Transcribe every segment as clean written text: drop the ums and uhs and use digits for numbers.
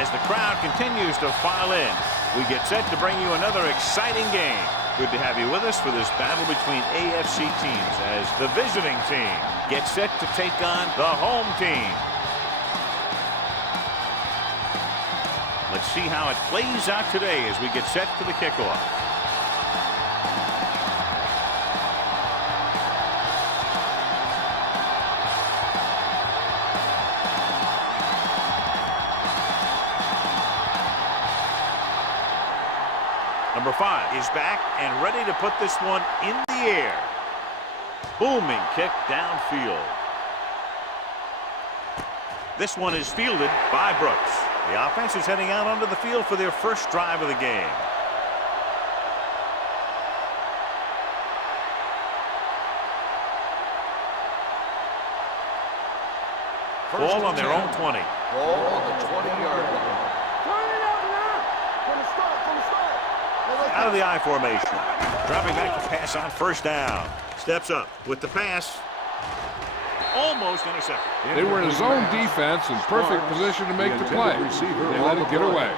as the crowd continues to file in. We get set to bring you another exciting game. Good to have you with us for this battle between AFC teams as the visiting team gets set to take on the home team. Let's see how it plays out today as we get set for the kickoff. Number 5 is back and ready to put this one in the air. Booming kick downfield. This one is fielded by Brooks. The offense is heading out onto the field for their first drive of the game. Ball on their own 20. Ball on the 20-yard line. Out of the I formation. Dropping back to pass on first down. Steps up with the pass. Almost intercepted. They were in a zone defense in perfect position to make the play. They let it get away.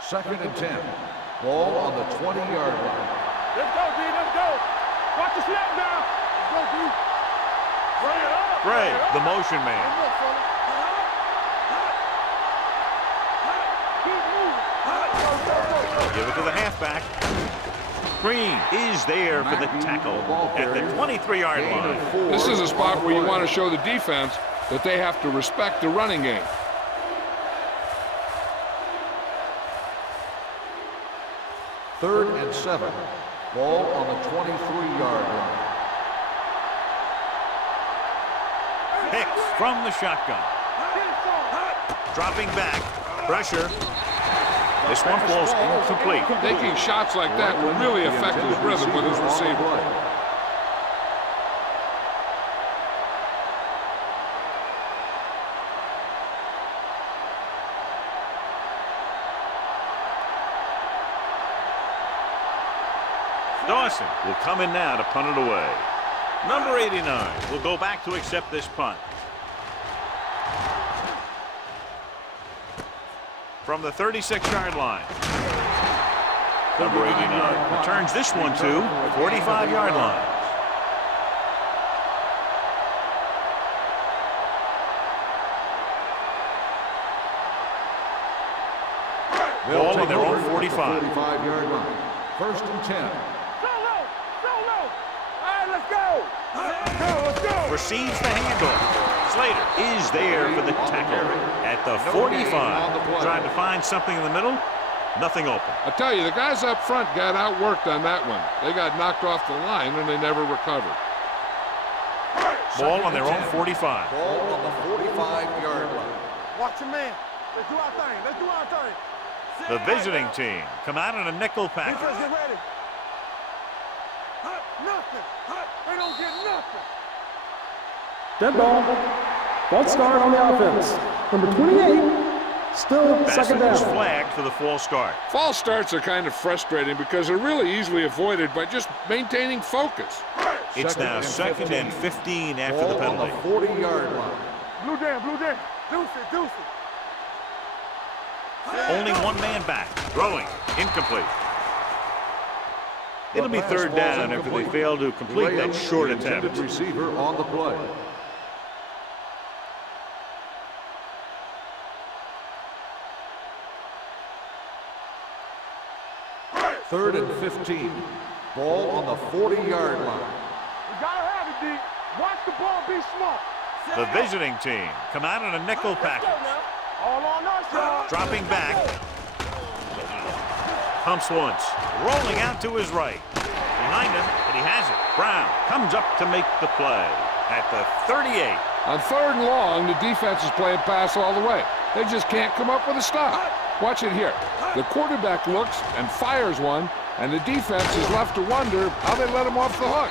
Second and 10. Ball on the 20-yard line. Let's go, D. Let's go. Watch the snap now. Let's go, D. Bring it up. Bray, the motion man. Give it to the halfback. Green is there for the tackle at the 23-yard line. This is a spot where you want to show the defense that they have to respect the running game. Third and 7. Ball on the 23-yard line. Hicks from the shotgun. Dropping back. Pressure. This one falls incomplete. Taking shots like that will really affect his rhythm with his receiver. Dawson will come in now to punt it away. Number 89 will go back to accept this punt. From the 36-yard line. Number 89 returns this one to the 45-yard line. Ball on their own 45. 45-yard line. First and 10. Receives the handoff. Slater is there for the tackle at the 45. Trying to find something in the middle. Nothing open. I tell you, the guys up front got outworked on that one. They got knocked off the line and they never recovered. Ball on their own 45. Ball on the 45-yard line. Watch your man. Let's do our thing. Let's do our thing. The visiting team come out in a nickel package. Defense, get ready. Nothing. They don't get nothing. Dead ball. False start on the offense. Number 28, still second down. Was flagged for the false start. False starts are kind of frustrating because they're really easily avoided by just maintaining focus. It's now second and 15 after the penalty. Ball on the 40-yard line. Blue down. Deuce it. Only one man back. Throwing. Incomplete. It'll be third down after they fail to complete that short attempt. Receiver on the play. Third and 15. Ball on the 40-yard line. You gotta have it, D. Watch the ball be smart. The visiting team come out in a nickel package. All on us, y'all. Dropping back. Pumps once. Rolling out to his right. Behind him, and he has it. Brown comes up to make the play at the 38. On third and long, the defense is playing pass all the way. They just can't come up with a stop. Watch it here. The quarterback looks and fires one, and the defense is left to wonder how they let him off the hook.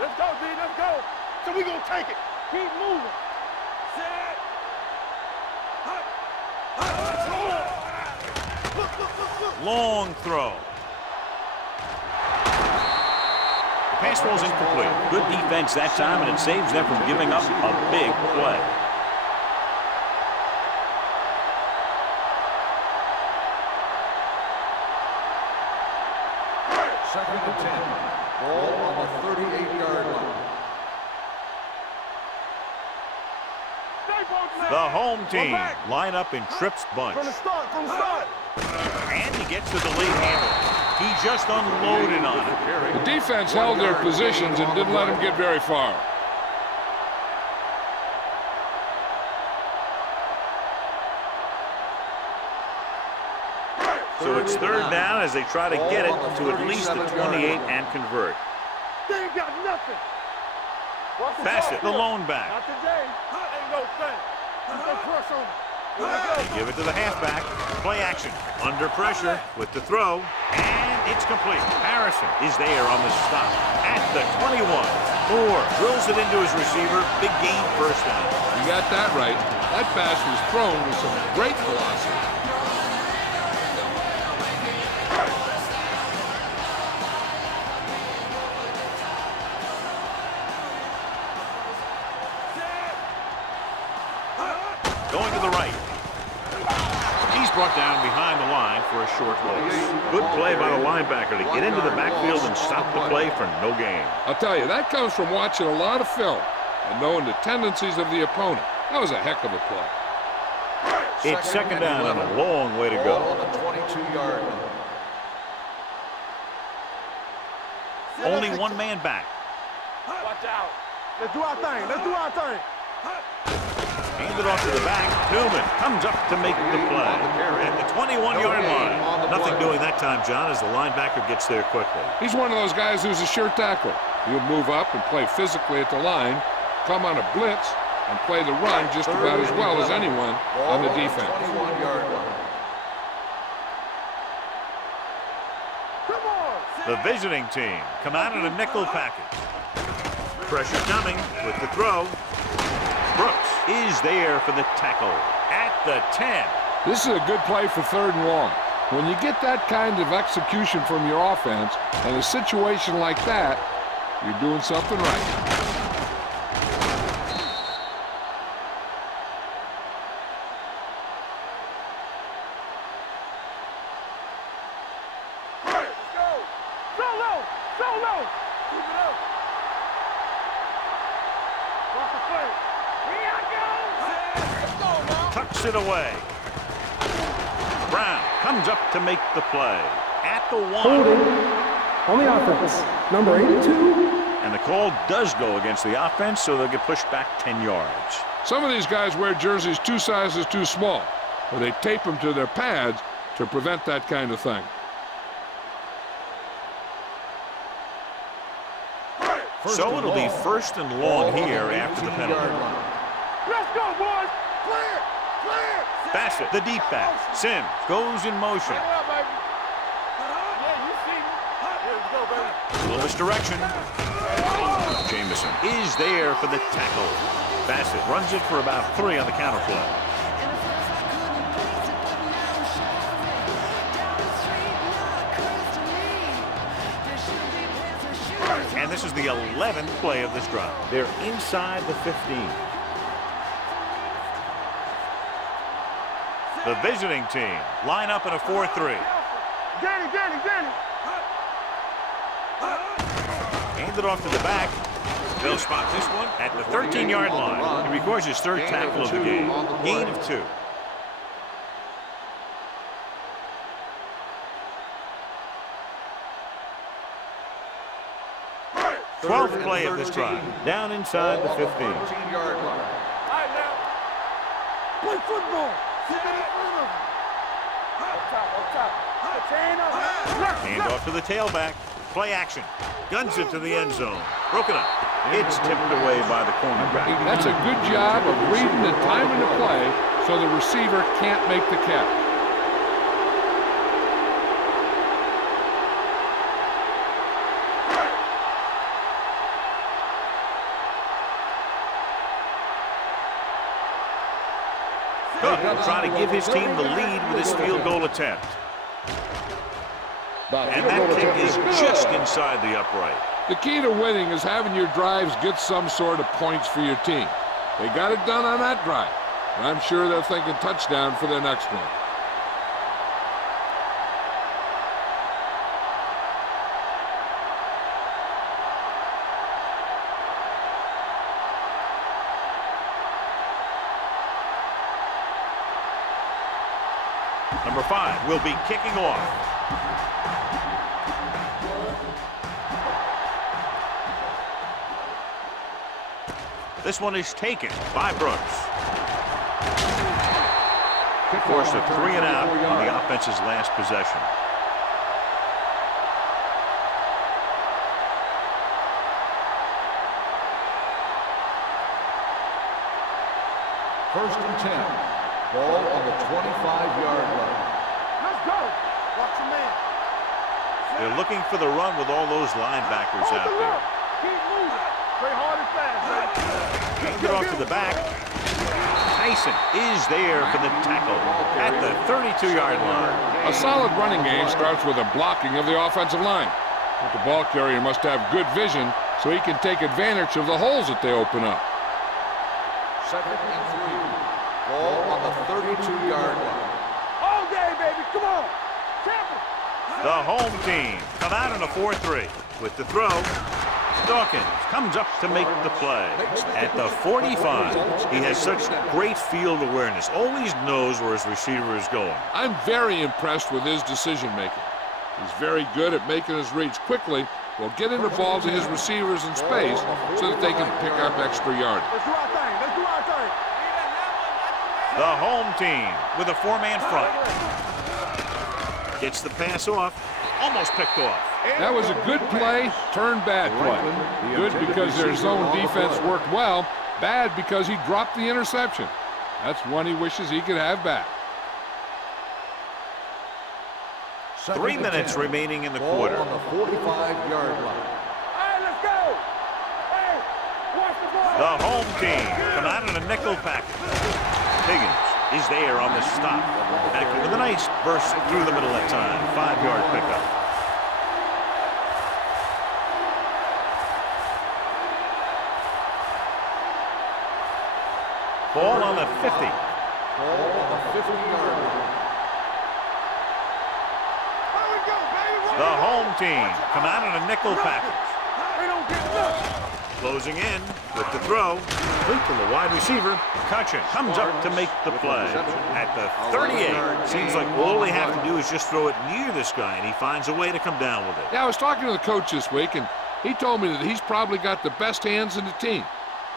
Let's go, D. Let's go. So we gonna take it. Keep moving. Long throw. The pass ball's incomplete. Good defense that time, and it saves them from giving up a big play. Second and 10. Ball on the 38-yard line. The home team line up in Tripp's bunch. From the start. And he gets to the lead handle. He just unloaded on it. The defense held their positions and didn't let them get very far. So it's third down as they try to get it to at least the 28 and convert. They ain't got nothing. Bassett, the lone back. Not today. Ain't no thing. Put the pressure on him. Here we go. They give it to the halfback. Play action. Under pressure with the throw. And it's complete. Harrison is there on the stop at the 21. Moore drills it into his receiver. Big gain first down. You got that right. That pass was thrown with some great velocity. Going to the right. He's brought down behind the line for a short loss. Good play by the linebacker to get into the backfield and stop the play for no gain. I'll tell you, that comes from watching a lot of film and knowing the tendencies of the opponent. That was a heck of a play. It's second down and a long way to go. Ball on the 22-yard line. Only one man back. Watch out. Let's do our thing. Handed off to the back. Newman comes up to make the play at the 21-yard line. Nothing doing that time, John, as the linebacker gets there quickly. He's one of those guys who's a sure tackler. He'll move up and play physically at the line, come on a blitz, and play the run just about as well as anyone on the defense. 21-yard line. Come on. The visiting team come out in a nickel package. Pressure coming with the throw. Brooks is there for the tackle at the 10. This is a good play for third and long. When you get that kind of execution from your offense in a situation like that, you're doing something right. Tucks it away. Brown comes up to make the play at the 1. Holding on the offense, number 82. And the call does go against the offense, so they'll get pushed back 10 yards. Some of these guys wear jerseys 2 sizes too small, or they tape them to their pads to prevent that kind of thing. So it'll be first and long here after the penalty. Let's go, boys. Clear. Bassett, the deep back. Sims goes in motion. A little misdirection. Jameson is there for the tackle. Bassett runs it for about 3 on the counter play. And this is the 11th play of this drive. They're inside the 15. The visiting team line up in a 4-3. Danny. Hand it off to the back. They'll spot this one at the 13-yard line. He records his 3rd tackle of the game. Gain of 2. 12th play of this drive. Down inside the 15. 13-yard line. All right, now. Play football. Keep it in front of him. Up top. Chain up. Hand off to the tailback. Play action. Guns it to the end zone. Broken up. It's tipped away by the cornerback. That's a good job of reading the timing of play so the receiver can't make the catch. He'll try to give his team the lead with his field goal attempt. And that kick is just inside the upright. The key to winning is having your drives get some sort of points for your team. They got it done on that drive. And I'm sure they're thinking touchdown for their next one. Number 5 will be kicking off. This one is taken by Brooks. Force a 3 and out on the offense's last possession. First and 10. Ball on the 25-yard line. Let's go. Watch your man. They're looking for the run with all those linebackers out there. Keep moving. Play hard and fast, baby. Get off to the back. Tyson is there for the tackle at the 32-yard line. A solid running game starts with a blocking of the offensive line. But the ball carrier must have good vision so he can take advantage of the holes that they open up. Second and 3. Ball on the 32-yard line. All day, baby. Come on. Tackle. The home team come out in a 4-3 with the throw. Dawkins comes up to make the play. At the 45, he has such great field awareness. Always knows where his receiver is going. I'm very impressed with his decision-making. He's very good at making his reads quickly while getting the ball to his receivers in space so that they can pick up extra yardage. Let's do our thing. Let's do our thing. The home team with a 4-man front. Gets the pass off. Almost picked off. That was a good play, turned bad play. Good because their zone defense worked well, bad because he dropped the interception. That's one he wishes he could have back. 3 minutes remaining in the quarter. On the 45-yard line. Hey, let's go. Hey, watch the ball. The home team come out in a nickel package. Higgins is there on the stop. Acme with a nice burst through the middle that time. 5-yard pickup. Ball on the 50. Ball on the 50-yard line. Here we go, baby. The home team come out in a nickel package. They don't get nothing. Closing in with the throw. Complete to the wide receiver. Cutchin comes up to make the play. At the 38, seems like all they have to do is just throw it near this guy, and he finds a way to come down with it. Yeah, I was talking to the coach this week, and he told me that he's probably got the best hands in the team.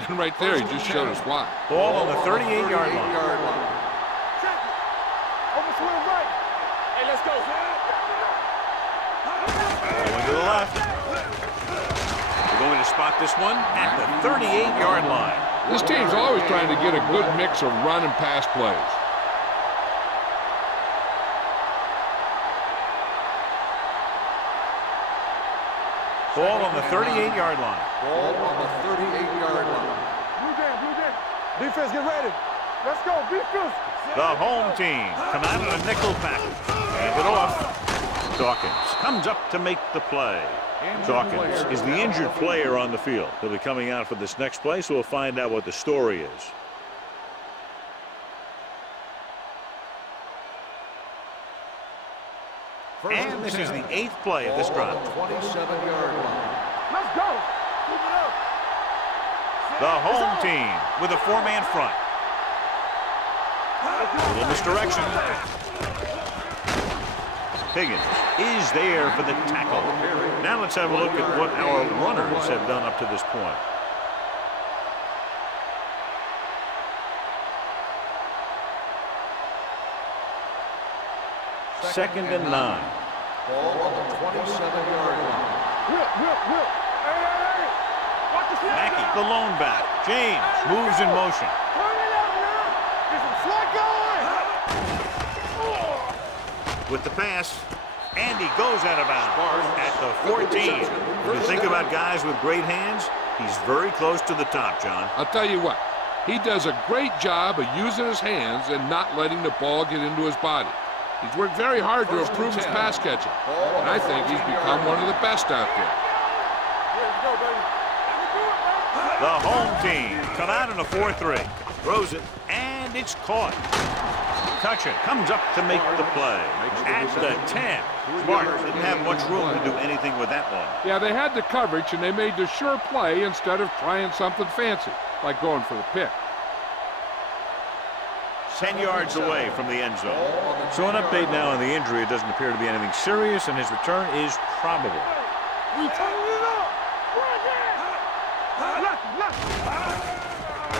And right there, he just showed us why. Ball on the 38-yard line. Check it. Over to the right. Hey, let's go. Going to the left. They're going to spot this one at the 38-yard line. This team's always trying to get a good mix of run and pass plays. Ball on the 38-yard line. Ball on the 38-yard line. Blue jam. Defense, get ready. Let's go. Defense. The home team come out in a nickel package. Hand it off. Dawkins comes up to make the play. Dawkins is the injured player on the field. He'll be coming out for this next play, so we'll find out what the story is. And this is the 8th play of this drive. 27-yard line. Let's go. Keep it up. The home team with a 4-man front. A little misdirection. Higgins is there for the tackle. Now let's have a look at what our runners have done up to this point. Second and 9. Ball on the 27-yard line. Whip. Hey. Watch the snap. Mackey, the lone back. James moves in motion. Turn it up now. Get some slack going. With the pass, Andy goes out of bounds at the 14. When you think about guys with great hands, he's very close to the top, John. I'll tell you what, He does a great job of using his hands and not letting the ball get into his body. He's worked very hard to improve his pass catching, and I think he's become one of the best out there. The home team come out in a 4-3. Throws it, and it's caught. Touch it. Comes up to make the play. At the 10. Smart didn't have much room to do anything with that one. Yeah, they had the coverage, and they made the sure play instead of trying something fancy, like going for the pick. 10 yards away from the end zone. So an update now on the injury. It doesn't appear to be anything serious, and his return is probable.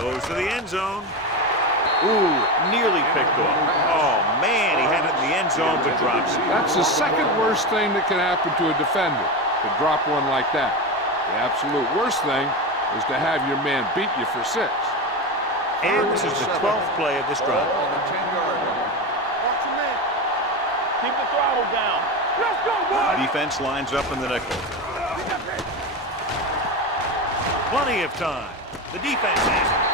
Goes to the end zone. Ooh, nearly picked off. Oh, man, he had it in the end zone, but drops it. That's the second worst thing that can happen to a defender, to drop one like that. The absolute worst thing is to have your man beat you for 6. And this is the 12th play of this drive. Keep the throttle down. Let's go, boy. Defense lines up in the nickel. Plenty of time. The defense has it.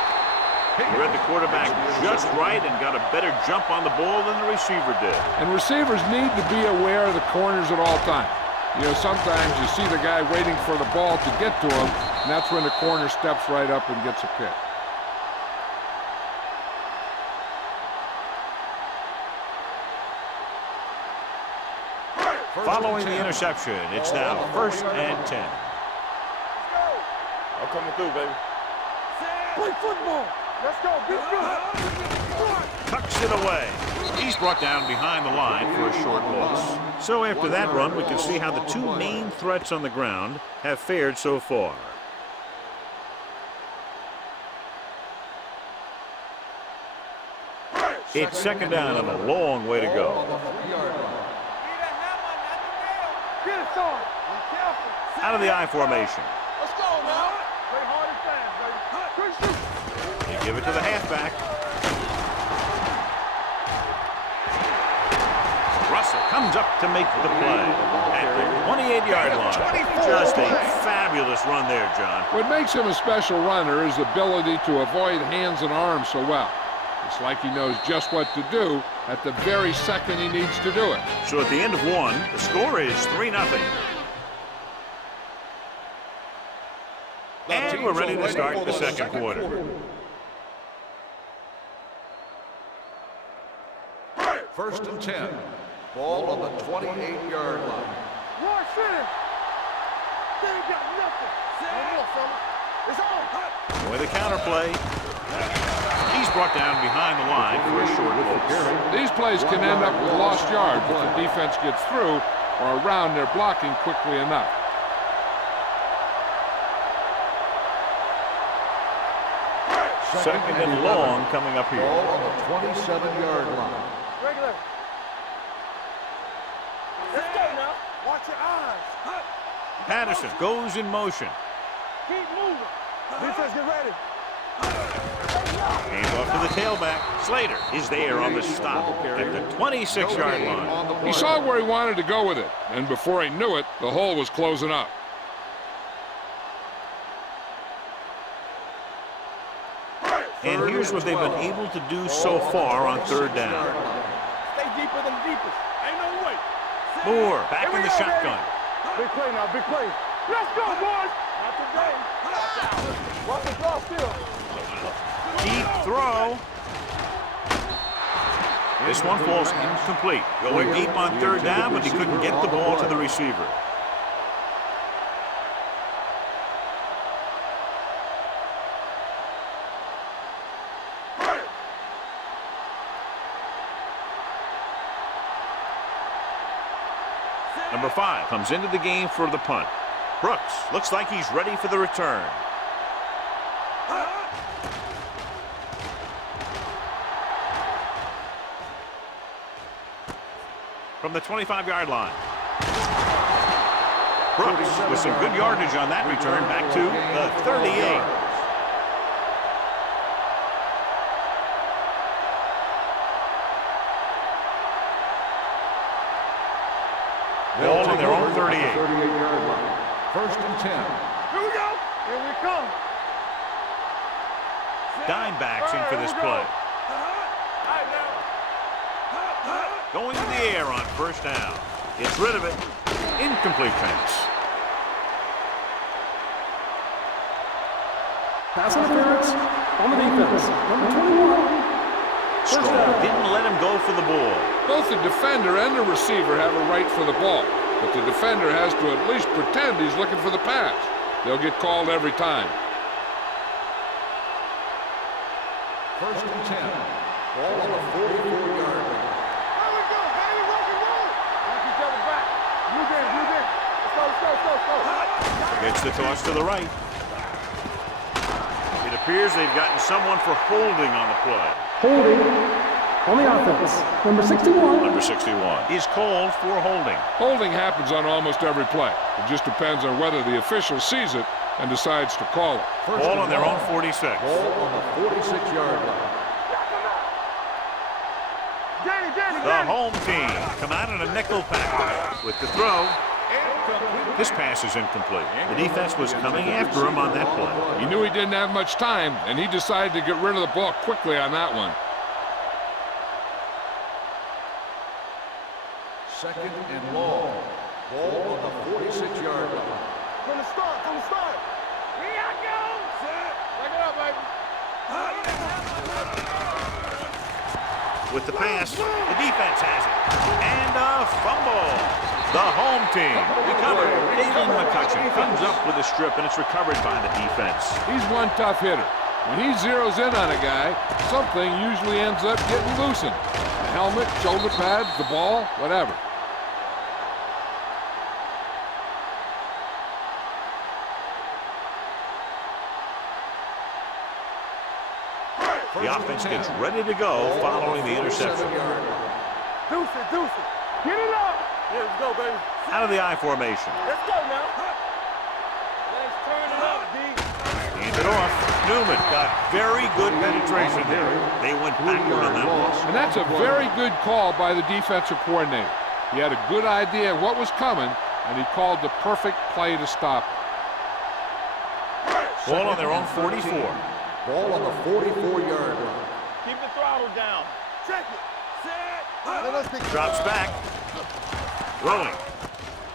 He read the quarterback just right and got a better jump on the ball than the receiver did. And receivers need to be aware of the corners at all times. You know, sometimes you see the guy waiting for the ball to get to him, and that's when the corner steps right up and gets a pick. Following the interception, it's now 1st and 10. I'm coming through, baby. Play football. Let's go. Be good. Tucks it away. He's brought down behind the line for a short loss. So after that run, we can see how the two main threats on the ground have fared so far. It's 2nd down and a long way to go. Out of the I formation. Let's go now. Play hard and fast, baby. They give it to the halfback. Russell comes up to make the play at the 28-yard line. Just a fabulous run there, John. What makes him a special runner is the ability to avoid hands and arms so well. It's like he knows just what to do at the very second he needs to do it. So at the end of 1, the score is 3-0. And we're ready to start the second quarter. First and 10. Ball on the 28-yard line. Watch it. They ain't got nothing. No more, fella. It's on. With a counterplay. He's brought down behind the line for a short loss. These plays can end up with lost yards if the defense gets through or around their blocking quickly enough. Second and long coming up here. Ball on the 27-yard line. Regular. Let's go now. Watch your eyes. Patterson goes in motion. Keep moving. Defense, get ready. Hands off to the tailback. Slater is there on the stop at the 26-yard line. He saw where he wanted to go with it, and before he knew it, the hole was closing up. And here's what they've been able to do so far on 3rd down. Stay deeper than the deepest. Ain't no way. Moore back in the shotgun. Big play now, big play. Let's go, boys. Not today. Watch the draw still. Deep throw. This one falls incomplete. Going deep on 3rd down, but he couldn't get the ball to the receiver. Number 5 comes into the game for the punt. Brooks looks like he's ready for the return. From the 25-yard line. Brooks with some good yardage on that return back to the 38. Ball on their own 38. 38-yard line. First and 10. Here we go. Here we come. dime backs in for this play. Going in the air on first down. Gets rid of it. Incomplete pass. Pass interference on the defense. Number 21. Strong didn't let him go for the ball. Both the defender and the receiver have a right for the ball, but the defender has to at least pretend he's looking for the pass. They'll get called every time. First and 10. Ball on the 44-yard line. There we go, baby, rock and roll. Knock each other back. Move in, move in. Let's go. Gets the toss to the right. It appears they've gotten someone for holding on the play. Holding on the offense. Number 61. Number 61 is called for holding. Holding happens on almost every play. It just depends on whether the official sees it and decides to call it. Ball on their own 46. Ball on the 46-yard line. The home team come out in a nickel package with the throw. This pass is incomplete. The defense was coming after him on that play. He knew he didn't have much time, and he decided to get rid of the ball quickly on that one. Second and long. Ball on the 46-yard line. From the start. Here I go. Set. Back it up, baby. With the pass, the defense has it. And a fumble. The home team recovered. Aiden McCutcheon comes up with a strip, and it's recovered by the defense. He's one tough hitter. When he zeroes in on a guy, something usually ends up getting loosened. The helmet, shoulder pads, the ball, whatever. The offense gets ready to go following the interception. Deuce it. Get it up. Yeah, let's go, baby. Out of the I formation. Let's go now. Let's turn it up, D. Hand it off. Newman got very good penetration there. They went backward on that one. And that's a very good call by the defensive coordinator. He had a good idea of what was coming, and he called the perfect play to stop it. Ball on their own 44. Ball on the 44-yard line. Keep the throttle down. Check it. Set. Drops back. Rolling.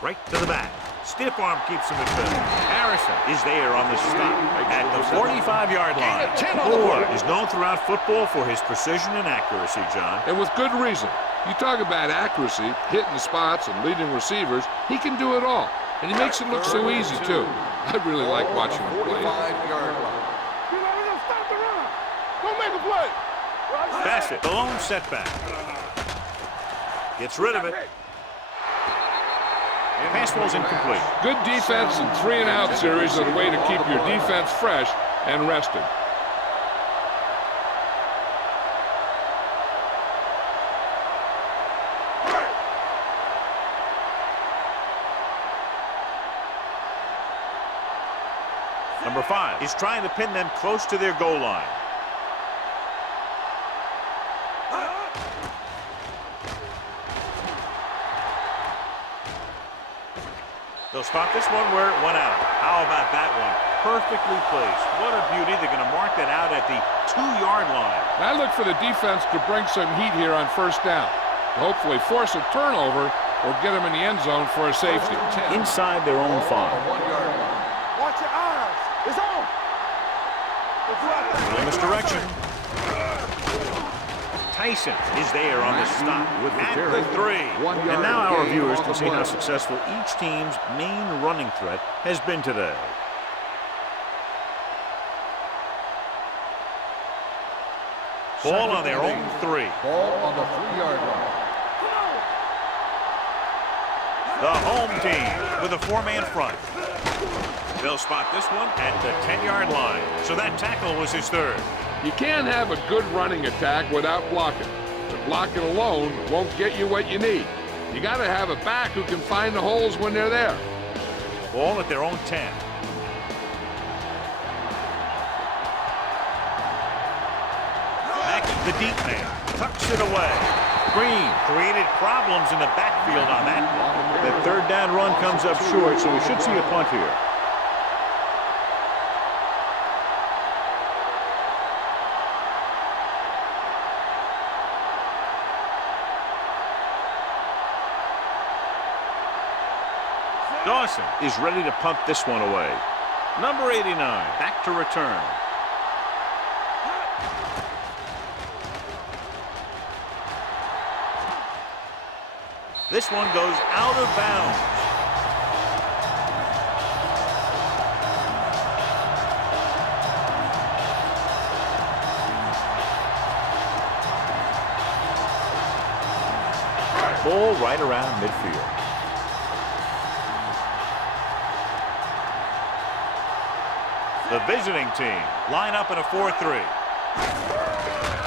Right to the back. Stiff arm keeps him at field. Harrison is there on the stop at the 45-yard line. Moore is known throughout football for his precision and accuracy, John. And with good reason. You talk about accuracy, hitting spots, and leading receivers, he can do it all. And he makes it look so easy, too. I really like watching him play. 45-yard line. Stop the run. Don't make a play. Bassett, the lone setback. Gets rid of it. Pass ball's incomplete. Good defense and 3-and-out series are the way to keep your defense fresh and rested. Number 5 is trying to pin them close to their goal line. They'll spot this one where it went out. How about that one? Perfectly placed. What a beauty. They're going to mark that out at the 2-yard line. I look for the defense to bring some heat here on first down. To hopefully force a turnover or get them in the end zone for a safety. Inside their own 5. Watch your eyes. It's on. In this direction. Tyson is there on the stop at the 3. And now our viewers can see how successful each team's main running threat has been today. Ball on their own 3. Ball on the 3-yard line. The home team with a 4-man front. They'll spot this one at the 10-yard line. So that tackle was his 3rd. You can't have a good running attack without blocking. But blocking alone won't get you what you need. You got to have a back who can find the holes when they're there. Ball at their own 10. Mackey, the deep man, tucks it away. Green created problems in the backfield on that. The 3rd down run comes up short, so we should see a punt here. Dawson is ready to punt this one away. Number 89 back to return. This one goes out of bounds. Ball right around midfield. The visiting team line up in a 4-3.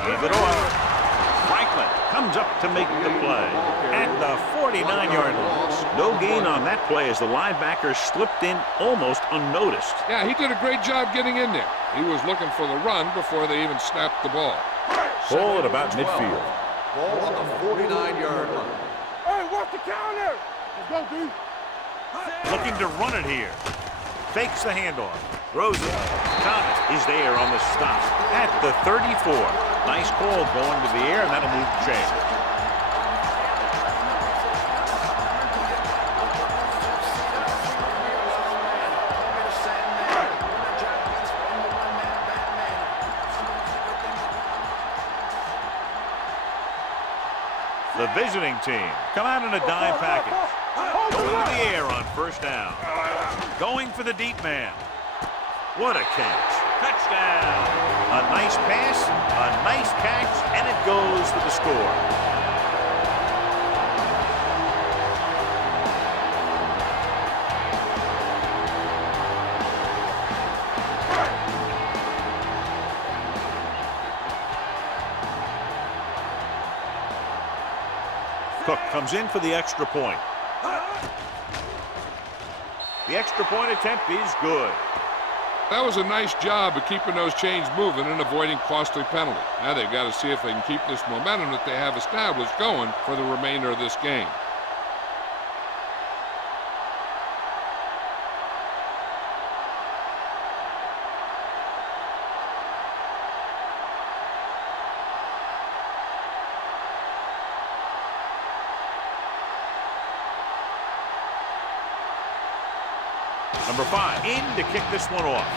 Leave it off. Franklin comes up to make the play at the 49-yard line. No gain on that play as the linebacker slipped in almost unnoticed. Yeah, he did a great job getting in there. He was looking for the run before they even snapped the ball. Ball at about midfield. Ball on the 49-yard line. Hey, watch the counter! Let's go, D. Looking to run it here. Fakes the handoff. Throws it. Thomas is there on the stop at the 34. Nice call going to the air, and that'll move the chain. The visiting team come out in a dime package. Going to the air on first down. Going for the deep man. What a catch. Touchdown. A nice pass, a nice catch, and it goes for the score. Cook comes in for the extra point. The extra point attempt is good. That was a nice job of keeping those chains moving and avoiding costly penalties. Now they've got to see if they can keep this momentum that they have established going for the remainder of this game. Number 5 in to kick this one off.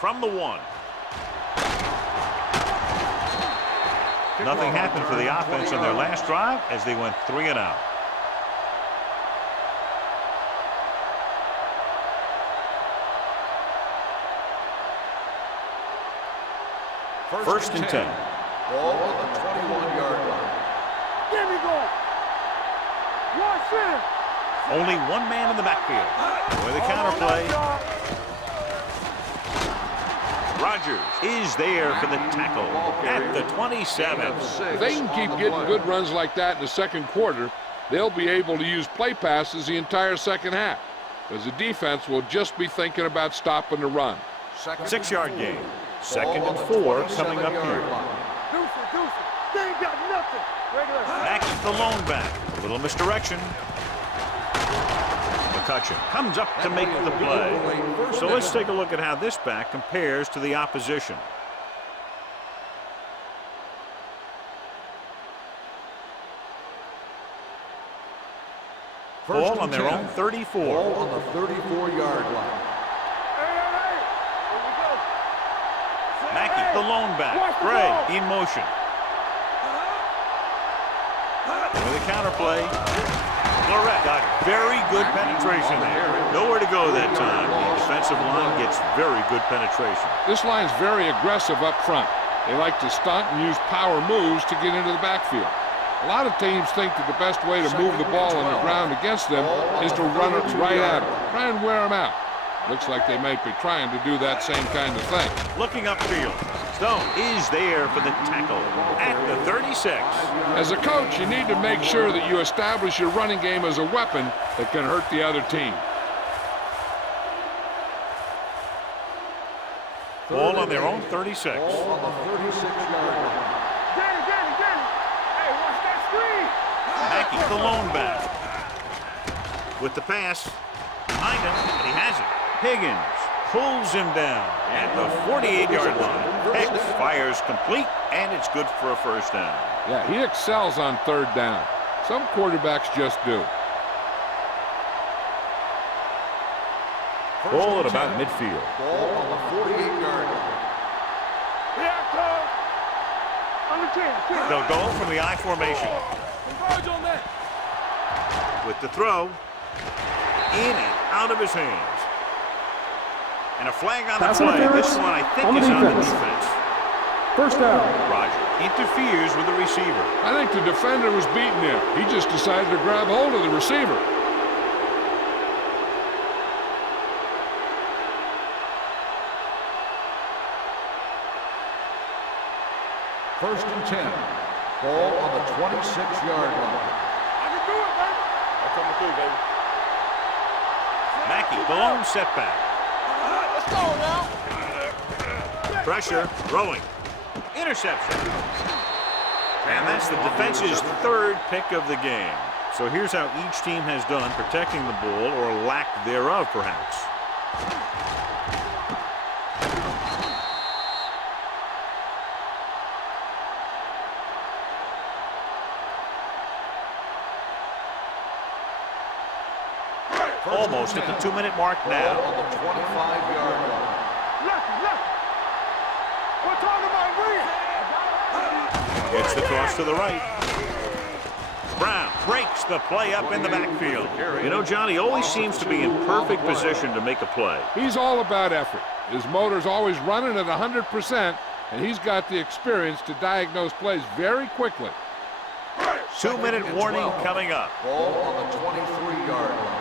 From the 1. Nothing happened for the offense on their last drive as they went 3 and out. First and 10. Ball on the 21-yard line. There we go. Watch it. Only one man in the backfield. With the counter play. Rogers is there for the tackle at the 27. If they can keep getting good runs like that in the second quarter, they'll be able to use play passes the entire second half, because the defense will just be thinking about stopping the run. 6-yard gain. Second and 4 coming up here. Deuce it. They ain't got nothing. Regular. Back the lone back. A little misdirection. McCutcheon comes up to make the play. So let's take a look at how this back compares to the opposition. Ball on their own 34. Ball on the 34-yard line. Hey. Here we go. Mackey, the lone back. Gray in motion. With a counter play. Lorette got very good penetration there. Nowhere to go that time. The defensive line gets very good penetration. This line's very aggressive up front. They like to stunt and use power moves to get into the backfield. A lot of teams think that the best way to move the ball on the ground against them is to run it right at them. Try and wear them out. Looks like they might be trying to do that same kind of thing. Looking upfield. Stone is there for the tackle at the 36. As a coach, you need to make sure that you establish your running game as a weapon that can hurt the other team. Ball on their own 36. Ball on the 36-yard line. Danny. Hey, watch that screen. Mackey, the lone back. With the pass. Behind him, and he has it. Higgins pulls him down at the 48-yard line. Hicks fires. Fires complete, and it's good for a first down. Yeah, he excels on third down. Some quarterbacks just do. Ball at about midfield. Ball on the 48-yard line. Yeah, come. On the 10. They'll go from the I formation. Converge on that. With the throw, in and out of his hands. And a flag on the Pass play. interference This one, I think, on the is on the defense. defense. First down. Roger interferes with the receiver. I think the defender was beaten there. He just decided to grab hold of the receiver. First and 10. Ball on the 26-yard line. I can do it, baby. That's on the 2, baby. Mackey, blown setback. Let's go now. Pressure, throwing. Interception. And that's the defense's third pick of the game. So here's how each team has done protecting the ball, or lack thereof, perhaps. Almost at the 2-minute mark now. Ball on the 25-yard line. Left. We're talking about win. Gets the cross to the right. Brown breaks the play up in the backfield. You know, John, he always seems to be in perfect position to make a play. He's all about effort. His motor's always running at 100%, and he's got the experience to diagnose plays very quickly. 2-minute warning coming up. Ball on the 23-yard line.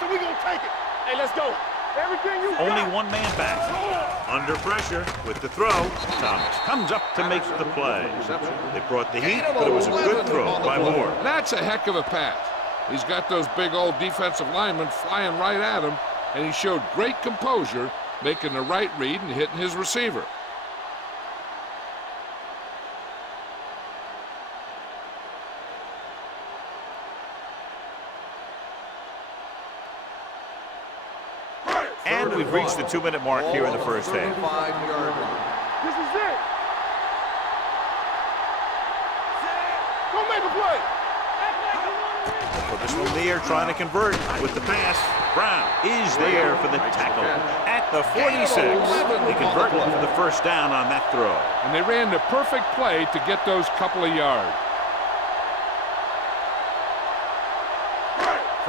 So we gonna take it. Hey, let's go. Everything you got. Only one man back. Under pressure with the throw. Thomas comes up to make the play. They brought the heat, but it was a good throw by Moore. That's a heck of a pass. He's got those big old defensive linemen flying right at him, and he showed great composure, making the right read and hitting his receiver. And we've reached the 2-minute mark here in the first half. 35-yard line. This is it. Go make a play. Put this one there, trying to convert with the pass. Brown is there for the tackle at the 46. They convert for the first down on that throw. And they ran the perfect play to get those couple of yards.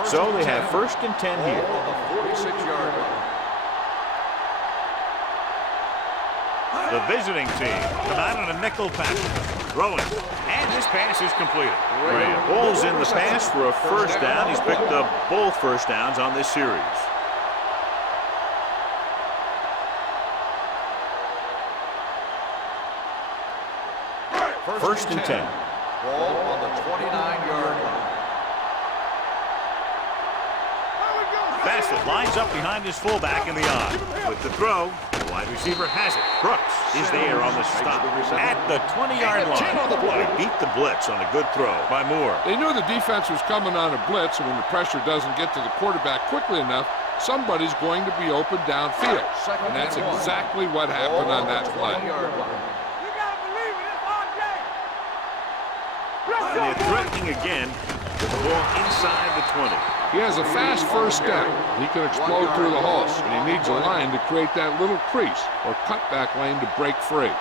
So they have first and 10 here. Ball on the 46-yard line. The visiting team come out on a nickel pass. Throwing. And this pass is completed. Graham pulls in the pass for a first down. He's picked up both first downs on this series. First and 10. Ball on the 29-yard line. Bassett lines up behind his fullback in the eye. With the throw, the wide receiver has it. Brooks is there on the stop at the 20-yard line. They beat the blitz on a good throw by Moore. They knew the defense was coming on a blitz, and when the pressure doesn't get to the quarterback quickly enough, somebody's going to be open downfield. And that's exactly what happened on that play. You gotta believe it. It's our game. And they're threatening again with the ball inside the 20. He has a fast first step. He can explode through the hole, and he needs a line to create that little crease or cutback lane to break free.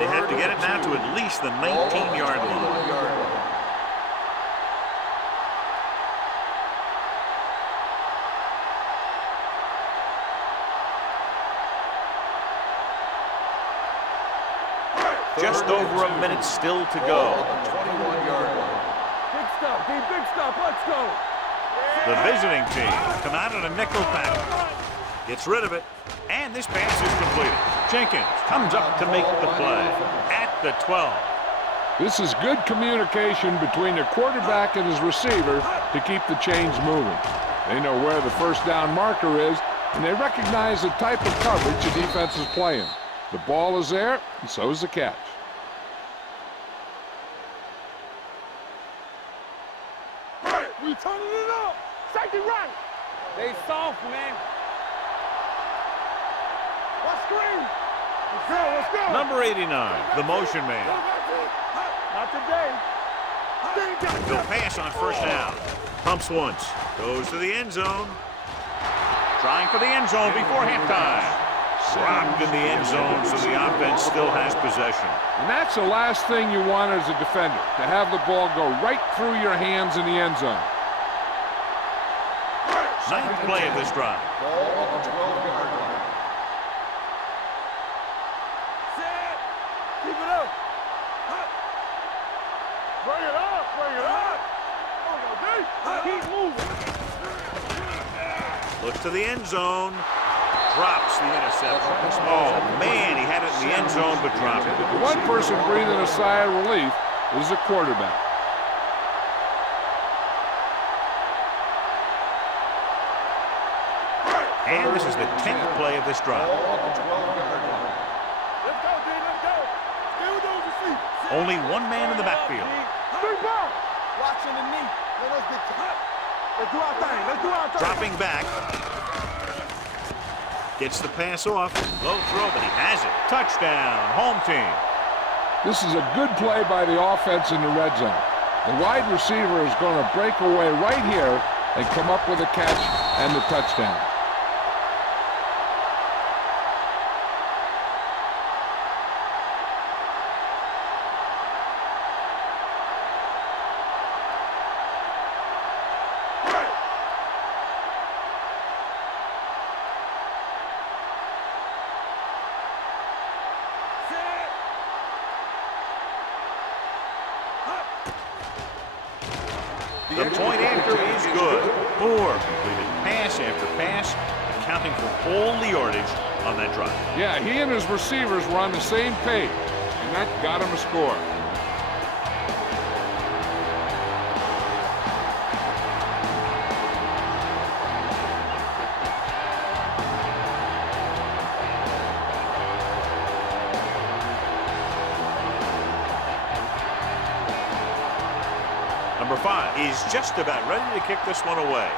They have to get it now to at least the 19-yard line. Just over a minute still to go. 21-yard line. Big stuff, D. Big stuff. Let's go. The visiting team come out on a nickel pass. Gets rid of it. And this pass is completed. Jenkins comes up to make the play at the 12. This is good communication between the quarterback and his receiver to keep the chains moving. They know where the first down marker is, and they recognize the type of coverage the defense is playing. The ball is there, and so is the catch. We turning it up. Safety right. They soft, man. Let's go. Number 89, the motion man. Not today. He'll pass on first down. Pumps once. Goes to the end zone. Trying for the end zone before halftime. Dropped in the end zone, so the offense still has possession. And that's the last thing you want as a defender, to have the ball go right through your hands in the end zone. Ninth play of this drive. Ball on the 12-yard line. Set. Keep it up. Bring it up. Bring it up. Keep moving. Looks to the end zone. Drops the interception. Oh, man, he had it in the end zone, but dropped it. The one person breathing a sigh of relief is the quarterback. And this is the 10th play of this drive. Ball on the 12-yard line. Let's go, D. Let's go. Stay with those receivers. Only one man in the backfield. Three ball. Watching the knee. Let's get to it. Let's do our thing. Let's do our thing. Dropping back. Gets the pass off. Low throw, but he has it. Touchdown, home team. This is a good play by the offense in the red zone. The wide receiver is going to break away right here and come up with a catch and the touchdown. The point after is good. Moore completed pass after pass, accounting for all the yardage on that drive. Yeah, he and his receivers were on the same page, and that got him a score. Number 5 is just about ready to kick this one away.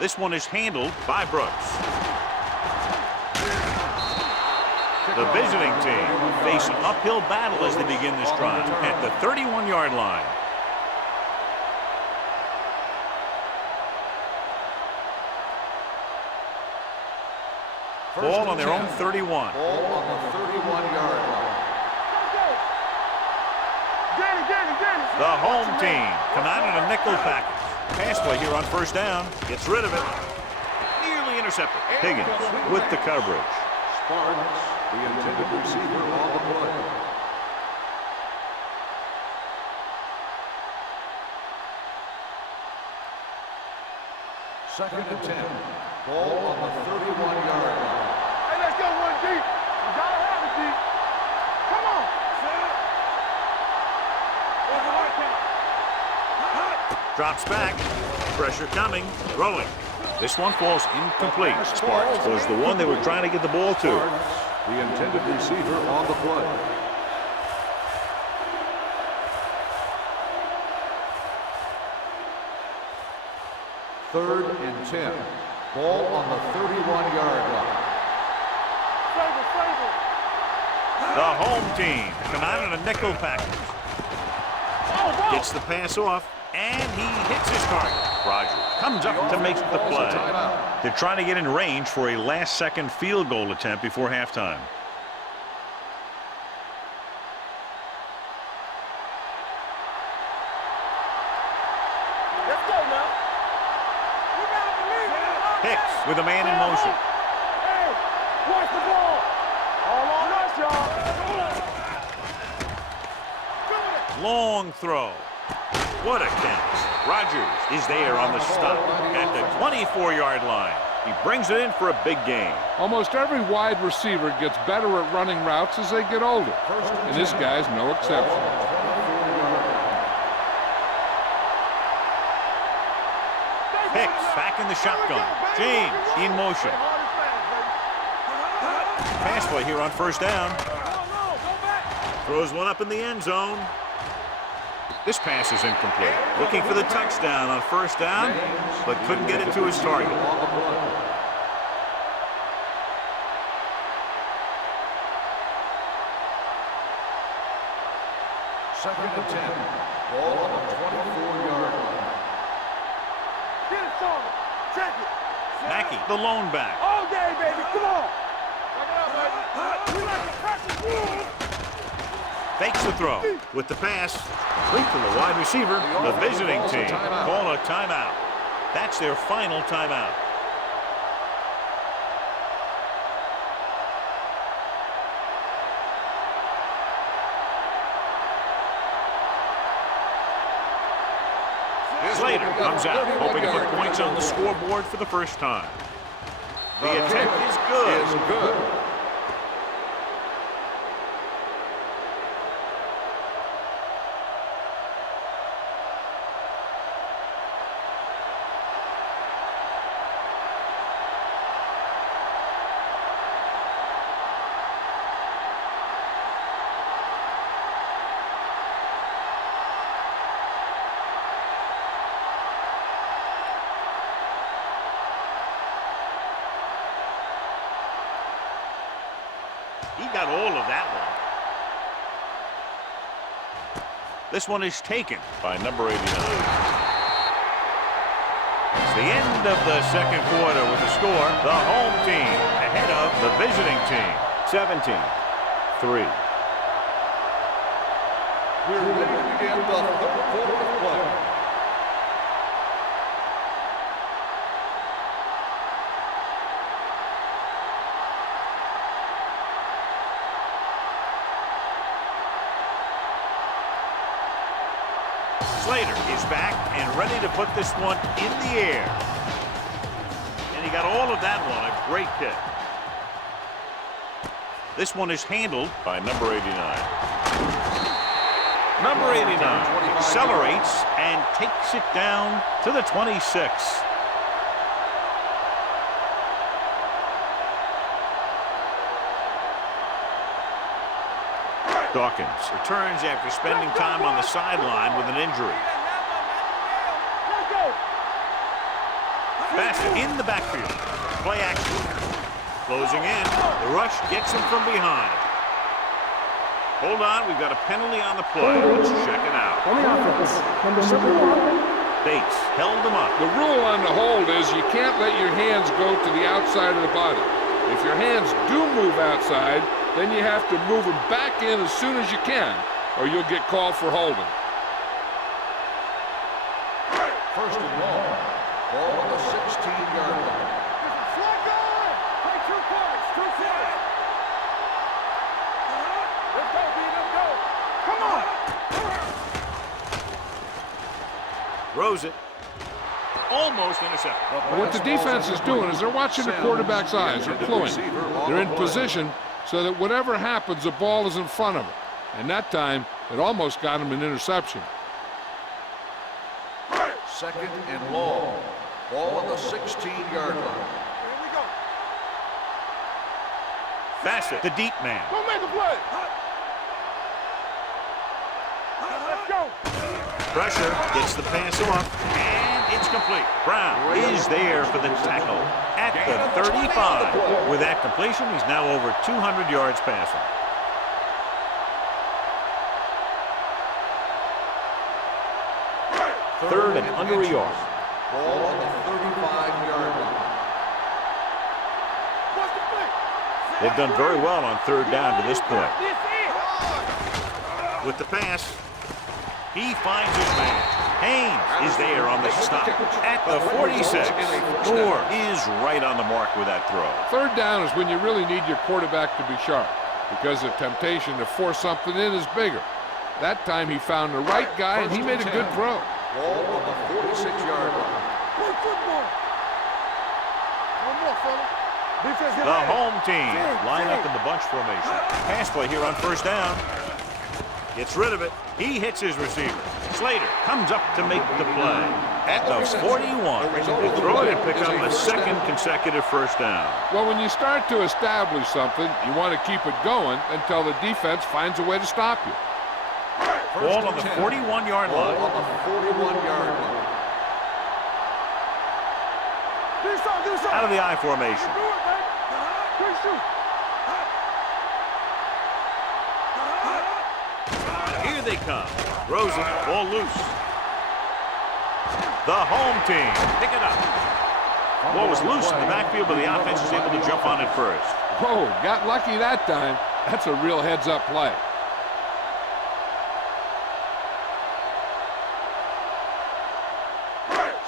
This one is handled by Brooks. The visiting team face an uphill battle as they begin this drive at the 31-yard line. Ball on their own 31. Ball on the 31-yard line. The home team come out in a nickel package. Pass play here on first down. Gets rid of it. Nearly intercepted. Higgins with the coverage. Sparks, the intended receiver on the play. Second and 10. Ball on the 31-yard line. Hey, let's go one deep. You gotta have it deep. Come on. Drops back. Pressure coming. Throwing. This one falls incomplete. Sparks was the one they were trying to get the ball to. Sparks, the intended receiver on the play. Third and 10. Ball on the 31-yard line. The home team come out in a nickel package. Gets the pass off, and he hits his target. Rogers comes up to make the play. They're trying to get in range for a last-second field goal attempt before halftime. Let's go now. You gotta believe it. Hicks with a man in motion. Hey, watch the ball. All on us, y'all. Long throw. What a catch. Rogers is there on the stop at the 24-yard line. He brings it in for a big gain. Almost every wide receiver gets better at running routes as they get older, and this guy's no exception. Hicks back in the shotgun. James in motion. Pass play here on first down. Throws one up in the end zone. This pass is incomplete. Looking for the touchdown on first down, but couldn't get it to his target. Second and 10. Ball on the 24-yard line. Get it, Sean. Check it. Mackey, the lone back. All day, baby. Come on. Lock it up, baby. We like to practice rules. Fakes the throw with the pass. Complete to the wide receiver. The visiting team call a timeout. That's their final timeout. Slater comes out, hoping to put points on the scoreboard for the first time. The attempt is good. He got all of that one. This one is taken by number 89. It's the end of the second quarter with the score. The home team ahead of the visiting team. 17-3. We're ready to begin the third quarter of play. Slater is back and ready to put this one in the air. And he got all of that one. A great kick. This one is handled by number 89. Number 89 accelerates and takes it down to the 26. Dawkins returns after spending time on the sideline with an injury. Bassett in the backfield. Play action. Closing in. The rush gets him from behind. Hold on, we've got a penalty on the play. Let's check it out. On the offense, number 71. Bates held him up. The rule on the hold is you can't let your hands go to the outside of the body. If your hands do move outside, then you have to move them back in as soon as you can, or you'll get called for holding. First and long. Ball on the 16-yard line. Flag on. Play two quarters. Two sides. Let's go, B. Let's go. Come on. Throws it. Almost intercepted. What the defense is doing is they're watching the quarterback's eyes. They're cluing. They're in position so that whatever happens, the ball is in front of them. And that time, it almost got him an interception. Second and long. Ball on the 16-yard line. Here we go. Bassett, the deep man. Go make a play. Let's go. Pressure gets the pass off, and it's complete. Brown is there for the tackle at the 35. With that completion, he's now over 200 yards passing. Third and under a yard. Ball on the 35-yard line. What's the play? They've done very well on third down to this point. This is. With the pass, he finds his man. Haynes is there on the stop at the 46. Moore is right on the mark with that throw. Third down is when you really need your quarterback to be sharp, because the temptation to force something in is bigger. That time he found the right guy, and he made a good throw. Ball on the 46-yard line. Play football. One more, fella. Defense, get The ready. home team line up in the bunch formation. Pass play here on first down. Gets rid of it. He hits his receiver. Slater comes up to make the play at the 41. The throw it and pick up a second consecutive first down. Well, when you start to establish something, you want to keep it going until the defense finds a way to stop you. Ball on the 41-yard Ball line. on the 41-yard line. Out of the I formation. Here they come. Throws it. Ball loose. The home team pick it up. Ball was loose in the backfield, but the offense is able to jump on it first. Oh, got lucky that time. That's a real heads-up play.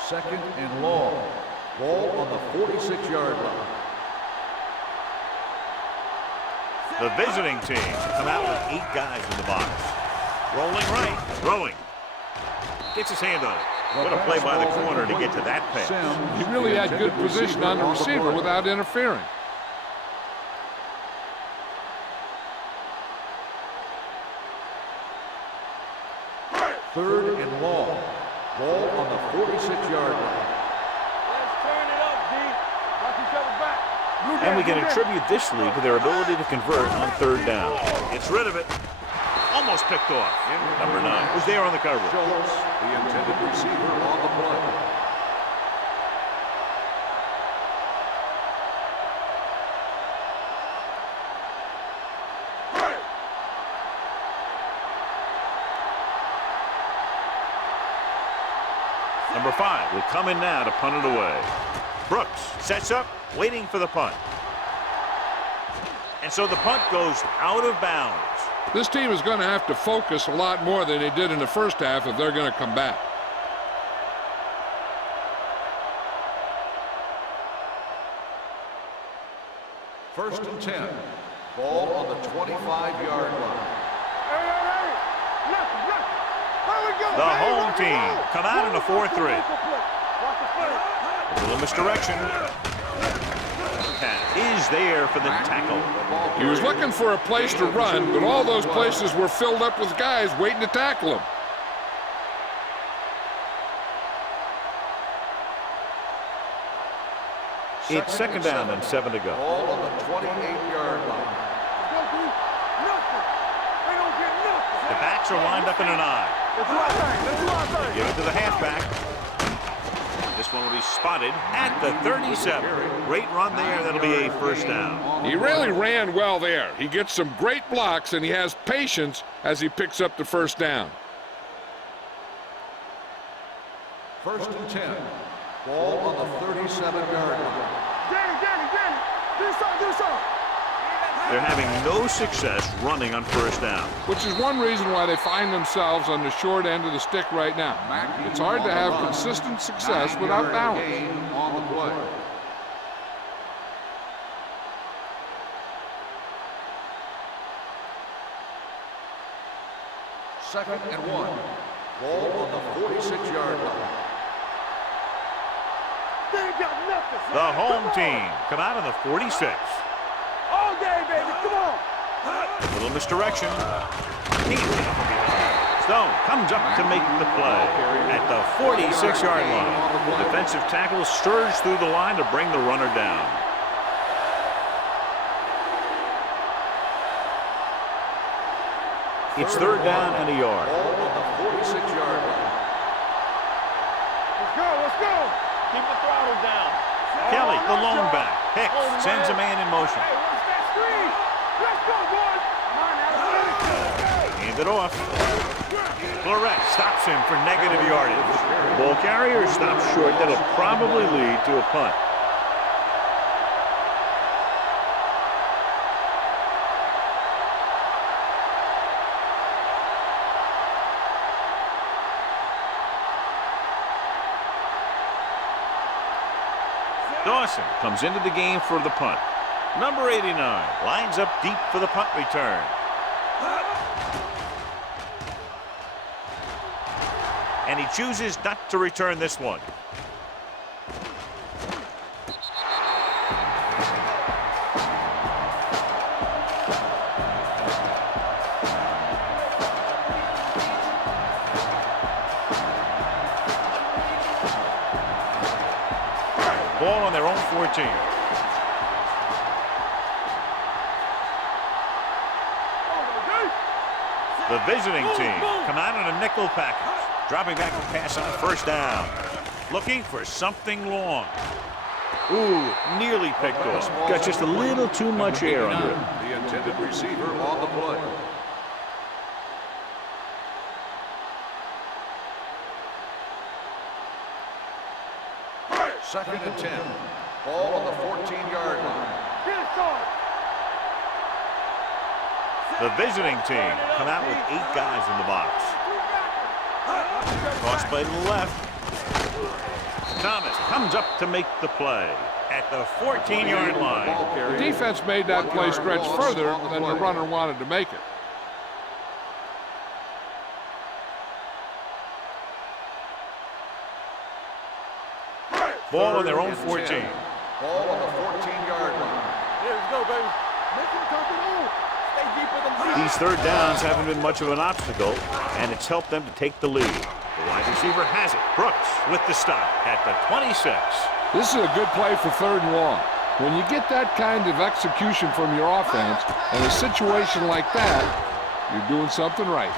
Second and long. Ball on the 46-yard line. The visiting team come out with 8 guys in the box. Rolling right, throwing. Gets his hand on it. What a play by the corner to get to that pass. He really had good position on the receiver without interfering. Third and long. Ball on the 46-yard line. Let's turn it up, D. Watch each other back. And we can attribute this lead to their ability to convert on third down. Gets rid of it. Almost picked off. Number 9 was there on the coverage. Schultz, the intended receiver on the play. Number 5 will come in now to punt it away. Brooks sets up, waiting for the punt. And so the punt goes out of bounds. This team is going to have to focus a lot more than they did in the first half if they're going to come back. First and 10. Ball on the 25-yard line. The home team come out in a 4-3. A little misdirection. Cat is there for the tackle. He was looking for a place to run, but all those places were filled up with guys waiting to tackle him. It's second down and 7 to go. Ball on the 28-yard line. The backs are lined up in an I. Give it to the halfback. This one will be spotted at the 37. Great run there. That'll be a first down. He really ran well there. He gets some great blocks, and he has patience as he picks up the first down. First and 10. Ball on the 37-yard line. They're having no success running on first down. Which is one reason why they find themselves on the short end of the stick right now. It's hard to have consistent success without balance. On the play. Second and 1. Ball on the 46-yard line. The home team come out of the 46. All day, baby. Come on. A little misdirection. Stone comes up to make the play at the 46-yard line. The defensive tackle surged through the line to bring the runner down. It's third down and a yard. Ball on the 46-yard line. Let's go. Let's go. Keep the throttle down. Kelly, the lone back. Hicks sends a man in motion. Hey, watch that screen. Let's go, boys. Come on now. Hand it off. Florette stops him for negative yardage. Ball carrier stops short. That'll probably lead to a punt. Dawson comes into the game for the punt. Number 89 lines up deep for the punt return. And he chooses not to return this one. Ball on their own 14. The visiting team come out in a nickel package. Dropping back to pass on first down. Looking for something long. Ooh, nearly picked off. Got just a little too much air under it. The intended receiver on the play. Second and 10. Ball on the 14-yard line. The visiting team come out with 8 guys in the box. Cross play to the left. Thomas comes up to make the play at the 14-yard line. The defense made that play stretch further than the runner wanted to make it. Ball on their own 14. Ball on the 14-yard line. Here we go, baby. Make him come on. Stay deeper than These third downs haven't been much of an obstacle, and it's helped them to take the lead. The wide receiver has it. Brooks with the stop at the 26. This is a good play for 3rd and long. When you get that kind of execution from your offense in a situation like that, you're doing something right.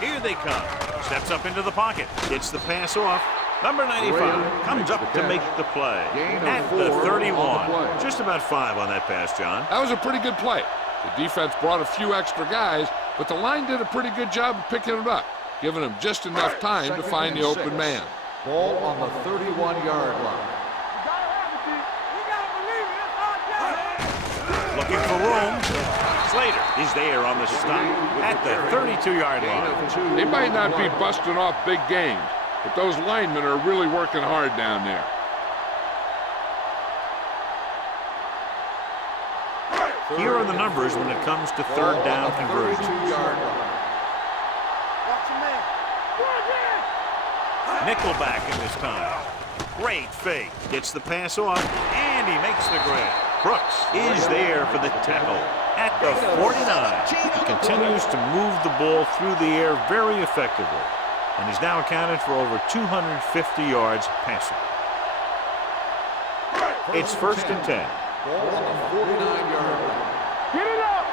Here they come. Steps up into the pocket. Gets the pass off. Number 95 comes up to make the play at the 31. Just about 5 on that pass, John. That was a pretty good play. The defense brought a few extra guys, but the line did a pretty good job of picking it up, giving them just enough time to find the open man. Ball on the 31-yard line. Looking for room. Slater is there on the stop at the 32-yard line. They might not be busting off big games, but those linemen are really working hard down there. Here are the numbers when it comes to 3rd down conversions. Nickelback in this time. Great fake. Gets the pass off, and he makes the grab. Brooks is there for the tackle at the 49. He continues to move the ball through the air very effectively, and he's now accounted for over 250 yards passing. It's 1st and 10. Ball on the 49-yard line. Get it up!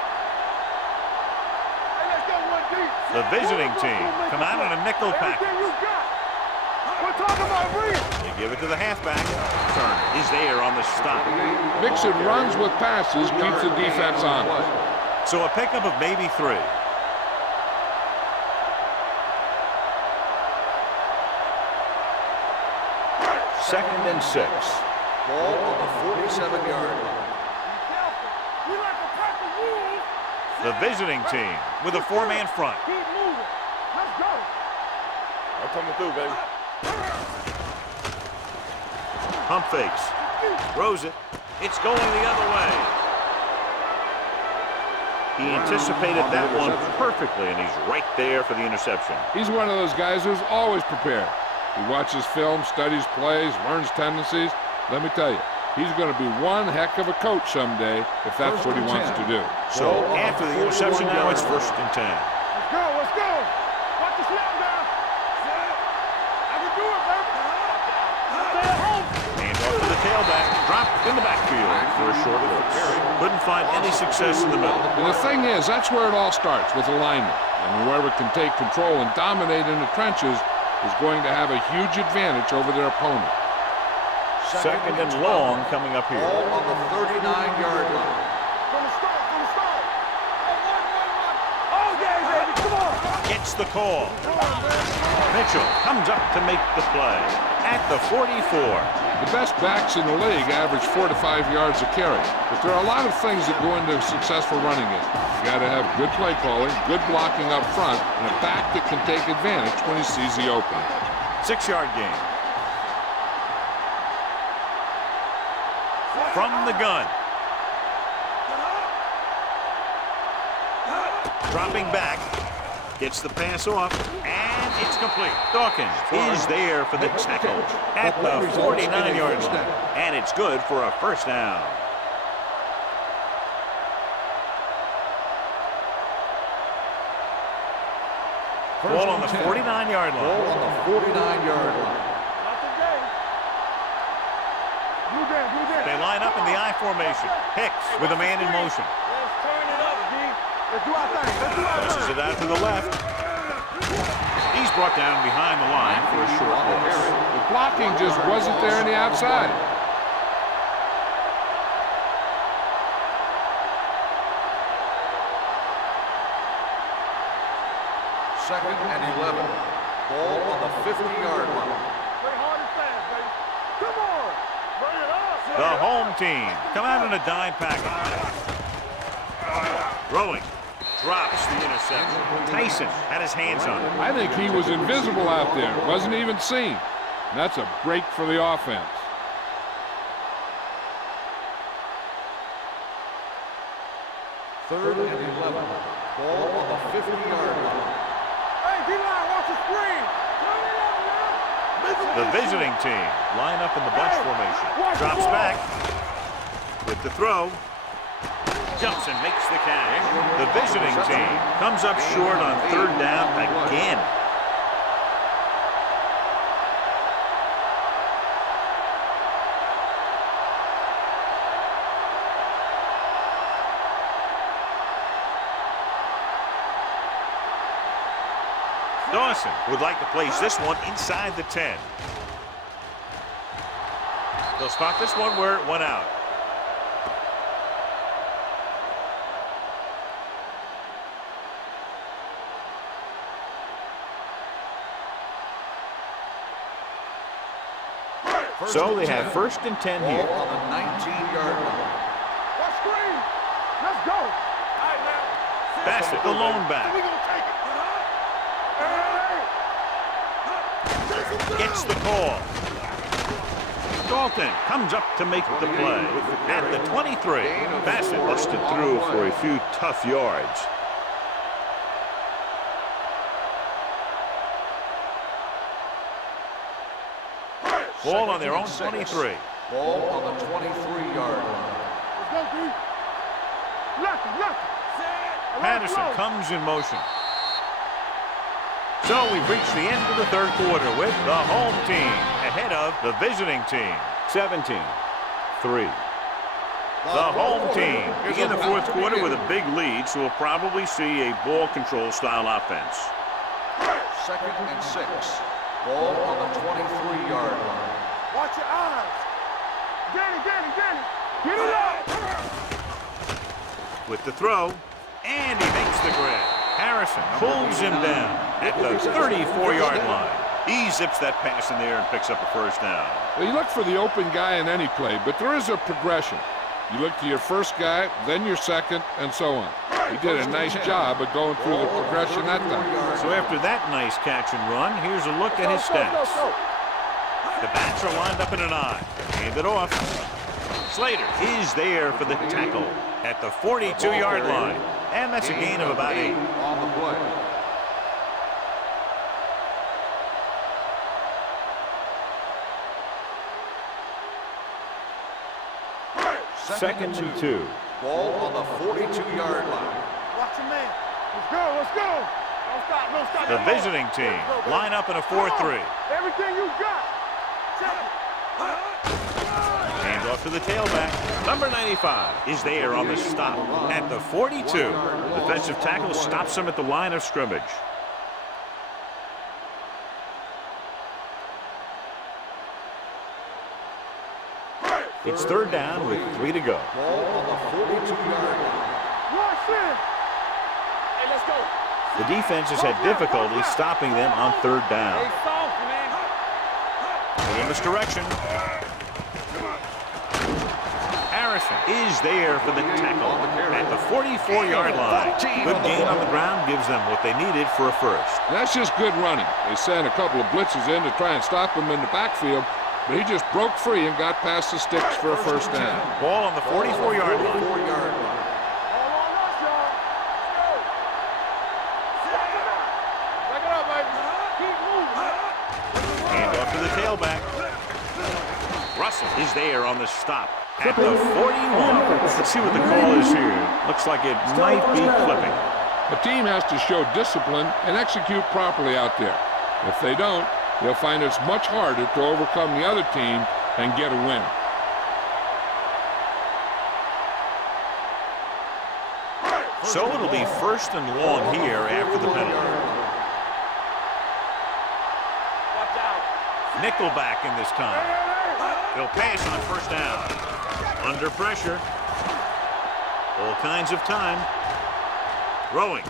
Hey, let's go one deep. The visiting team come out in a nickel package. Everything you got. We're talking about real. You give it to the halfback. Turner is there on the stop. Mixing runs with passes keeps the defense on. So a pickup of maybe 3. Second and 6. Ball on the 47-yard line. We like to pack the rules. The visiting team with a 4-man front. Keep moving. Let's go. I'm coming through, baby. Pump fakes. Throws it. It's going the other way. He anticipated that one perfectly, and he's right there for the interception. He's one of those guys who's always prepared. He watches film, studies plays, learns tendencies. Let me tell you, he's going to be one heck of a coach someday if that's what he wants to do. So after the interception, now it's 1st and 10. Let's go, let's go. Watch the snap down. I can do it, baby. Stay at home. Hand off to the tailback. Dropped in the backfield for a short loss. Couldn't find any success in the middle. And the thing is, that's where it all starts, with alignment. And whoever can take control and dominate in the trenches is going to have a huge advantage over their opponent. Second and long coming up here. Ball on the 39-yard line. From the start, from the start. Oh, yeah, baby, come on. Gets the call. Mitchell comes up to make the play at the 44. The best backs in the league average 4 to 5 yards a carry. But there are a lot of things that go into a successful running game. You got to have good play calling, good blocking up front, and a back that can take advantage when he sees the opening. 6-yard gain. From the gun. Dropping back. Gets the pass off, and it's complete. Dawkins is there for the tackle at the 49-yard line, and it's good for a 1st down. Ball on the 49-yard line. Ball on the 49-yard line. Not today. Blue down, blue down. They line up in the I formation. Hicks with a man in motion. Let's turn it up, G. Let's do our thing. Let's do our thing. Passes it out to the left. He's brought down behind the line for a short loss. The blocking just wasn't there on the outside. Second and 11. Ball on the 50-yard line. Play hard and fast, baby. Come on. Bring it up. The home team come out in a dime package. Throwing. Drops the interception. Tyson had his hands on it. I think he was invisible out there. Wasn't even seen. And that's a break for the offense. Third and 11. Ball on the 50-yard line. Hey, D-line, watch the screen. Turn it up now. The visiting team line up in the bunch formation. Drops back with the throw. Jumps and makes the catch. The visiting team comes up short on third down again. Dawson would like to place this one inside the 10. They'll spot this one where it went out. So they have first and 10 here. Ball on the 19-yard line. Watch screen. Let's go. All right, now. Bassett, the lone back. We gonna take it. Gets the call. Dalton comes up to make the play. At the 23, Bassett busted through for a few tough yards. Ball on their own 23. Ball on the 23-yard line. Let's go, D. Lucky. Patterson comes in motion. So we've reached the end of the third quarter with the home team ahead of the visiting team. 17-3. The home team begin the fourth quarter with a big lead, so we'll probably see a ball control style offense. Second and 6. Ball on the 23-yard line. Watch your eyes. Get it. Get it up. With the throw, and he makes the grab. Harrison pulls him down at the 34-yard line. He zips that pass in there and picks up a first down. Well, you look for the open guy in any play, but there is a progression. You look to your first guy, then your second, and so on. He did a nice job of going through the progression that time. So after that nice catch and run, here's a look at his stats. The backs are lined up in an I. Hand it off. Slater is there for the tackle at the 42-yard line. And that's a gain of about 8. On the play. Second and 2. Ball on the 42-yard line. Watch your man. Let's go. Don't stop. The visiting team line up in a 4-3. Everything you got. Check it. Hand off to the tailback. Number 95 is there on the stop at the 42. Defensive tackle stops him at the line of scrimmage. It's third down with 3 to go. Ball on the 42-yard line. Watch it. Hey, let's go. The defense has had difficulty stopping them on third down. Hey, soft, man. In this direction. Harrison is there for the tackle at the 44-yard line. Good gain on the ground gives them what they needed for a first. And that's just good running. They sent a couple of blitzes in to try and stop him in the backfield, but he just broke free and got past the sticks for a first down. Ball on the 44-yard line. Hold on us, y'all. Let's go. Back it up, baby. Keep moving. Hand off to the tailback. Russell is there on the stop at the 41. Let's see what the call is here. Looks like it might be clipping. A team has to show discipline and execute properly out there. If they don't, they'll find it's much harder to overcome the other team and get a win. So it'll be 1st and long here after the penalty. Nickelback in this time. They'll pass on 1st down. Under pressure. All kinds of time. Throwing.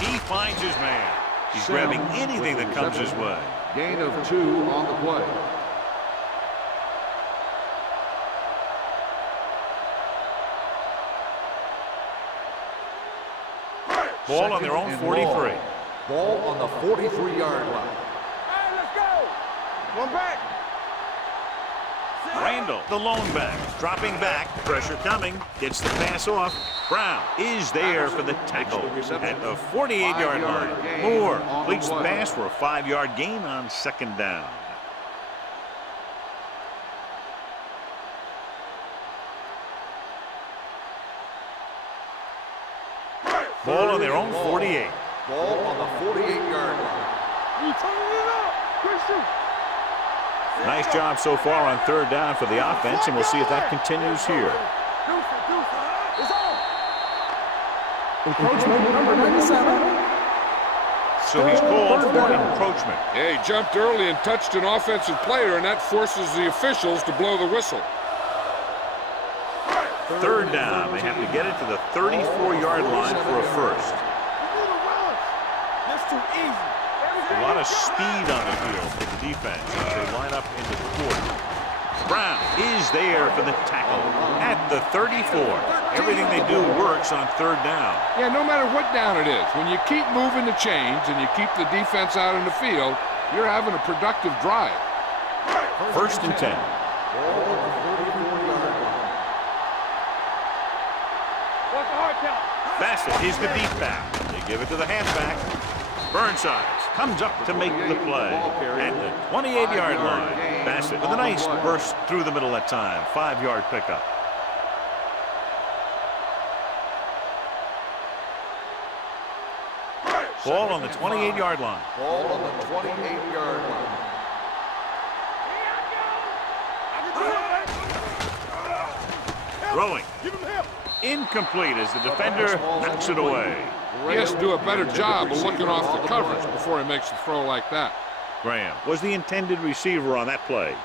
He finds his man. He's grabbing anything that comes his way. Gain of 2 on the play. Ball on their own 43. Ball on the 43-yard line. Hey, let's go. One back. Randall, the lone back, dropping back, pressure coming, gets the pass off. Brown is there for the tackle at the 48-yard line. Moore completes the pass for a 5-yard gain on 2nd down. Ball on their own 48. Ball on the 48-yard line. You turning it up. Christian. Nice job so far on 3rd down for the offense, and we'll see if that continues here. It's on. Encroachment number 97. So he's called for encroachment. Yeah, he jumped early and touched an offensive player, and that forces the officials to blow the whistle. 3rd down. They have to get it to the 34-yard line for a 1st. That's too easy. A lot of speed on the field for the defense as they line up into the court. Brown is there for the tackle at the 34. Everything they do works on 3rd down. Yeah, no matter what down it is, when you keep moving the chains and you keep the defense out in the field, you're having a productive drive. 1st and 10. What's the hard count? Bassett is the deep back. They give it to the halfback. Burnside comes up to make the play at the 28-yard line. Bassett with a nice burst through the middle that time. 5-yard pickup. Ball on the 28-yard line. Ball on the 28-yard line. Throwing. Give him help. Incomplete as the defender knocks it away. He has to do a better job of looking off the coverage before he makes a throw like that. Graham was the intended receiver on that play.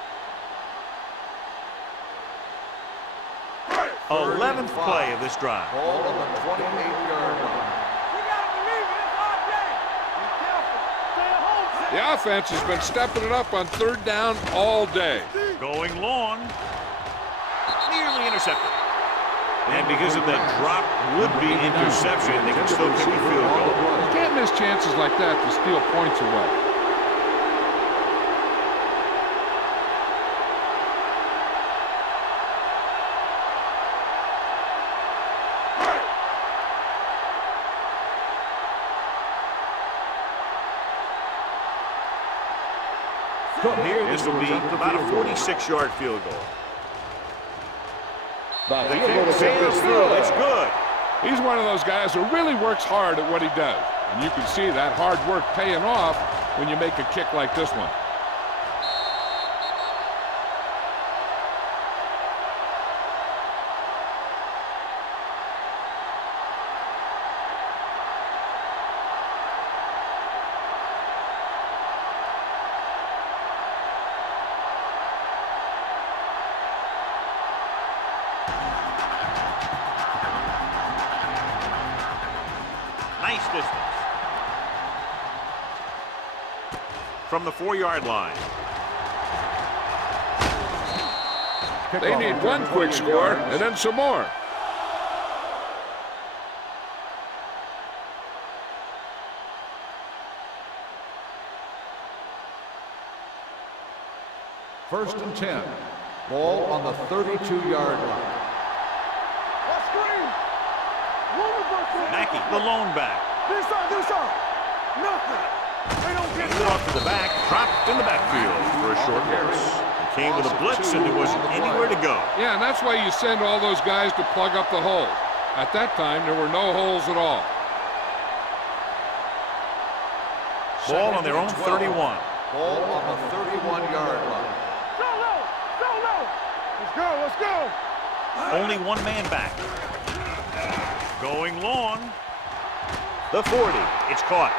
11th play of this drive. Ball on the 28-yard line. We gotta believe it. It's our day. Be careful. Stay at home. The offense has been stepping it up on 3rd down all day. Going long. Nearly intercepted. And because of that drop would-be interception, they can still kick a field goal. You can't miss chances like that to steal points away. From here, this will be about a 46-yard field goal. The kick sails through. It's good. He's one of those guys who really works hard at what he does. And you can see that hard work paying off when you make a kick like this one. Nice distance. From the 4-yard line. They need one quick score and then some more. First and 10. Ball on the 32-yard line. Let's screen. Mackey, the lone back. This side. Nothing. They don't get Handed off to the back, dropped in the backfield for a short loss. It came with a blitz and there wasn't anywhere to go. Yeah, and that's why you send all those guys to plug up the hole. At that time, there were no holes at all. Ball on their own 31. Ball on the 31-yard line. Go, let's go, let's go. Only one man back. Going long. The 40. It's caught.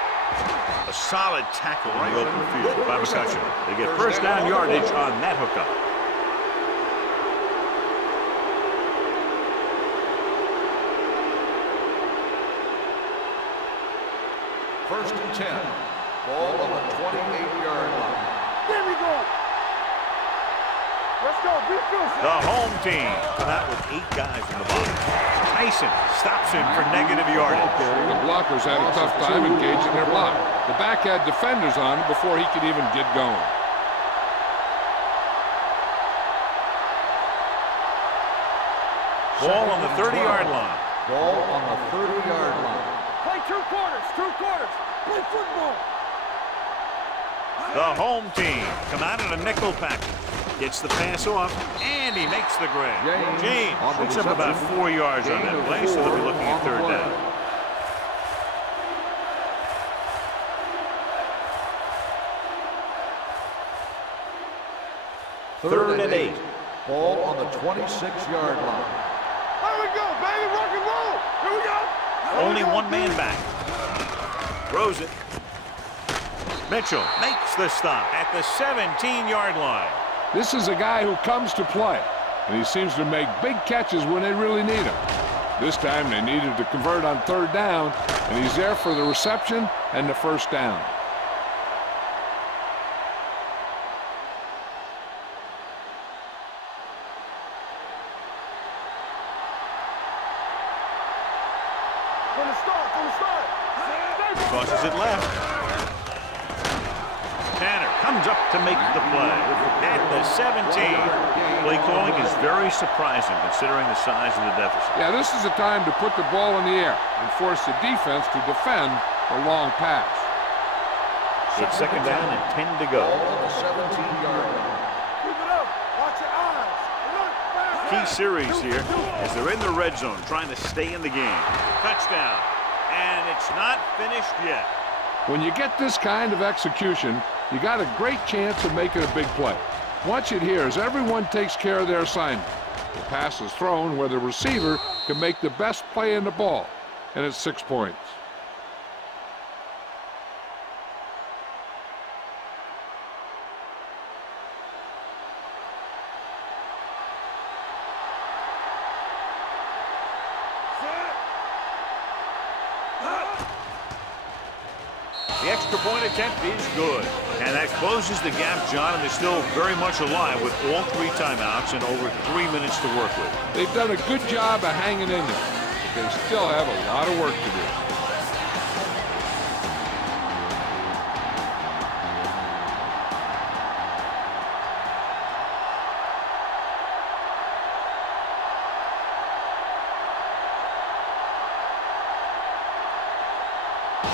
A solid tackle in the open field by McCutcheon. They get first down yardage on that hookup. First and 10. Ball on the 28-yard line. There we go. Let's go, be good. The home team come out with 8 guys in the box. Tyson stops him for negative yardage. The blockers had a tough time engaging their block. The back had defenders on him before he could even get going. Ball on the 30-yard line. Ball on the 30-yard line. Play 2 quarters, 2 quarters. Play football. The home team come out in a nickel package. Gets the pass off, and he makes the grab. James picks up about 4 yards on that play, so they'll be looking at third down. Third and 8. Ball on the 26-yard line. There we go, baby, rock and roll. Here we go. Only one man back. Throws it. Mitchell makes the stop at the 17-yard line. This is a guy who comes to play, and he seems to make big catches when they really need him. This time they needed to convert on third down, and he's there for the reception and the first down. From the start. Crosses it left. Tanner comes up to make the play at the 17. Play calling is very surprising considering the size of the deficit. Yeah, this is the time to put the ball in the air and force the defense to defend the long pass. It's second down and 10 to go. Ball on the 17-yard line. Keep it up. Watch your eyes. Look, fast. Key series here as they're in the red zone trying to stay in the game. Touchdown. And it's not finished yet. When you get this kind of execution, you got a great chance of making a big play. Watch it here as everyone takes care of their assignment. The pass is thrown where the receiver can make the best play in the ball, and it's 6 points. The extra point attempt is good. And that closes the gap, John, and they're still very much alive with all 3 timeouts and over 3 minutes to work with. They've done a good job of hanging in there, but they still have a lot of work to do.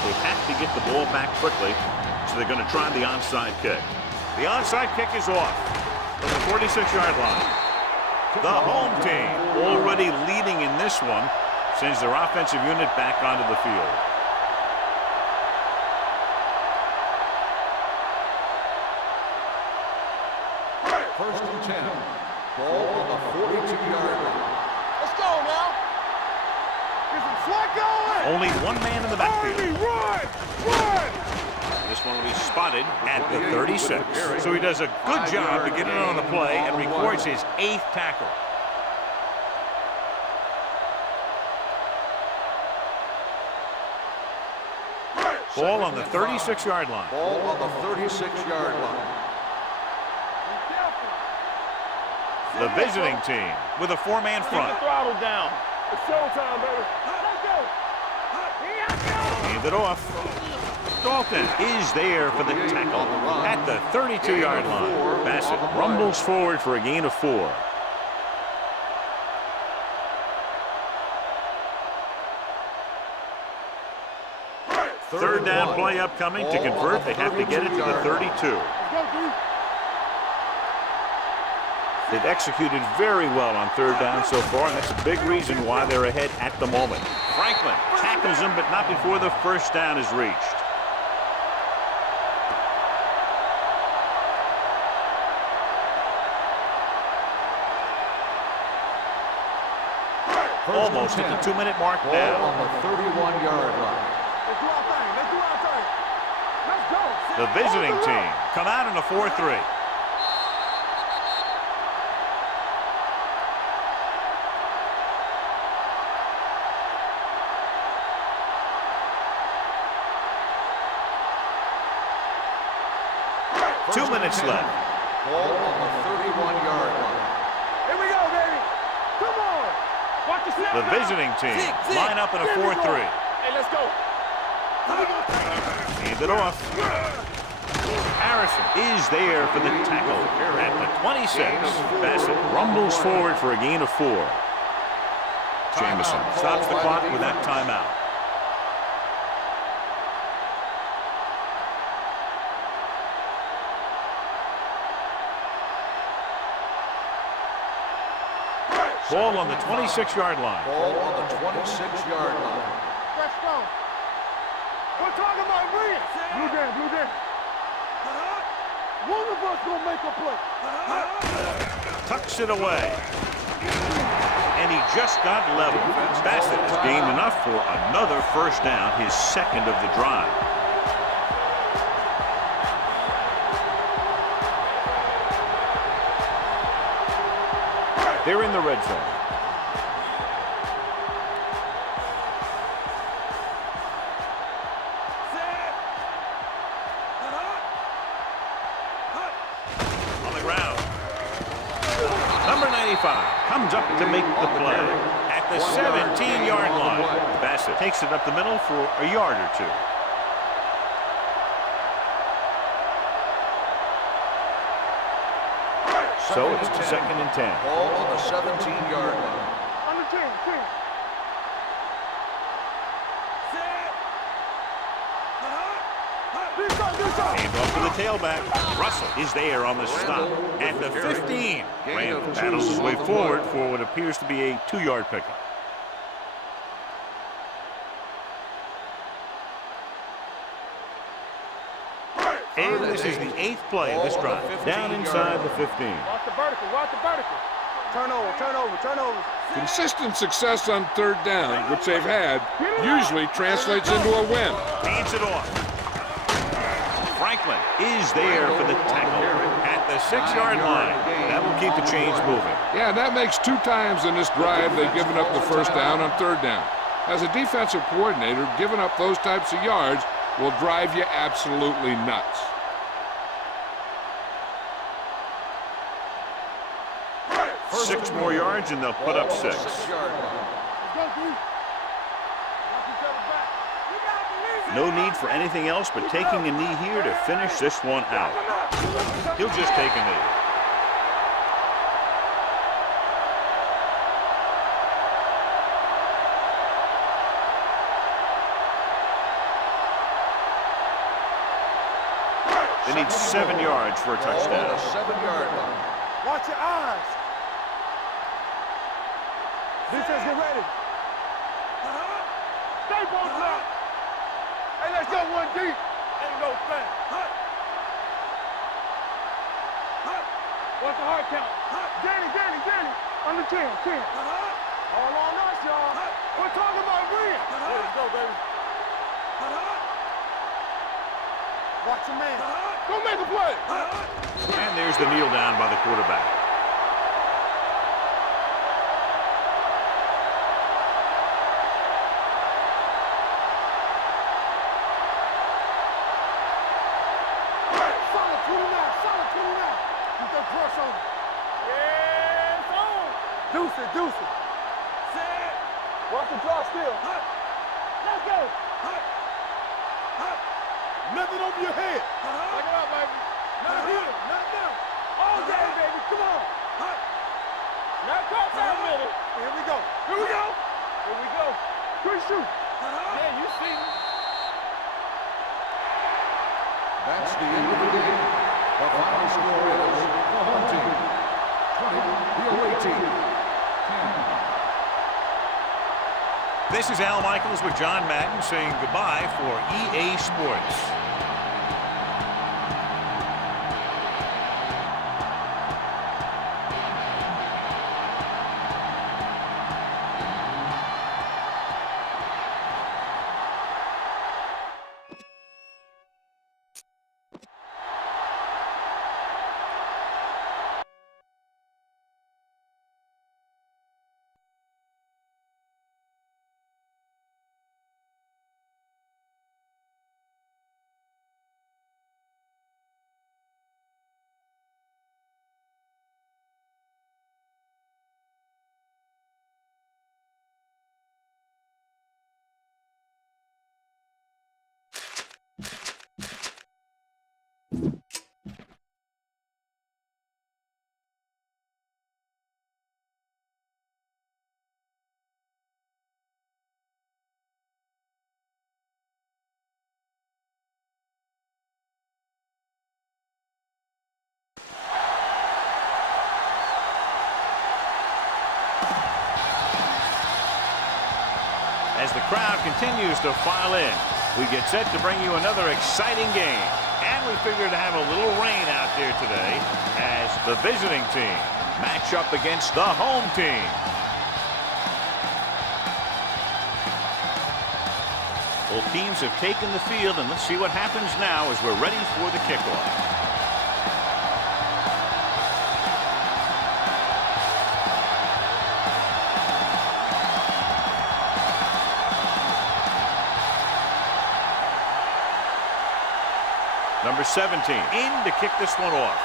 They have to get the ball back quickly, so they're going to try the onside kick. The onside kick is off from the 46-yard line. The home team already leading in this one sends their offensive unit back onto the field. First and 10. Ball on the 42-yard line. Let's go now. Get some slack going. Only one man in the backfield. Run. This one will be spotted at the 36. So he does a good job to get in on the play and records his 8th tackle. Ball on the 36-yard line. Ball on the 36-yard line. The visiting team with a 4-man front. Throttle down. It's showtime, baby. Let's go. Hand it off. Dalton is there for the tackle at the 32-yard line. Bassett rumbles forward for a gain of 4. Third down play upcoming. To convert, they have to get it to the 32. They've executed very well on third down so far, and that's a big reason why they're ahead at the moment. Franklin tackles him, but not before the first down is reached. Almost hit the 2-minute mark Ball now. on the 31-yard line. Let's do our thing. Let's do our thing. Let's go. The visiting team come out in a 4-3. First 2 minutes and 10. left. Ball on the 31-yard line. Here we go, baby. Come on. Watch the snap. The visiting team line up in a 4-3. Hey, let's go. Hand it off. Harrison is there for the tackle at the 26. Bassett rumbles forward for a gain of 4. Jamison stops the clock with that timeout. Ball on the 26-yard line. Ball on the 26-yard line. Let's go. We're talking about Reed. Blue down, blue down. One of us gonna make a play. Tucks it away. And he just got level. Bassett has gained enough for another first down, his second of the drive. They're in the red zone. On the ground. Number 95 comes up to make the play at the 17-yard line. Bassett takes it up the middle for a yard or 2. So it's 2nd and 10. Ball on the 17-yard line. On the 10, 10. Hand off to the tailback. Russell is there on the stop at the 15. Rand battles his way forward for what appears to be a 2-yard pickup. And this is the 8th play of this drive. Down inside the 15. Watch the vertical, watch the vertical. Turnover, turnover, turnover. Consistent success on 3rd down, which they've had, usually translates into a win. Hands it off. Franklin is there for the tackle at the 6-yard line. That will keep the chains moving. Yeah, that makes 2 times in this drive they've given up the first down on 3rd down. As a defensive coordinator, giving up those types of yards will drive you absolutely nuts. Six more yards and they'll put up 6. Let's go, G. Watch each other back. You got the lead. No need for anything else but taking a knee here to finish this one out. He'll just take a knee. They need 7 yards for a Ball on touchdown. the 7-yard line. Watch your eyes. Defense, get ready. Stay both up. Hey, let's go 1 deep. Ain't no thing. What's the hard count? Danny, Danny, Danny. On the 10, 10. All on us, y'all. We're talking about Reed. Let's go, baby. Watch your man. Go make a play. And there's the kneel down by the quarterback. Solid 29, solid 29. Keep that press on. Yeah, it's on. Deuce it, deuce it. Set. Watch the draw still. Let's go. Nothing over your head. Take it out, baby. Not here, not now. All day, baby. Come on. Now call for a minute. Here we go. Here we go. Here we go. Good shoot. Yeah, you see me. That's the end of the game. The final score is the home team 20, the away team 10. This is Al Michaels with John Madden saying goodbye for EA Sports. crowd continues to file in. We get set to bring you another exciting game. And we figure to have a little rain out there today as the visiting team match up against the home team. Both teams have taken the field, and let's see what happens now as we're ready for the kickoff. Number 17 in to kick this one off.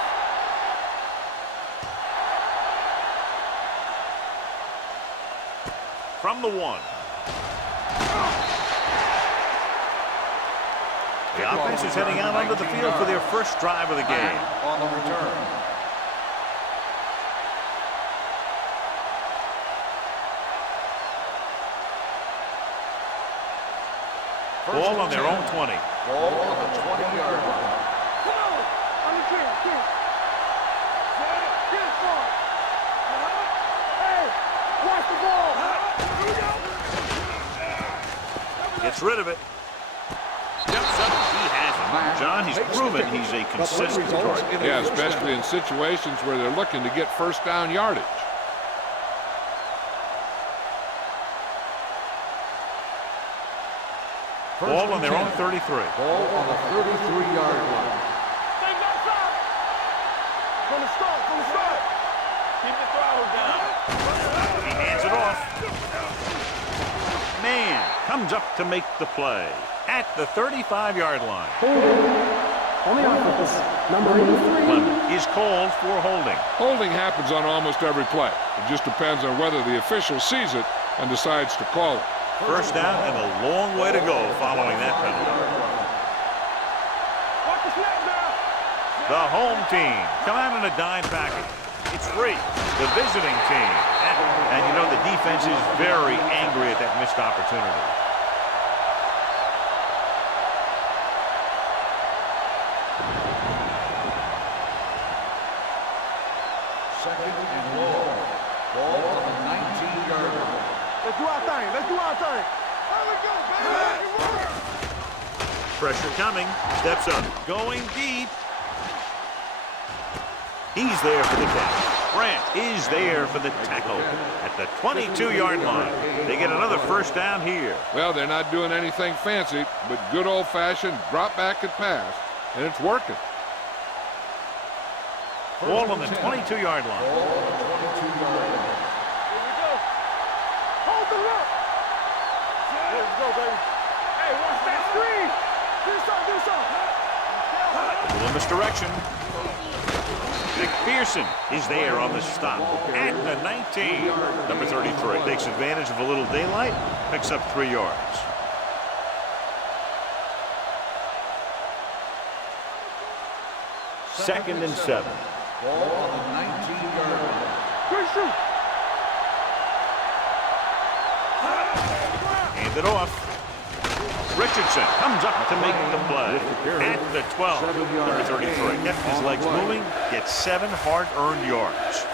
From the 1. The offense is heading out onto the field for their first drive of the game. On the return. Ball on their own 20. Ball on the 20-yard line. Come on. On the field. Get it for him. Hey, watch the ball. Here we go. Gets rid of it. Steps up. He has it. John, he's proven he's a consistent target. Yeah, especially in situations where they're looking to get first down yardage. Ball on their own 33. Ball on the 33-yard line. Stay back up. From the start. Keep the throttle down. He hands it off. Man comes up to make the play at the 35-yard line. On the offense, number 83. Plunder is called for holding. Holding happens on almost every play. It just depends on whether the official sees it and decides to call it. First down and a long way to go following that penalty. Watch the snap now. The home team come out in a dime package. It's free. The visiting team. And you know the defense is very angry at that missed opportunity. Second and long. Ball on the 19-yard line. Let's do our thing. There we go, baby. Pressure coming. Steps up. Going deep. He's there for the catch. Grant is there for the tackle at the 22-yard line. They get another first down here. Well, they're not doing anything fancy, but good old-fashioned drop back and pass, and it's working. Ball on the 22-yard line. Ball on the 22-yard line. Here we go. Hold the look. There we go, baby. Hey, watch that screen. Do something. A little misdirection. McPherson is there on the stop at the 19. Number 33 takes advantage of a little daylight, picks up 3 yards. Second and 7. Ball on the 19-yard line. Good shoot. Hand it off. Richardson comes up to make the play at the 12. Number 33 kept his legs moving, gets 7 hard-earned yards.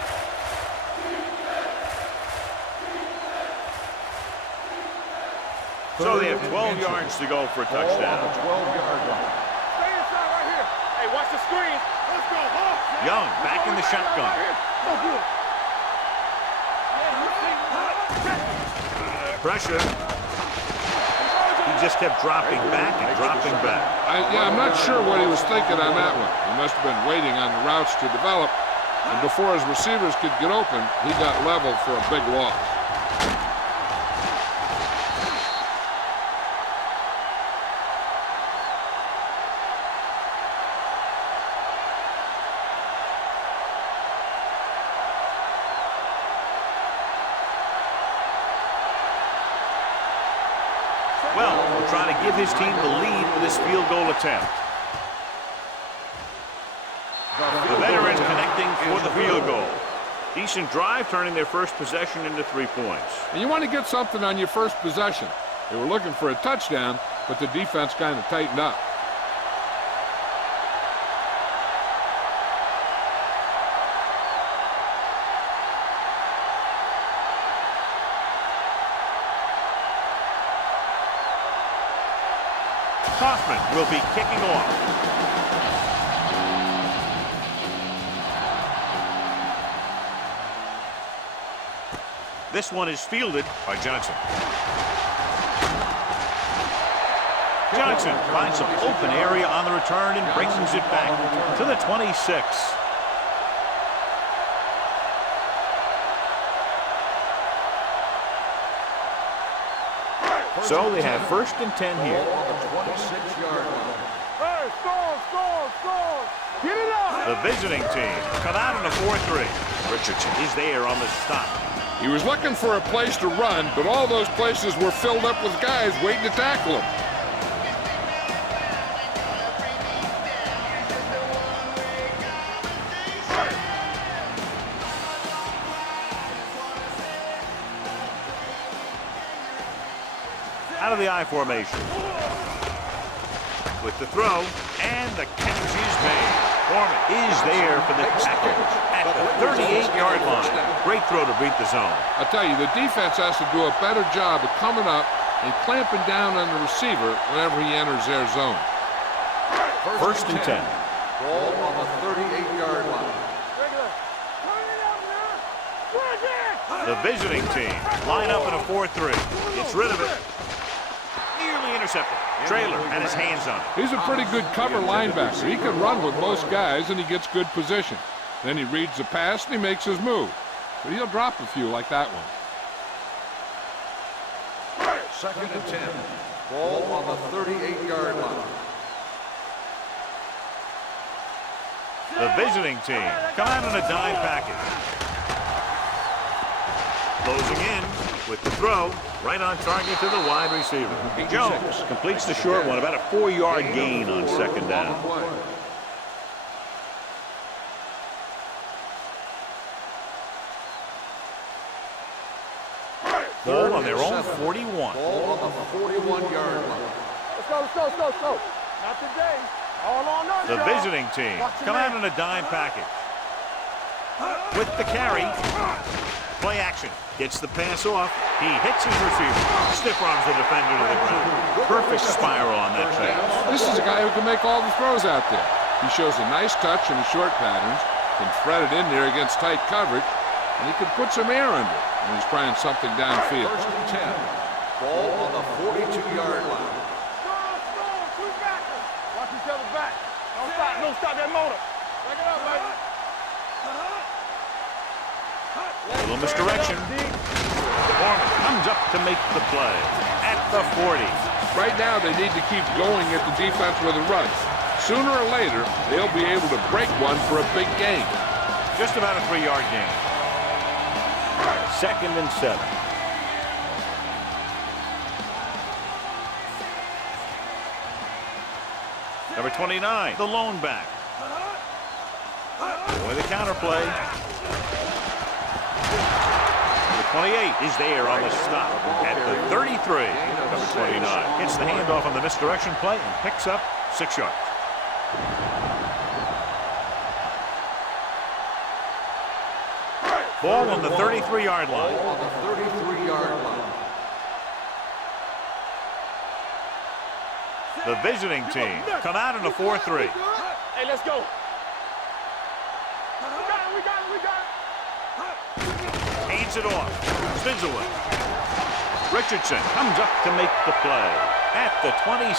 So they have 12 yards to go for a Ball on the touchdown. 12-yard line. Stay inside right here. Hey, watch the screen. Let's go. Young back in the shotgun. So good. Pressure. He just kept dropping back and dropping back. I'm not sure what he was thinking on that one. He must have been waiting on the routes to develop, and before his receivers could get open, he got leveled for a big loss. Well, we'll try to give his team the lead with this field goal attempt. The veterans connecting for the field goal. Decent drive, turning their first possession into 3 points. And you want to get something on your first possession. They were looking for a touchdown, but the defense kind of tightened up. Kaufman will be kicking off. This one is fielded by Johnson. Johnson finds some open area on the return and brings it back to the 26. So they have 1st and 10 here. Hey, score! Get it up! The visiting team come out in a 4-3. Richardson is there on the stop. He was looking for a place to run, but all those places were filled up with guys waiting to tackle him. Out of the I formation. With the throw, and the catch is made. Foreman is there for the tackle at the 38-yard line. Great throw to beat the zone. I tell you, the defense has to do a better job of coming up and clamping down on the receiver whenever he enters their zone. 1st and 10. Ball on the 38-yard line. The visiting team line up in a 4-3. Gets rid of it. Nearly intercepted. Traylor had his hands on it. He's a pretty good cover linebacker. He can run with most guys, and he gets good position. Then he reads the pass, and he makes his move. But he'll drop a few like that one. 2nd and 10. Ball on the 38-yard line. The visiting team come out in a dime package. Closing in with the throw, right on target to the wide receiver. Jones completes the short one, about a 4-yard gain on 2nd down. Ball on their own 41. Ball on the 41-yard line. Let's go. Not today. All on us, The visiting team come out in a dime package. With the carry. Play action. Gets the pass off. He hits his receiver. Stiff arms the defender to the ground. Perfect spiral on that pass. This is a guy who can make all the throws out there. He shows a nice touch in the short patterns, can thread it in there against tight coverage, and he can put some air under it when he's trying something downfield. 1st and 10. Ball on the 42-yard line. Watch each other's back. Don't stop that motor. Back it up, baby. A little misdirection. Foreman comes up to make the play at the 40. Right now, they need to keep going at the defense with a run. Sooner or later, they'll be able to break one for a big gain. Just about a 3-yard gain. 2nd and 7. Number 29, the lone back. With the counterplay. The 28 is there on the stop at the 33. Number 29 hits the handoff on the misdirection play and picks up 6 yards. Ball on the 33-yard line. Ball on the 33-yard line. The visiting team come out in a 4-3. Hey, let's go. We got it. Hands it off. Spins away. Richardson comes up to make the play at the 27.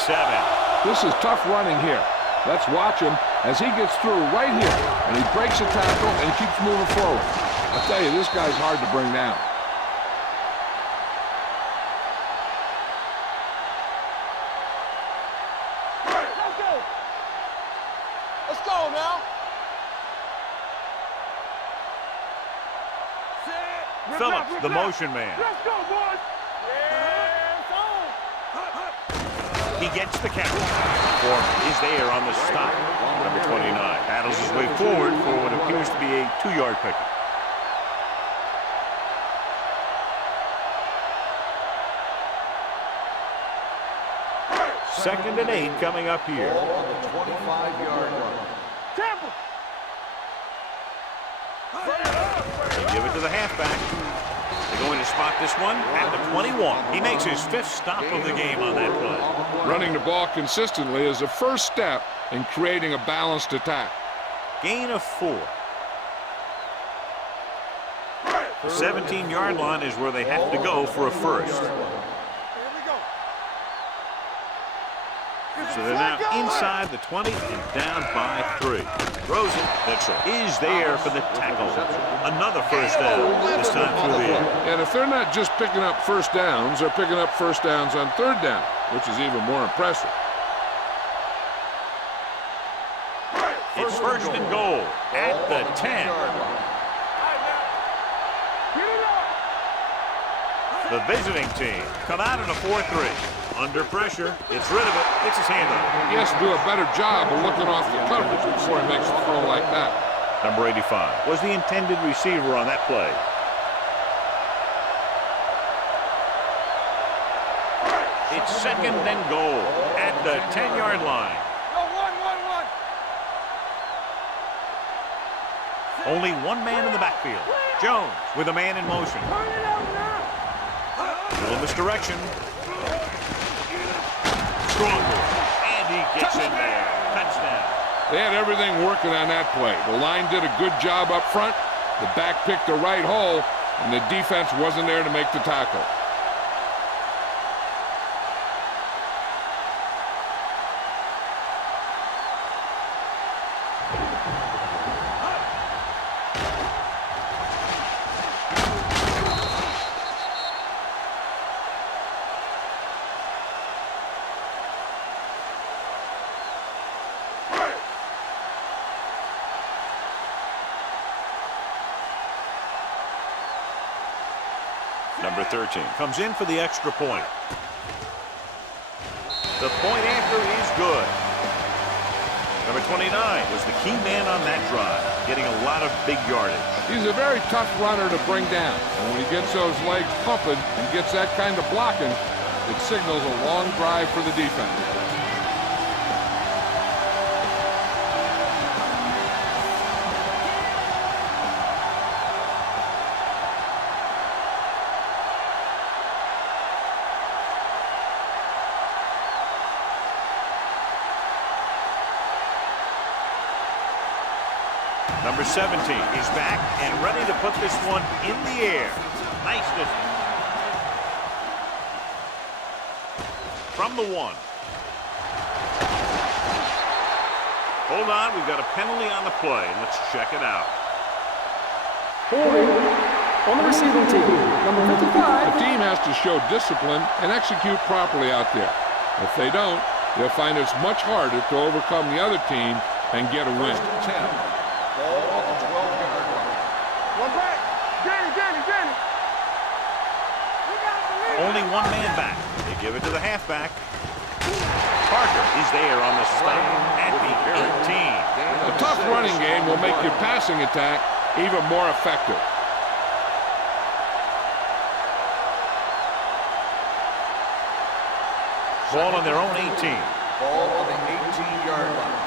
This is tough running here. Let's watch him as he gets through right here, and he breaks a tackle and keeps moving forward. I tell you, this guy's hard to bring down. Let's go now. Phillips, the motion man. Let's go, boys. He gets the catch. Foreman is there on the stop. Number 29 paddles his way forward for what appears to be a 2-yard pickup. Second and 8 coming up here. Ball on the 25-yard line. They give it to the halfback. The Going to spot this one at the 21. He makes his 5th stop of the game on that play. Running the ball consistently is the first step in creating a balanced attack. Gain of 4. The 17-yard line is where they have to go for a first. So they're now inside the 20 and down by 3. Throws it. That's right. Is there for the tackle. Another first down, this time through the air. And if they're not just picking up first downs, they're picking up first downs on 3rd down, which is even more impressive. It's 1st and goal at the 10. The visiting team come out in a 4-3. Under pressure, it's rid of it, gets his hand on it. He has to do a better job of looking off the coverage before he makes a throw like that. Number 85 was the intended receiver on that play. It's 2nd and goal at the 10-yard line. Only one man in the backfield. Jones with a man in motion. Little misdirection. Stronger. And he gets in there. Touchdown. They had everything working on that play. The line did a good job up front. The back picked the right hole, and the defense wasn't there to make the tackle. Number 13 comes in for the extra point. The point after is good. Number 29 was the key man on that drive, getting a lot of big yardage. He's a very tough runner to bring down. And when he gets those legs pumping and gets that kind of blocking, it signals a long drive for the defense. Number 17 is back and ready to put this one in the air. Nice distance. From the 1. Hold on, we've got a penalty on the play. Let's check it out. Holding on the receiving team, number 55. The team has to show discipline and execute properly out there. If they don't, they'll find it's much harder to overcome the other team and get a win. 10. Ball on the 12-yard line. One back. Danny. Only one man back. They give it to the halfback. Parker is there on the stop at the 18. A tough running game will make your passing attack even more effective. Ball on their own 18. Ball on the 18-yard line.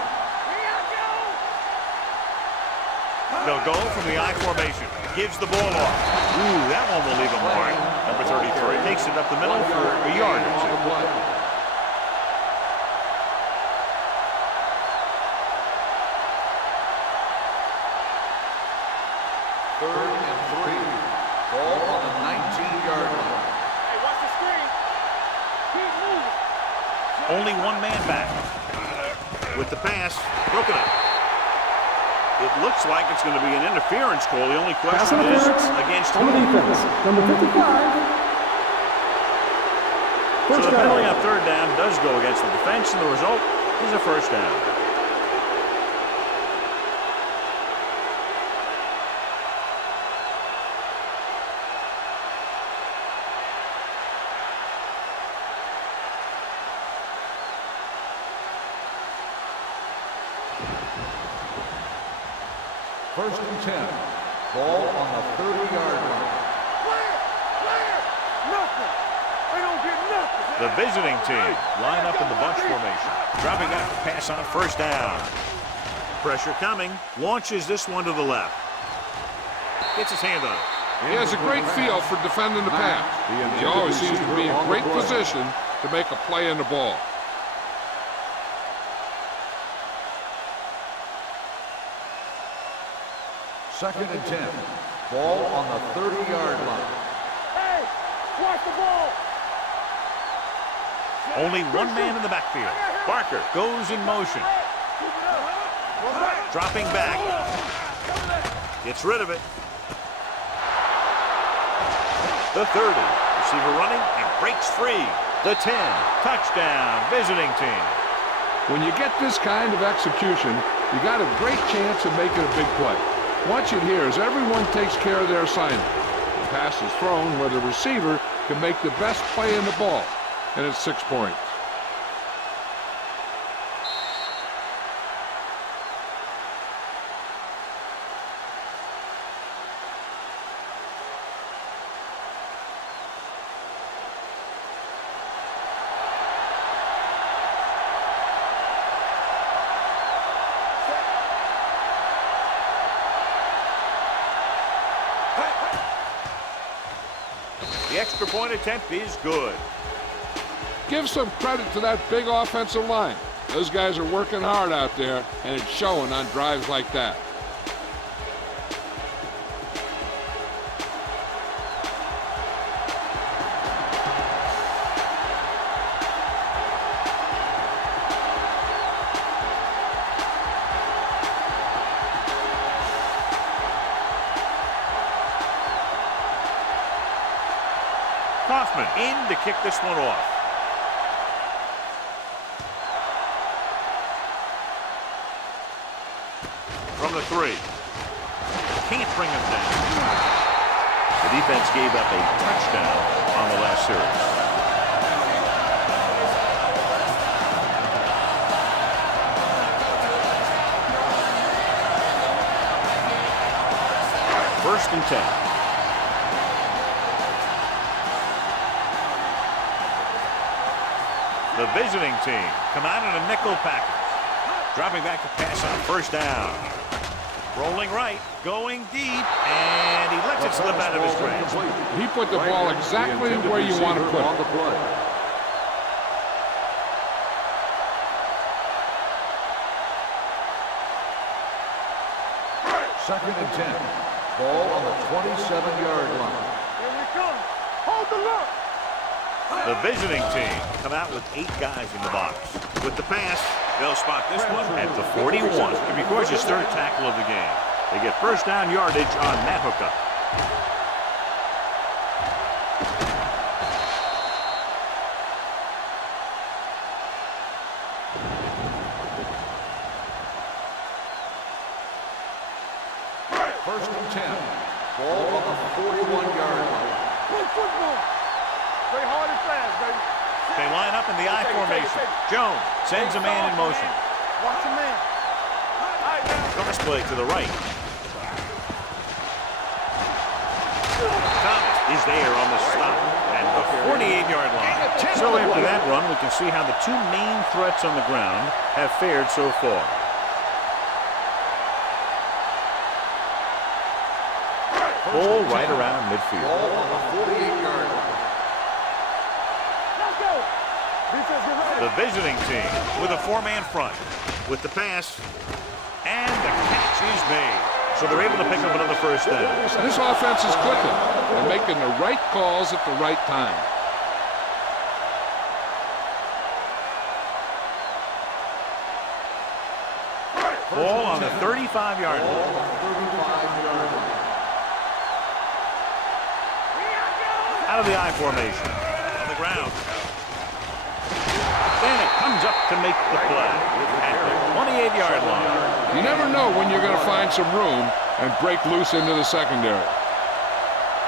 They'll go from the I formation. Gives the ball off. Ooh, that one will leave a mark. Number 33 takes it up the middle for a yard or 2. Third and 3. Ball on the 19-yard line. Hey, watch the screen. Keep moving. Only one man back. With the pass, broken up. It looks like it's going to be an interference call. The only question is against on the who? defense, number 55. So First the penalty down. on 3rd down does go against the defense, and the result is a first down. First and 10. Ball on the 30-yard line. Clear. Nothing. They don't get nothing. The visiting team line up in the bunch formation. Dropping back to pass on 1st down. Pressure coming. Launches this one to the left. Gets his hand on it. He has a great feel for defending the pass. He always seems to be in great position to make a play in the ball. Second and 10. Ball on the 30-yard line. Hey, watch the ball. Only one man in the backfield. Barker goes in motion. Dropping back. Gets rid of it. The 30. Receiver running and breaks free. The 10. Touchdown, visiting team. When you get this kind of execution, you got a great chance of making a big play. Watch it here as everyone takes care of their assignment. The pass is thrown where the receiver can make the best play in the ball, and it's 6 points. The extra point attempt is good. Give some credit to that big offensive line. Those guys are working hard out there, and it's showing on drives like that. Kaufman in to kick this one off. From the 3. Can't bring him down. The defense gave up a touchdown on the last series. First and 10. The visiting team come out in a nickel package. Dropping back to pass on first down. Rolling right, going deep, and he lets it slip out of his grasp. He put the ball exactly where you want to put it. Second and 10. Ball on the 27-yard line. Here we come. Hold the look. The visiting team come out with 8 guys in the box. With the pass, they'll spot this one at the 41. It records his 3rd tackle of the game. They get first down yardage on that hookup. First and 10. Ball on the 41-yard line. Play football. Play hard and fast, baby. They line up in the I formation. Jones sends a man in motion. Watch the man. Cross play to the right. Thomas is there on the stop at the 48-yard line. So after that run, we can see how the 2 main threats on the ground have fared so far. Ball right around midfield. Ball on the 48-yard line. Let's go. Defense, get ready. The visiting team with a 4-man front. With the pass, and the catch is made. So they're able to pick up another first down. This offense is clicking. They're making the right calls at the right time. Ball on the 35-yard line. Out of the I formation. On the ground. Then it comes up to make the play at the 28-yard line. You never know when you're going to find some room and break loose into the secondary.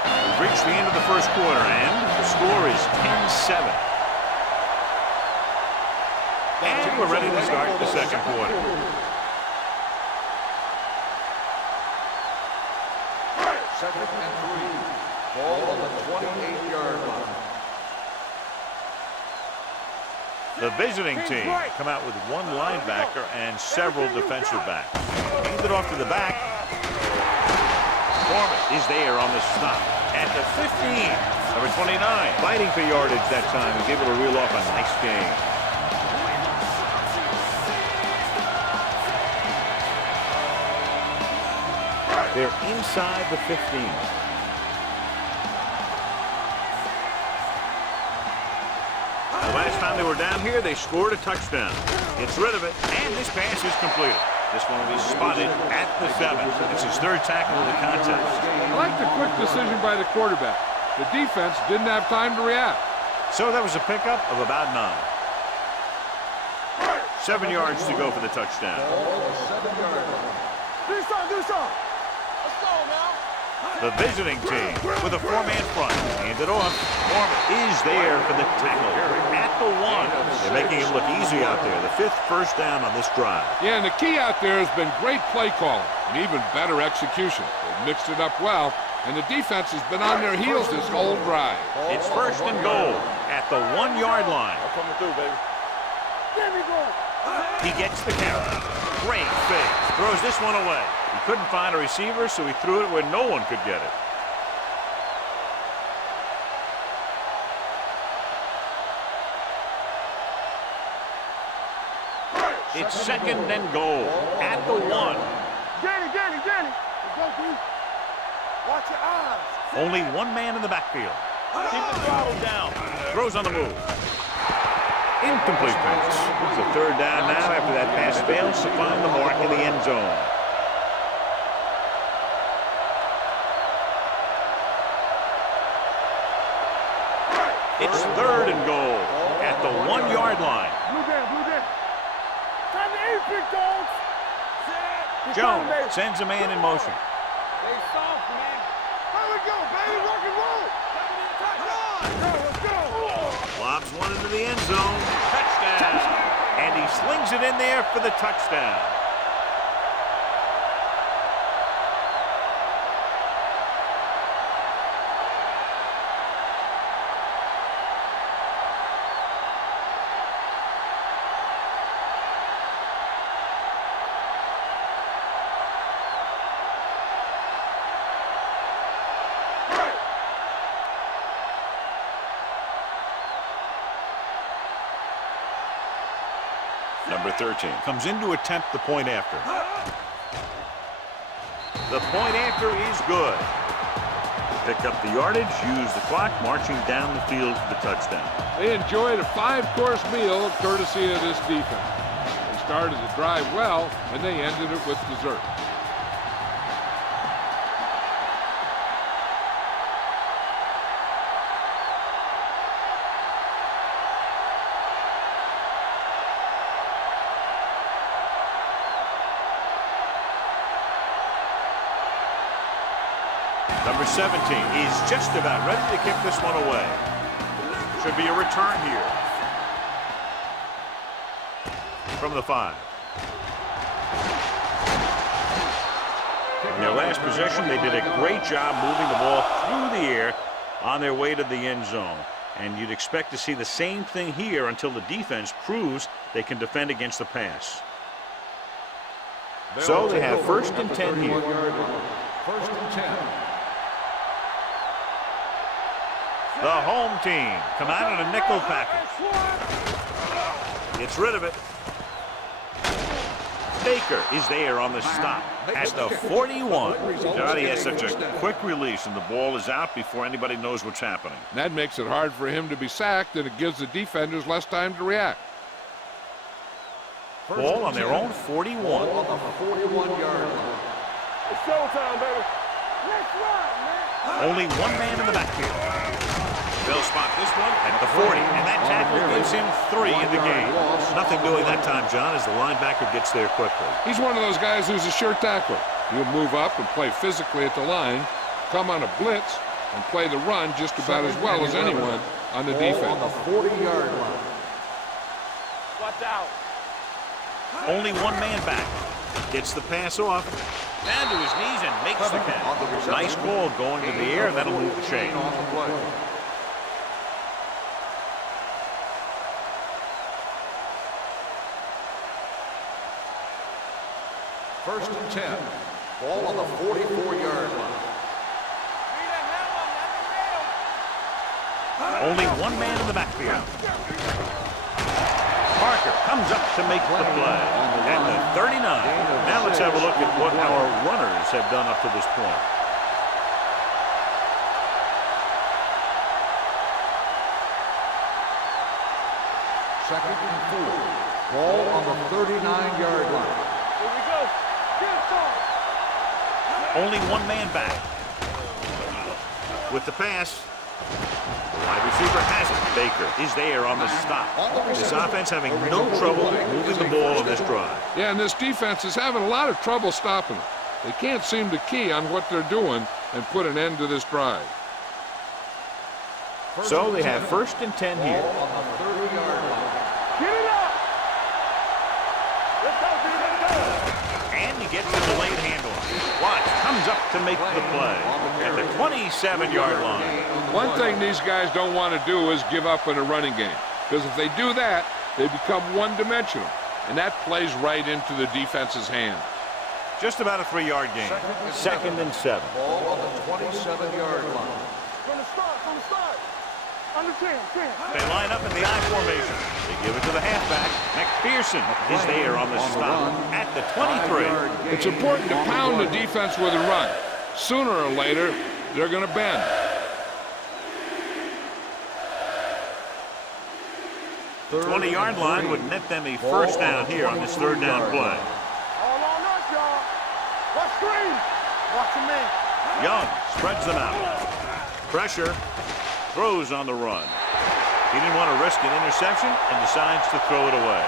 We've reached the end of the first quarter, and the score is 10-7. And we're ready to start the second quarter. Second and 3. Ball on the 28-yard line. The visiting team come out with 1 linebacker and several defensive backs. Hands it off to the back. Foreman is there on the stop at the 15. Number 29, fighting for yardage that time. He's able to reel off a nice gain. They're inside the 15. The last time they were down here, they scored a touchdown. Gets rid of it, and this pass is completed. This one will be spotted at the 7. It's his third tackle of the contest. I like the quick decision by the quarterback. The defense didn't have time to react. So that was a pickup of about 9. 7 yards to go for the touchdown. Do something. Let's go now. The visiting team with a 4-man front. Hand it off. Foreman is there for the tackle at the 1. They're making it look easy out there. The 5th first down on this drive. Yeah, and the key out there has been great play calling and even better execution. They've mixed it up well, and the defense has been on their heels this whole drive. It's 1st and goal at the 1-yard line. I'm coming through, baby. There we go. He gets the count. Great fake. Throws this one away. He couldn't find a receiver, so he threw it where no one could get it. It's 2nd and goal at the 1. Danny. Go, D. Watch your eyes. Only one man in the backfield. Keep the throttle down. Throws on the move. Incomplete pass. It's a 3rd down now after that pass fails to find the mark in the end zone. It's 3rd and goal at the 1-yard line. Blue down. Time to eat, big dogs. Jones sends a man in motion. Stay soft, man. Here we go, baby. Rock and roll. Let's go. Lobs one into the end zone. Touchdown. And he slings it in there for the touchdown. Number 13 comes in to attempt the point after. The point after is good. Pick up the yardage, use the clock, marching down the field for the touchdown. They enjoyed a 5-course meal courtesy of this defense. They started the drive well, and they ended it with dessert. Number 17 is just about ready to kick this one away. Should be a return here. From the 5. In their last possession, they did a great job moving the ball through the air on their way to the end zone. And you'd expect to see the same thing here until the defense proves they can defend against the pass. So they have 1st and 10 here. 1st and 10. The home team come out in a nickel package. Gets rid of it. Baker is there on the stop at the 41. God, he has such a quick release, and the ball is out before anybody knows what's happening. That makes it hard for him to be sacked, and it gives the defenders less time to react. Ball on their own 41. On the 41-yard line. It's showtime, baby. Let's ride, man. Only one man in the backfield. They'll spot this one at the 40, and that tackle gives him 3 in the game. Nothing doing that time, John, as the linebacker gets there quickly. He's one of those guys who's a sure tackler. He'll move up and play physically at the line, come on a blitz, and play the run just about as well as anyone on the defense. On the 40-yard line. Watch out. Only one man back. Gets the pass off. Down to his knees and makes the catch. Nice ball going to the air. That'll move the chain. On the play. 1st and 10. Ball on the 44-yard line. Only one man in the backfield. Parker comes up to make the play at the 39. Now let's have a look at what our runners have done up to this point. Second and 4. Ball on the 39-yard line. Here we go. Only one man back. With the pass. The wide receiver has it. Baker is there on the stop. This offense having no trouble moving the ball on this drive. Yeah, and this defense is having a lot of trouble stopping them. They can't seem to key on what they're doing and put an end to this drive. So they have 1st and 10 here. Ball on the 30-yard line. Get it up. Let's go, And he gets the delayed handle. Watts comes up to make the play at the 27-yard line. One thing these guys don't want to do is give up in a running game, because if they do that, they become one-dimensional, and that plays right into the defense's hand. Just about a 3-yard gain. 2nd and 7. Ball on the 27-yard line. From the start. Under 10. They line up in the I formation. They give it to the halfback. McPherson is there on the stop at the 23. It's important to pound the defense with a run. Sooner or later, they're going to bend. The 20-yard line would net them a 1st down here on this 3rd down play. All on us, y'all. Watch screen. Watch a man. Young spreads them out. Pressure. Throws on the run. He didn't want to risk an interception and decides to throw it away.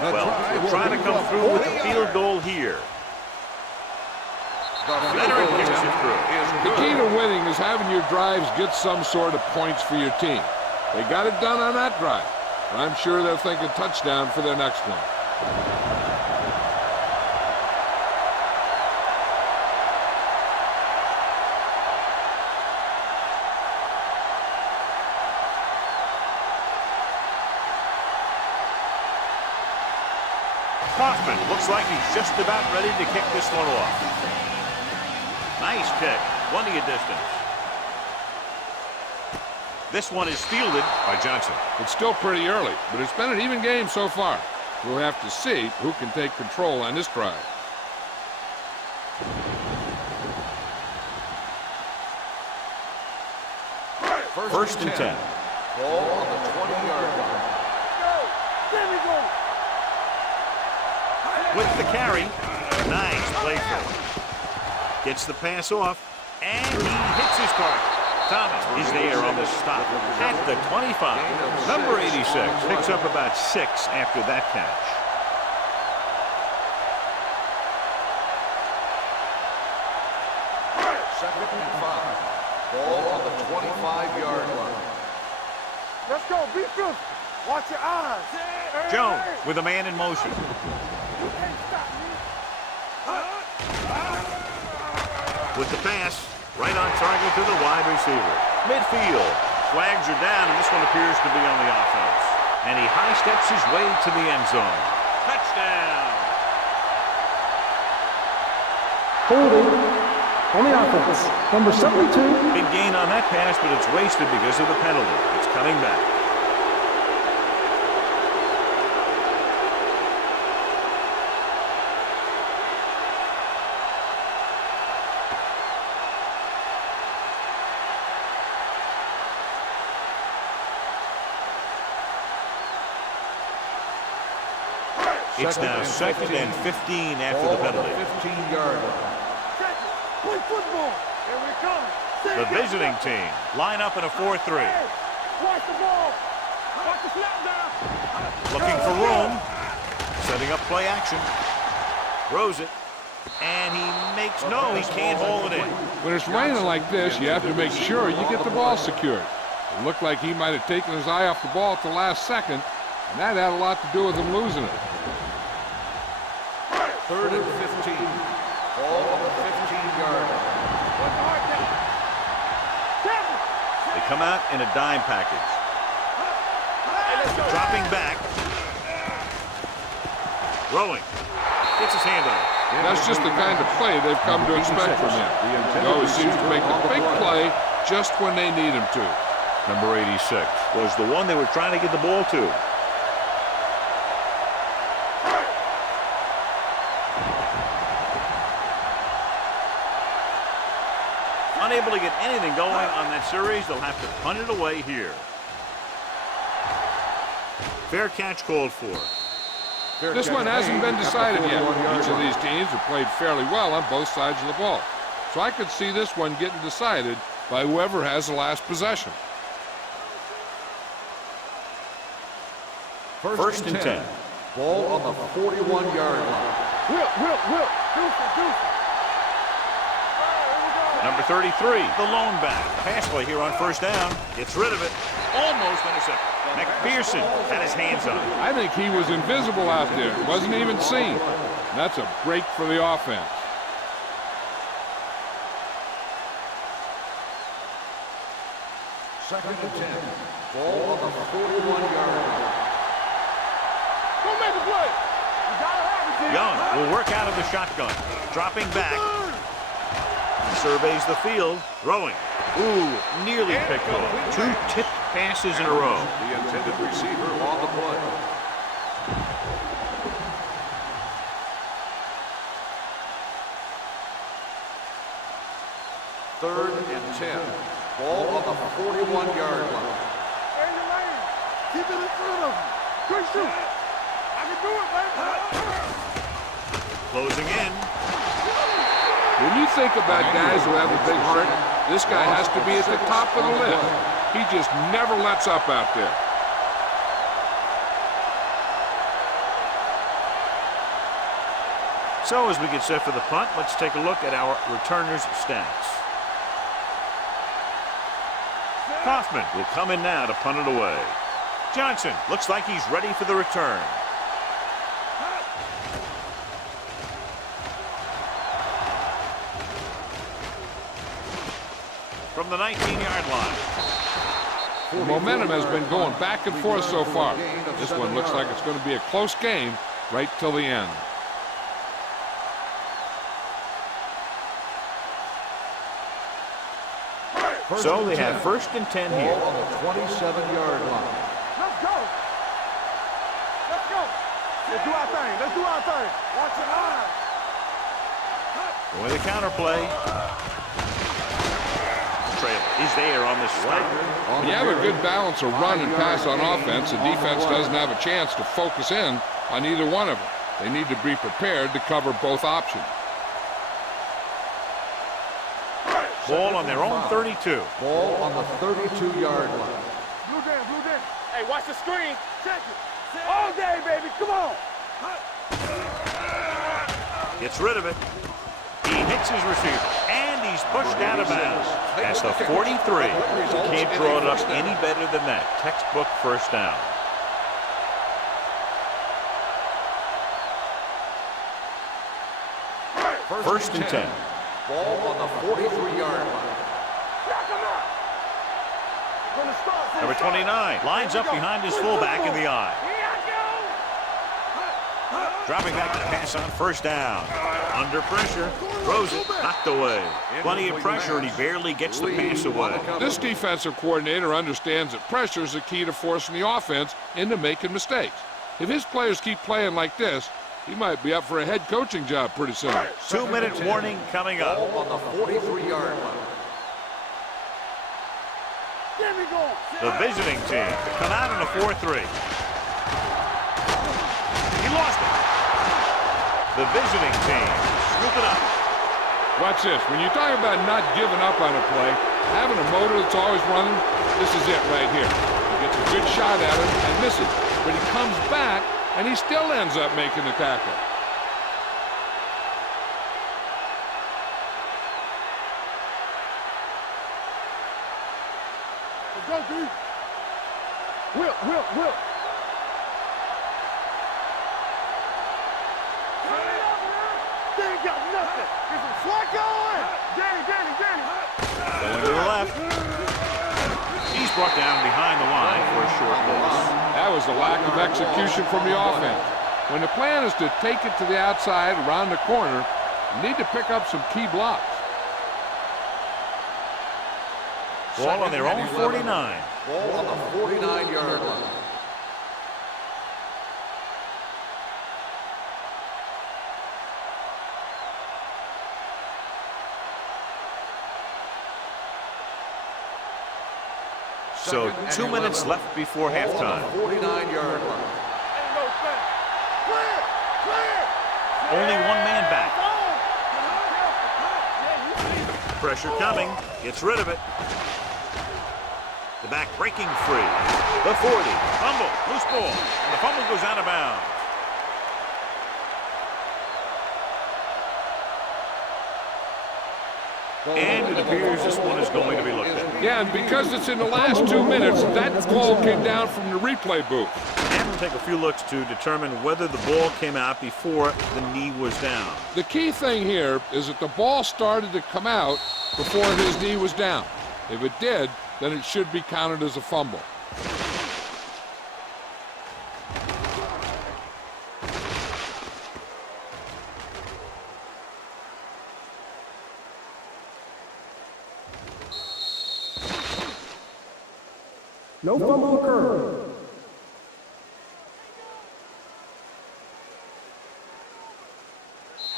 Well, they're trying to come through with a field goal here. Veteran kicks it through. The key to winning is having your drives get some sort of points for your team. They got it done on that drive. And I'm sure they're thinking touchdown for their next one. Kaufman looks like he's just about ready to kick this one off. Nice kick. Plenty of distance. This one is fielded by Johnson. It's still pretty early, but it's been an even game so far. We'll have to see who can take control on this drive. First and 10. Ball on the 20-yard line. There we go. With the carry. Nice play through. Gets the pass off, and he hits his target. Thomas is there on the stop at the 25. Number 86 picks up about 6 after that catch. Second and 5. Ball on the 25-yard line. Let's go. Be good. Watch your eyes. Jones with a man in motion. You can't stop me. With the pass, right on target to the wide receiver. Midfield. Flags are down, and this one appears to be on the offense. And he high steps his way to the end zone. Touchdown. Holding on the offense. Number 72. Big gain on that pass, but it's wasted because of the penalty. It's coming back. It's now 2nd and 15 after the penalty. 15-yard line. Play football. Here we come. The visiting team line up in a 4-3. Watch the ball. Watch the snap down. Looking for room. Setting up play action. Throws it. And he makes no, he can't hold it in. When it's raining like this, you have to make sure you get the ball secured. It looked like he might have taken his eye off the ball at the last second, and that had a lot to do with him losing it. 3rd and 15. Ball on the 15-yard line. come out in a dime package. Dropping back. Throwing. Gets his hand on it. That's just the kind of play they've come to expect from him. He always seems to make a big play just when they need him to. Number 86 was the one they were trying to get the ball to. Unable to get anything going on that series, they'll have to punt it away here. Fair catch called for. This one hasn't been decided yet. Each of these teams have played fairly well on both sides of the ball. So I could see this one getting decided by whoever has the last possession. First and 10. Ball on the 41-yard line. Will. Deuce. Number 33, the lone back. Pass play here on first down. Gets rid of it. Almost intercepted. McPherson had his hands on it. I think he was invisible out there. Wasn't even seen. That's a break for the offense. Second and 10. Ball on the 41-yard line. Go make a play. You gotta have it, Young will work out of the shotgun. Dropping back. He surveys the field. Throwing. Ooh, nearly picked off. 2 tipped passes in a row. The intended receiver on the play. Third and 10. Ball on the 41-yard line. Stay in your lane. Keep it in front of him. Quick shoot. I can do it, baby. Closing in. When you think about guys who have a big heart, this guy has to be at the top of the list. He just never lets up out there. So as we get set for the punt, let's take a look at our returners' stats. Kaufman will come in now to punt it away. Johnson looks like he's ready for the return. From the 19-yard line. The momentum has been going back and forth so far. This one looks like it's going to be a close game right till the end. So they have first and 10 here. Ball on the 27-yard line. Let's go. Let's do our thing. Watch your eyes. With a counter play. Trailer. He's there on the snap. When you have a good balance of run and pass on offense, the defense doesn't have a chance to focus in on either one of them. They need to be prepared to cover both options. Ball on their own 32. Ball on the 32-yard line. Blue down. Hey, watch the screen. Check it. All day, baby. Come on. Gets rid of it. He hits his receiver. And he's pushed out of bounds. That's the 43. Can't draw it up any better than that. Textbook first down. First and 10. Ball on the 43-yard line. Number 29 lines up behind his fullback in the eye. Dropping back to pass on first down. Under pressure. Throws it. Knocked away. Plenty of pressure, and he barely gets the pass away. This defensive coordinator understands that pressure is the key to forcing the offense into making mistakes. If his players keep playing like this, he might be up for a head coaching job pretty soon. 2-minute warning coming up. Ball on the 43-yard line. The visiting team come out in a 4-3. He lost it. The visiting team scoop it up. Watch this. When you talk about not giving up on a play, having a motor that's always running, this is it right here. He gets a good shot at it and misses. But he comes back, and he still ends up making the tackle. Go, D. Whip. They ain't got nothing. It's a flat going. Danny. Going to the left. brought down behind the line for a short loss. That was the lack of execution from the offense. When the plan is to take it to the outside around the corner, you need to pick up some key blocks. Ball on their own 49. Ball on the 49-yard line. So 2 minutes left before halftime. 49-yard line. Only one man back. Pressure coming. Gets rid of it. The back breaking free. The 40. Fumble. Loose ball. And the fumble goes out of bounds. And it appears this one is going to be looked at. Yeah, and because it's in the last 2 minutes, that call came down from the replay booth. And we'll take a few looks to determine whether the ball came out before the knee was down. The key thing here is that the ball started to come out before his knee was down. If it did, then it should be counted as a fumble. No fumble occurred.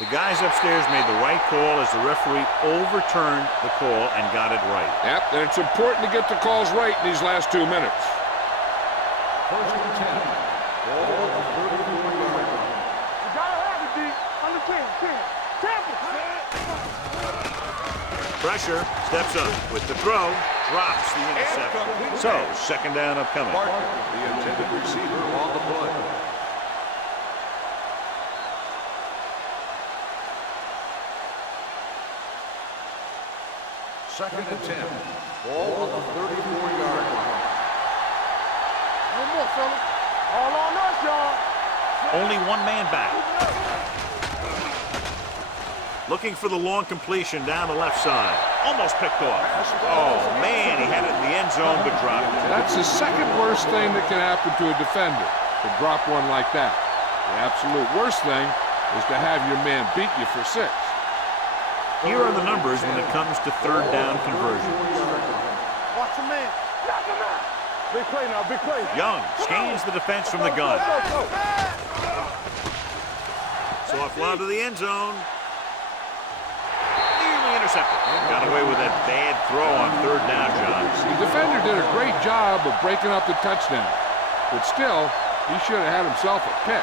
The guys upstairs made the right call as the referee overturned the call and got it right. Yep, and it's important to get the calls right in these last 2 minutes. First and 10. Ball on the 34-yard line. You gotta have it, D. On the 10. Tampa. Pressure, steps up with the throw, drops the interception. So, second down upcoming. Parker, the intended receiver on the play. Second and 10. Ball on the 34-yard line. No more, fella. All on us, y'all. Only one man back. Looking for the long completion down the left side. Almost picked off. Oh, man, he had it in the end zone but dropped it. That's the second worst thing that can happen to a defender, to drop one like that. The absolute worst thing is to have your man beat you for 6. Here are the numbers when it comes to third down conversions. Watch the man. Knock him out. Big play now, big play. Young scans the defense from the gun. Soft lob to the end zone. Nearly intercepted. Got away with that bad throw on third down, John. The defender did a great job of breaking up the touchdown, but still, he should have had himself a pick.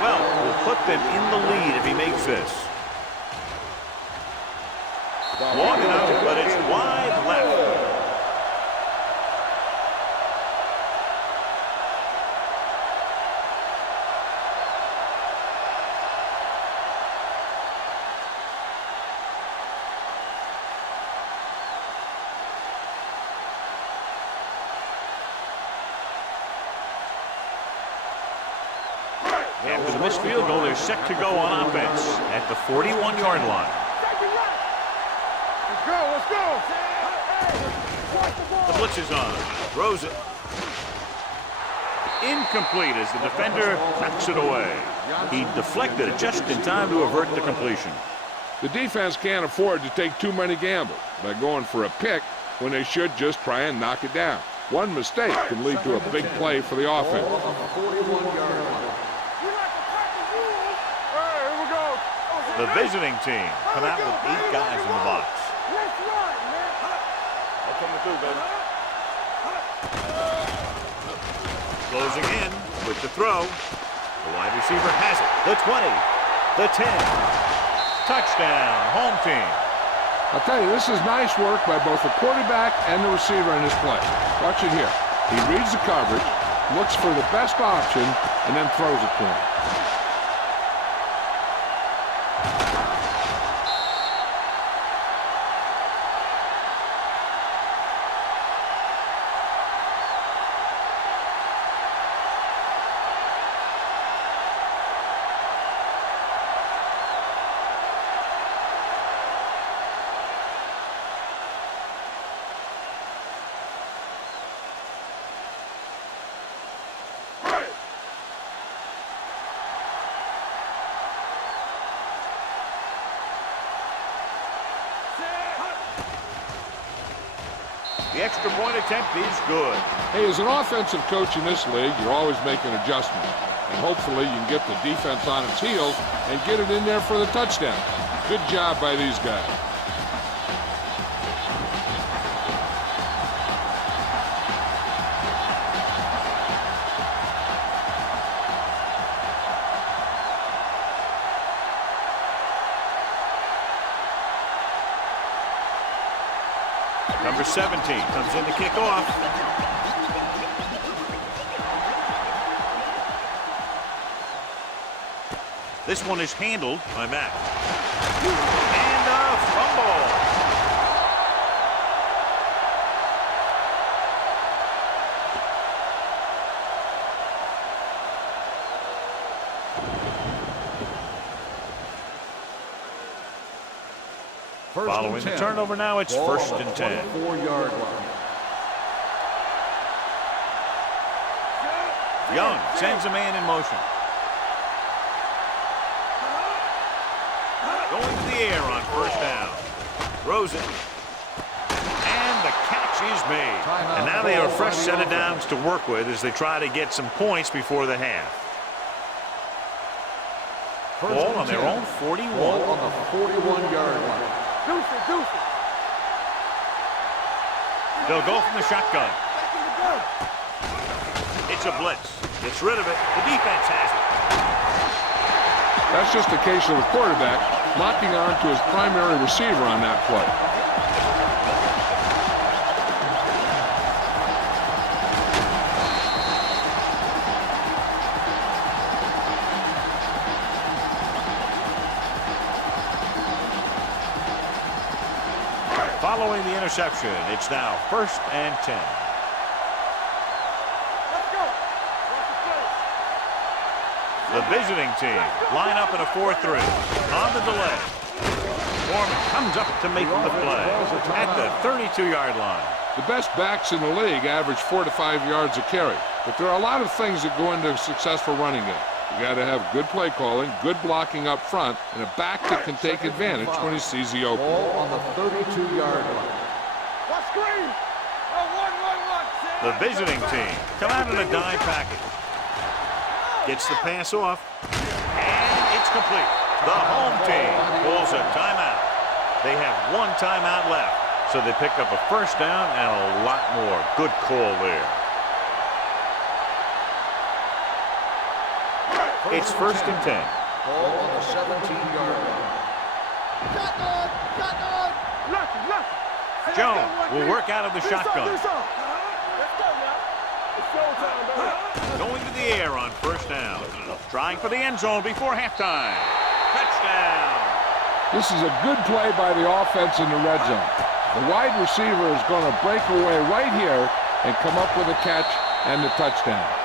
Well, we'll put them in the lead if he makes this. Long enough, but it's wide left. After the missed field goal, they're set to go on offense at the 41-yard line. Let's go. The blitz is on. Throws it. Incomplete as the defender knocks it away. He deflected it just in time to avert the completion. The defense can't afford to take too many gambles by going for a pick when they should just try and knock it down. One mistake can lead to a big play for the offense. The visiting team come out with 8 guys in the box. Let's run, man. That's coming through, baby. Closing in with the throw. The wide receiver has it. The 20, the 10. Touchdown, home team. I'll tell you, this is nice work by both the quarterback and the receiver in this play. Watch it here. He reads the coverage, looks for the best option, and then throws it to him. The extra point attempt is good. Hey, as an offensive coach in this league, you're always making adjustments. And hopefully you can get the defense on its heels and get it in there for the touchdown. Good job by these guys. Number 17 comes in to kick off. This one is handled by Matt. And a fumble. Following the turnover now, it's first and 10. 4-yard line. Young sends a man in motion. Going to the air on first down. Throws it. And the catch is made. And now they have a fresh set of downs to work with as they try to get some points before the half. Ball on their own 41. Ball on the 41-yard line. They'll go from the shotgun. It's a blitz. Gets rid of it. The defense has it. That's just a case of the quarterback locking on to his primary receiver on that play. Following the interception, it's now first and 10. The visiting team line up in a 4-3. On the delay. Foreman comes up to make the play at the 32-yard line. The best backs in the league average 4 to 5 yards a carry, but there are a lot of things that go into a successful running game. You got to have good play calling, good blocking up front, and a back that can take advantage when he sees the open. Ball on the 32-yard line. The visiting team come out in a dime package. Gets the pass off, and it's complete. The home team pulls a timeout. They have one timeout left, so they pick up a first down and a lot more. Good call there. It's first and 10. Ball on the 17-yard line. Jones will work out of the shotgun. Going to the air on first down. Trying for the end zone before halftime. Touchdown. This is a good play by the offense in the red zone. The wide receiver is going to break away right here and come up with a catch and the touchdown.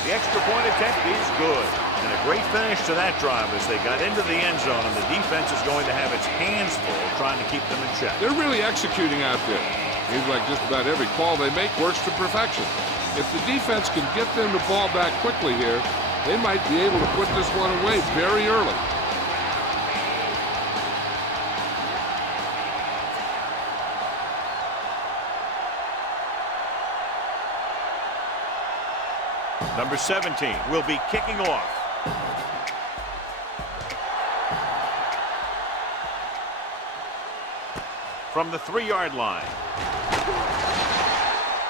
The extra point attempt is good. And a great finish to that drive as they got into the end zone, and the defense is going to have its hands full trying to keep them in check. They're really executing out there. Seems like just about every call they make works to perfection. If the defense can get them the ball back quickly here, they might be able to put this one away very early. Number 17 will be kicking off. From the 3-yard line.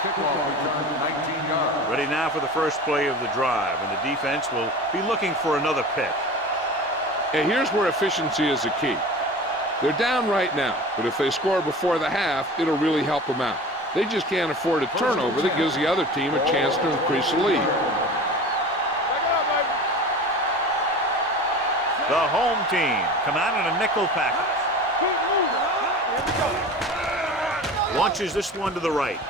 Kickoff return 19 yards. Ready now for the first play of the drive, and the defense will be looking for another pick. And here's where efficiency is the key. They're down right now, but if they score before the half, it'll really help them out. They just can't afford a turnover that gives the other team a chance to increase the lead. The home team come out in a nickel package. Launches this one to the right.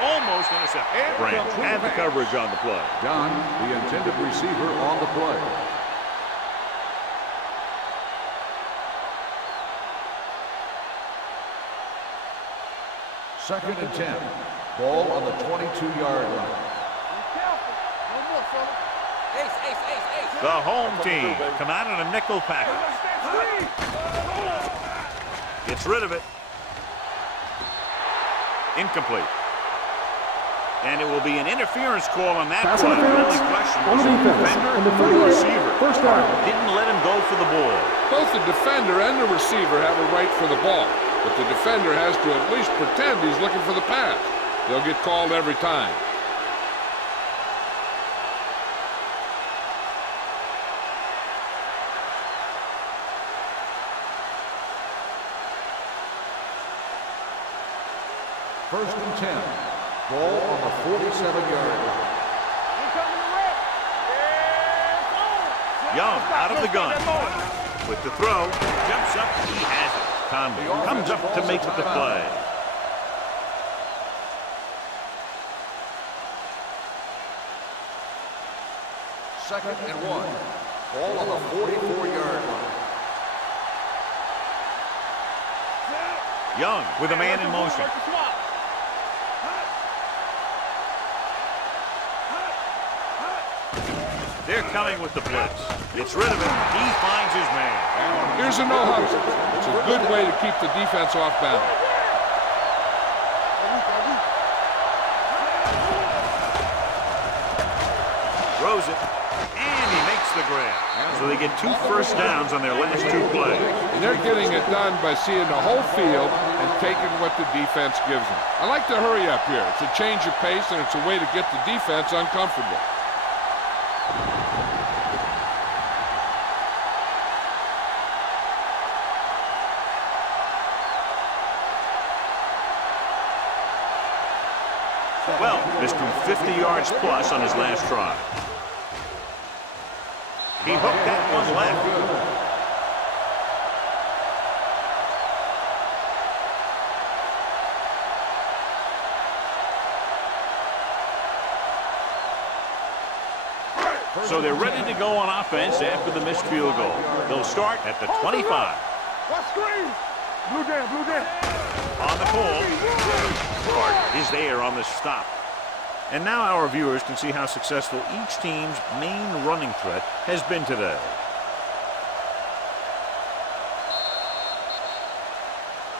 Almost intercepted. Branch had the coverage on the play. John, the intended receiver on the play. Second and 10. Ball on the 22-yard line. The home team come out in a nickel package. Gets rid of it. Incomplete. And it will be an interference call on that Pass play. interference The only question on was the the defense. defender And the or the 38, receiver. first down. Didn't let him go for the ball. Both the defender and the receiver have a right for the ball, but the defender has to at least pretend he's looking for the pass. They'll get called every time. First and 10. Ball on the 47-yard line. Young out of the gun. With the throw, jumps up, he has it. Conley comes up to make the play. Second and 1. Ball on the 44-yard line. Young with a man in motion. They're coming with the blitz. Gets rid of it. He finds his man. Here's a no-huddle. It's a good way to keep the defense off balance. Throws it. And he makes the grab. So they get 2 first downs on their last 2 plays. And they're getting it done by seeing the whole field and taking what the defense gives them. I like to hurry up here. It's a change of pace, and it's a way to get the defense uncomfortable. Well, missed him 50 yards plus on his last try. He hooked that one left. So they're ready to go on offense after the missed field goal. They'll start at the 25. Watch screen. Blue down, blue down. On the call, Carter is there on the stop. And now our viewers can see how successful each team's main running threat has been today.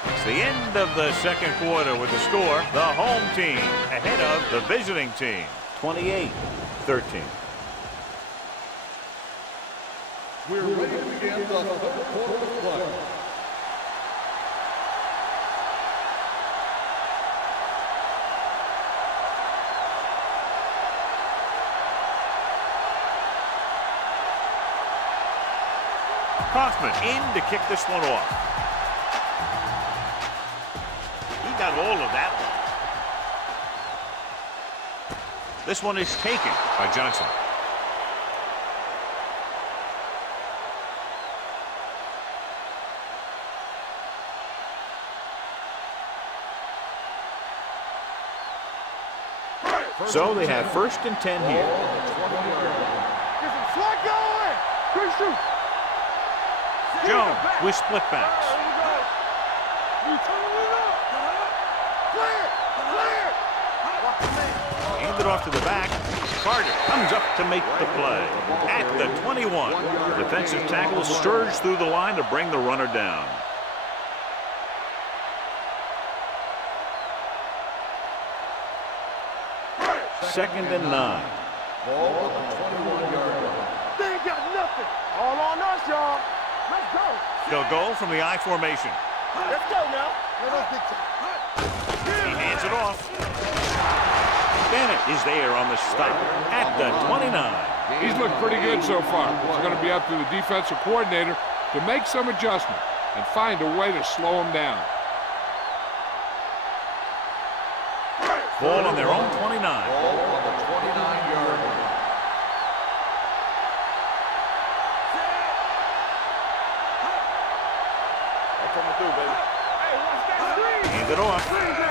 It's the end of the second quarter with the score, the home team ahead of the visiting team, 28-13. We're ready to begin the third quarter of play. Kaufman in to kick this one off. He got all of that one. This one is taken by Johnson. So they have first and 10 here. Get some slack going. Quick shoot. Jones with split backs. Handed off to the back. Carter comes up to make the play. At the 21, the defensive tackle surged through the line to bring the runner down. Second and 9. Ball on the 21-yard line. They ain't got nothing. All on us, y'all. Let's go. They'll go from the I formation. Let's go now. He hands it off. Bennett is there on the stop at the 29. He's looked pretty good so far. It's going to be up to the defensive coordinator to make some adjustment and find a way to slow him down. Ball on their own 29. Ball on the 29-yard line. through, baby. Hey, watch that screen. Hand it off.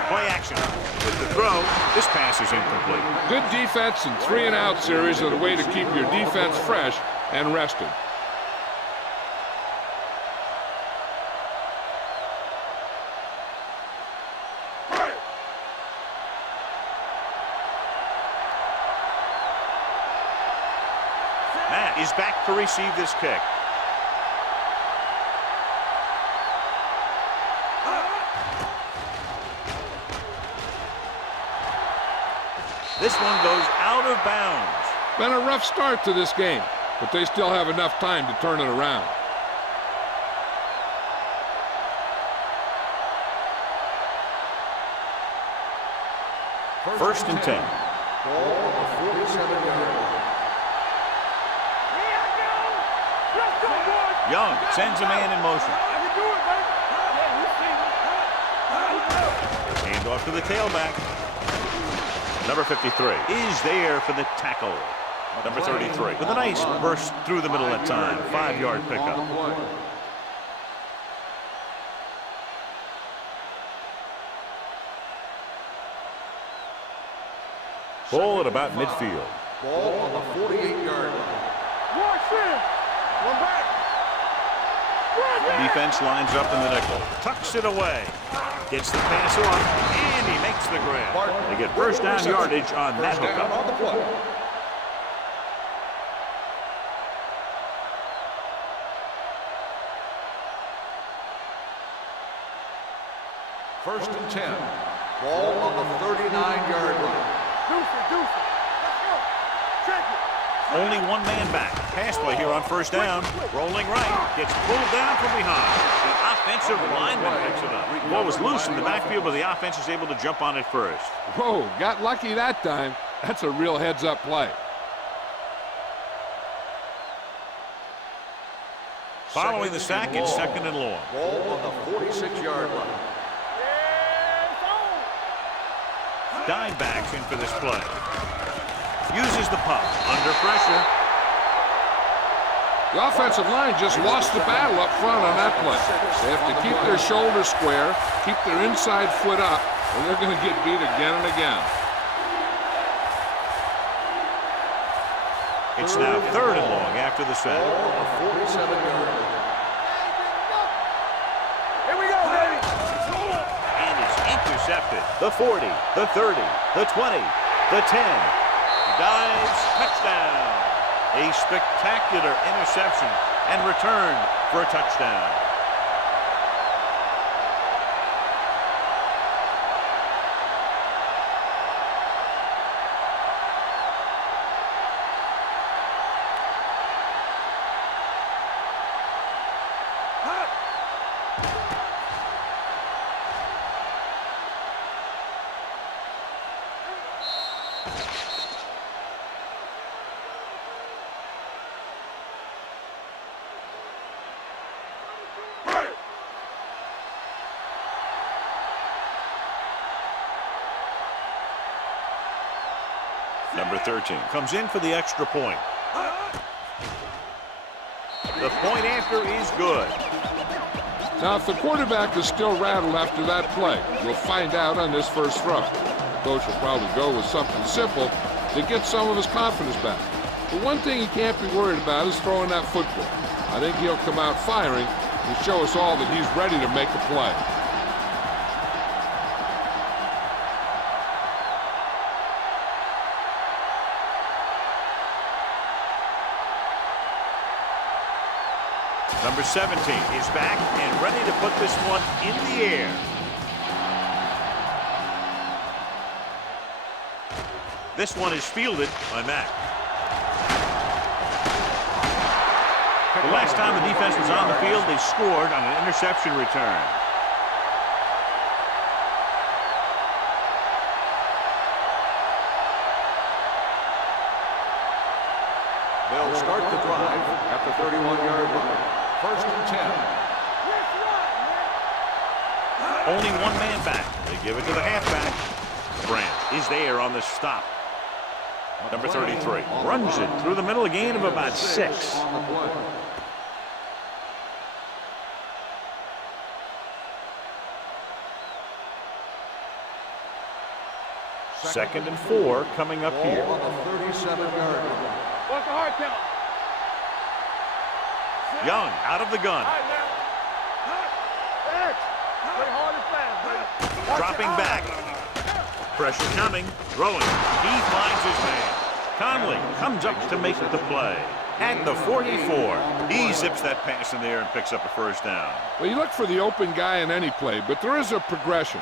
Play action. With the throw, this pass is incomplete. Good defense and 3-and-out series are the way to keep your defense fresh and rested. Matt is back to receive this kick. This one goes out of bounds. Been a rough start to this game, but they still have enough time to turn it around. First and 10. Ball on the 47-yard line. Young sends a man in motion. Hand off to the tailback. Number 53 is there for the tackle. Number 33 with a nice burst through the middle at time. 5-yard pickup. Ball at about midfield. Ball on the 48-yard line. One back. Defense lines up in the nickel. Tucks it away. Gets the pass off, and he makes the grab. They get first down yardage on that hookup. On the play. First and 10. Ball on the 39-yard line. Deuce. Let's go. Check it. Only one man back. Pass play here on first down. Rolling right. Gets pulled down from behind. The offensive lineman picks it up. The ball was loose in the backfield, but the offense is able to jump on it first. Whoa, got lucky that time. That's a real heads-up play. Following the sack, it's second and long. Ball on the 46-yard line. Dime backs in for this play. Uses the puck. Under pressure. The offensive line just lost the battle up front on that play. They have to keep their shoulders square, keep their inside foot up, or they're going to get beat again and again. It's now third and long after the sack. Ball on the 47-yard line. Here we go, baby. And it's intercepted. The 40, the 30, the 20, the 10. Dives, touchdown. A spectacular interception and return for a touchdown. Number 13 comes in for the extra point. The point after is good. Now, if the quarterback is still rattled after that play, we'll find out on this first throw. The coach will probably go with something simple to get some of his confidence back. But one thing he can't be worried about is throwing that football. I think he'll come out firing and show us all that he's ready to make a play. Number 17 is back and ready to put this one in the air. This one is fielded by Mack. The last time the defense was on the field, they scored on an interception return. They'll start the drive at the 31-yard line. First and 10. Only one man back. They give it to the halfback. Brandt is there on the stop. Number 33 runs it through the middle, a gain of about 6. 2nd and 4 coming up here. On the 37-yard line. What's the hard count? Young out of the gun. All right, now. Play hard and fast, baby. Dropping back. Pressure coming. Throwing. He finds his man. Conley comes up to make the play. At the 44, he zips that pass in the air and picks up a first down. Well, you look for the open guy in any play, but there is a progression.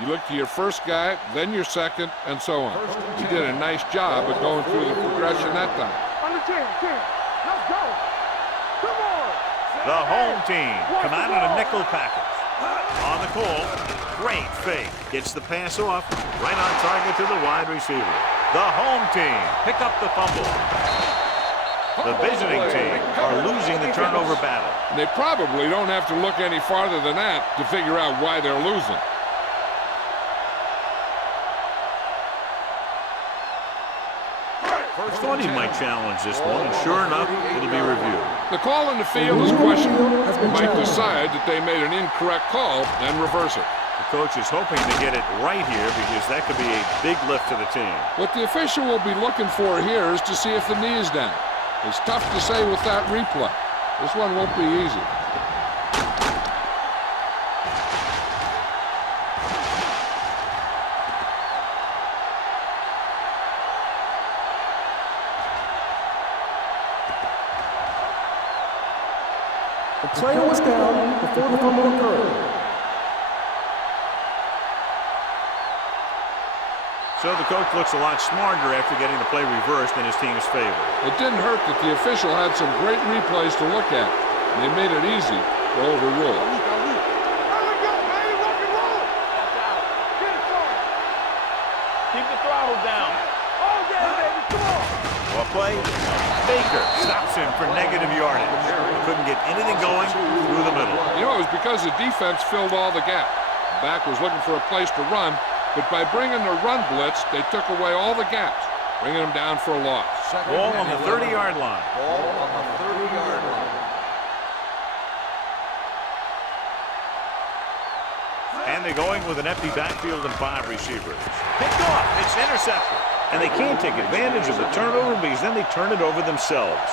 You look to your first guy, then your second, and so on. He did a nice job of going through the progression that time. On the 10. Let's go. Come on. The home team come out in a nickel package. On the call, great fake. Gets the pass off, right on target to the wide receiver. The home team pick up the fumble. The visiting team are losing the turnover battle. They probably don't have to look any farther than that to figure out why they're losing. Thought he might challenge this one, and sure enough, it'll be reviewed. The call in the field is questionable. He might decide that they made an incorrect call and reverse it. The coach is hoping to get it right here because that could be a big lift to the team. What the official will be looking for here is to see if the knee is down. It's tough to say with that replay. This one won't be easy. The player was down before the fumble occurred. So the coach looks a lot smarter after getting the play reversed in his team's favor. It didn't hurt that the official had some great replays to look at. And they made it easy to overrule. There we go, baby. Rock and roll. Watch out. Get it started. Keep the throttle down. Oh, yeah, baby. Come on. Well, play. Baker stops him for negative yardage. Couldn't get anything going through the middle. You know, it was because the defense filled all the gaps. The back was looking for a place to run, but by bringing the run blitz, they took away all the gaps, bringing them down for a loss. Ball on the 30-yard line. Ball on the 30-yard line. And they're going with an empty backfield and 5 receivers. Picked off. It's intercepted. And they can't take advantage of the turnover because then they turn it over themselves.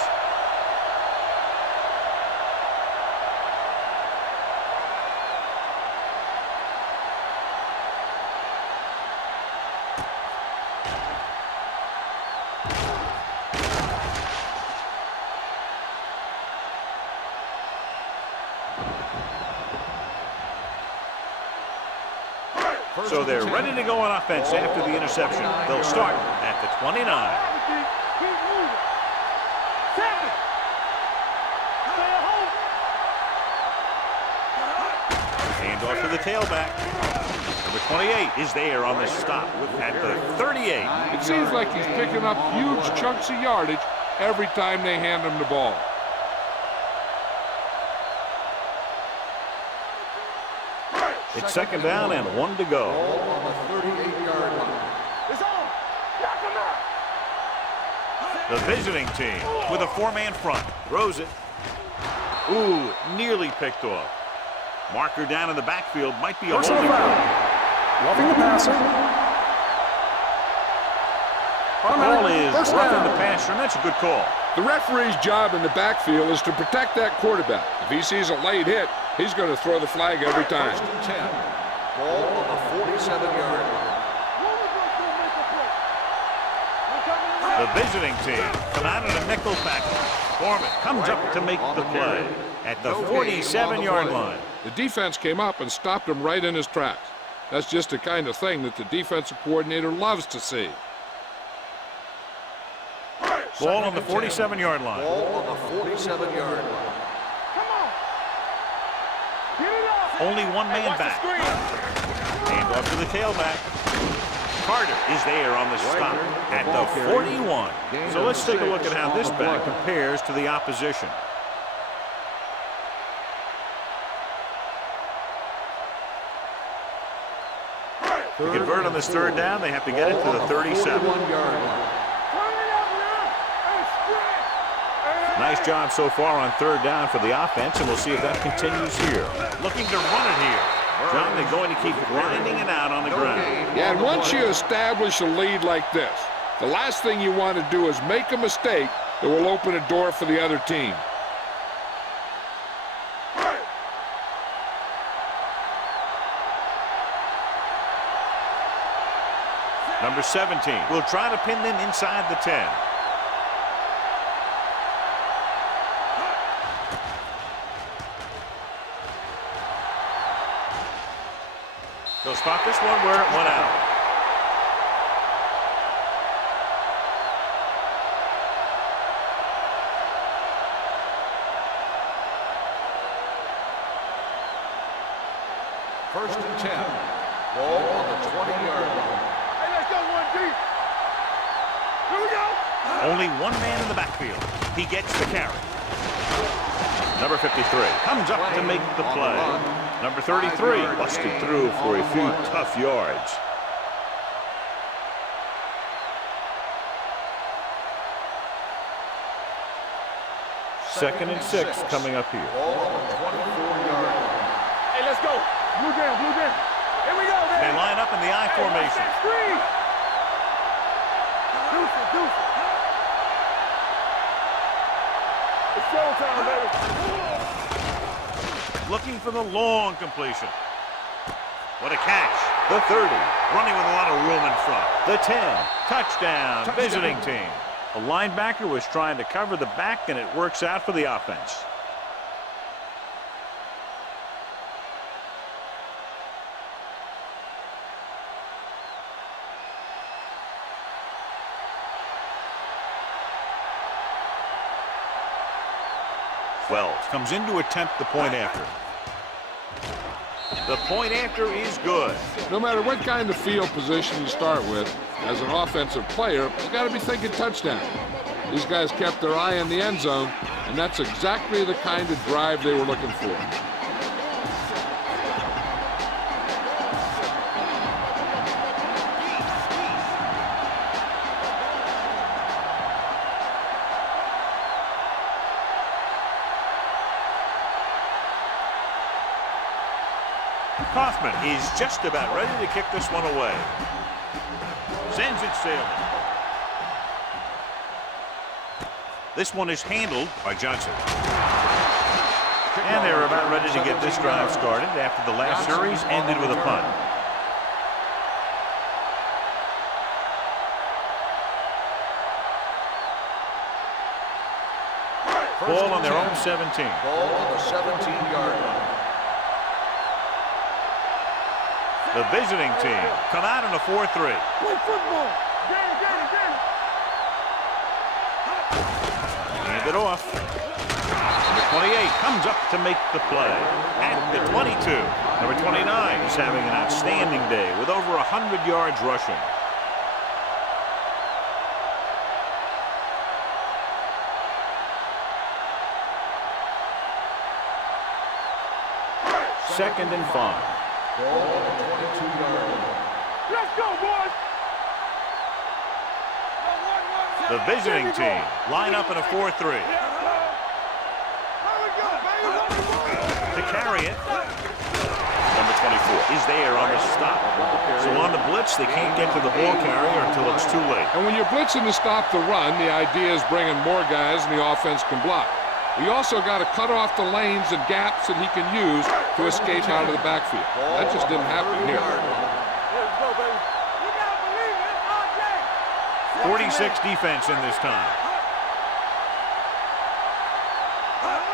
So they're ready to go on offense after the interception. They'll start at the 29. Keep moving. 7. Stay at home. Hand off to the tailback. Number 28 is there on the stop at the 38. It seems like he's picking up huge chunks of yardage every time they hand him the ball. It's 2nd down and 1 to go. Ball on the 38-yard line. It's on. Knock him out. The visiting team with a 4-man front. Throws it. Ooh, nearly picked off. Marker down in the backfield might be a Personal holding foul. call. Roughing the passer. Ball is First roughing down. the passer, and that's a good call. The referee's job in the backfield is to protect that quarterback. If he sees a late hit, he's going to throw the flag every time. 1st and 10. Ball on the 47-yard line. The visiting team come out in a nickel package. Foreman comes up to make the play at the 47-yard line. The defense came up and stopped him right in his tracks. That's just the kind of thing that the defensive coordinator loves to see. Ball on the 47-yard line. Ball on the 47-yard line. Come on. Get it off. Only one man Watch the back. screen. Hand off to the tailback. Carter is there on the stop at the 41. So let's take a look at how this back compares to the opposition. To convert on this 3rd down, they have to get it to the 37. 31-yard line. Nice job so far on 3rd down for the offense, and we'll see if that continues here. Looking to run it here. John, they're going to keep grinding it out on the ground. Yeah, and once you establish a lead like this, the last thing you want to do is make a mistake that will open a door for the other team. Number 17 will try to pin them inside the 10. They'll spot this one where it went out. First and 10. Ball on the 20-yard line. Hey, let's go one deep. Here we go. Only one man in the backfield. He gets the carry. Number 53 comes up to make the play. Number 33 busted through for a few tough yards. Second and 6 coming up here. Ball on the 24-yard line. Hey, let's go. Blue down, blue down. Here we go, man. They line up in the I formation. Screen. Deuce it, deuce it. It's showtime, baby. Looking for the long completion. What a catch. The 30, running with a lot of room in front. The 10, touchdown, visiting team. The linebacker was trying to cover the back, and it works out for the offense. Wells comes in to attempt the point after. The point after is good. No matter what kind of field position you start with, as an offensive player, you got to be thinking touchdown. These guys kept their eye on the end zone, and that's exactly the kind of drive they were looking for. Kaufman is just about ready to kick this one away. Sends it sailing. This one is handled by Johnson. And they're about ready to get this drive started after the last series ended with a punt. Ball on their own 17. Ball on the 17-yard line. The visiting team come out in a 4-3. Play football. Get it, get it, get it. Hand it off. Number 28 comes up to make the play. At the 22. Number 29 is having an outstanding day with over 100 yards rushing. Second and 5. Ball on the 22-yard line. Let's go, boys. The visiting team line up in a 4-3. To carry it, number 24 is there on the stop. So on the blitz, they can't get to the ball carrier until it's too late. And when you're blitzing to stop the run, the idea is bringing more guys and the offense can block. We also got to cut off the lanes and gaps that he can use to escape out of the backfield. That just didn't happen here. Let's go, baby. You gotta believe it. It's 46 defense in this time.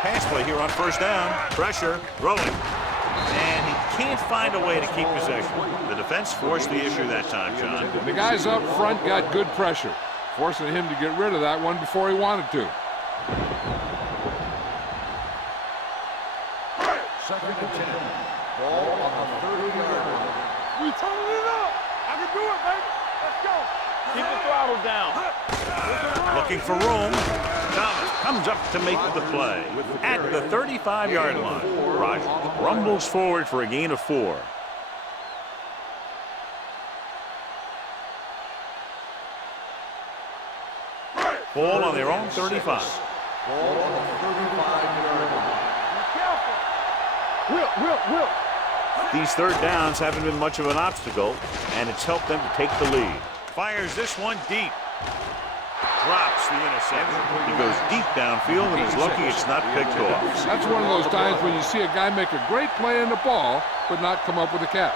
Pass play here on first down. Pressure, rolling. And he can't find a way to keep possession. The defense forced the issue that time, John. The guys up front got good pressure, forcing him to get rid of that one before he wanted to. Second and 10. Ball on the 30-yard line. We turning it up. I can do it, baby. Let's go. Keep the throttle down. Looking for room. Thomas comes up to make the play. At the 35-yard line, Rogers rumbles forward for a gain of 4. Ball on their own 35. Ball on the 35-yard line. Be careful. Whip. These third downs haven't been much of an obstacle, and it's helped them to take the lead. Fires this one deep. Drops the interception. He goes deep downfield and is lucky it's not picked off. That's one of those times when you see a guy make a great play in the ball, but not come up with a catch.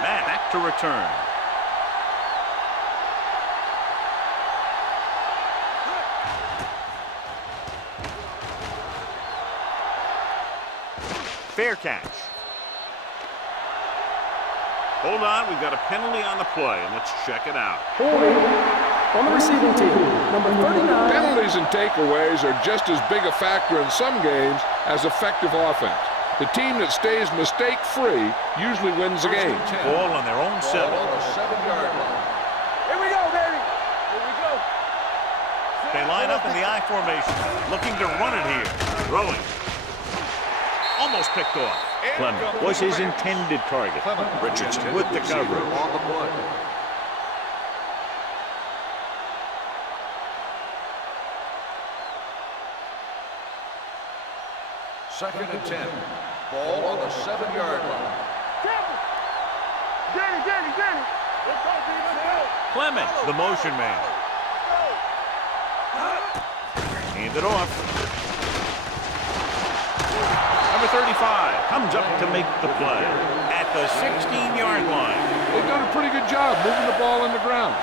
Back to return. Fair catch. Hold on, we've got a penalty on the play, and let's check it out. Holding on the receiving team, number 39. Penalties and takeaways are just as big a factor in some games as effective offense. The team that stays mistake-free usually wins the game. Ball on their own 7. Ball on the 7-yard line. Here we go, baby. Here we go. They line up in the I formation, looking to run it here. Throwing. Almost picked off. Clement was his intended target. Richardson with the coverage. On the play. Second and 10. Ball on the 7-yard line. Danny. Clement, the motion man. Hand it off. Number 35 comes up to make the play at the 16-yard line. They've done a pretty good job moving the ball on the ground.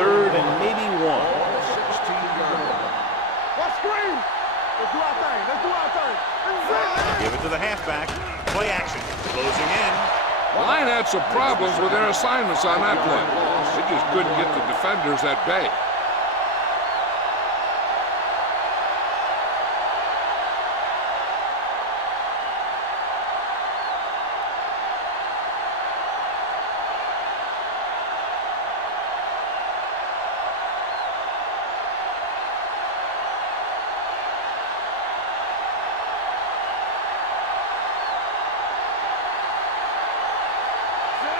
Third and maybe 1. 16-yard line. Watch screen. Let's do our thing. Give it to the halfback. Play action. Closing in. The line had some problems with their assignments on that play. They just couldn't get the defenders at bay.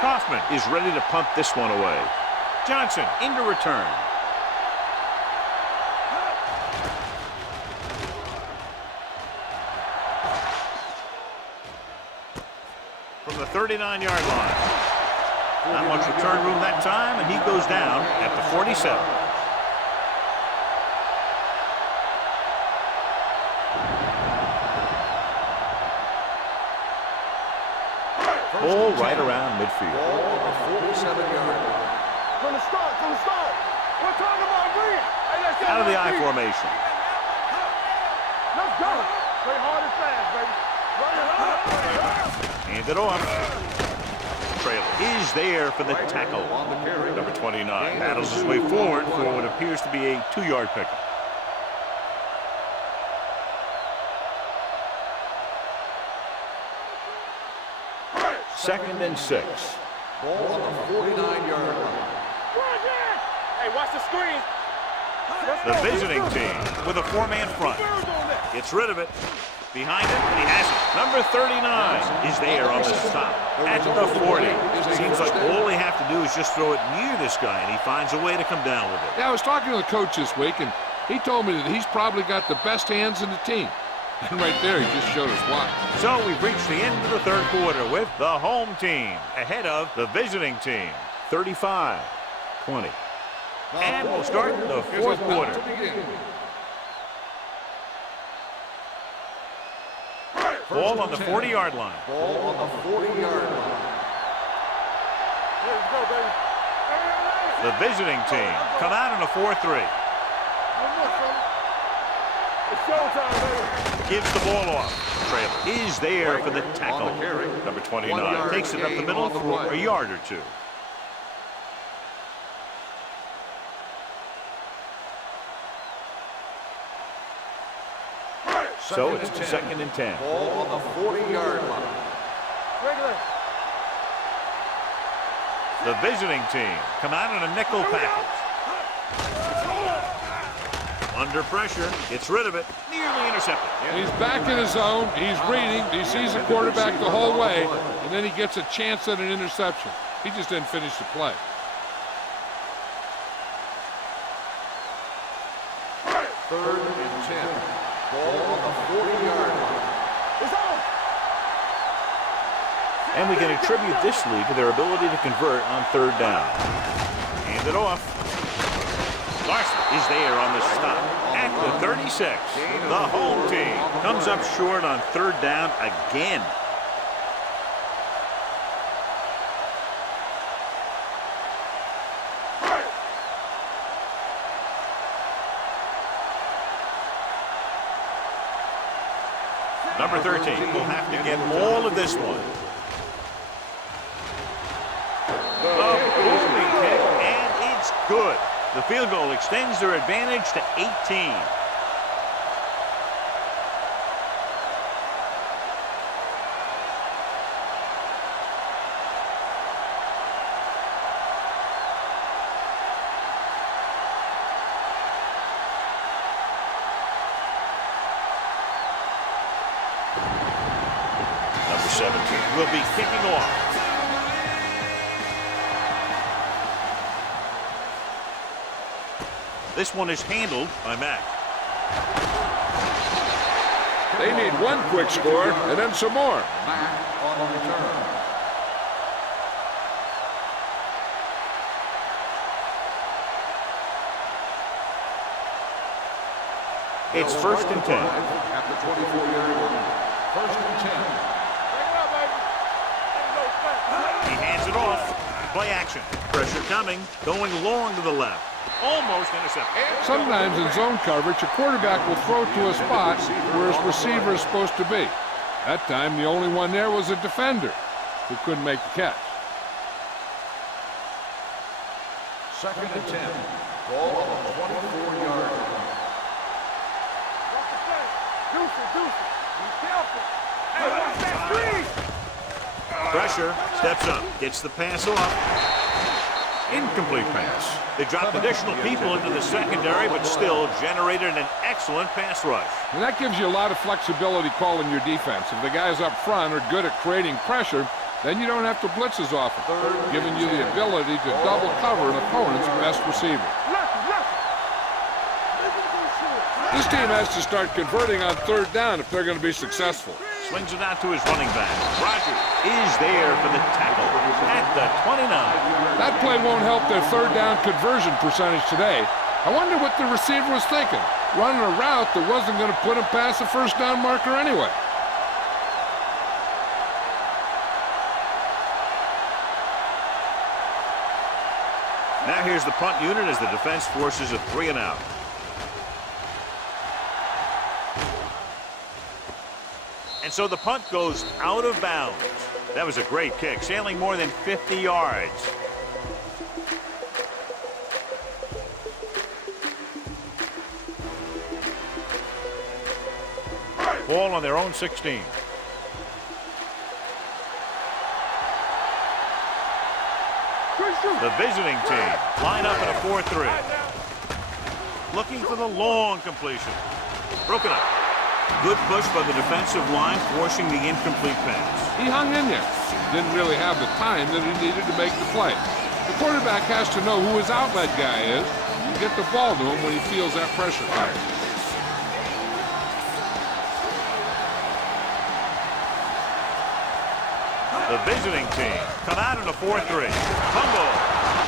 Kaufman is ready to punt this one away. Johnson into return. From the 39-yard line. Not much return room that time, and he goes down at the 47. Ball right around midfield. Ball on the 47-yard line. From the start. We're talking about green. Hey, let's Out of the I formation. Let's go. Play hard and fast, baby. Run it. Hand it off. Trailer is there for the tackle. On the carry. Number 29 battles his way forward for what appears to be a 2-yard pickup. Second and 6. Ball on the 49-yard line. Hey, watch the screen. The visiting team with a 4-man front. Gets rid of it. Behind him, and he has it. Number 39 is there on the stop at the 40. Seems like all they have to do is just throw it near this guy, and he finds a way to come down with it. Yeah, I was talking to the coach this week, and he told me that he's probably got the best hands in the team. And right there, he just showed us why. So we've reached the end of the third quarter with the home team ahead of the visiting team, 35-20. And we'll start the fourth quarter. Ball on the 40-yard line. Ball on the 40-yard line. Let's go, baby. The visiting team come out in a 4-3. It's showtime, baby. Gives the ball off. Trailer is there for the tackle. On the carry. Number 29 takes it up the middle for a yard or two. So it's second and 10. Ball on the 40-yard line. Regular. The visiting team come out in a nickel package. Under pressure, gets rid of it, nearly intercepted. He's back in his zone. He's reading. He sees the quarterback the whole way, and then he gets a chance at an interception. He just didn't finish the play. Third and 10. Ball on the 40-yard line. It's on. And we can attribute this lead to their ability to convert on third down. Hand it off. Larson is there on the stop at the 36. The home team comes up short on third down again. Number 13 will have to get all of this one. A booming kick, and it's good. The field goal extends their advantage to 18. Number 17 will be kicking off. This one is handled by Mack. They need one quick score and then some more. Mack on the return. It's first and 10. At the 24-yard line. First and 10. Bring it up, baby. Ain't no sweat. He hands it off. Play action. Pressure coming. Going long to the left. Almost intercepted. Sometimes in zone coverage, a quarterback will throw to a spot where his receiver is supposed to be. That time, the only one there was a defender who couldn't make the catch. Second and 10. Ball on the 24-yard line. Watch the play. Deuce it. Be careful. Hey, watch that screen. Pressure. Steps up. Gets the pass off. Incomplete pass. They dropped additional people into the secondary, but still generated an excellent pass rush. And that gives you a lot of flexibility calling your defense. If the guys up front are good at creating pressure, then you don't have to blitz as often, giving you the ability to double cover an opponent's best receiver. This team has to start converting on third down if they're going to be successful. Swings it out to his running back. Rogers is there for the tackle at the 29. That play won't help their third down conversion percentage today. I wonder what the receiver was thinking, running a route that wasn't going to put him past the first down marker anyway. Now here's the punt unit as the defense forces a 3 and out. And so the punt goes out of bounds. That was a great kick, sailing more than 50 yards. Ball on their own 16. The visiting team line up in a 4-3. Looking for the long completion. Broken up. Good push by the defensive line, forcing the incomplete pass. He hung in there. Didn't really have the time that he needed to make the play. The quarterback has to know who his outlet guy is and get the ball to him when he feels that pressure coming. The visiting team come out in a 4-3. Fumble.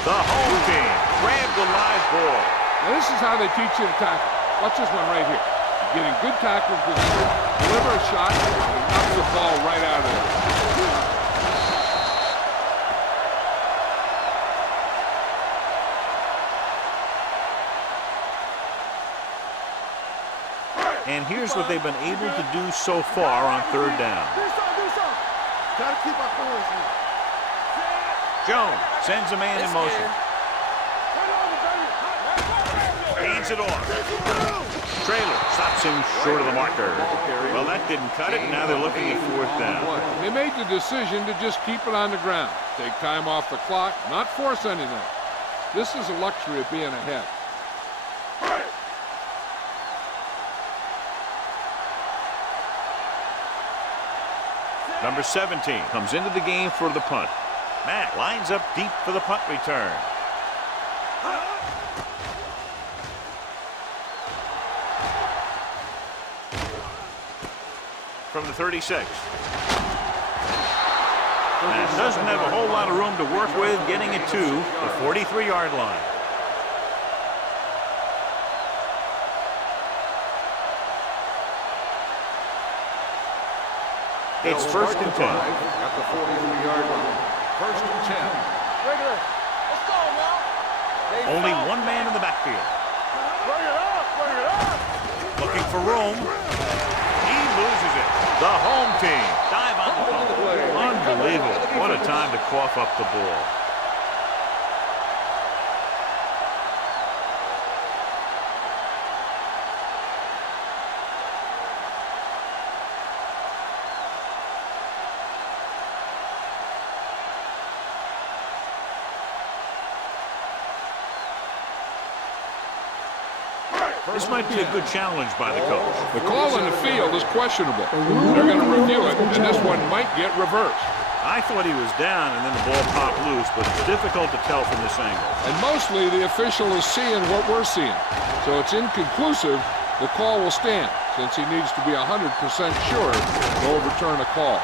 The home team grabbed the live ball. Now this is how they teach you to tackle. Watch this one right here. Getting good tackle position, deliver a shot, and knock the ball right out of there. And here's what they've been able to do so far on third down. Do something. Gotta keep our coins in. Jones sends a man in motion. Hands it off. Trailer stops him short of the marker. Well, that didn't cut it. Now they're looking at fourth down. They made the decision to just keep it on the ground. Take time off the clock, not force anything. This is a luxury of being ahead. Number 17 comes into the game for the punt. Matt lines up deep for the punt return. From the 36. Matt doesn't have a whole lot of room to work with, getting it to the 43-yard line. It's first and 10. At the 43-yard line. First and 10. Regular. Let's go now. Only one man in the backfield. Bring it up. Bring it up. Looking for room. He loses it. The home team dive on the ball. Unbelievable. What a time to cough up the ball. This might be a good challenge by the coach. The call on the field is questionable. They're going to review it, and this one might get reversed. I thought he was down, and then the ball popped loose, but it's difficult to tell from this angle. And mostly the official is seeing what we're seeing. So it's inconclusive. The call will stand, since he needs to be 100% sure to overturn a call.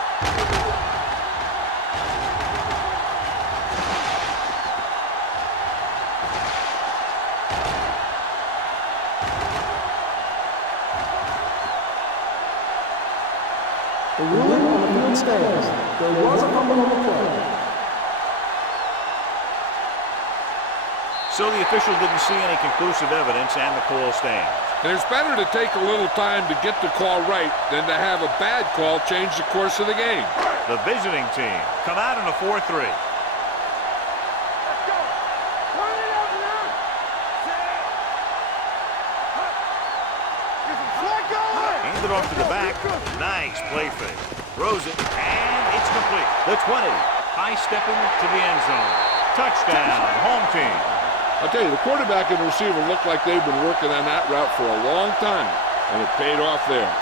The ruling on the field stands. There was a fumble on the play. So the official didn't see any conclusive evidence, and the call stands. And it's better to take a little time to get the call right than to have a bad call change the course of the game. The visiting team come out in a 4-3. Let's go. Run it up now. Get some slack going. Hand it off to the back. Nice play fake. Throws it, and it's complete. The 20. High stepping to the end zone. Touchdown, home team. I'll tell you, the quarterback and the receiver look like they've been working on that route for a long time, and it paid off there.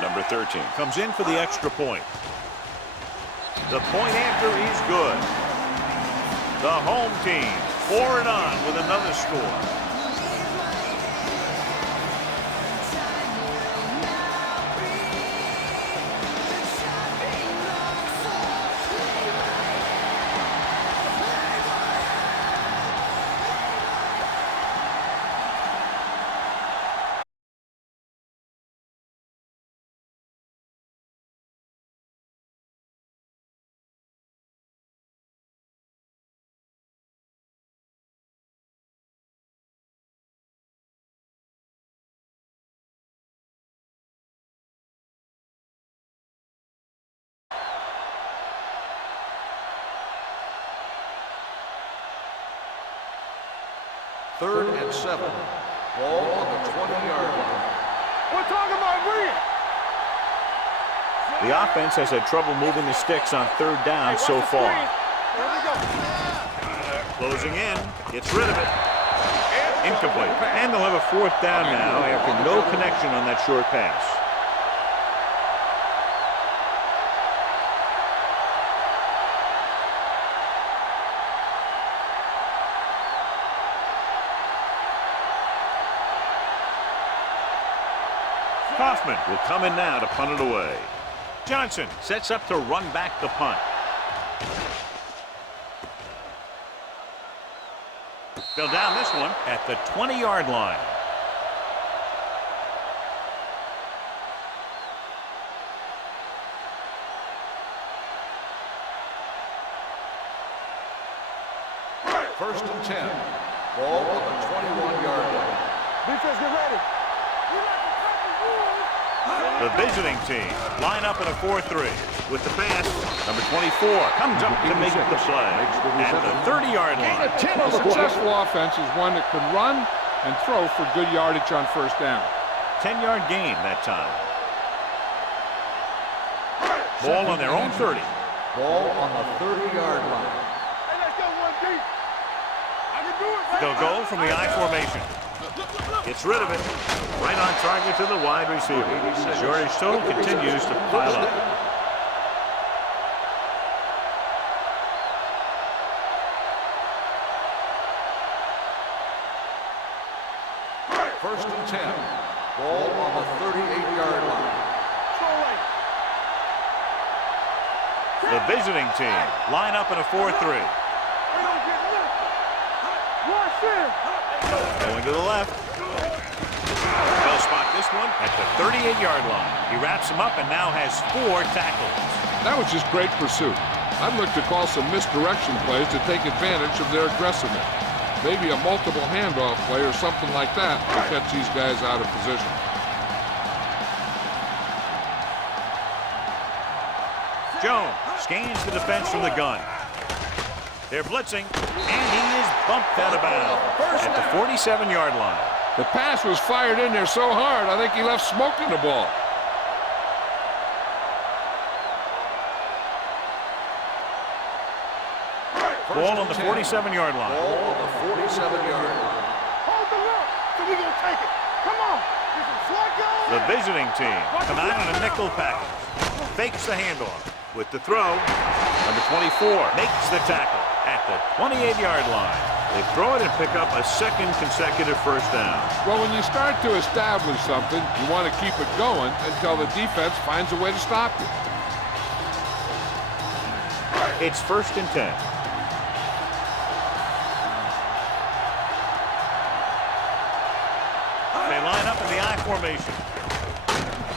Number 13 comes in for the extra point. The point after is good. The home team forward on with another score. Third and 7. Ball on the 20-yard line. We're talking about bringing. The offense has had trouble moving the sticks on third down so far. Here we go. Closing in, gets rid of it. Incomplete. And they'll have a fourth down now after no connection on that short pass. Kaufman will come in now to punt it away. Johnson sets up to run back the punt. They'll down this one at the 20-yard line. First and 10. Ball on the 21-yard line. Defense, get ready. The visiting team line up in a 4-3. With the pass, number 24 comes up to make the play at the 30-yard line. A successful offense is one that can run and throw for good yardage on first down. 10-yard gain that time. Ball on their own 30. Ball on the 30-yard line. Hey, let's go one deep. I can do it, man. They'll go from the I formation. Gets rid of it. Right on target to the wide receiver. Yardage total continues to pile up. First and 10. Ball on the 38-yard line. The visiting team line up in a 4-3. Going to the left. They'll spot this one at the 38-yard line. He wraps him up and now has 4 tackles. That was just great pursuit. I'd look to call some misdirection plays to take advantage of their aggressiveness. Maybe a multiple handoff play or something like that to catch these guys out of position. Jones scans the defense from the gun. They're blitzing, and he is bumped out of bounds at the 47-yard line. The pass was fired in there so hard, I think he left smoke in the ball. Ball on the 47-yard line. Ball on the 47-yard line. Hold the look. So we gonna take it. Come on. This is Flacco. The visiting team come out on a nickel package. Fakes the handoff with the throw. Number 24 makes the tackle at the 28-yard line. They throw it and pick up a second consecutive first down. Well, when you start to establish something, you want to keep it going until the defense finds a way to stop you. It's first and 10. They line up in the I formation.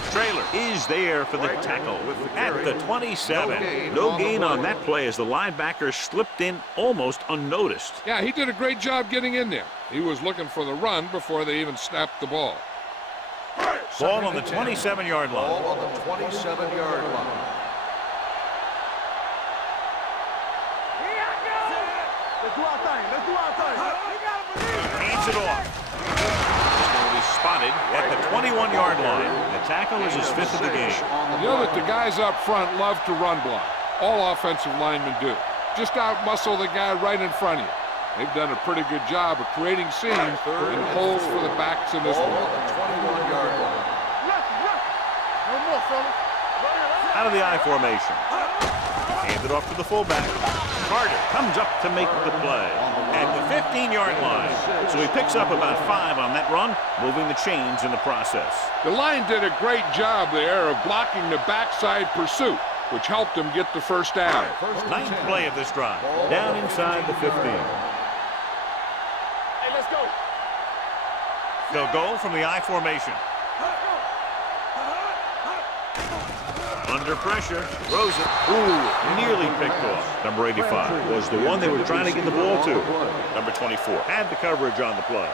Trailer is there for the tackle at the 27. No gain on that play as the linebacker slipped in almost unnoticed. Yeah, he did a great job getting in there. He was looking for the run before they even snapped the ball. Ball on the 27-yard line. Ball on the 27-yard line. Let's do our thing. Let's do our thing. You gotta believe. Hands it off. Spotted at the 21-yard line. The tackle is his 5th of the game. You know that the guys up front love to run block. All offensive linemen do. Just out-muscle the guy right in front of you. They've done a pretty good job of creating seams and holes for the backs in this one. Ball on the 21-yard line. No more, fellas. Out of the I formation. Hand it off to the fullback. Carter comes up to make the play at the 15-yard line. So he picks up about 5 on that run, moving the chains in the process. The line did a great job there of blocking the backside pursuit, which helped him get the first down. 9th play of this drive. Down inside the 15. Hey, let's go. They'll go from the I formation. Under pressure, throws it. Ooh, nearly picked off. Number 85 was the one they were trying to get the ball to. Number 24 had the coverage on the play.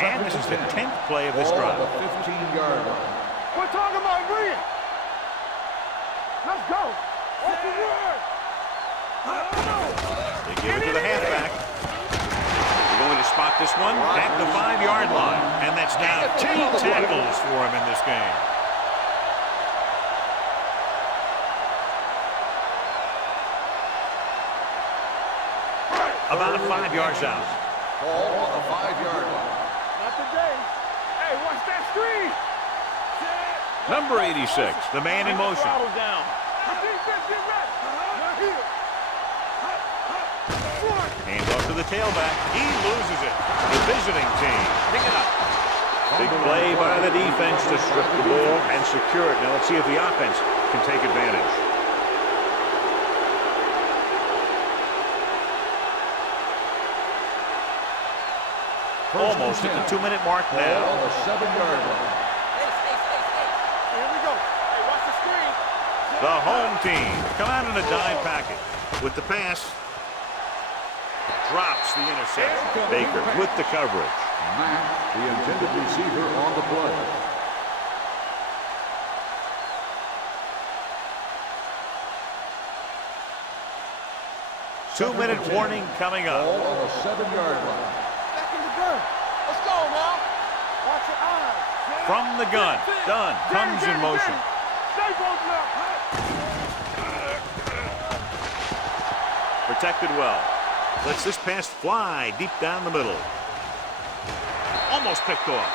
And this is the 10th play of this Ball drive. on the 15-yard line. We're talking about bringing. Let's go. What's the word? They give it to the halfback. They're going to spot this one at the 5-yard line. And that's now 2 tackles for him in this game. About 5 yards out. Ball on the 5-yard line. Not today. Hey, watch that screen. Number 86, the man in motion. Throttle down. Defense, get ready. Not here. Hands off to the tailback. He loses it. The visiting team pick it up. Big play by the defense to strip the ball and secure it. Now let's see if the offense can take advantage. Almost at the 2-minute mark Ball now. on the 7-yard line. Here we go. Hey, watch the screen. The home team come out in a dime package with the pass. drops the interception. Baker with the coverage. Matt, the intended receiver on the play. Two-minute warning coming up. Ball on the 7-yard line. Back in the gun. Let's go now. Watch your eyes. From the gun. Dunn comes in motion. Stay both now. Protected well. Lets this pass fly deep down the middle. Almost picked off.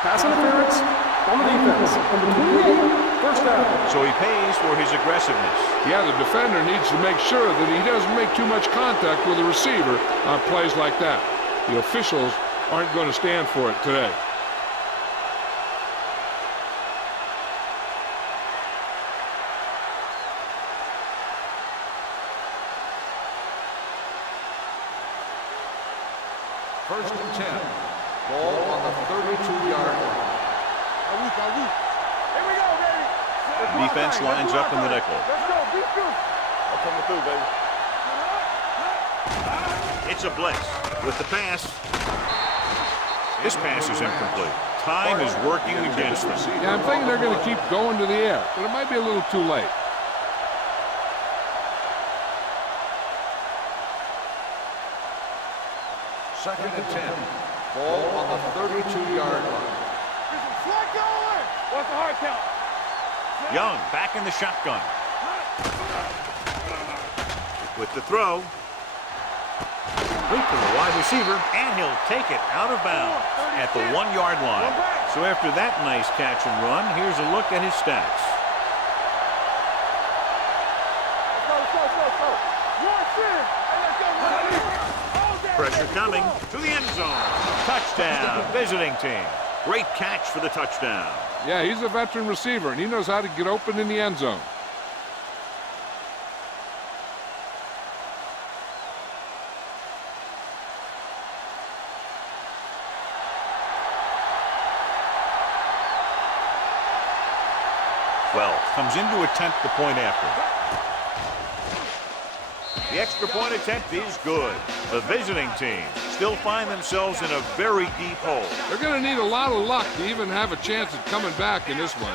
Pass interference on the defense. Number 28, first down. So he pays for his aggressiveness. Yeah, the defender needs to make sure that he doesn't make too much contact with the receiver on plays like that. The officials aren't going to stand for it today. First and 10. Ball on the 32-yard line. Here we go, baby. Defense lines up in the nickel. Let's go. Beat you. I'm coming through, baby. It's a blitz with the pass. This pass is incomplete. Time is working against them. Yeah, I'm thinking they're going to keep going to the air, but it might be a little too late. Second and 10. Ball on the 32-yard line. Slide going. What's the hard count? Young back in the shotgun. With the throw. Complete to the wide receiver, and he'll take it out of bounds at the 1-yard line. So after that nice catch and run, here's a look at his stats. Pressure coming to the end zone. Touchdown, visiting team. Great catch for the touchdown. Yeah, he's a veteran receiver, and he knows how to get open in the end zone. Well, comes in to attempt the point after. The extra point attempt is good. The visiting team still find themselves in a very deep hole. They're going to need a lot of luck to even have a chance at coming back in this one.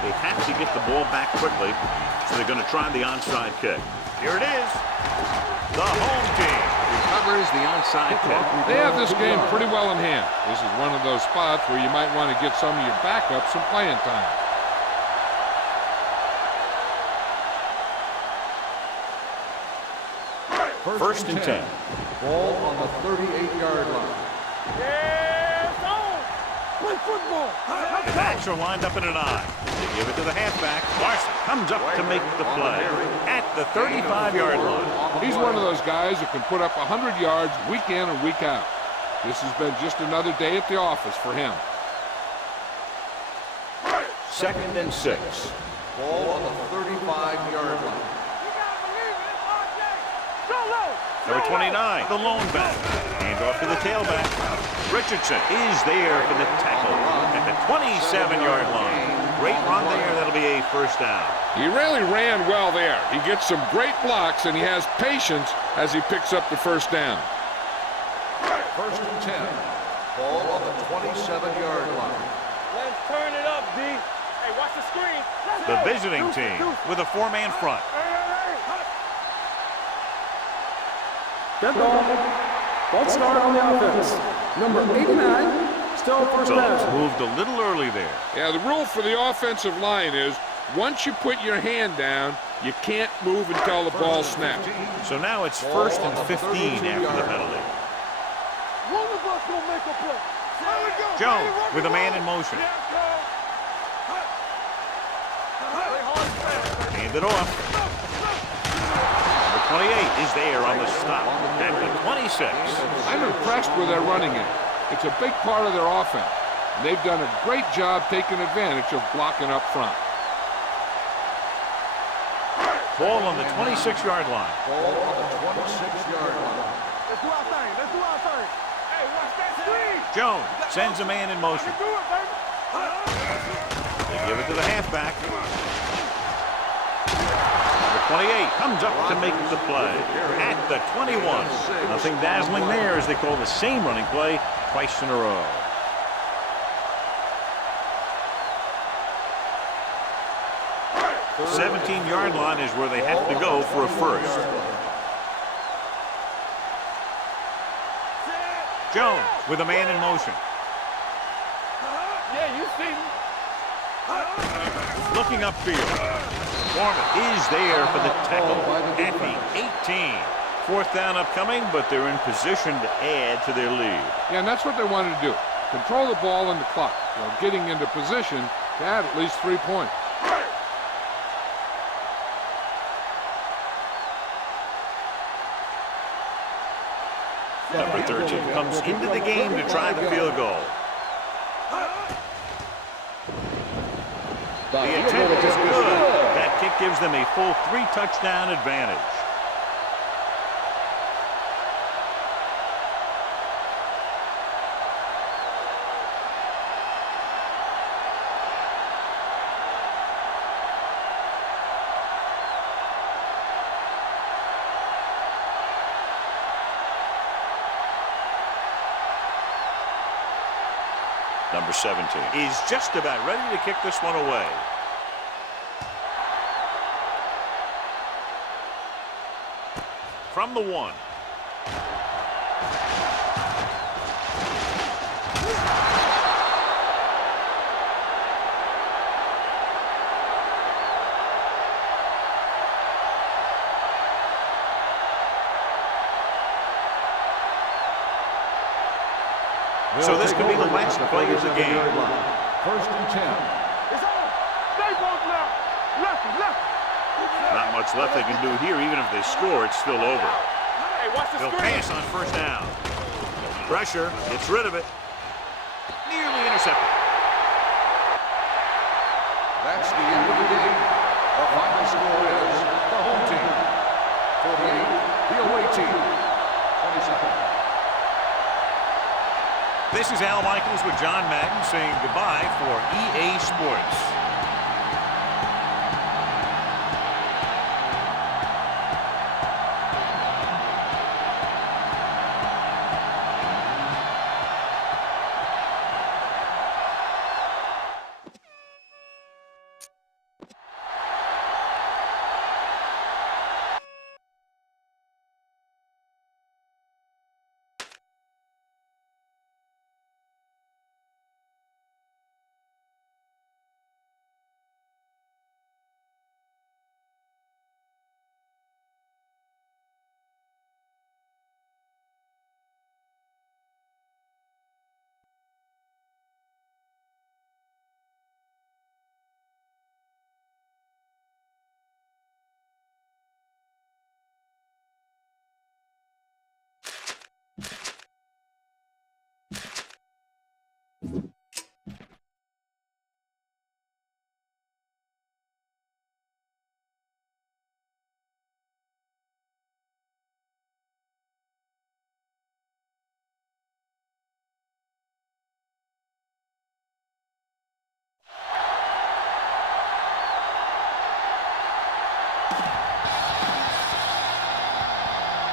They have to get the ball back quickly, so they're going to try the onside kick. Here it is. The home team recovers the onside kick. They have this game pretty well in hand. This is one of those spots where you might want to get some of your backups some playing time. First and 10. Ball on the 38-yard line. Yeah, on. Play football. The backs are lined up in an I. They give it to the halfback. Larson comes up to make the play at the 35-yard line. He's one of those guys that can put up 100 yards week in and week out. This has been just another day at the office for him. Second and 6. Ball on the 35-yard line. Number 29, the lone back. Hand off to the tailback. Richardson is there for the tackle at the 27-yard line. Great run there. That'll be a first down. He really ran well there. He gets some great blocks, and he has patience as he picks up the first down. First and 10. Ball on the 27-yard line. Let's turn it up, D. Hey, watch the screen. The visiting team with a 4-man front. Dead ball. False start on the offense. Number 89, still first Phillips down. moved a little early there. Yeah, the rule for the offensive line is once you put your hand down, you can't move until the ball snaps. So now it's first and 15 after the penalty. One of us gonna make a play. There we go. Jones with a man in motion. Hand it off. Number 28 is there on the stop at the 26. I'm impressed with their running game. It's a big part of their offense. And they've done a great job taking advantage of blocking up front. Ball on the 26-yard line. Ball on the 26-yard line. Let's do our thing. Let's do our thing. Hey, watch that screen. Jones sends a man in motion. Do it, baby. They give it to the halfback. Number 28 comes up to make the play at the 21. Nothing dazzling there as they call the same running play twice in a row. The 17-yard line is where they have to go for a first. Jones with a man in motion. Yeah, you see me. Looking upfield. Foreman is there for the tackle at the 18. Fourth down upcoming, but they're in position to add to their lead. Yeah, and that's what they wanted to do. Control the ball and the clock while getting into position to add at least 3 points. Number 13 comes into the game to try the field goal. The attempt is good. That kick gives them a full 3-touchdown advantage. Number 17 is just about ready to kick this one away. From the 1. So this could be the last play of the game. First and 10. It's on. Stay both left. Lefty, lefty. Not much left they can do here. Even if they score, it's still over. Hey, watch the They'll screen. pass on first down. Pressure, gets rid of it. Nearly intercepted. That's the end of the game. The final score is the home team 48, the away team 27. This is Al Michaels with John Madden saying goodbye for EA Sports.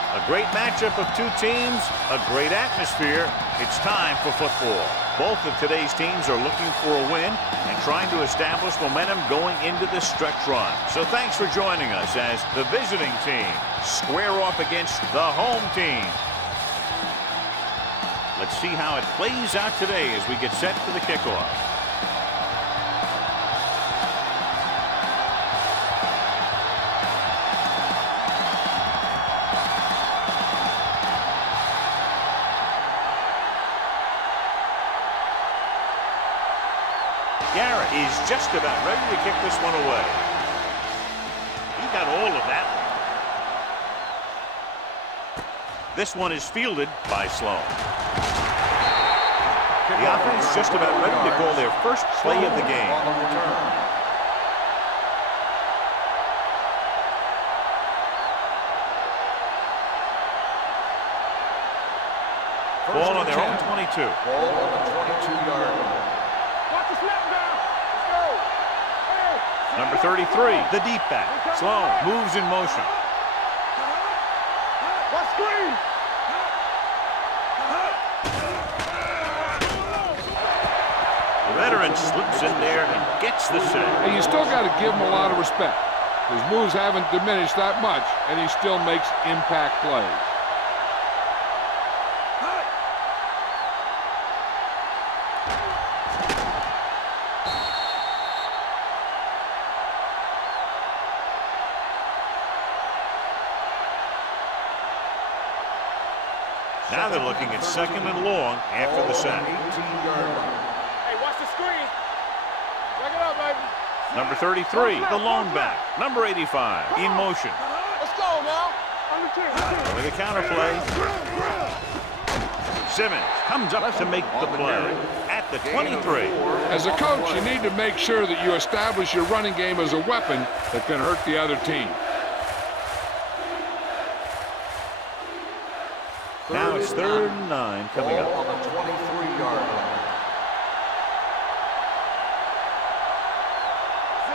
A great matchup of two teams, a great atmosphere. It's time for football. Both of today's teams are looking for a win and trying to establish momentum going into the stretch run. So thanks for joining us as the visiting team square off against the home team. Let's see how it plays out today as we get set for the kickoff. Garrett is just about ready to kick this one away. He got all of that one. This one is fielded by Sloan. The The offense just about ready to call their first play of the game. On the return. Ball on their own 22. Ball on the 22-yard line. Watch the snap down. Let's go. Hey. Number 33, the deep back. Slow, moves in motion. Watch screen. The veteran slips in there and gets the sack. And you still got to give him a lot of respect. His moves haven't diminished that much, and he still makes impact plays. Now they're looking at second and long after the sack. 18-yard line. Hey, watch the screen. Break it up, baby. Number 33, the lone back. Number 85, in motion. Let's go now. On the team. With a counterplay. Simmons comes up to make the play at the 23. As a coach, you need to make sure that you establish your running game as a weapon that can hurt the other team. Now it's 3rd and 9 coming Ball up. on the 23-yard line.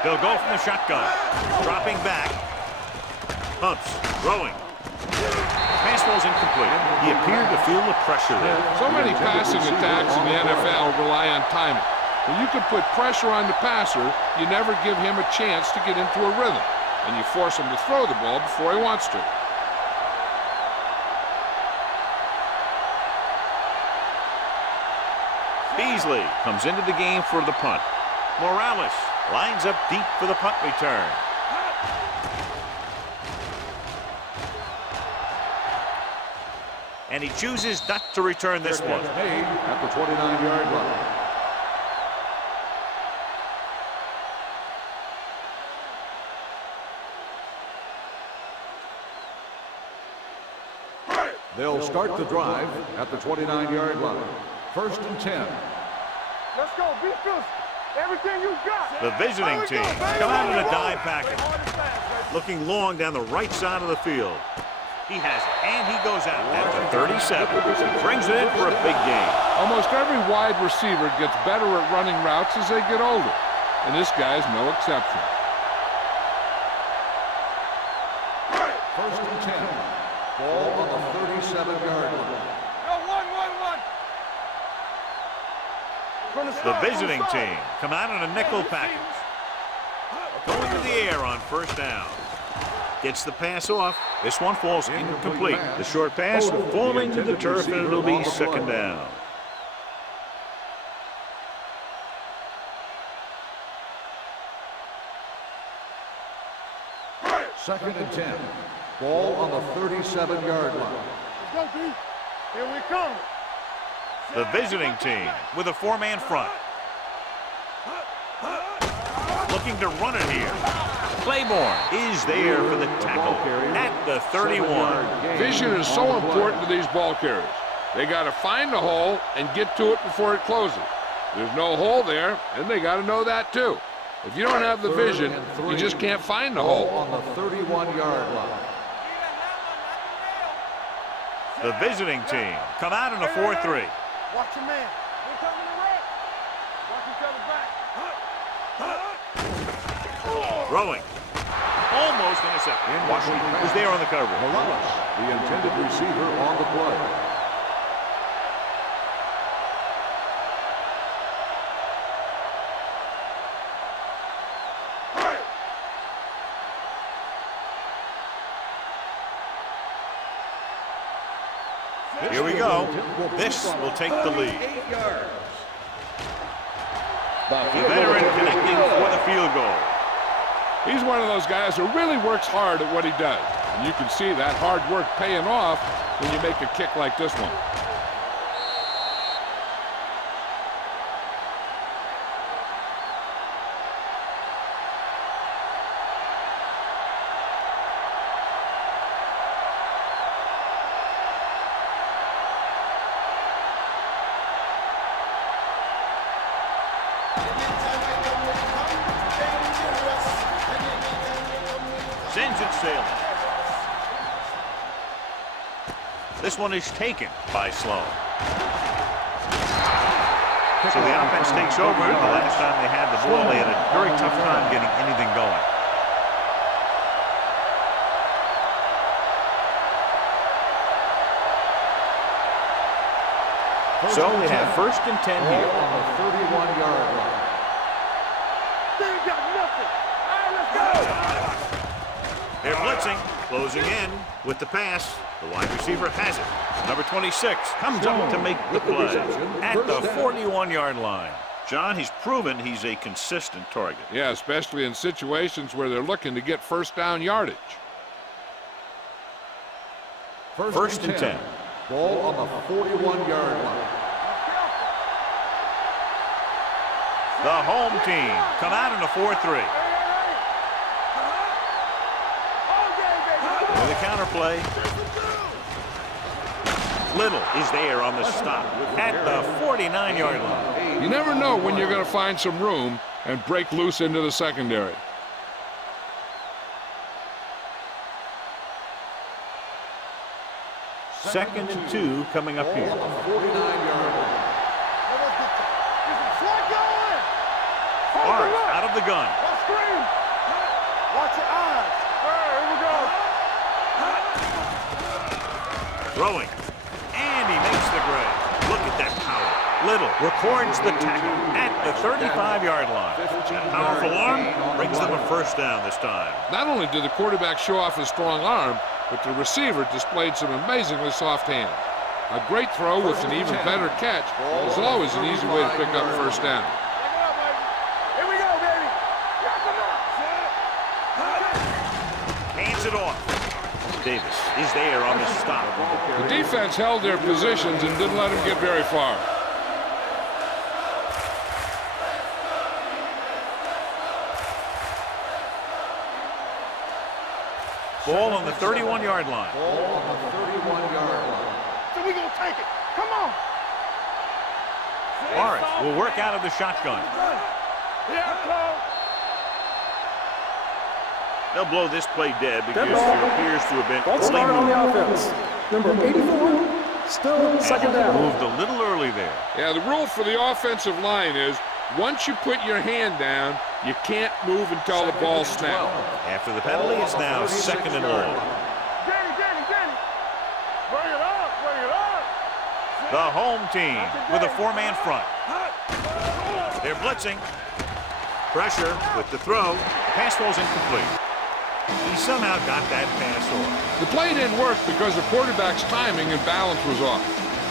They'll go from the shotgun. Dropping back. Pumps. Throwing. Pass ball's incomplete. He appeared to feel the pressure there. So many passing attacks in the NFL rely on timing. When you can put pressure on the passer, you never give him a chance to get into a rhythm, and you force him to throw the ball before he wants to. Beasley comes into the game for the punt. Morales lines up deep for the punt return. And he chooses not to return this one. Made at the 29-yard line. They'll start the drive at the 29-yard line. 1st and 10. Let's go. Be physical. Everything you got. The visiting team come out in a dive package. Looking long down the right side of the field. He has it, and he goes out at the 37. He brings it in for a big gain. Almost every wide receiver gets better at running routes as they get older, and this guy's no exception. 1st and 10. Ball on the 37-yard line. Go, one. The visiting team come out in a nickel package. Going to the air on 1st down. Gets the pass off. This one falls incomplete. The short pass falling to the turf, and it'll be 2nd down. Second and 10. Ball on the 37-yard line. Let's go, B. Here we come. The visiting team with a 4-man front. Looking to run it here. Claiborne is there for the tackle at the 31. Vision is so important to these ball carriers. They got to find the hole and get to it before it closes. There's no hole there, and they got to know that too. If you don't have the vision, you just can't find the hole. On the 31-yard line. The visiting team come out in a 4-3. Watch your man. We're coming to wreck. Watch each other back. Throwing. Almost intercepted. Washington was there on the cover. Morales, the intended receiver on the play. Here we go. This will take the lead. The veteran connecting for the field goal. He's one of those guys who really works hard at what he does. And you can see that hard work paying off when you make a kick like this one. Sends it sailing. This one is taken by Sloan. So the offense takes over. The last time they had the ball, they had a very tough time getting anything going. So they have 1st and 10 here. On the 31-yard line. They ain't got nothing. All right, let's go. They're blitzing, closing in with the pass. The wide receiver has it. Number 26 comes up to make the play at the 41-yard line. John, he's proven he's a consistent target. Yeah, especially in situations where they're looking to get first down yardage. 1st and 10. Ball on the 41-yard line. The home team come out in a 4-3. With a counter play. Little is there on the stop at the 49-yard line. You never know when you're going to find some room and break loose into the secondary. Second and 2 coming up here. 49-yard line. Hart out of the gun. Watch your eyes. All right, here we go. Throwing. And he makes the grab. Look at that power. Little records the tackle at the 35-yard line. That powerful arm brings them a first down this time. Not only did the quarterback show off his strong arm, but the receiver displayed some amazingly soft hands. A great throw with an even better catch is always an easy way to pick up first down. Here we go, baby. Hands it off. Davis is there on the stop. The defense held their positions and didn't let them get very far. Ball on the 31-yard line. Ball on the 31-yard line. So we gonna take it. Come on. Morris will work out of the shotgun. Here I come. They'll blow this play dead because there appears to have been False start on the offense. Number 84, still second down. Moved a little early there. Yeah, the rule for the offensive line is once you put your hand down, you can't move until the ball snaps. After the penalty, it's now 2nd and long. Jenny. Bring it up. The home team with a 4-man front. They're blitzing. Pressure with the throw. Pass falls incomplete. He somehow got that pass off. The play didn't work because the quarterback's timing and balance was off.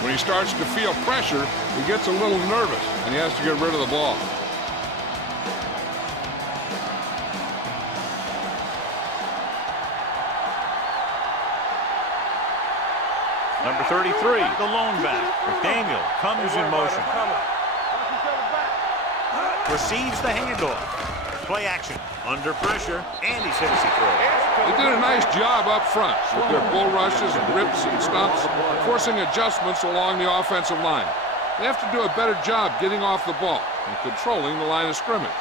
When he starts to feel pressure, he gets a little nervous, and he has to get rid of the ball. Number 33, the lone back. McDaniel comes in motion. Receives the handoff. Play action. Under pressure, and he says he throws. They did a nice job up front with their bull rushes and rips and stunts, forcing adjustments along the offensive line. They have to do a better job getting off the ball and controlling the line of scrimmage.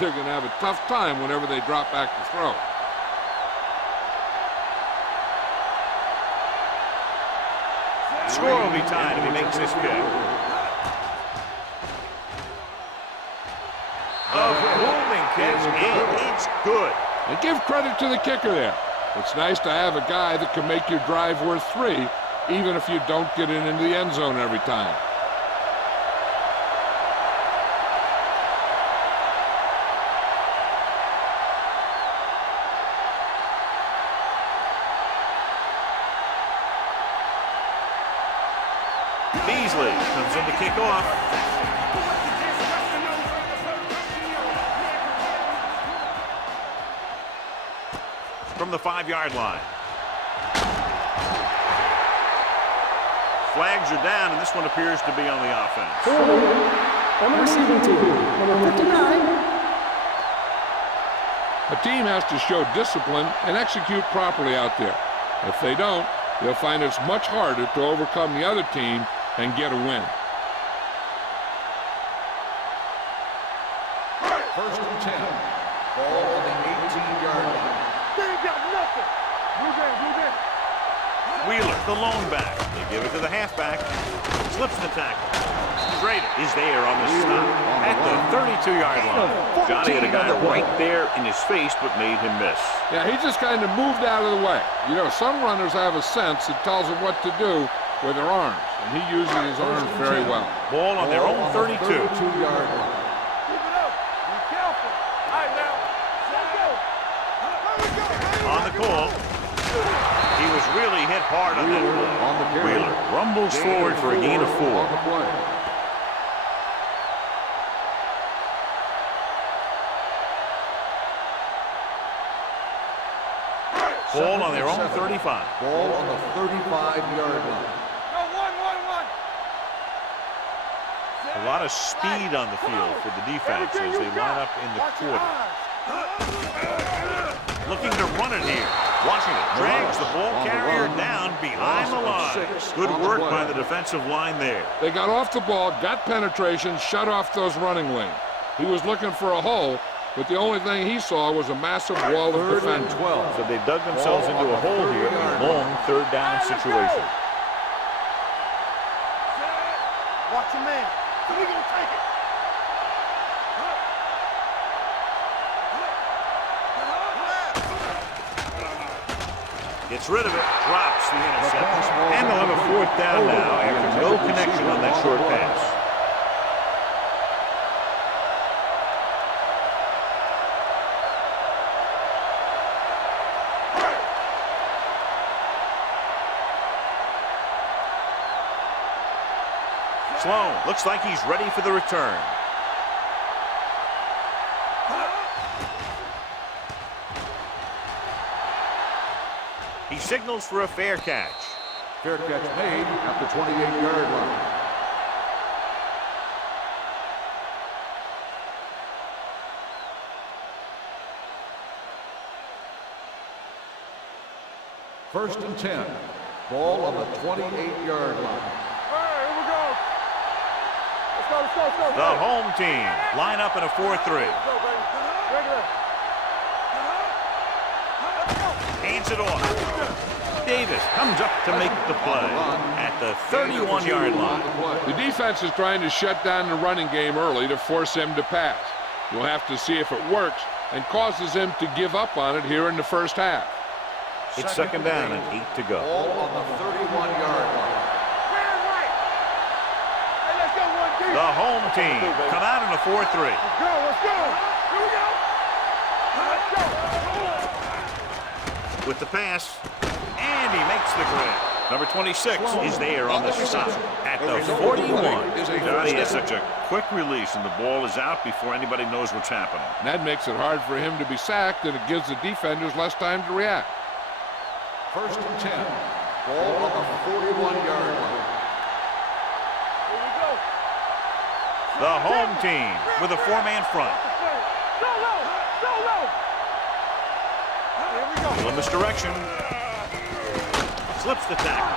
They're going to have a tough time whenever they drop back to throw. Score will be tied if he makes this kick. A booming kick, and it's good. And give credit to the kicker there. It's nice to have a guy that can make your drive worth 3, even if you don't get it into the end zone every time. Beasley comes in to kick off. From the 5-yard line. Flags are down, and this one appears to be on the offense. On the receiving team, number 59. A team has to show discipline and execute properly out there. If they don't, they'll find it's much harder to overcome the other team and get a win. 1st and 10. Ball on the 18-yard line. They ain't got nothing. Move in, move in. Wheeler, the lone back. They give it to the halfback. Slips the tackle. Schrader is there on the stop at the 32-yard line. Johnny had a guy right there in his face, but made him miss. Yeah, he just kind of moved out of the way. You know, some runners have a sense that tells them what to do with their arms, and he uses his arms very well. Ball on their own 32. 32-yard line. Keep it up. Be careful. All right, now. Let's go. On the call. He was really hit hard on that play. On the carry. Wheeler rumbles forward for a gain of 4. On the play. Ball on their own 35. Ball on the 35-yard line. Go, one. A lot of speed on the field for the defense as they line up in the quarter. Looking to run it here. Washington drags the ball carrier down behind the line. Good work by the defensive line there. They got off the ball, got penetration, shut off those running lanes. He was looking for a hole, but the only thing he saw was a massive wall of defenders. 12. So they dug themselves into a hole here in a long third-down situation. Watch your man. We gonna take it. Gets rid of it, drops the interception. And they'll have a 4th down now after no connection on that short pass. Sloan looks like he's ready for the return. He signals for a fair catch. Fair catch made at the 28-yard line. First and 10. Ball on the 28-yard line. All right, here we go. Let's go. The home team line up in a 4-3. Let's go, baby. Regular. Hands it off. Davis comes up to make the play at the 31-yard line. The defense is trying to shut down the running game early to force him to pass. You'll have to see if it works and causes him to give up on it here in the first half. It's second down and 8 to go. Ball on the 31-yard line. Hey, let's go, one deep. The home team come out in a 4-3. Let's go. Here we go. Let's go. With the pass, and he makes the grab. Number 26 is there on the stop at the 41. Johnny has such a quick release, and the ball is out before anybody knows what's happening. And that makes it hard for him to be sacked, and it gives the defenders less time to react. First and 10. Ball on the 41-yard line. Here we go. The home team with a 4-man front. Go low. Here we go. In misdirection. Slips the tackle.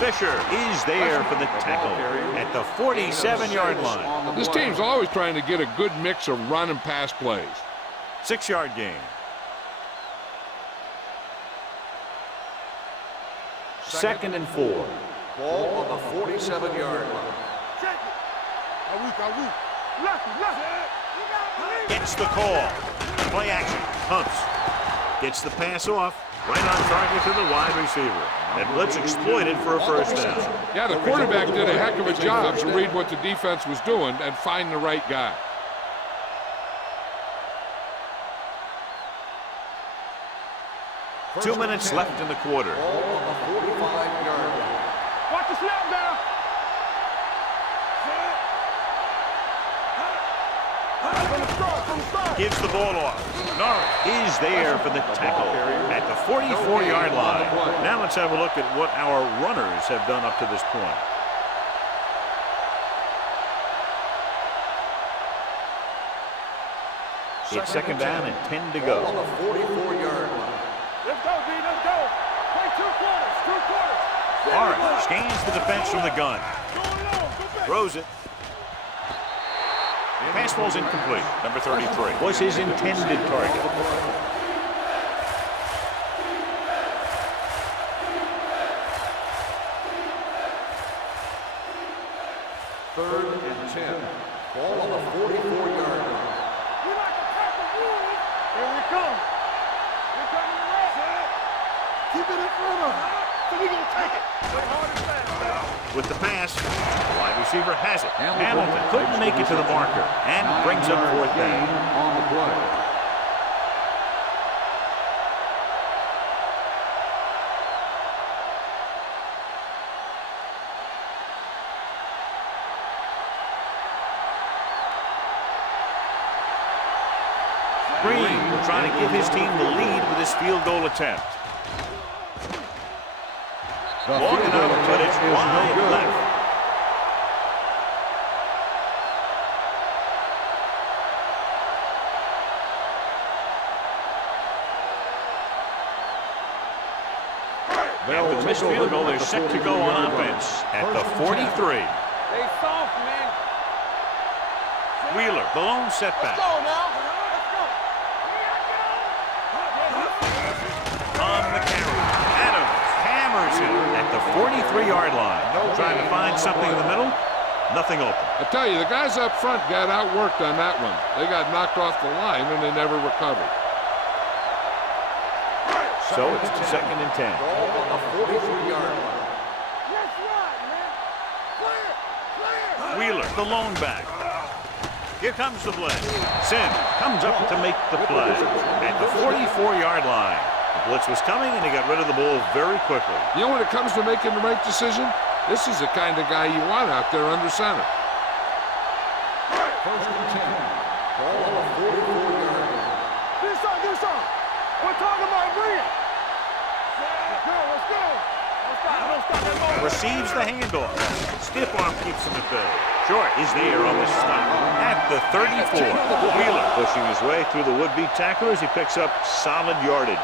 Fisher is there for the tackle at the 47-yard line. This team's always trying to get a good mix of run and pass plays. 6-yard gain. Second and 4. Ball on the 47-yard line. Check it. Are we? Lucky. Gets the call. Play action. Hunts. Gets the pass off. Right on target to the wide receiver. And blitz exploited for a first down. Yeah, the quarterback did a heck of a job to read what the defense was doing and find the right guy. Two minutes left in the quarter. Ball on the 45-yard line. Watch the snap now. From the start. Gives the ball off. Norris is there for the tackle at the 44-yard line. Now let's have a look at what our runners have done up to this point. It's second down and 10 to go. On the 44-yard line. Let's go, D. Let's go. Play two quarters. Norris scans the defense from the gun. Throws it. Pass ball's incomplete. Number 33 was his intended target. Third and 10. Ball on the 44-yard line. We like a pack of wolves. Here we come. Here coming the red. Keep it in front of us. So we gonna take it. Play hard and fast now. With the pass, the wide receiver has it. Hamilton couldn't make it to the marker and brings up fourth down. On the play. Green will try to give his team the lead with his field goal attempt. Long enough, but it's wide left. After the missed field goal, they're set to go on offense at the 43. They soft, man. Wheeler, the lone setback. Let's go now. On the carry, Adams hammers it at the 43-yard line. Trying to find something in the middle, nothing open. I tell you, the guys up front got outworked on that one. They got knocked off the line and they never recovered. So it's second and 10. Ball on the 43-yard line. Let's ride, man. Clear. Clear. Wheeler, the lone back. Here comes the blitz. Sim comes up to make the play at the 44-yard line. The blitz was coming, and he got rid of the ball very quickly. You know, when it comes to making the right decision, this is the kind of guy you want out there under center. First and 10. Ball on the 44-yard line. This on. We're talking about Green. Let's go. Don't stop that ball. Receives the handoff. Stiff arm keeps him at bay. Short is there on the stop at the 34. Wheeler pushing his way through the would-be tacklers. He picks up solid yardage.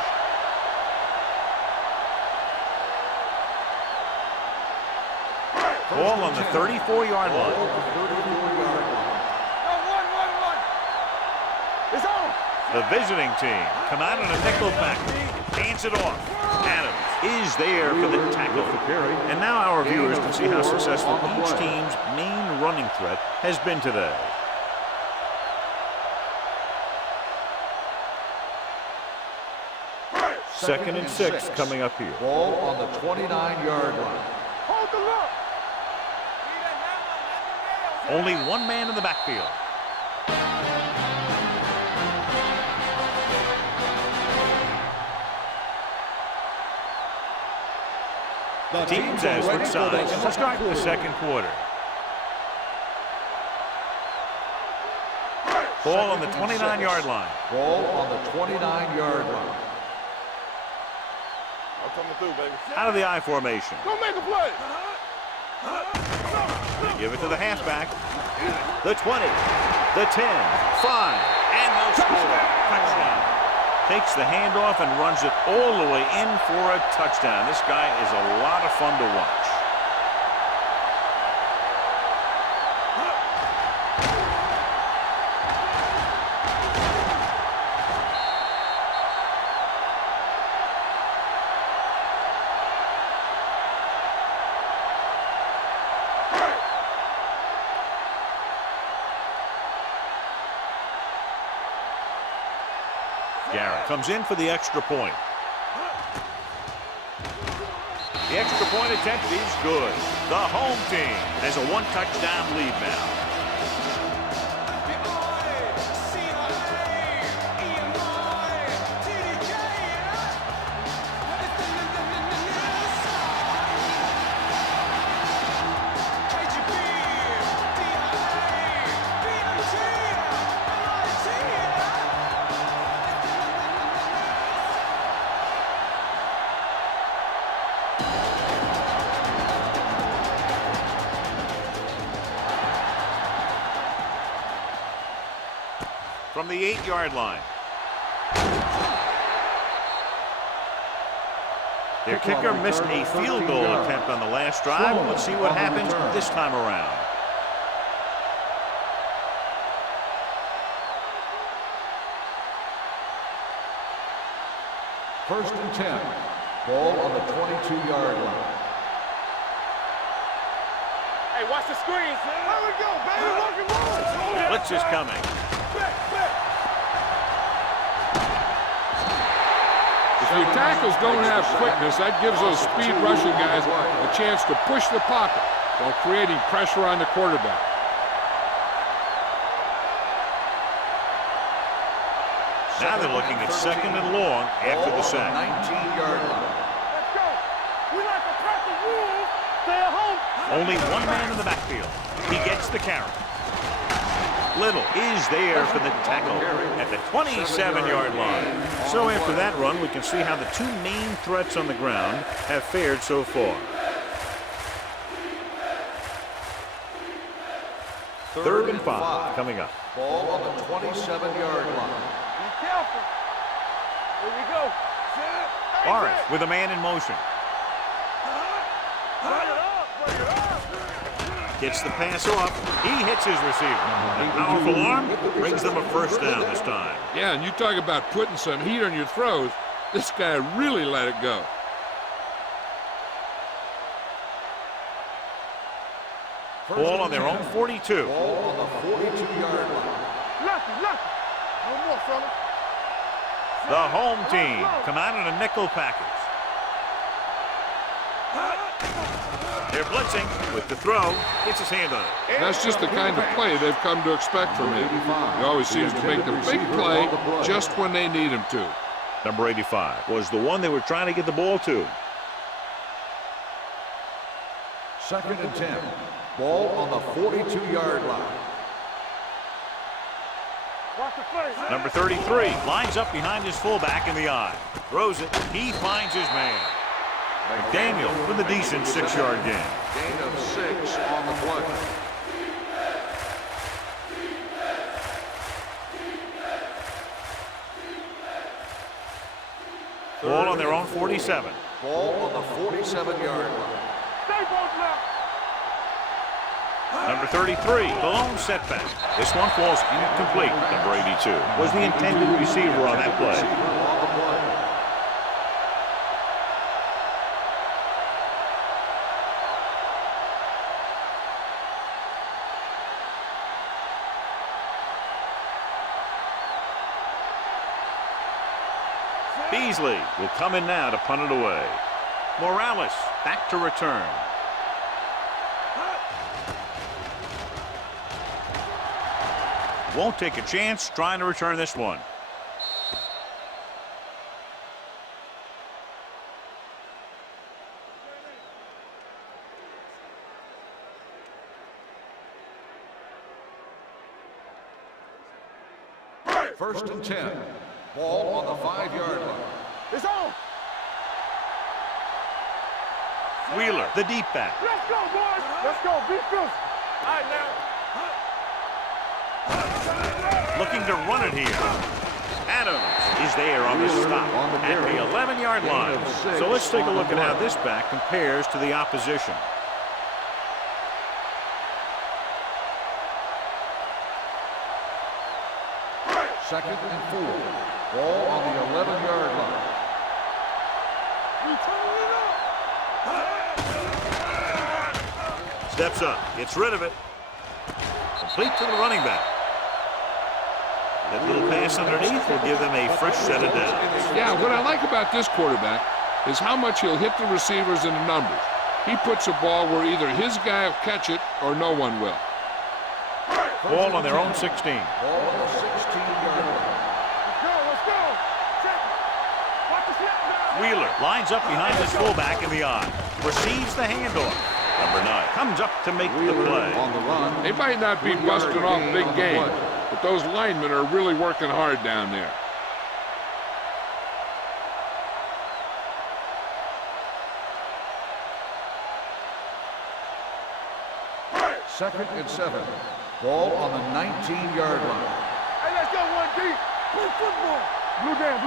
Ball on the 34-yard line. It's on. The visiting team come out in a nickel package. Hands it off. Adams is there for the tackle. And now our viewers can see how successful each team's main running threat has been today. Second and 6 coming up here. Ball on the 29-yard line. Hold the look. Only one man in the backfield. The teams as switch sides to start the second quarter. Ball on the 29-yard line. Ball on the 29-yard line. I'm coming through, baby. Out of the I formation. Go make a play. They give it to the halfback. The 20, the 10, 5, and they'll score. Touchdown. Takes the handoff and runs it all the way in for a touchdown. This guy is a lot of fun to watch. Garrett comes in for the extra point. The extra point attempt is good. The home team has a one-touchdown lead now. From the 8-yard line. Their kicker missed a field goal attempt on the last drive. Let's see what happens this time around. First and 10. Ball on the 22-yard line. Hey, watch the screens. There we go, baby. Rock and roll. Blitz is coming. If the tackles don't have quickness, that gives those speed rushing guys a chance to push the pocket while creating pressure on the quarterback. Now they're looking at second and long after the sack. 19-yard line. Let's go. We like to press the rules. Stay at home. Only one man in the backfield. He gets the carry. Little is there for the tackle at the 27-yard line. So after that run, we can see how the two main threats on the ground have fared so far. Third and 5 coming up. Ball on the 27-yard line. Be careful. Here we go. Morris with a man in motion. Bring it up. Bring it up. Gets the pass off. He hits his receiver. A powerful arm brings them a first down this time. Yeah, and you talk about putting some heat on your throws. This guy really let it go. Ball on their own 42. Ball on the 42-yard line. Lucky. No more, fellas. The home team come out in a nickel package. They're blitzing with the throw. Gets his hand on it. That's just the kind of play they've come to expect from him. He always seems to make the big play just when they need him to. Number 85 was the one they were trying to get the ball to. Second and 10. Ball on the 42-yard line. Watch the face. Number 33 lines up behind his fullback in the eye. Throws it. He finds his man. McDaniel with a decent 6-yard gain. Gain of 6 on the play. Ball on their own 47. Ball on the 47-yard line. Stay both left. Number 33, the lone setback. This one falls incomplete. Number 82 was the intended receiver on that play. Beasley will come in now to punt it away. Morales back to return. Won't take a chance trying to return this one. First and 10. Ball on the 5-yard line. It's on. Wheeler, the deep back. Let's go, boys. Let's go. Be physical. All right, now. Looking to run it here. Adams is there on the stop at the 11-yard line. So let's take a look at how this back compares to the opposition. Second and 4. Ball on the 11-yard line. Steps up, gets rid of it. Complete to the running back. That little pass underneath will give them a fresh set of downs. Yeah, what I like about this quarterback is how much he'll hit the receivers in the numbers. He puts a ball where either his guy will catch it or no one will. Ball on their own 16. Ball on the 16-yard line. Let's go. Check. Watch the snap now. Wheeler lines up behind his fullback in the eye. Receives the handoff. Number 9 comes up to make the play. On the run. They might not be busting off big game, but those linemen are really working hard down there. Second and 7. Ball on the 19-yard line. Hey, let's go one deep. Play football. Blue down.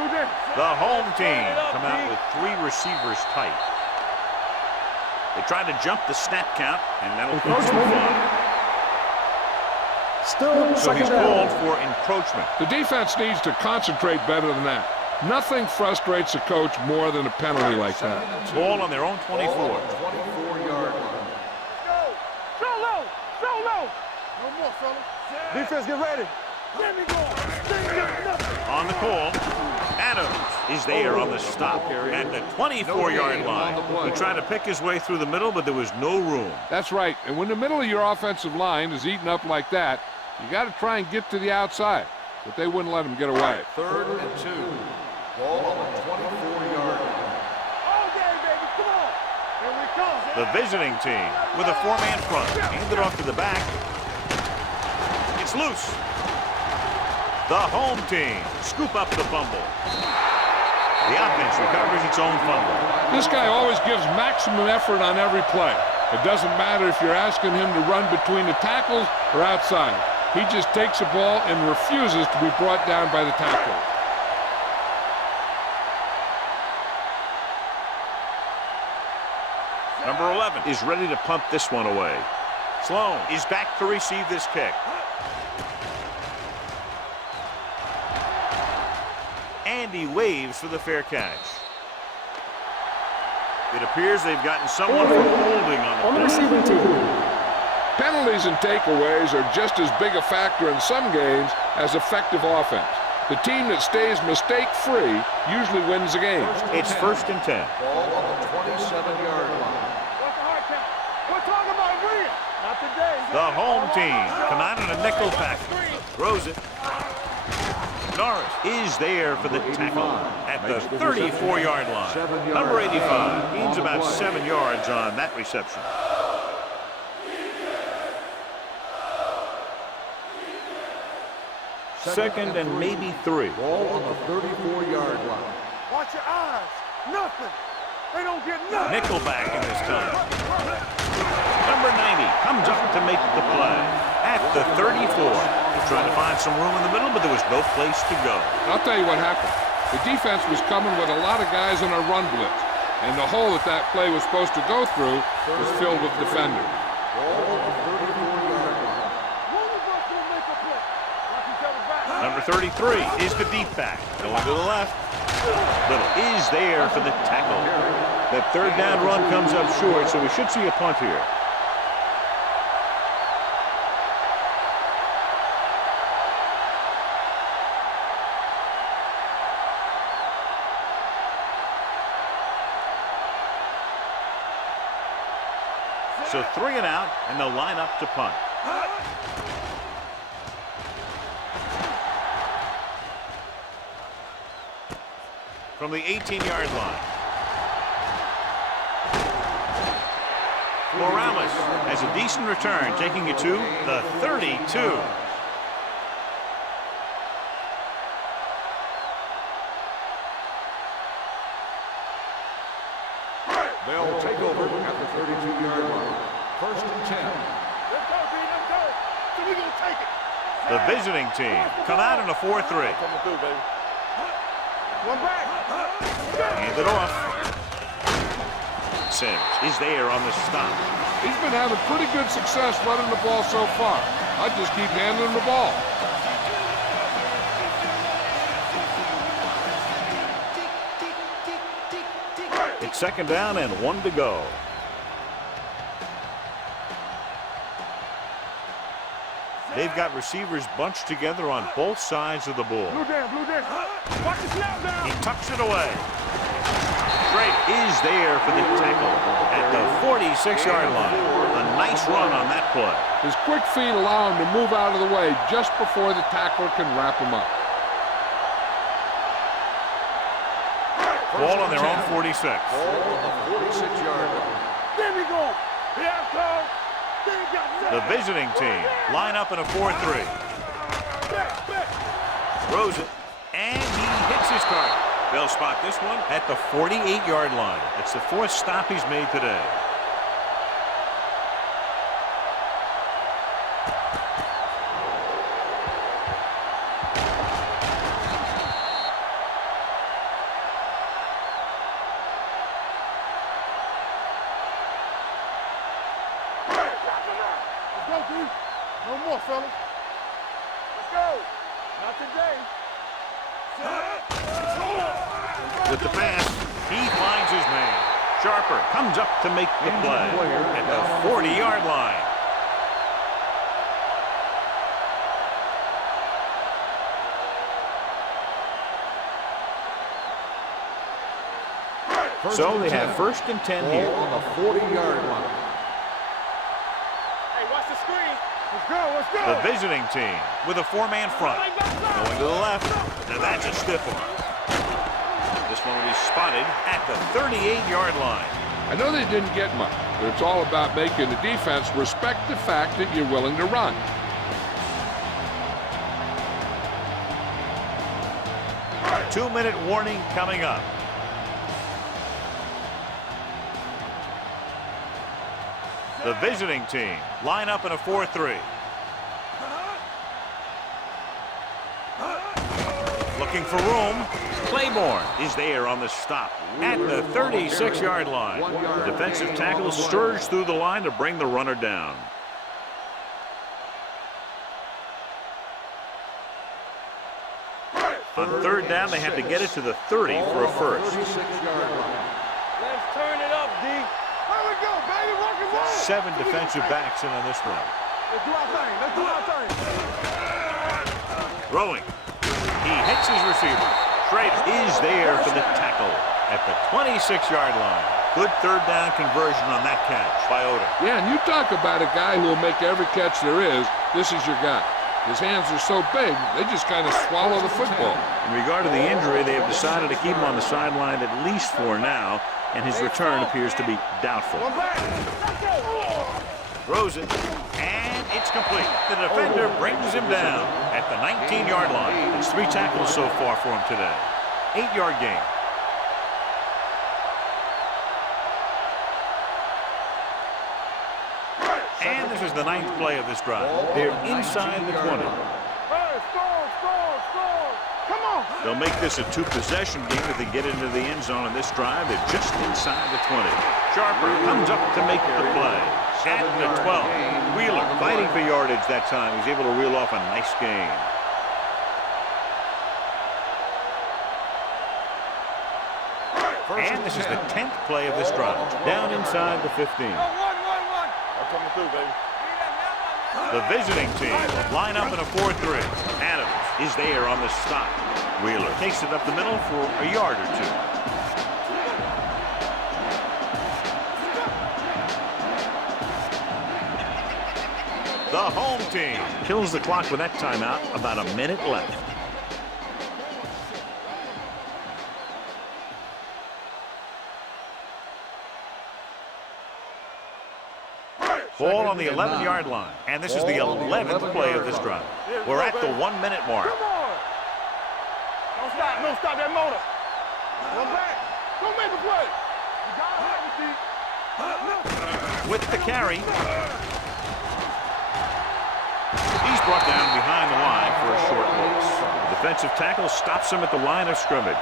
The home team come out with 3 receivers tight. They try to jump the snap count, and that'll cause some fun. Still So he's second down. called for encroachment. The defense needs to concentrate better than that. Nothing frustrates a coach more than a penalty like that. Ball on their own 24. 24-yard line. Go. Solo. Solo. No more, fellas. Defense, get ready. Let me go. On the call, Adams is there on the stop at the 24-yard line. He tried to pick his way through the middle, but there was no room. That's right. And when the middle of your offensive line is eaten up like that, you got to try and get to the outside. But they wouldn't let him get away. 3rd and 2. Ball on the 24-yard line. All day, baby. Come on. Here we come. The visiting team with a 4-man front. Hand it off to the back. It's loose. The home team scoop up the fumble. The offense recovers its own fumble. This guy always gives maximum effort on every play. It doesn't matter if you're asking him to run between the tackles or outside. He just takes the ball and refuses to be brought down by the tackle. Number 11 is ready to punt this one away. Sloan is back to receive this kick. And he waves for the fair catch. It appears they've gotten someone for holding On the on the play. receiving team. Penalties and takeaways are just as big a factor in some games as effective offense. The team that stays mistake-free usually wins the game. It's 1st and 10. Ball on the 27-yard line. What's the hard count? We're talking about real. Not today. The home team come out in a nickel package. Throws it. Norris is there for the tackle at the 34-yard line. Number 85 gains about 7 yards on that reception. Second and maybe 3. Ball on the 34-yard line. Watch your eyes. Nothing. They don't get nothing. Nickelback in this time. Number 90 comes up to make the play at the 34. Trying to find some room in the middle, but there was no place to go. I'll tell you what happened. The defense was coming with a lot of guys in a run blitz, and the hole that play was supposed to go through was filled with defenders. Ball on the 34-yard line. One of us will make a play. Watch each other back. Number 33 is the deep back. Going to the left. Little is there for the tackle. That 3rd down run comes up short, so we should see a punt here. So 3 and out, and they'll line up to punt. From the 18-yard line. Morales has a decent return, taking it to the 32. They'll take over at the 32-yard line. 1st and 10. Let's go, B. Let's go. So we gonna take it. The visiting team come out in a 4-3. Coming through, baby. One back. Hand it off. Sims is there on the stop. He's been having pretty good success running the ball so far. I just keep handing him the ball. It's 2nd down and 1 to go. They've got receivers bunched together on both sides of the ball. Blue down, blue down. Watch the snap down. He tucks it away. Drake is there for the tackle at the 46-yard line. A nice run on that play. His quick feet allow him to move out of the way just before the tackler can wrap him up. Ball on their own 46. Ball on the 46-yard line. There we go. Here I come. There you go. The visiting team line up in a 4-3. Back, back. Throws it, and he hits his target. They'll spot this one at the 48-yard line. It's the 4th stop he's made today. Let's go, D. No more, fellas. Let's go. Not today. With the pass, he finds his man. Sharper comes up to make the play at the 40-yard line. So they have 1st and 10 here. On the 40-yard line. Hey, watch the screen. Let's go, let's go. The visiting team with a 4-man front. Going to the left. Now that's a stiff one. This one will be spotted at the 38-yard line. I know they didn't get much, but it's all about making the defense respect the fact that you're willing to run. A 2-minute warning coming up. The visiting team line up in a 4-3. Looking for room. Claiborne is there on the stop at the 36-yard line. The defensive tackle surged through the line to bring the runner down. On 3rd down, they have to get it to the 30 for a first. 36-yard line. Let's turn it up, D. There we go, baby. Walk it away. 7 defensive backs in on this one. Let's do our thing. Let's do our thing. Throwing. He hits his receiver. Schrader is there for the tackle at the 26-yard line. Good 3rd down conversion on that catch by Odom. Yeah, and you talk about a guy who will make every catch there is. This is your guy. His hands are so big, they just kind of swallow the football. In regard to the injury, they have decided to keep him on the sideline at least for now, and his return appears to be doubtful. Throws it, and it's complete. The defender brings him down at the 19-yard line. It's 3 tackles so far for him today. 8-yard gain. And this is the 9th play of this drive. They're inside the 20. Hey, score. Come on. They'll make this a 2-possession game if they get into the end zone in this drive. They're just inside the 20. Sharper comes up to make the play. At the 12. Wheeler fighting for yardage that time. He's able to reel off a nice gain. And this is the 10th play of this drive. Down inside the 15. Coming through, baby. The visiting team line up in a 4-3. Adams is there on the stop. Wheeler takes it up the middle for a yard or 2. The home team kills the clock with that timeout. About a minute left. Ball on the 11-yard line. And this is the 11th play of this drive. We're at the 1-minute mark. Come on. Don't stop that motor. Go back. Don't make a play. You gotta have it, D. With the carry. He's brought down behind the line for a short loss. Defensive tackle stops him at the line of scrimmage.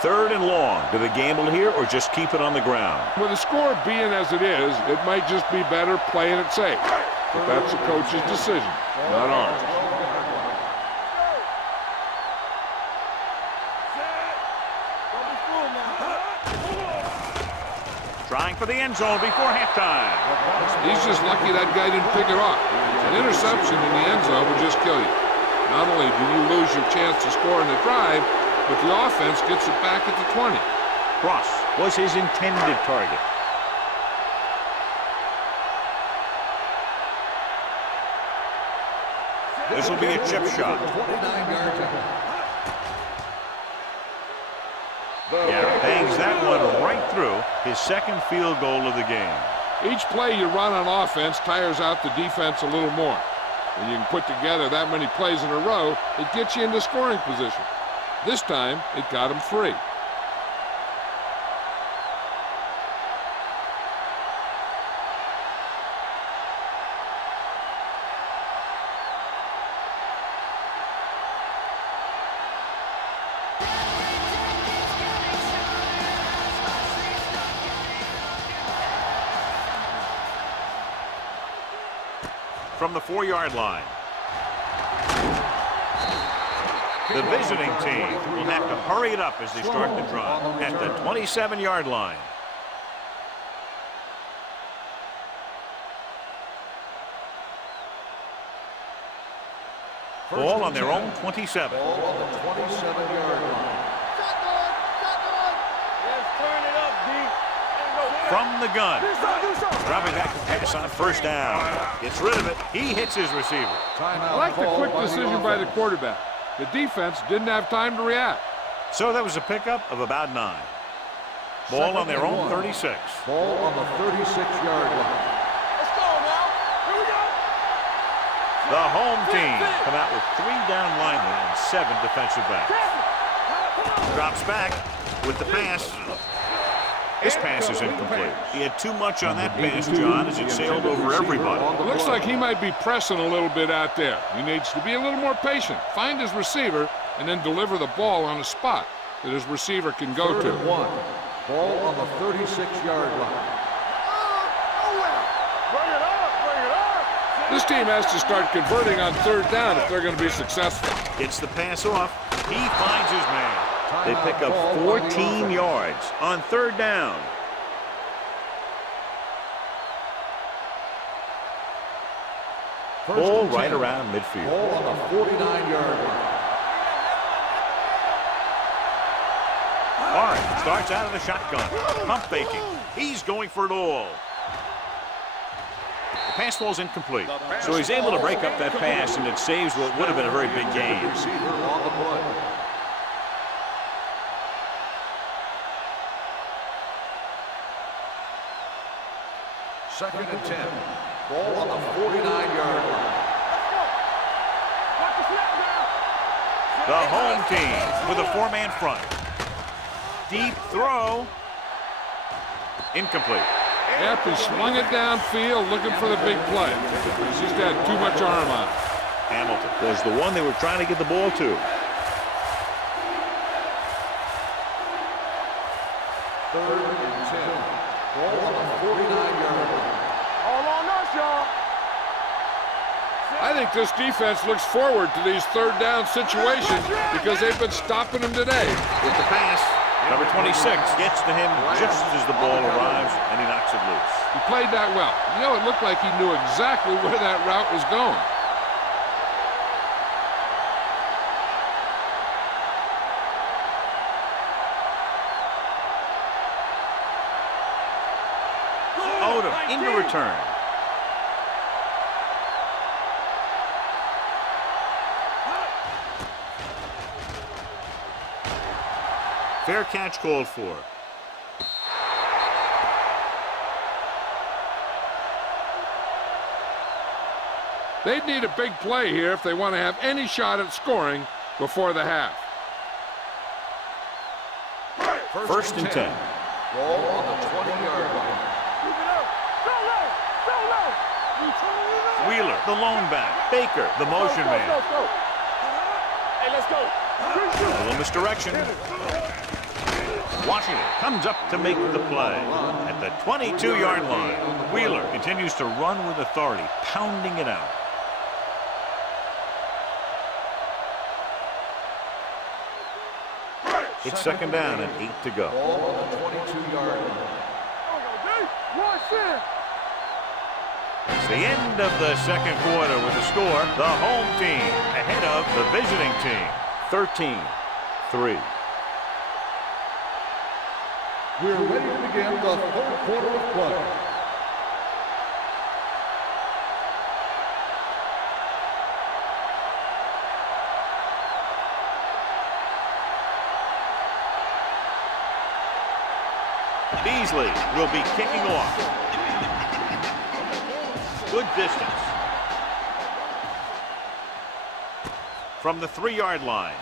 3rd and long. Do they gamble here or just keep it on the ground? With the score being as it is, it might just be better playing it safe. But that's the coach's decision, not ours. Trying for the end zone before halftime. He's just lucky that guy didn't pick it off. An interception in the end zone would just kill you. Not only do you lose your chance to score in the drive, but the offense gets it back at the 20. Cross was his intended target. This will be a chip shot. 29-yard tackle. Yeah, bangs that one right through his 2nd field goal of the game. Each play you run on offense tires out the defense a little more. When you can put together that many plays in a row, it gets you into scoring position. This time, it got him free. From the 4-yard line. The visiting team will have to hurry it up as they start the drive at the 27-yard line. Ball on their own 27. Ball on the 27-yard line. From the gun. Dropping back to pass on first down. Gets rid of it. He hits his receiver. I like the quick decision by the quarterback. The defense didn't have time to react. So that was a pickup of about 9. Ball on their own 36. Ball on the 36-yard line. Let's go now. Here we go. The home team come out with 3 down linemen and 7 defensive backs. Drops back with the pass. This pass is incomplete. He had too much on that pass, John, as it sailed over everybody. It looks like he might be pressing a little bit out there. He needs to be a little more patient, find his receiver, and then deliver the ball on a spot that his receiver can go to. 3rd and 1. Ball on the 36-yard line. Bring it up. This team has to start converting on 3rd down if they're going to be successful. Gets the pass off. He finds his man. They pick up 14 yards on 3rd down. Ball right around midfield. Ball on the 49-yard line. Orange starts out of the shotgun. Pump faking. He's going for it all. The pass ball's incomplete. So he's able to break up that pass, and it saves what would have been a very big gain. Receiver on the play. Second and 10. Ball on the 49-yard line. The home team with a 4-man front. Deep throw. Incomplete. Yep, he swung it downfield looking for the big play. He's just had too much arm on it. Hamilton was the one they were trying to get the ball to. 3rd and 10. Ball on the 49-yard line. All on us, y'all. I think this defense looks forward to these 3rd down situations because they've been stopping them today. With the pass, number 26 gets to him just as the ball arrives, and he knocks it loose. He played that well. You know, it looked like he knew exactly where that route was going. Odom into return. Fair catch called for. They'd need a big play here if they want to have any shot at scoring before the half. 1st and 10. Ball on the 20-yard line. Wheeler, the lone back. Baker, the motion man. Hey, let's go. A little misdirection. Washington comes up to make the play at the 22-yard line. Wheeler continues to run with authority, pounding it out. It's 2nd down and 8 to go. Ball on the 22-yard line. It's the end of the 2nd quarter with the score. The home team ahead of the visiting team. 13-3. We're ready to begin the 3rd quarter of play. Beasley will be kicking off. Good distance. From the 3-yard line.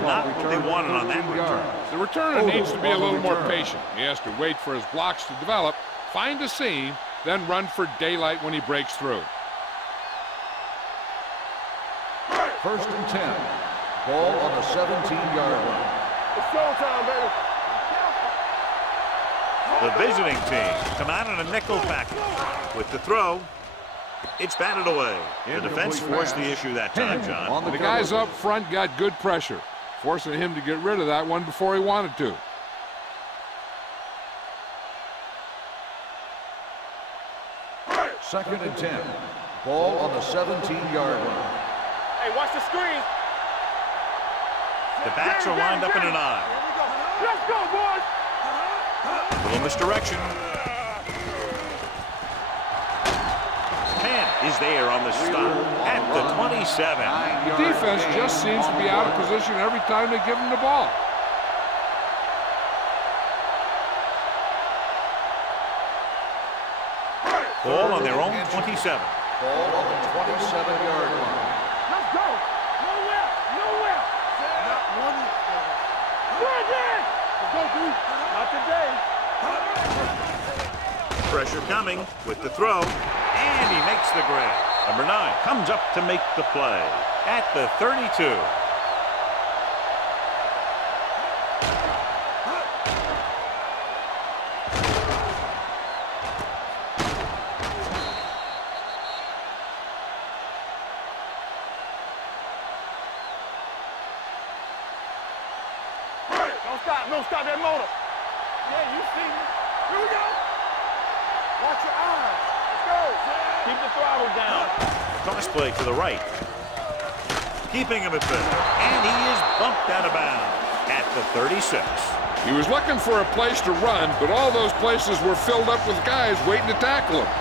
Not what they wanted on that return. The returner needs to be a little more patient. He has to wait for his blocks to develop, find a seam, then run for daylight when he breaks through. 1st and 10. Ball on the 17-yard line. It's showtime, baby. The visiting team come out in a nickel package with the throw. It's batted away. The defense forced the issue that time, John. The guys up front got good pressure, forcing him to get rid of that one before he wanted to. Second and 10. Ball on the 17-yard line. Hey, watch the screen. The backs are lined up in an eye. Let's go, boys. Little misdirection. 10 is there on the stop at the 27. The defense just seems to be out of position every time they give him the ball. Ball on their own 27. Ball on the 27-yard line. Let's go. Nowhere. Nowhere. Not one. Good again. Let's go, dude. Not today. Pressure coming with the throw, and he makes the grab. Number 9 comes up to make the play at the 32. Don't stop that motor. Yeah, you see me. Here we go. Watch your eyes. Let's go. Keep the throttle down. Toss play to the right. Keeping him at bay. And he is bumped out of bounds at the 36. He was looking for a place to run, but all those places were filled up with guys waiting to tackle him.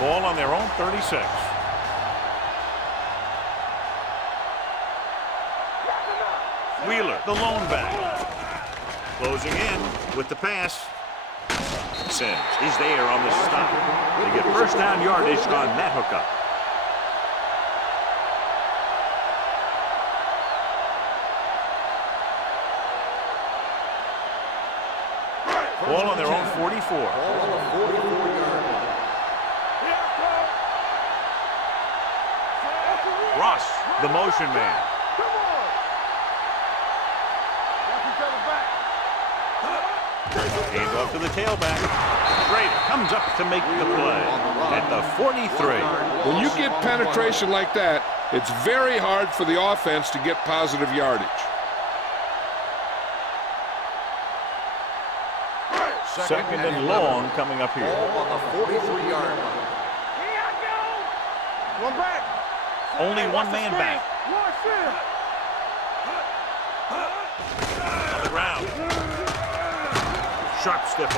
Ball on their own 36. Wheeler, the lone back. Closing in with the pass. Sims is there on the stop. They get first down yardage on that hookup. Ball on their own 44. Ball on the 44-yard line. Ross, the motion man. Hands off to the tailback. Schrader comes up to make the play at the 43. When you get penetration like that, it's very hard for the offense to get positive yardage. Second and long coming up here. Ball on the 43-yard line. Here I go. One back. Only one man back. On the ground. Sharp stiff.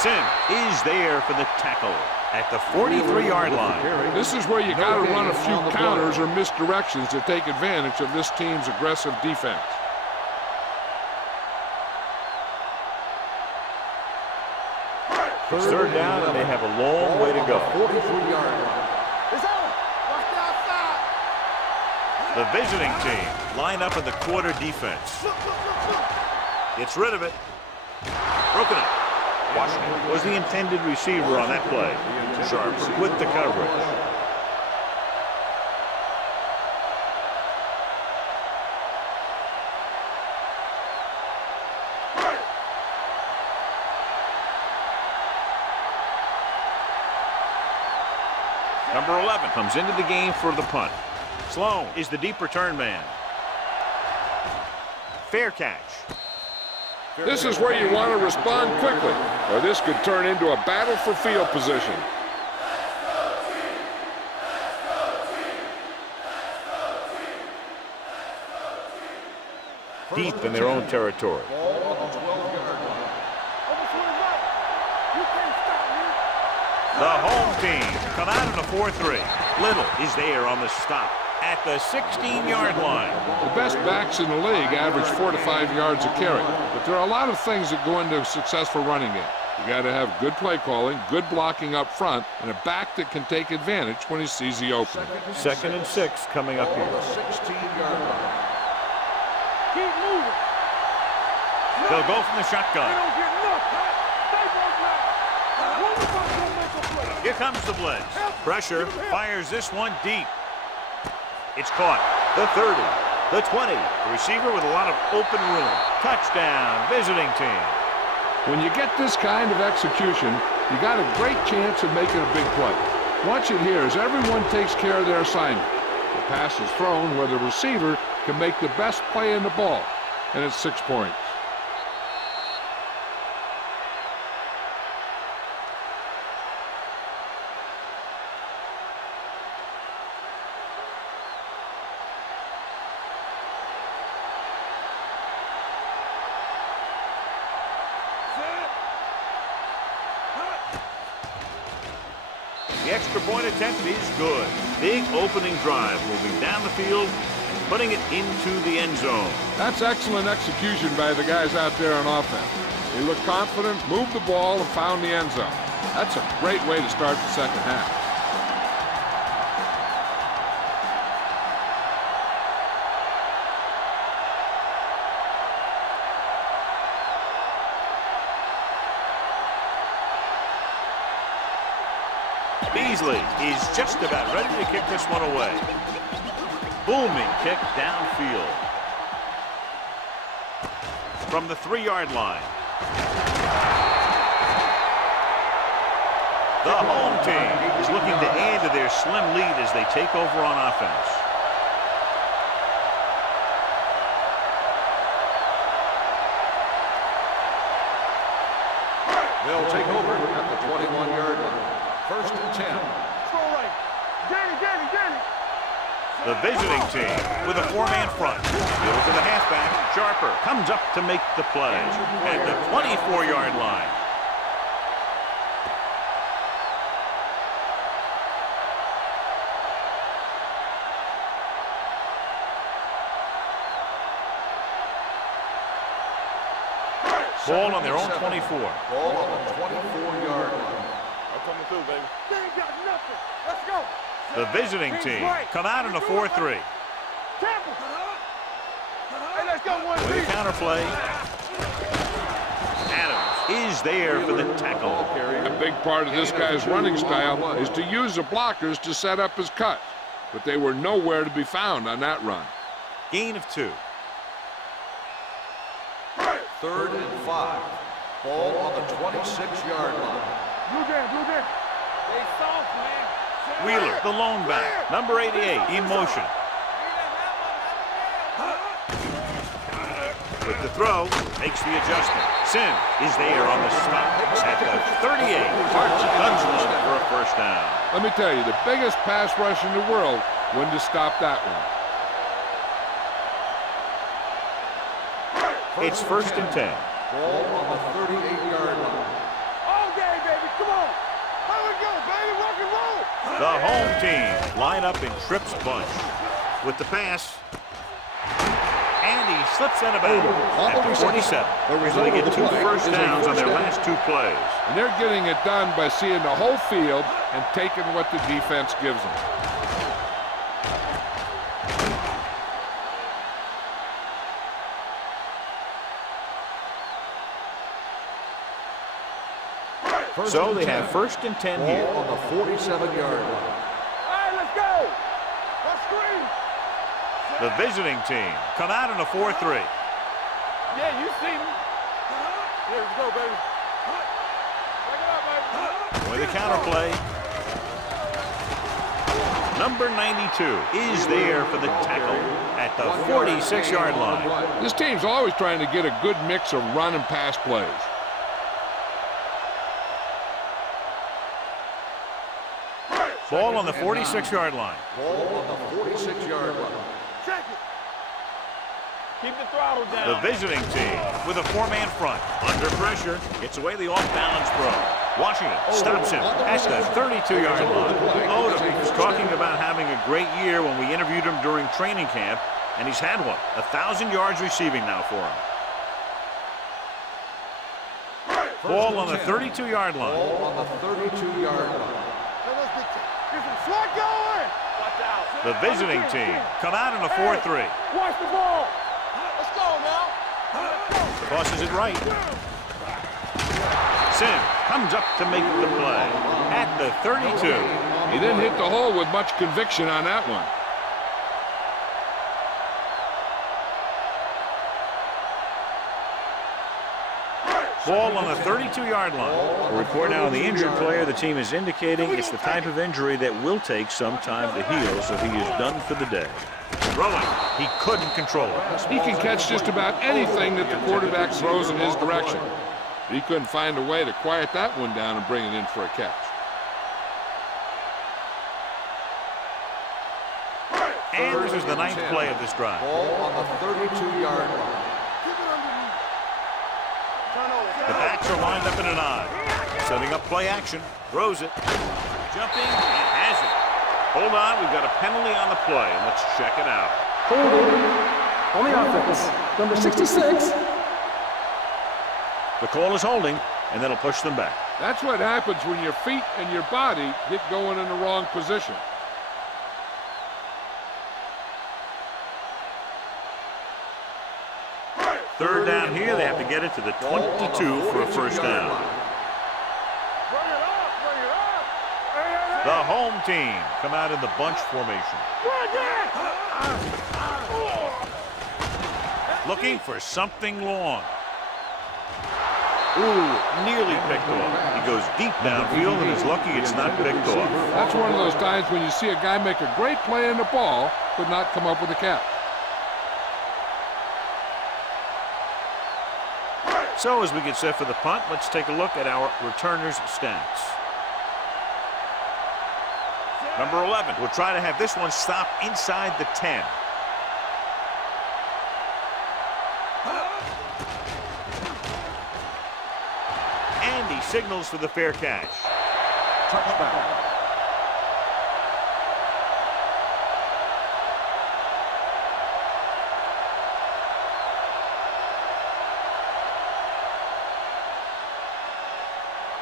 Sim is there for the tackle at the 43-yard line. This is where you got to run a few counters or misdirections to take advantage of this team's aggressive defense. It's third down, and they have a long way to go. 43-yard line. It's on. Watch the outside. The visiting team line up in the quarter defense. Gets rid of it. Broken up. Washington was the intended receiver on that play. Sharp with the coverage. Number 11 comes into the game for the punt. Sloan is the deep return man. Fair catch. This is where you want to respond quickly, or this could turn into a battle for field position. Deep in their own territory. The home team come out in a 4-3. Little is there on the stop at the 16-yard line. The best backs in the league average 4 to 5 yards a carry, but there are a lot of things that go into a successful running game. You got to have good play calling, good blocking up front, and a back that can take advantage when he sees the opening. Second and 6 coming up here. 16-yard line. Keep moving. They'll go from the shotgun. Don't get nothing. Stay back now. Here comes the blitz. Pressure, fires this one deep. It's caught. The 30, the 20. The receiver with a lot of open room. Touchdown, visiting team. When you get this kind of execution, you got a great chance of making a big play. Watch it here as everyone takes care of their assignment. The pass is thrown where the receiver can make the best play in the ball, and it's 6 points. The extra point attempt is good. Big opening drive, moving down the field and putting it into the end zone. That's excellent execution by the guys out there on offense. They looked confident, moved the ball, and found the end zone. That's a great way to start the second half. Beasley is just about ready to kick this one away. Booming kick downfield. From the 3-yard line. The home team is looking to add to their slim lead as they take over on offense. They'll take over at the 21-yard line. First and 10. Right. Danny. The visiting team with a 4-man front. Gives to the halfback. Sharper comes up to make the play at the 24-yard line. Ball on their own 24. Ball on the 24-yard line. I'm coming through, baby. They ain't got nothing. Let's go. The visiting team come out in a 4-3. Tampa. Hey, let's go one. With a counter play. Adams is there for the tackle. A big part of this guy's running style is to use the blockers to set up his cut, but they were nowhere to be found on that run. Gain of 2. Third and 5. Ball on the 26-yard line. Blue down. They soft, man. Wheeler, the lone back. Number 88, in motion. With the throw, makes the adjustment. Sim is there on the stop at the 38. Parks Gunslow for a first down. Let me tell you, the biggest pass rush in the world wouldn't have stopped that one. It's first and 10. Ball on the 38-yard line. All day, baby. Come on. Here we go, baby. Rock and roll. The home team line up in Tripp's bunch. With the pass. And he slips out of bounds at the 47. So they get 2 first downs on their last 2 plays. And they're getting it done by seeing the whole field and taking what the defense gives them. So they have first and 10 here. Ball on the 47-yard line. All right, let's go. Let's screen. The visiting team come out in a 4-3. Yeah, you see me. Here we go, baby. Break it up, baby. With a counter play. Number 92 is there for the tackle at the 46-yard line. This team's always trying to get a good mix of run and pass plays. Ball on the 46-yard line. Ball on the 46-yard line. Check it. Keep the throttle down. The visiting team with a 4-man front. Under pressure, gets away the off-balance throw. Washington stops him at the 32-yard line. Odom was talking about having a great year when we interviewed him during training camp, and he's had one. 1,000 yards receiving now for him. Ball on the 32-yard line. Ball on the 32-yard line. Get some sweat going. Watch out. The visiting team come out in a 4-3. Watch the ball. Let's go now. Crosses it right. Sim comes up to make the play at the 32. He didn't hit the hole with much conviction on that one. Ball on the 32-yard line. A report now on the injured player. The team is indicating it's the type of injury that will take some time to heal, so he is done for the day. Throwing. He couldn't control it. He can catch just about anything that the quarterback throws in his direction. He couldn't find a way to quiet that one down and bring it in for a catch. And this is the 9th play of this drive. Ball on the 32-yard line. The backs are lined up in an I. Setting up play action. Throws it. Jumping and has it. Hold on, we've got a penalty on the play. Let's check it out. Holding on the offense. Number 66. The call is holding, and that'll push them back. That's what happens when your feet and your body get going in the wrong position. Third down here. They have to get it to the 22 for a first down. The home team come out in the bunch formation. Looking for something long. Ooh, nearly picked off. He goes deep downfield and is lucky it's not picked off. That's one of those times when you see a guy make a great play in the ball, but not come up with a catch. So as we get set for the punt, let's take a look at our returners' stats. Number 11, we'll try to have this one stop inside the 10. And he signals for the fair catch. Touchdown.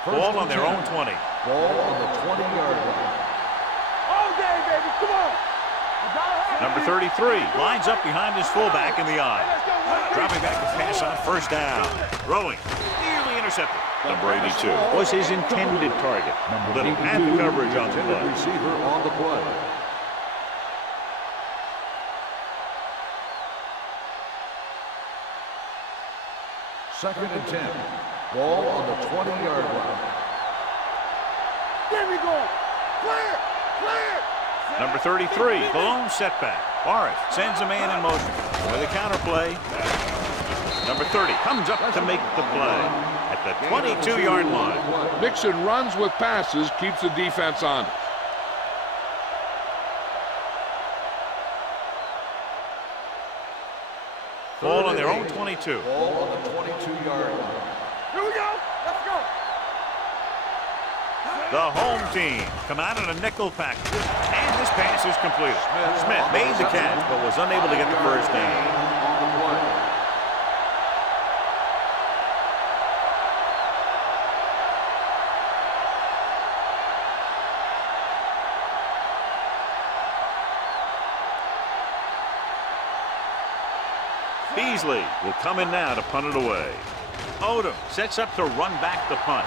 Ball on their own 20. Ball on the 20-yard line. All day, baby, come on. Number 33 lines up behind his fullback in the I. Dropping back to pass on first down. Throwing. Nearly intercepted. Number 82 was his intended target. Little had the coverage on the play. Receiver on the play. Second and 10. Ball on the 20-yard line. There we go. Clear, clear. Number 33, the lone setback. Barrett sends a man in motion with a counter play. Number 30 comes up to make the play at the 22-yard line. Mixon runs with passes, keeps the defense honest. Ball on their own 22. Ball on the 22-yard line. Here we go. Let's go. The home team come out in a nickel package. And this pass is completed. Smith made the catch, but was unable to get the first down. On the play. Beasley will come in now to punt it away. Odom sets up to run back the punt.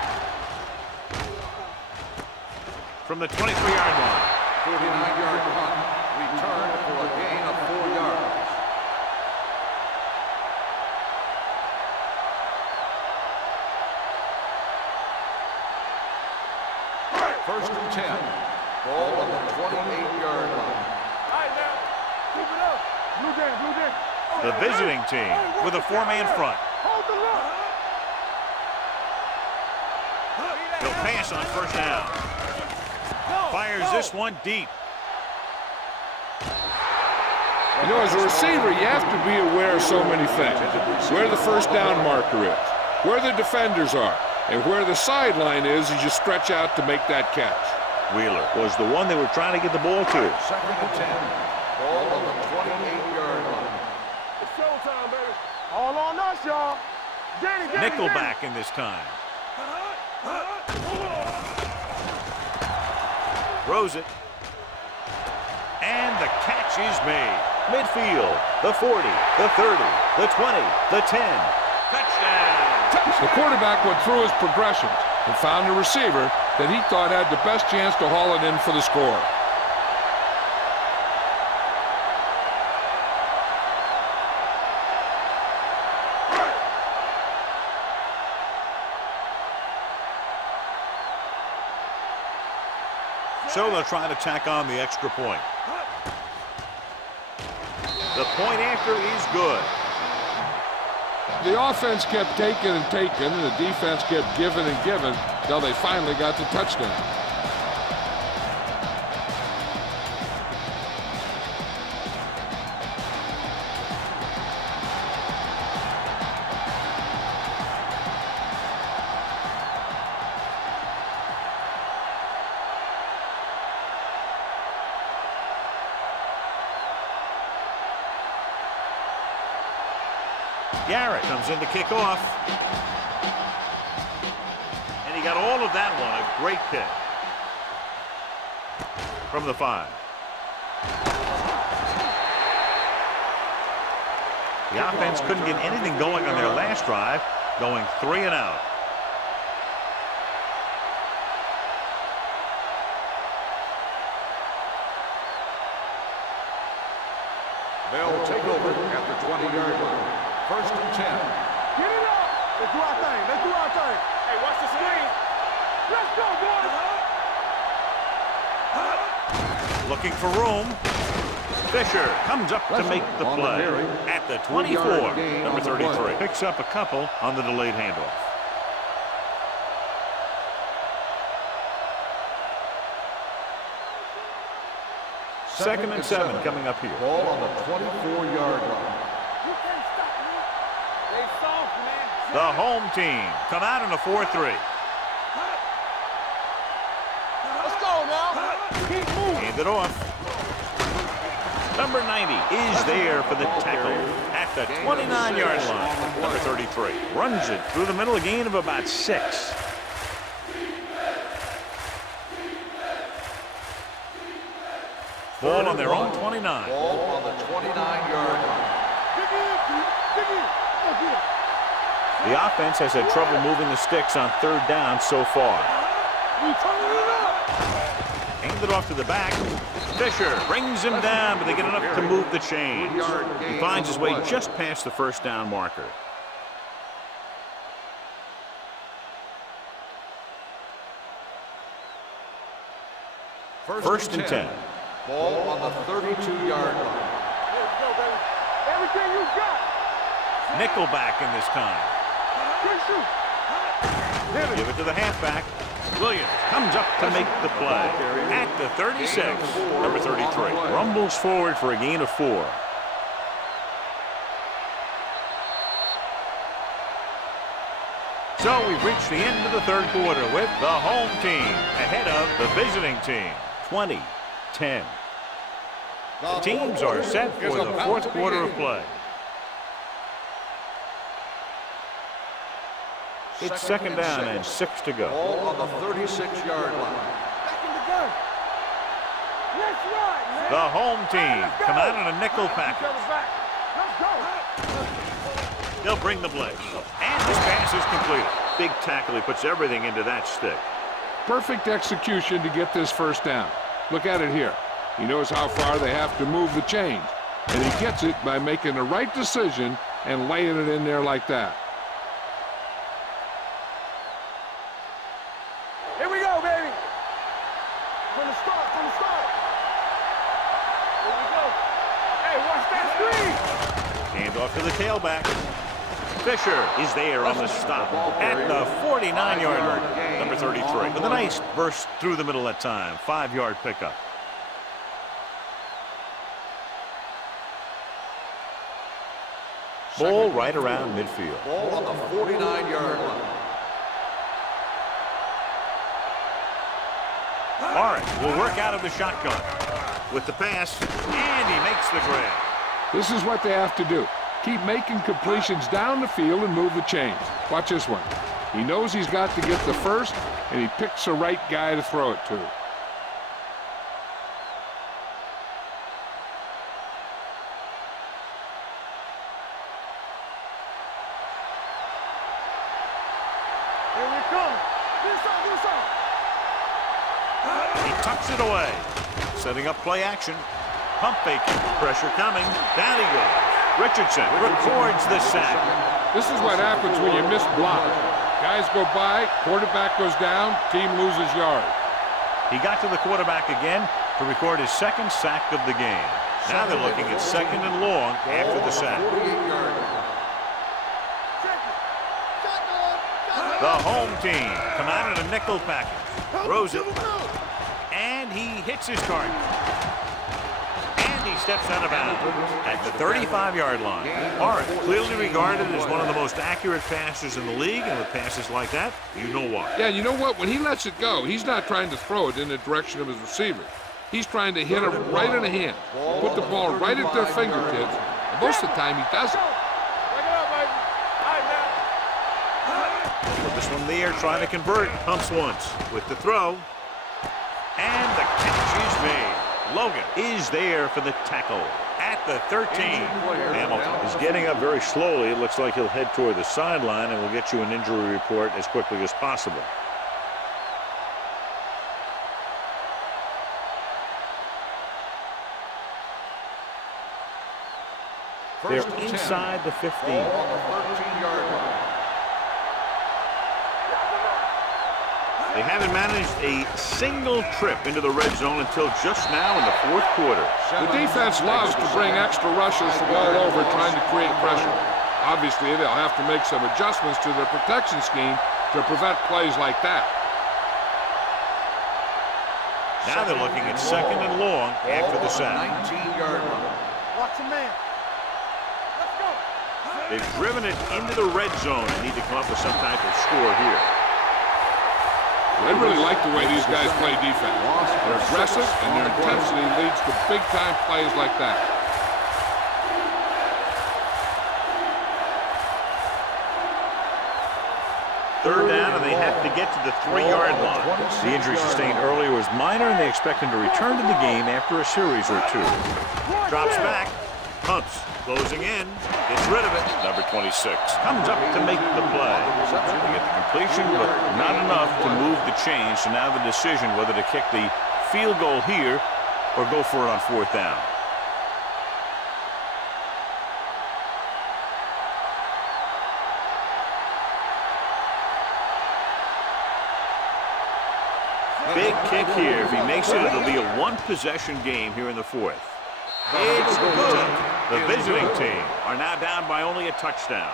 From the 23-yard line. 49-yard punt. Return for a gain of 4 yards. First and 10. Ball on the 28-yard line. All right, now. Keep it up. Blue game, blue game. The visiting team with a four-man front. Hold the look. He'll pass on first down. Fires this one deep. You know, as a receiver, you have to be aware of so many things. Where the first down marker is, where the defenders are, and where the sideline is as you stretch out to make that catch. Wheeler was the one they were trying to get the ball to. Second and 10. Ball on the 28-yard line. It's showtime, baby. All on us, y'all. Get it, get it, Nickel get it. back in this time. Throws it. And the catch is made. Midfield, the 40, the 30, the 20, the 10. Touchdown! The quarterback went through his progressions and found a receiver that he thought had the best chance to haul it in for the score. So they'll try to tack on the extra point. The point after is good. The offense kept taking and taking, and the defense kept giving and giving until they finally got the touchdown. Garrett comes in to kick off. And he got all of that one. A great kick. From the 5. The offense couldn't get anything going on their last drive, going 3 and out. They'll take over at the 20-yard line. First and 10. Get it up. Let's do our thing. Let's do our thing. Hey, watch the screen. Let's go, boys. Looking for room. Fisher comes up to make the play at the 24. Number 33 picks up a couple on the delayed handoff. Second and 7 coming up here. Ball on the 24-yard line. You can't stop me. They soft, man. The home team come out in a 4-3. Let's go now. Keep moving. Hand it off. Number 90 is there for the tackle at the 29-yard line. Number 33 runs it through the middle, a gain of about 6. Ball on their own 29. Ball on the 29-yard line. The offense has had trouble moving the sticks on 3rd down so far. Hand it off to the back. Fisher brings him down, but they get enough to move the chains. He finds his way just past the 1st down marker. First and 10. Ball on the 32-yard line. Let's go, baby. Everything you got. Nickelback in this time. Give it to the halfback. Williams comes up to make the play at the 36. Number 33 rumbles forward for a gain of 4. So we've reached the end of the 3rd quarter with the home team ahead of the visiting team. 20-10. The teams are set for the 4th quarter of play. It's 2nd down and 6 to go. Ball on the 36-yard line. Back in the gun. Let's ride, man. The home team come out in a nickel package. Let's go. They'll bring the blitz. And this pass is completed. Big tackle. He puts everything into that stick. Perfect execution to get this 1st down. Look at it here. He knows how far they have to move the chains. And he gets it by making the right decision and laying it in there like that. Here we go, baby. From the start, from the start. Here we go. Hey, watch that screen. Hand off to the tailback. Fisher is there on the stop at the 49-yard line. Number 33 with a nice burst through the middle that time. 5-yard pickup. Ball right around midfield. Ball on the 49-yard line. All right, we'll work out of the shotgun with the pass, and he makes the grab. This is what they have to do. Keep making completions down the field and move the chains. Watch this one. He knows he's got to get the first, and he picks the right guy to throw it to. Here we come. This on. He tucks it away. Setting up play action. Pump faking. Pressure coming. Down he goes. Richardson records the sack. This is what happens when you miss block. Guys go by, quarterback goes down, team loses yard. He got to the quarterback again to record his second sack of the game. Now they're looking at 2nd and long after the sack. The home team come out in a nickel package. Throws it. And he hits his target. And he steps out of bounds at the 35-yard line. Hart, clearly regarded as one of the most accurate passers in the league, and with passes like that, you know why. Yeah, you know what? When he lets it go, he's not trying to throw it in the direction of his receiver. He's trying to hit them right in the hand, put the ball right at their fingertips, and most of the time he doesn't. Put this one in the air, trying to convert. Pumps once with the throw. And the catch is made. Logan is there for the tackle at the 13. Hamilton is getting up very slowly. It looks like he'll head toward the sideline, and we'll get you an injury report as quickly as possible. They're inside the 15. On the 13-yard line. They haven't managed a single trip into the red zone until just now in the 4th quarter. The defense loves to bring extra rushers from all over trying to create pressure. Obviously, they'll have to make some adjustments to their protection scheme to prevent plays like that. Now they're looking at 2nd and long after the sack. 19-yard line. Watch the man. Let's go. They've driven it into the red zone and need to come up with some type of score here. I really like the way these guys play defense. They're aggressive, and their intensity leads to big-time plays like that. Third down, and they have to get to the 3-yard line. The injury sustained earlier was minor, and they expect him to return to the game after a series or two. Drops back, pumps, closing in, gets rid of it. Number 26 comes up to make the play. To get the completion, but not enough to move the chains. So now the decision whether to kick the field goal here or go for it on 4th down. Big kick here. If he makes it, it'll be a 1-possession game here in the 4th. It's good. The visiting team are now down by only a touchdown.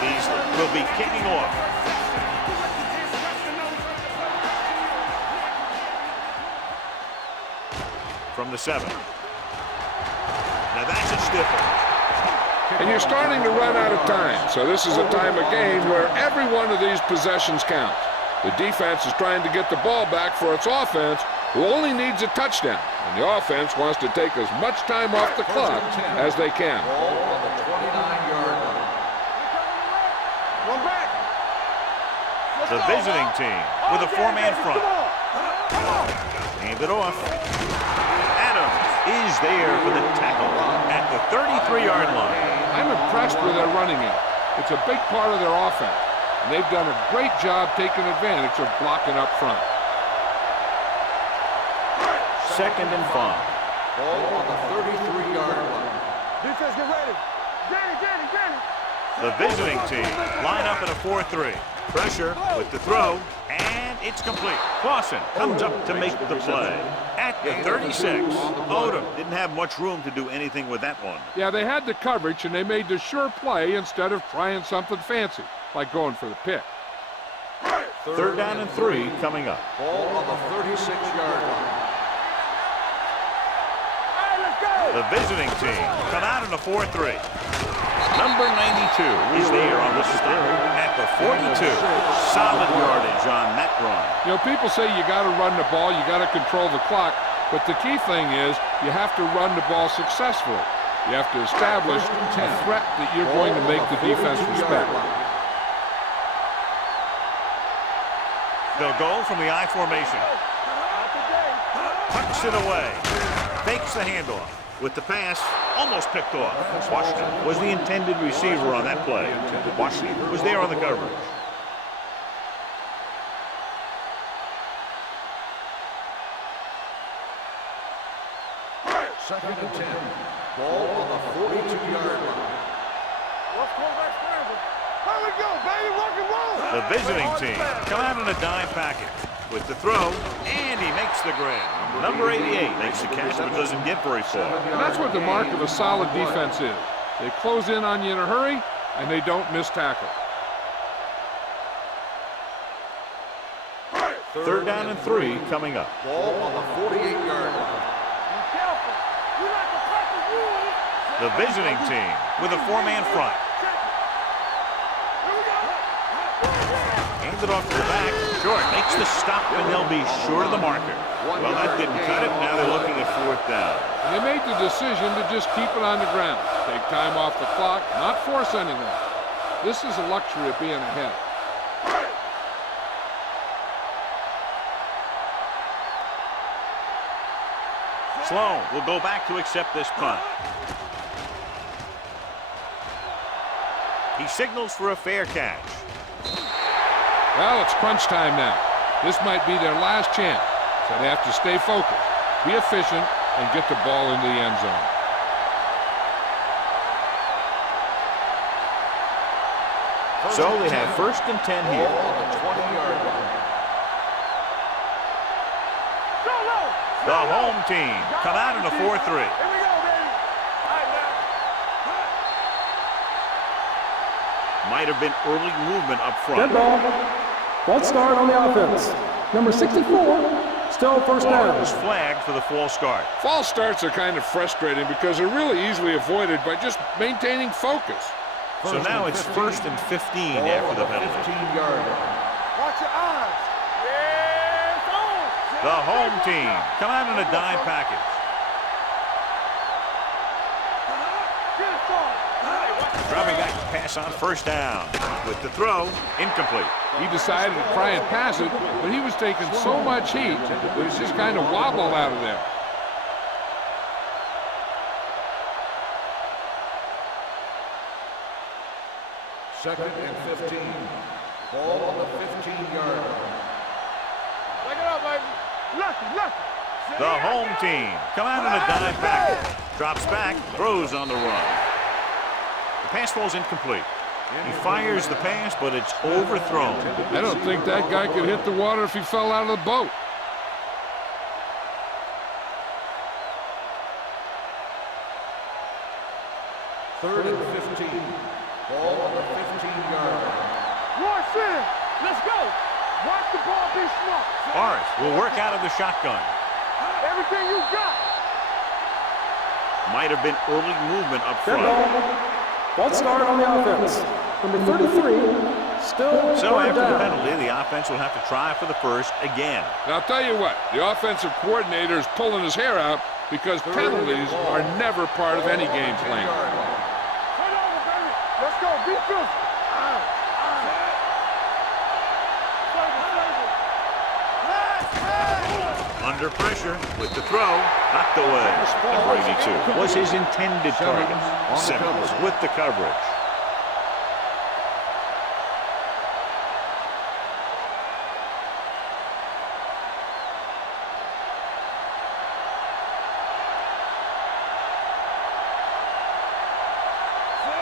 Beasley will be kicking off. From the 7. Now that's a stiffer. And you're starting to run out of time, so this is a time of game where every one of these possessions counts. The defense is trying to get the ball back for its offense, who only needs a touchdown, and the offense wants to take as much time off the clock as they can. Ball on the 29-yard line. One back. The visiting team with a 4-man front. Hand it off. Is there for the tackle at the 33-yard line. I'm impressed with their running game. It's a big part of their offense, and they've done a great job taking advantage of blocking up front. 2nd and 5. Ball on the 33-yard line. Defense, get ready. Danny. The visiting team line up in a 4-3. Pressure with the throw, and it's complete. Clausen comes up to make the play at the 36. Odom didn't have much room to do anything with that one. Yeah, they had the coverage, and they made the sure play instead of trying something fancy, like going for the pick. 3rd down and 3 coming up. Ball on the 36-yard line. The visiting team come out in a 4-3. Number 92 is there on the stop at the 42. Solid yardage on that run. You know, people say you got to run the ball, you got to control the clock, but the key thing is you have to run the ball successfully. You have to establish a threat that you're going to make the defense respect. They'll go from the I formation. Tucks it away. Fakes the handoff. With the pass, almost picked off. Washington was the intended receiver on that play. Washington was there on the coverage. Second and 10. Ball on the 42-yard line. Let's go back scramble. Here we go, baby. Rock and roll. The visiting team come out in a dime package with the throw, and he makes the grab. Number 88 makes the catch, but doesn't get very far. And that's what the mark of a solid defense is. They close in on you in a hurry, and they don't miss tackle. Third down and 3 coming up. Ball on the 48-yard line. Be careful. You like to crack the rules. The visiting team with a 4-man front. Here we go. Hands it off to the back. Short makes the stop, and they'll be short of the marker. Well, that didn't cut it. Now they're looking at fourth down. And they made the decision to just keep it on the ground. Take time off the clock, not force anything. This is a luxury of being ahead. Sloan will go back to accept this punt. He signals for a fair catch. Well, it's crunch time now. This might be their last chance, so they have to stay focused, be efficient, and get the ball into the end zone. So they have first and 10 here. Ball on the 20-yard line. The home team come out in a 4-3. Here we go, baby. All right, now. Might have been early movement up front. Dead ball. False start on the offense. Number 64, still first Ball down. was flagged for the false start. False starts are kind of frustrating because they're really easily avoided by just maintaining focus. So now it's first and 15 after the penalty. 15-yard line. Watch your eyes. Yes, on. The home team come out in a dime package. Get it started. Dropping back to pass on first down. With the throw, incomplete. He decided to try and pass it, but he was taking so much heat that he just kind of wobbled out of there. Second and 15. Ball on the 15-yard line. Take it up, baby. Lucky. The home team come out in a dime package. Drops back, throws on the run. The pass falls incomplete. He fires the pass, but it's overthrown. I don't think that guy could hit the water if he fell out of the boat. Third and 15. Ball on the 15-yard line. Watch in. Let's go. Watch the ball be smart. Morris will work out of the shotgun. Everything you got. Might have been early movement up Dead front. ball. False start on the offense. Number 33, still So third after the down. penalty, the offense will have to try for the first again. Now, I'll tell you what, the offensive coordinator is pulling his hair out because penalties are never part of any game plan. Turn over, baby. Let's go. Be physical. Under pressure with the throw, knocked away. Number 82 was his intended target. Simmons with the coverage.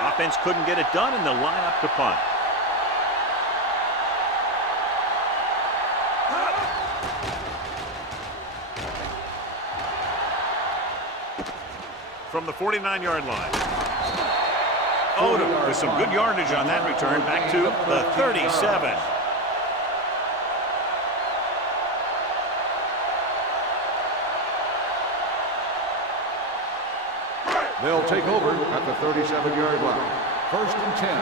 Offense couldn't get it done, and they'll line up to punt. From the 49-yard line. Odom with some good yardage on that return, back to the 37. They'll take over at the 37-yard line. First and 10.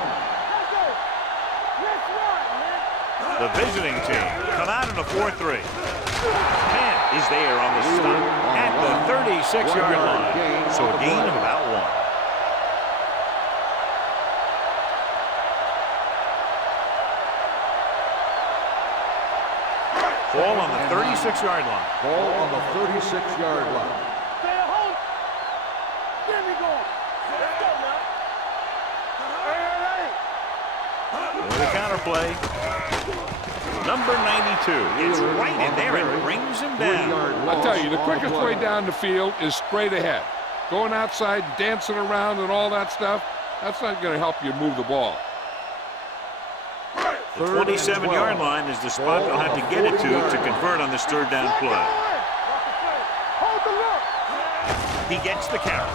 The visiting team come out in a 4-3. Penn is there on the stop at the 36-yard line. So a gain of about 1. Ball on the 36-yard line. Ball on the 36-yard line. Stay at home. Get me going. counter play. Number 92 gets right in there and brings him down. I'll tell you, the quickest way down the field is straight ahead. Going outside, dancing around and all that stuff, that's not going to help you move the ball. The 27-yard line is the spot they'll have to get it to convert on this third down play. He gets the carry.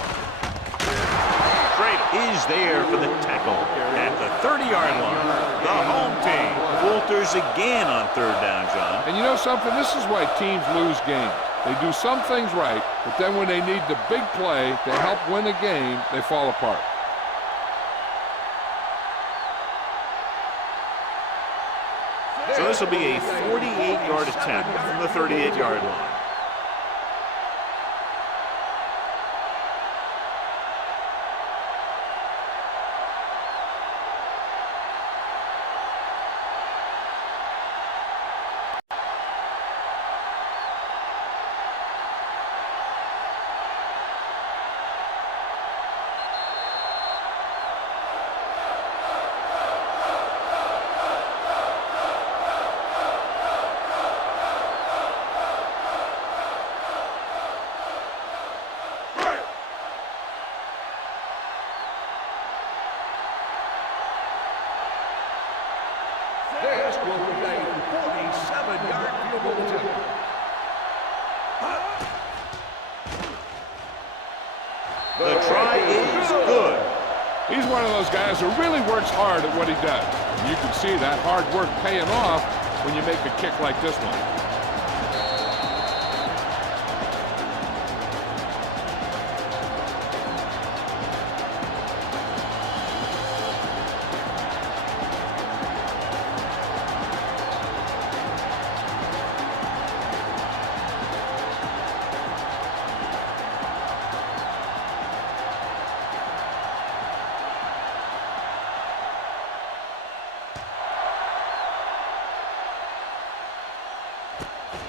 Trade is there for the tackle at the 30-yard line. The home team falters again on third down, John. And you know something? This is why teams lose games. They do some things right, but then when they need the big play to help win a game, they fall apart. So this will be a 48-yard attempt from the 38-yard line. This will be a 47-yard field goal attempt. The try is good. He's one of those guys who really works hard at what he does. You can see that hard work paying off when you make a kick like this one.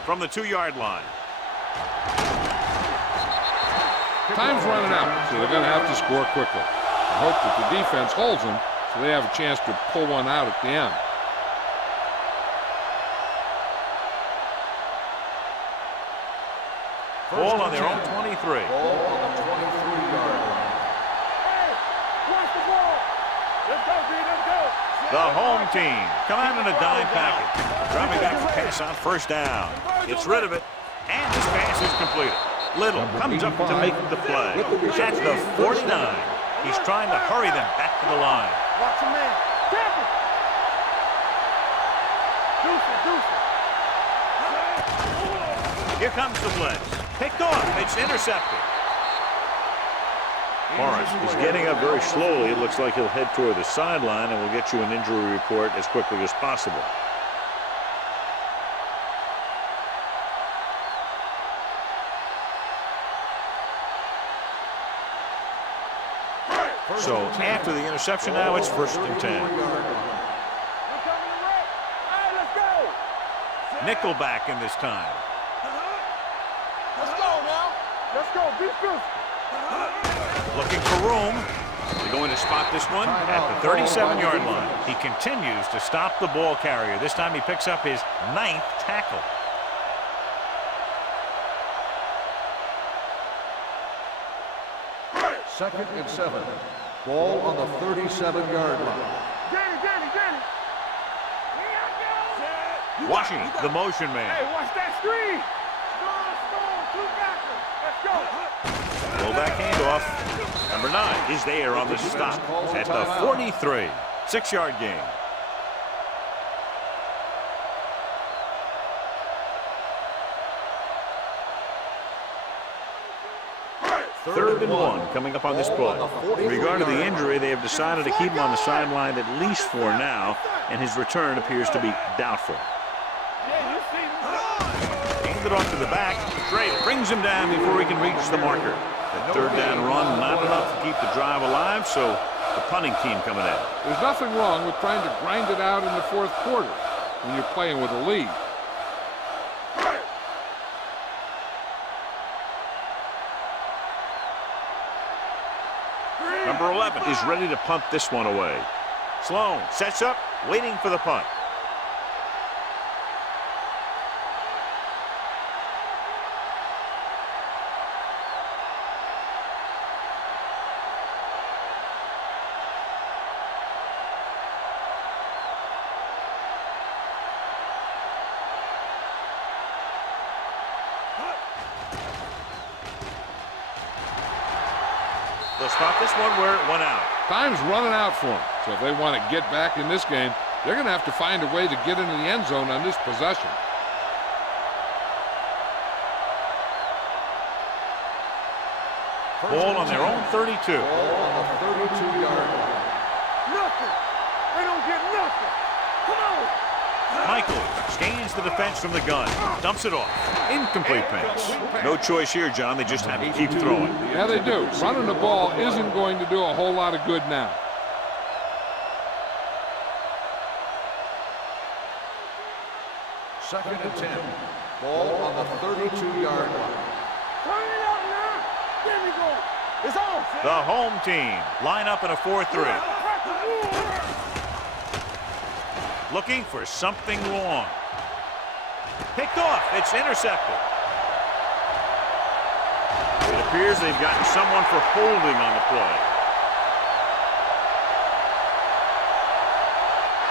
From the 2-yard line. Time's running out, so they're going to have to score quickly. I hope that the defense holds them so they have a chance to pull one out at the end. Ball on their own 23. Ball on the 23-yard line. Hey, watch the ball. Let's go, D, let's go. The home team come out in a dime package. Dropping back to pass on first down. Gets rid of it, and this pass is completed. Little comes up to make the play. That's the 49. He's trying to hurry them back to the line. Watch your man. Tap it. Deuce it. Here comes the blitz. Picked off. It's intercepted. Morris is getting up very slowly. It looks like he'll head toward the sideline, and we'll get you an injury report as quickly as possible. So after the interception now, it's 1st and 10. Nickelback in this time. Let's go now. Let's go. Be good. Looking for room. They're going to spot this one at the 37-yard line. He continues to stop the ball carrier. This time he picks up his 9th tackle. Second and 7. Ball on the 37-yard line. Danny. Washington, the motion man. Hey, watch that screen. Storm, 2 backers. Let's go. Fullback handoff. Number 9 is there on the stop at the 43. 6-yard gain. Third and 1 coming up on this play. In regard to the injury, they have decided to keep him on the sideline at least for now, and his return appears to be doubtful. Hand it off to the back. Trey brings him down before he can reach the marker. That third down run not enough to keep the drive alive, so the punting team coming in. There's nothing wrong with trying to grind it out in the 4th quarter when you're playing with a lead. Number 11 is ready to punt this one away. Sloan sets up, waiting for the punt. They'll stop this one where it went out. Time's running out for them. So if they want to get back in this game, they're going to have to find a way to get into the end zone on this possession. Ball on their own 32. Ball on the 32-yard line. Nothing. They don't get nothing. Come on. Michaels gains the defense from the gun. Dumps it off. Incomplete pass. No choice here, John. They just have to keep throwing. Yeah, they do. Running the ball isn't going to do a whole lot of good now. Second and 10. Ball on the 32-yard line. Turn it out now. There we go. It's on. The home team line up in a 4-3. Looking for something long. Picked off. It's intercepted. It appears they've gotten someone for holding on the play.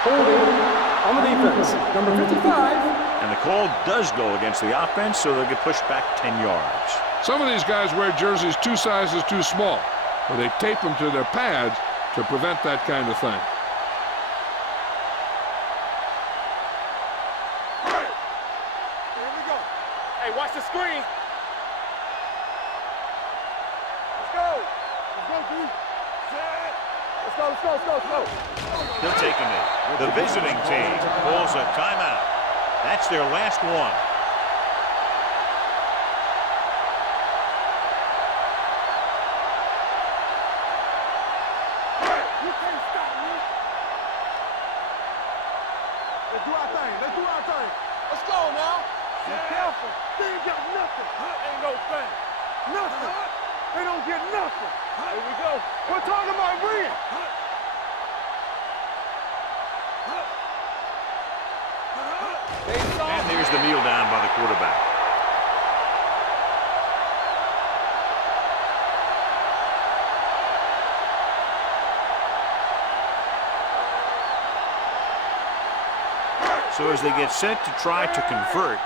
Holding on the defense, number 55. And the call does go against the offense, so they'll get pushed back 10 yards. Some of these guys wear jerseys 2 sizes too small, or they tape them to their pads to prevent that kind of thing. Here we go. Hey, watch the screen. Let's go. Let's go, dude. Let's go. He'll take a knee. The visiting team pulls a timeout. That's their last one. You can't stop me. Let's do our thing. Let's go now. Be careful. They ain't got nothing. Ain't no thing. Nothing. They don't get nothing. Here we go. We're talking about win. And there's the kneel down by the quarterback. So as they get set to try to convert,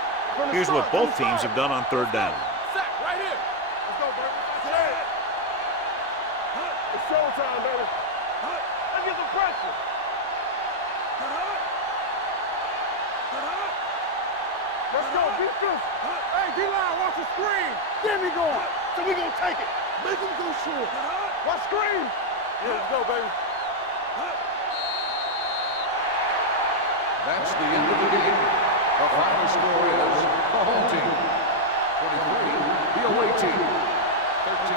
here's what both teams have done on third down. Sack right here. Let's go, baby. It's showtime, baby. Let's get some pressure. Let's go, defense. Hey, D-line, watch the screen. Then we go. So we gonna take it. Make them go short. Watch screen. Yeah, let's go, baby. That's the end of the game. The final score is the home team 23, the away team 13.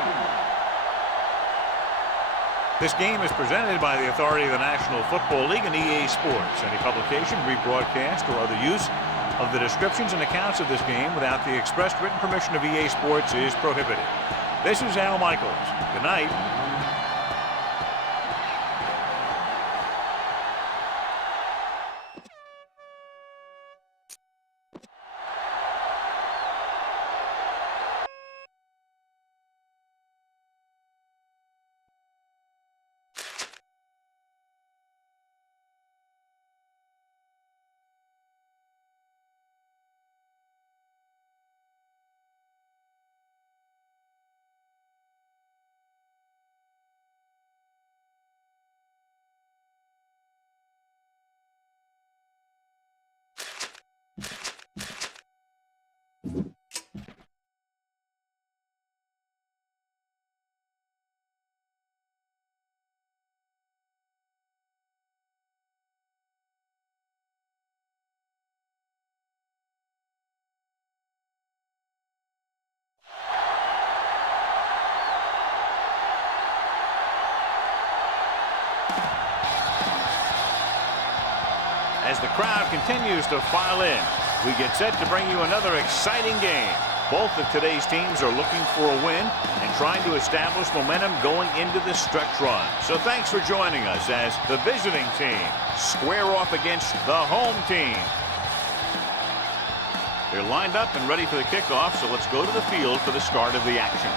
This game is presented by the authority of the National Football League and EA Sports. Any publication, rebroadcast, or other use of the descriptions and accounts of this game without the express written permission of EA Sports is prohibited. This is Al Michaels. Good night. As the crowd continues to file in, we get set to bring you another exciting game Both of today's teams are looking for a win and trying to establish momentum going into this stretch run. So thanks for joining us as the visiting team square off against the home team. They're lined up and ready for the kickoff, so let's go to the field for the start of the action.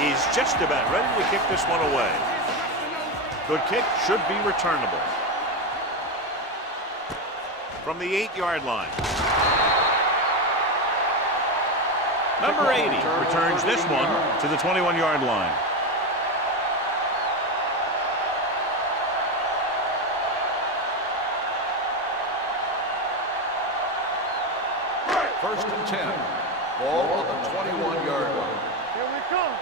Is just about ready to kick this one away. Good kick, should be returnable. From the 8-yard line. Number 80 returns this one to the 21-yard line. First and 10. Ball on the 21-yard line. Here we come.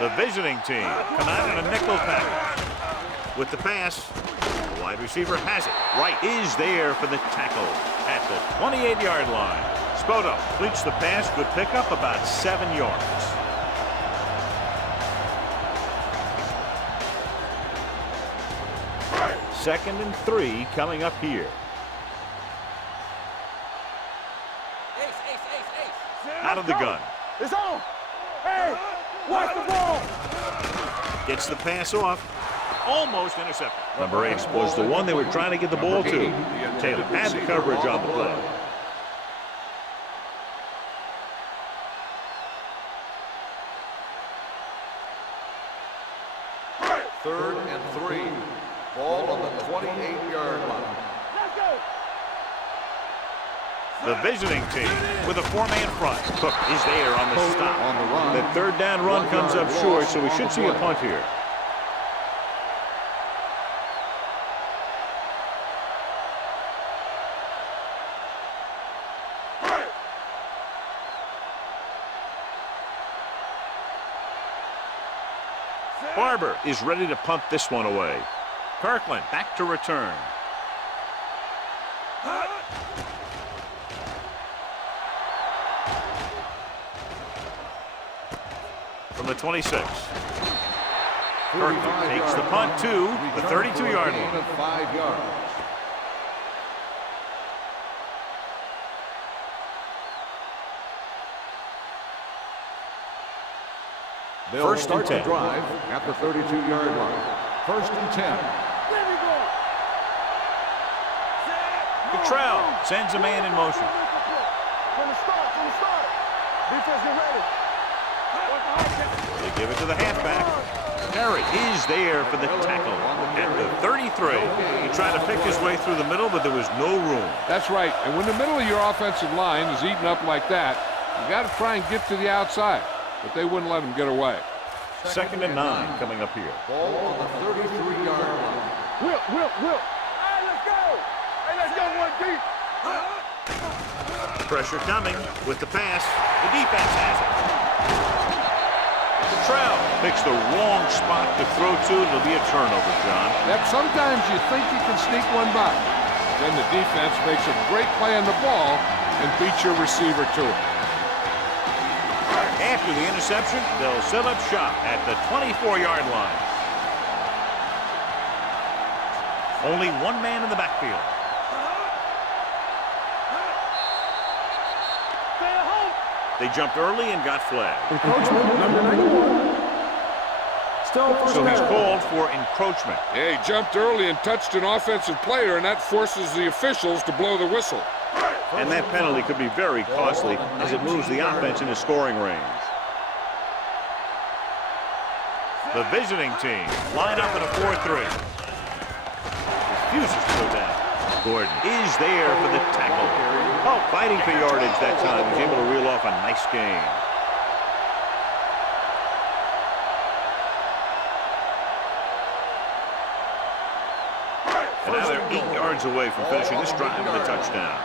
The visiting team come out in a nickel package. With the pass, the wide receiver has it. Right is there for the tackle at the 28-yard line. Spoto completes the pass. Good pickup, about 7 yards. Second and 3 coming up here. Out of the gun. It's on. Hey, watch the ball. Gets the pass off. Almost intercepted. Number 8 was the one they were trying to get the ball to. Taylor had the coverage on the play. Third and 3. Ball on the 28-yard line. Let's go. The visiting team with a 4-man front. Cook is there on the stop. On the run. The third down run comes up short, so we should see a punt here. Barber is ready to punt this one away. Kirkland back to return. From the 26. Kirkland takes the punt to the 32-yard line. Of 5 yards. They'll First and start 10. the drive at the 32-yard line. First and 10. There we go. Cottrell sends a man in motion. From the start. Defense get ready. They give it to the halfback. Perry is there for the tackle at the 33. He tried to pick his way through the middle, but there was no room. That's right. And when the middle of your offensive line is eaten up like that, you got to try and get to the outside. But they wouldn't let him get away. Second and 9 coming up here. Ball on the 33-yard line. Whip. Hey, let's go. Hey, let's go one deep. Pressure coming with the pass. The defense has it. Cottrell picks the wrong spot to throw to. It'll be a turnover, John. That sometimes you think you can sneak one by. Then the defense makes a great play on the ball and beats your receiver to it. After the interception, they'll set up shop at the 24-yard line. Only one man in the backfield. They jumped early and got flagged. Encroachment, number 91. Still first So he's down. called for encroachment. Yeah, he jumped early and touched an offensive player, and that forces the officials to blow the whistle. And that penalty could be very costly as it moves the offense into scoring range. The visiting team line up in a 4-3. Refuses to go down. Gordon is there for the tackle. Oh, fighting for yardage that time. He's able to reel off a nice gain. And now they're 8 yards away from finishing this drive with a touchdown.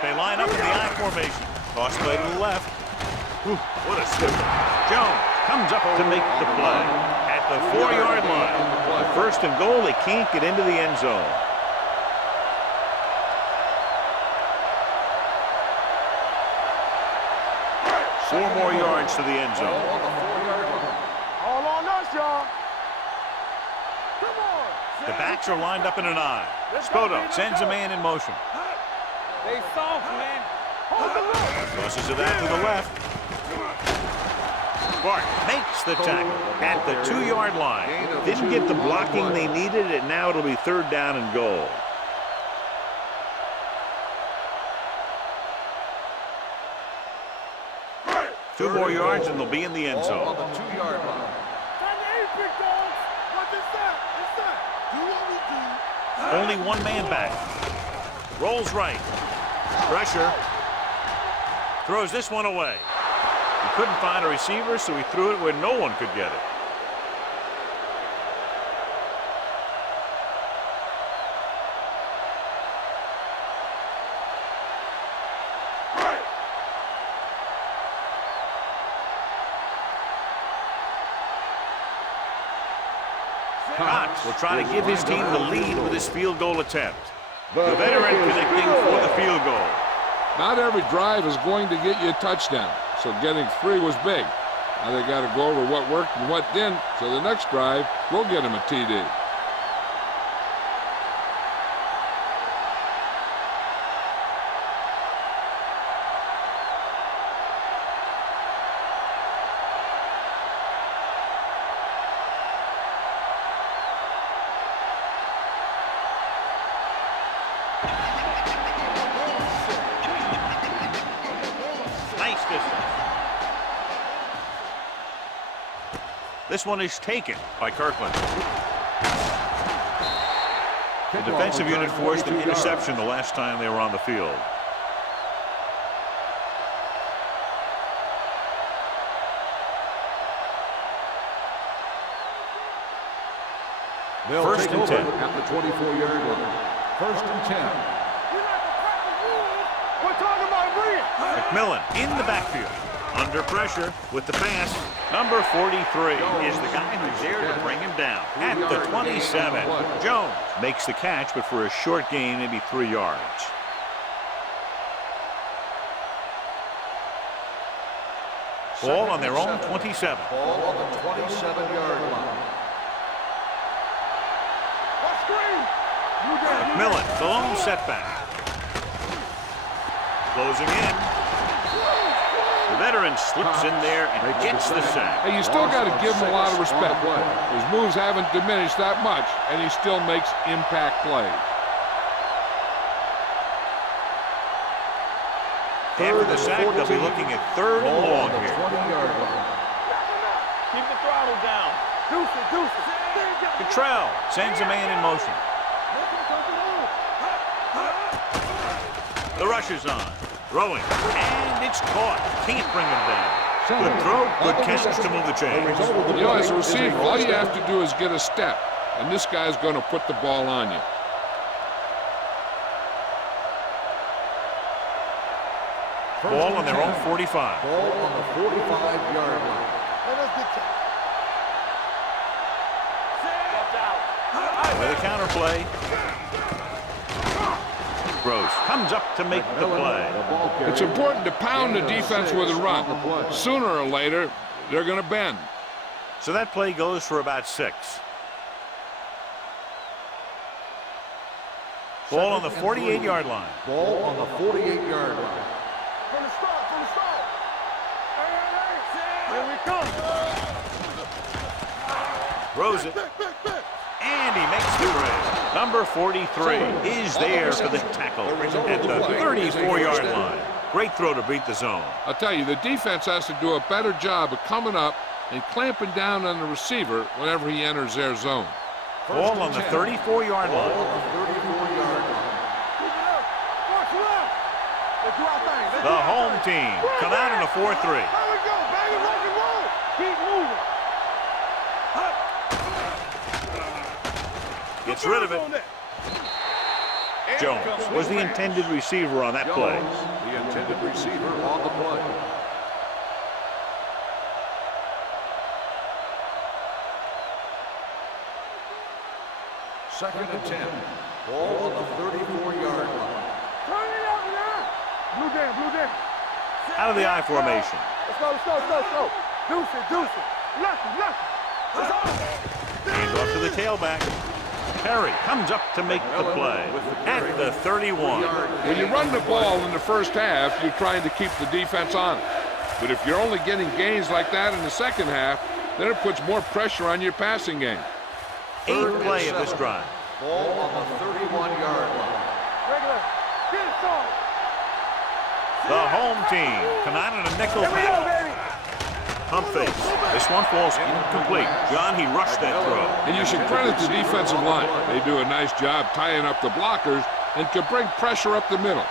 They line up in the I formation. Toss play to the left. Whew, what a skipper. Jones comes up to make the play at the 4-yard line. First and goal, they can't get into the end zone. yards to the end zone. Ball on the 4-yard line. All on us, y'all. Come on. The backs are lined up in an I. Spoto sends a man in motion. They soft, man. Hold the look. Crosses it out to the left. Bart makes the tackle at the 2-yard line. Didn't get the blocking they needed, and now it'll be 3rd down and goal. Two more yards and they'll be in the end Ball on zone. the 2-yard line. Big dogs. What's this that? Do what we do. Only one man back. Rolls right. Pressure. Throws this one away. He couldn't find a receiver, so he threw it where no one could get it. Cox will try to give his team the lead with his field goal attempt. The veteran connecting for the field goal. Not every drive is going to get you a touchdown, so getting 3 was big. Now they got to go over what worked and what didn't, so the next drive will get him a TD. Nice distance. This one is taken by Kirkland. The defensive unit forced an interception the last time they were on the field. They'll First take and over 10. at the 24-yard line. First and 10. We're talking about bringing. McMillan in the backfield. Under pressure with the pass. Number 43 is the guy who's there to bring him down. At the 27, Jones makes the catch, but for a short gain, maybe 3 yards. Ball on their own 27. Ball on the 27-yard line. McMillan, the lone setback. Closing in. The veteran slips in there and gets the sack. Hey, you still got to give him a lot of respect. His moves haven't diminished that much, and he still makes impact plays. After the sack, they'll be looking at 3rd and long here. 20-yard line. Keep the throttle down. Deuce it. Cottrell sends a man in motion. The rush is on. Throwing. And it's caught. Can't bring him down. Good throw. Good catch to move the chains. You know, as a receiver, all you have to do is get a step, and this guy's going to put the ball on you. Ball on their own 45. Ball on the 45-yard line. With a counter play. Gross comes up to make the play. It's important to pound the defense with a run. Sooner or later, they're going to bend. So that play goes for about 6. Ball on the 48-yard line. Ball on the 48-yard line. From the start. Here we come. Throws it. And he makes the grab. Number 43 is there for the tackle at the 34-yard line. Great throw to beat the zone. I'll tell you, the defense has to do a better job of coming up and clamping down on the receiver whenever he enters their zone. Ball on the 34-yard line. The home team come out in a 4-3. There we go, baby. Rock and roll. Keep moving. Gets rid of it. Jones was the intended receiver on that play. The intended receiver on the play. Second and 10. Ball on the 34-yard line. Turn it up now. Blue down. out of the I formation. Let's go, let's go, let's go, let's go. Deuce it, deuce it. Lucky, lucky. Let's go. Hand off to the tailback. Perry comes up to make the play at the 31. When you run the ball in the first half, you're trying to keep the defense on it. But if you're only getting gains like that in the second half, then it puts more pressure on your passing game. 8th play of this drive. Ball on the 31-yard line. Regular. Get it started. The home team come out in a nickel Here we go, pass. baby. Pump fake. This one falls incomplete. John, he rushed that throw. And you should credit the defensive line. They do a nice job tying up the blockers and can bring pressure up the middle.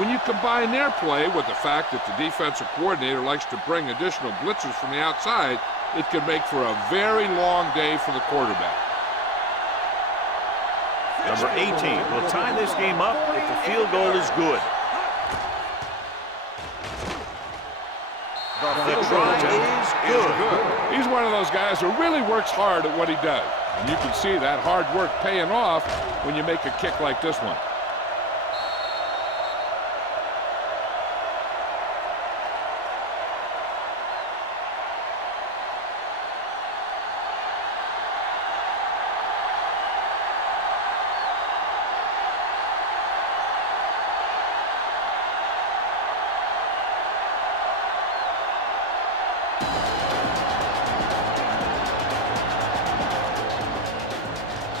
When you combine their play with the fact that the defensive coordinator likes to bring additional blitzers from the outside, it can make for a very long day for the quarterback. Number 18 will tie this game up if the field goal is good. The try is good. He's one of those guys who really works hard at what he does. And you can see that hard work paying off when you make a kick like this one.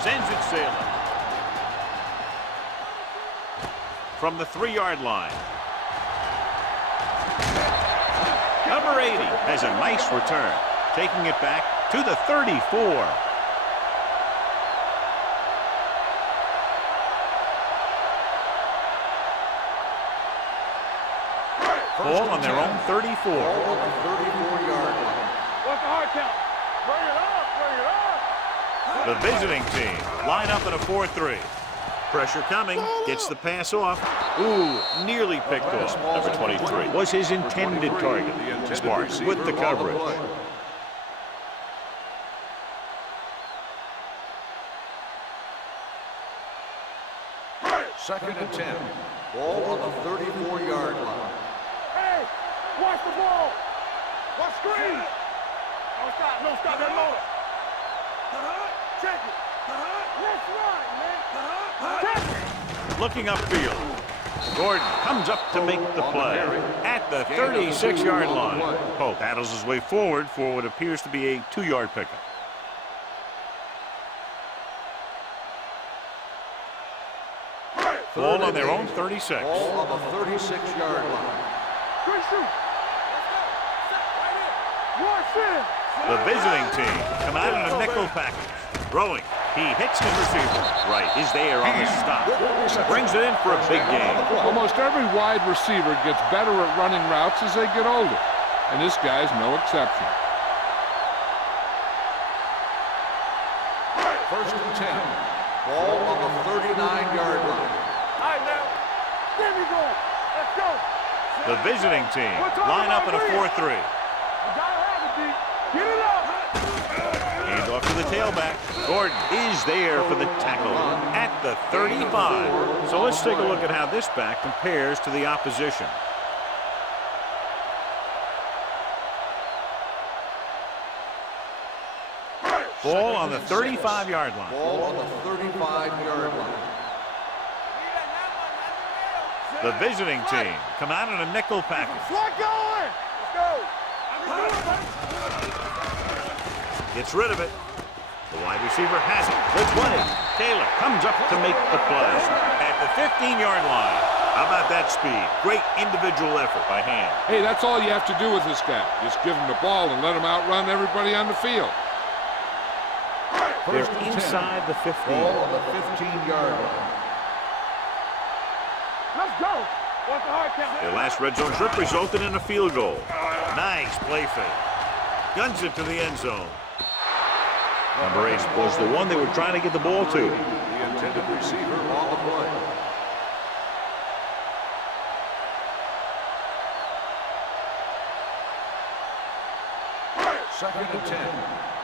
Sends it sailing. From the 3-yard line. Number 80 has a nice return, taking it back to the 34. Ball on their own 34. Ball on the 34-yard line. What's the hard count? Bring it up, bring it up. The visiting team line up in a 4-3. Pressure coming, gets the pass off. Ooh, nearly picked off. Number 23 was his intended target. Smart with the coverage. Second and 10. Ball on the 34-yard line. Hey, watch the ball. Watch screen. No stop that motor. Check it. Let's run, man. Check it. Looking upfield. Gordon comes up to make the play at the 36-yard line. Pope battles his way forward for what appears to be a 2-yard pickup. Ball on their own 36. Ball on the 36-yard line. Good shoot. Watch it. The visiting team come out in a nickel package. Throwing. He hits his receiver. Right is there on the stop. Brings it in for a big game. Almost every wide receiver gets better at running routes as they get older. And this guy's no exception. First and 10. Ball on the 39-yard line. All right, now. There we go. Let's go. The visiting team line up in a 4-3. You gotta have it, D. Get it up. Hand off to the tailback. Gordon is there for the tackle at the 35. So let's take a look at how this back compares to the opposition. Ball on the 35-yard line. Ball on the 35-yard line. The visiting team come out in a nickel package. Slot going. Let's go. Gets rid of it. The wide receiver has it. The 20. Taylor comes up to make the play at the 15-yard line. How about that speed? Great individual effort by hand. Hey, that's all you have to do with this guy. Just give him the ball and let him outrun everybody on the field. They're First and 10. inside the 15. Ball on the 15-yard line. Let's go. What's the hard count? Their last red zone trip resulted in a field goal. Nice play fake. Guns it to the end zone. Number 8 was the one they were trying to get the ball to. The intended receiver on the play. Second and 10.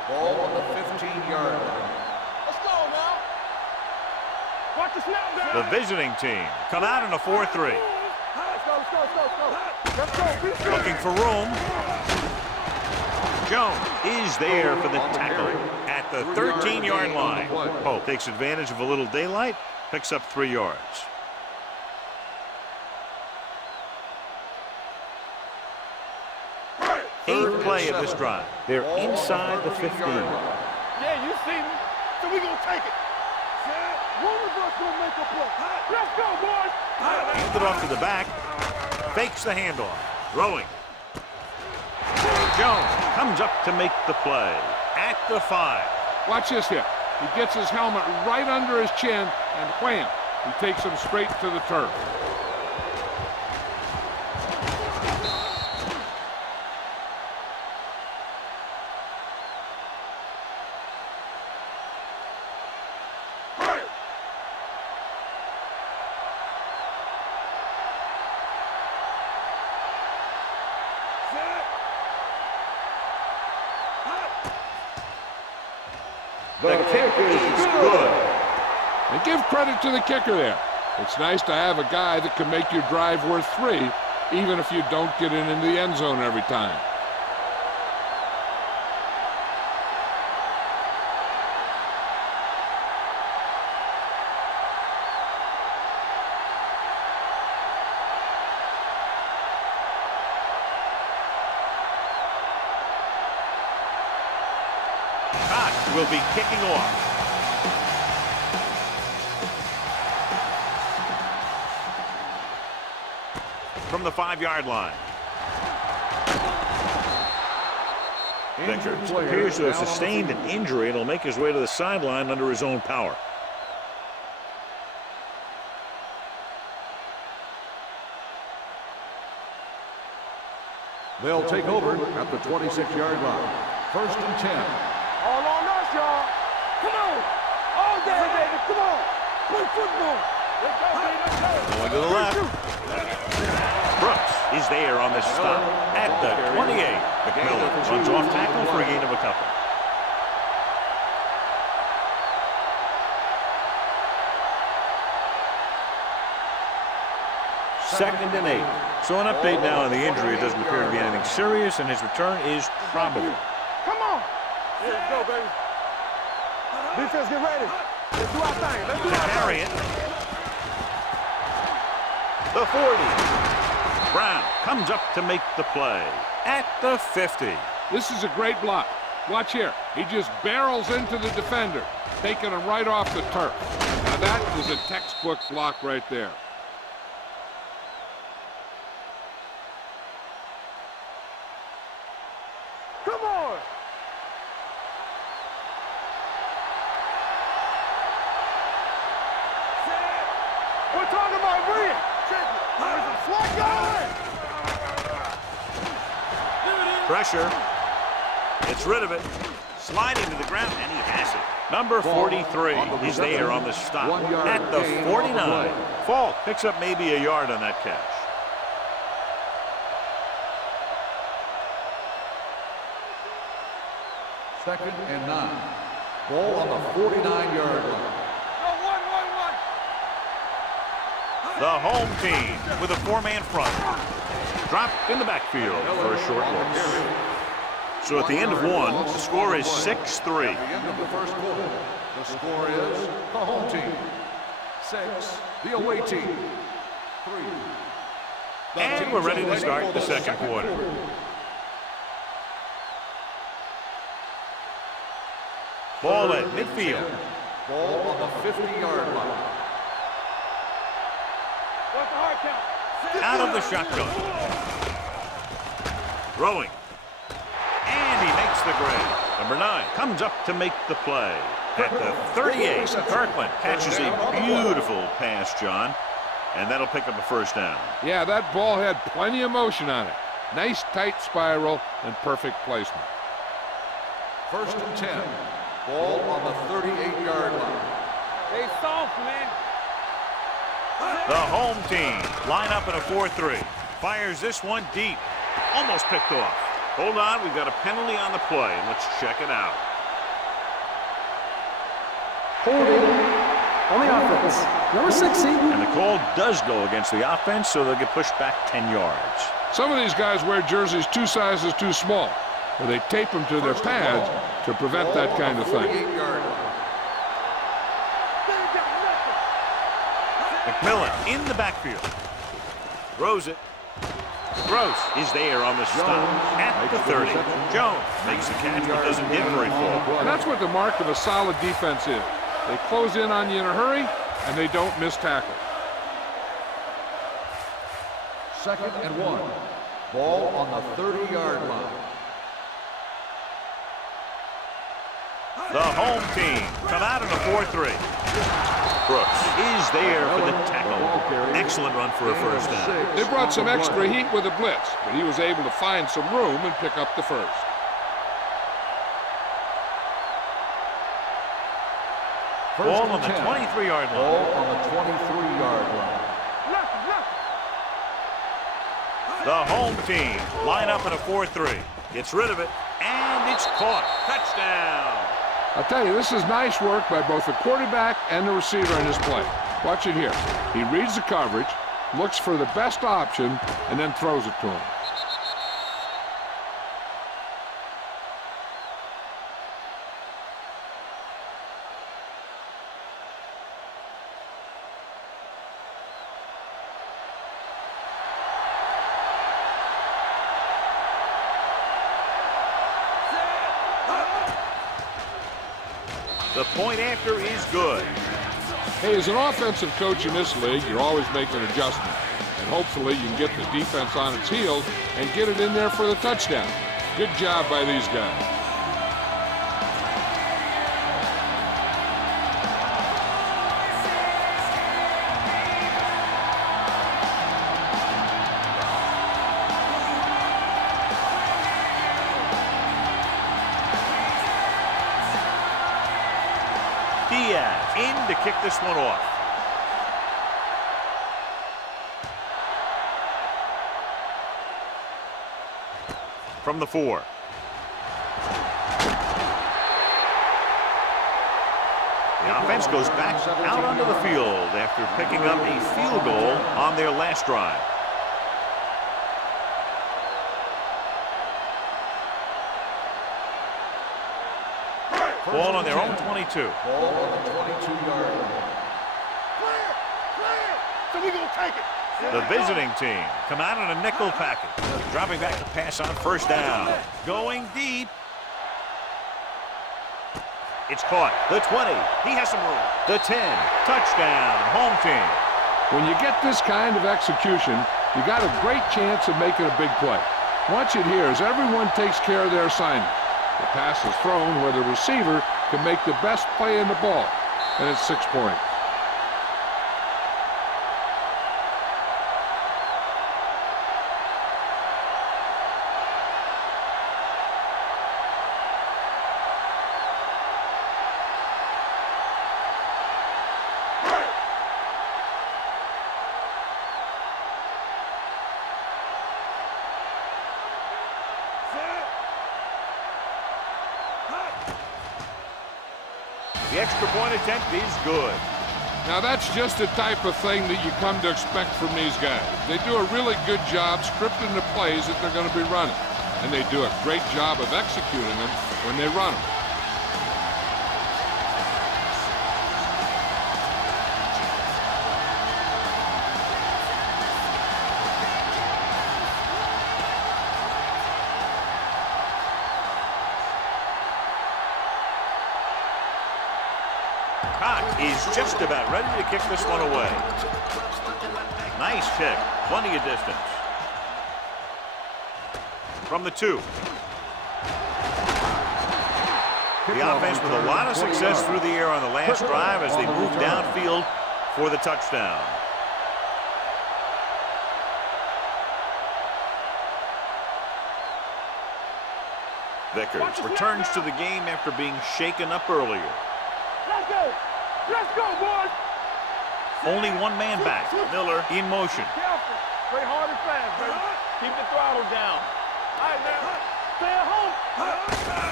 Ball on the 15-yard line. Let's go now. Watch the snap down. The visiting team come out in a 4-3. Let's go, let's go, let's go, let's go. Let's go. Be sure. Looking for room. Jones is there for the tackle at the 13-yard line. Pope takes advantage of a little daylight, picks up 3 yards. Eighth play of this drive. They're inside the 15. Yeah, you see me. So we gonna take it. One of us gonna make a play. Let's go, boys. Handed off to the back. Fakes the handoff. Throwing. Jones comes up to make the play at the 5. Watch this here. He gets his helmet right under his chin, and wham, he takes him straight to the turf. The kick is good. And give credit to the kicker there. It's nice to have a guy that can make your drive worth 3, even if you don't get it into the end zone every time. Will be kicking off. From the 5-yard line. Vickers appears to have sustained an injury and will make his way to the sideline under his own power. They'll take over at the 26-yard line. 1st and 10. All on us, y'all. Come on. All day, baby. Come on. Play football. Let's go, baby. Let's go. Going to the left. Brooks is there on the stop at the 28. McMillan runs off tackle for a gain of a couple. Second and 8. So an update now on the injury. It doesn't appear to be anything serious, and his return is probable. Come on. Yeah, let's go, baby. Defense, get ready. Let's do our thing. Let's do our thing. Carry it. The 40. Brown comes up to make the play at the 50. This is a great block. Watch here. He just barrels into the defender, taking him right off the turf. Now that is a textbook block right there. Come on. We're talking about Bree. Swat going. Pressure. Gets rid of it. Sliding to the ground, and he has it. Number 43 is there on the stop at the 49. Falk picks up maybe a yard on that catch. Second and 9. Ball on the 49-yard line. The home team with a 4-man front. Dropped in the backfield for a short loss. So at the end of 1, the score is 6-3. At the end of the first quarter, the score is the home team 6, the away team 3. And we're ready to start the second quarter. Ball at midfield. Ball on the 50-yard line. What's the hard count? Out of the shotgun. Throwing. And he makes the grab. Number 9 comes up to make the play. At the 38, Kirkland catches a beautiful pass, John. And that'll pick up a first down. Yeah, that ball had plenty of motion on it. Nice tight spiral and perfect placement. 1st and 10. Ball on the 38-yard line. They soft, man. The home team line up in a 4-3. Fires this one deep. Almost picked off. Hold on, we've got a penalty on the play. Let's check it out. Holding on the offense. Number 60. And the call does go against the offense, so they'll get pushed back 10 yards. Some of these guys wear jerseys 2 sizes too small, or they tape them to their pads to prevent that kind of thing. McMillan in the backfield. Throws it. Gross is there on the stop at the 30. Jones makes the catch but doesn't get very far. And that's what the mark of a solid defense is. They close in on you in a hurry, and they don't miss tackle. 2nd and 1. Ball on the 30-yard line. The home team come out in a 4-3. Brooks is there for the tackle. Excellent run for a first down. They brought some extra heat with a blitz, but he was able to find some room and pick up the first. Ball on the 23-yard line. Ball on the 23-yard line. The home team line up in a 4-3. Gets rid of it, and it's caught. Touchdown. I'll tell you, this is nice work by both the quarterback and the receiver in this play. Watch it here. He reads the coverage, looks for the best option, and then throws it to him. The point after is good. Hey, as an offensive coach in this league, you're always making adjustments. And hopefully you can get the defense on its heels and get it in there for the touchdown. Good job by these guys. In to kick this one off. From the 4. The offense goes back out onto the field after picking up a field goal on their last drive. Ball on their own 22. Ball on the 22-yard line. Clear! So we gonna take it. The visiting team come out in a nickel package. Dropping back to pass on first down. Going deep. It's caught. The 20. He has some room. The 10. Touchdown. Home team. When you get this kind of execution, you got a great chance of making a big play. Watch it here as everyone takes care of their assignment. The pass is thrown where the receiver can make the best play in the ball, and it's 6 points. The extra point attempt is good. Now that's just the type of thing that you come to expect from these guys. They do a really good job scripting the plays that they're going to be running. And they do a great job of executing them when they run them. Is just about ready to kick this one away. Nice kick. Plenty of distance. From the 2. The offense with a lot of success through the air on the last drive as they move downfield for the touchdown. Vickers returns to the game after being shaken up earlier. Let's go! Let's go, boys! Only one man back. Miller in motion. Careful. Play hard and fast, baby. Keep the throttle down. All right, now. Stay at home.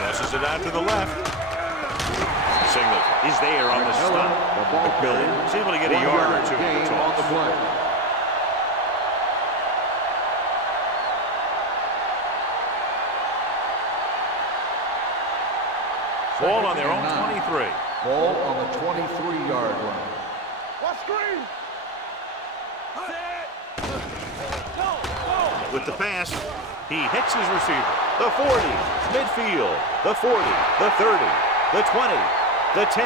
Passes it out to the left. Signal is there on the stop. McMillan is able to get a yard or two. On the play. Ball on their own 9. 23. Ball on the 23-yard line. Watch screen. Set. Go. With the pass, he hits his receiver. The 40, midfield, the 40, the 30, the 20, the 10.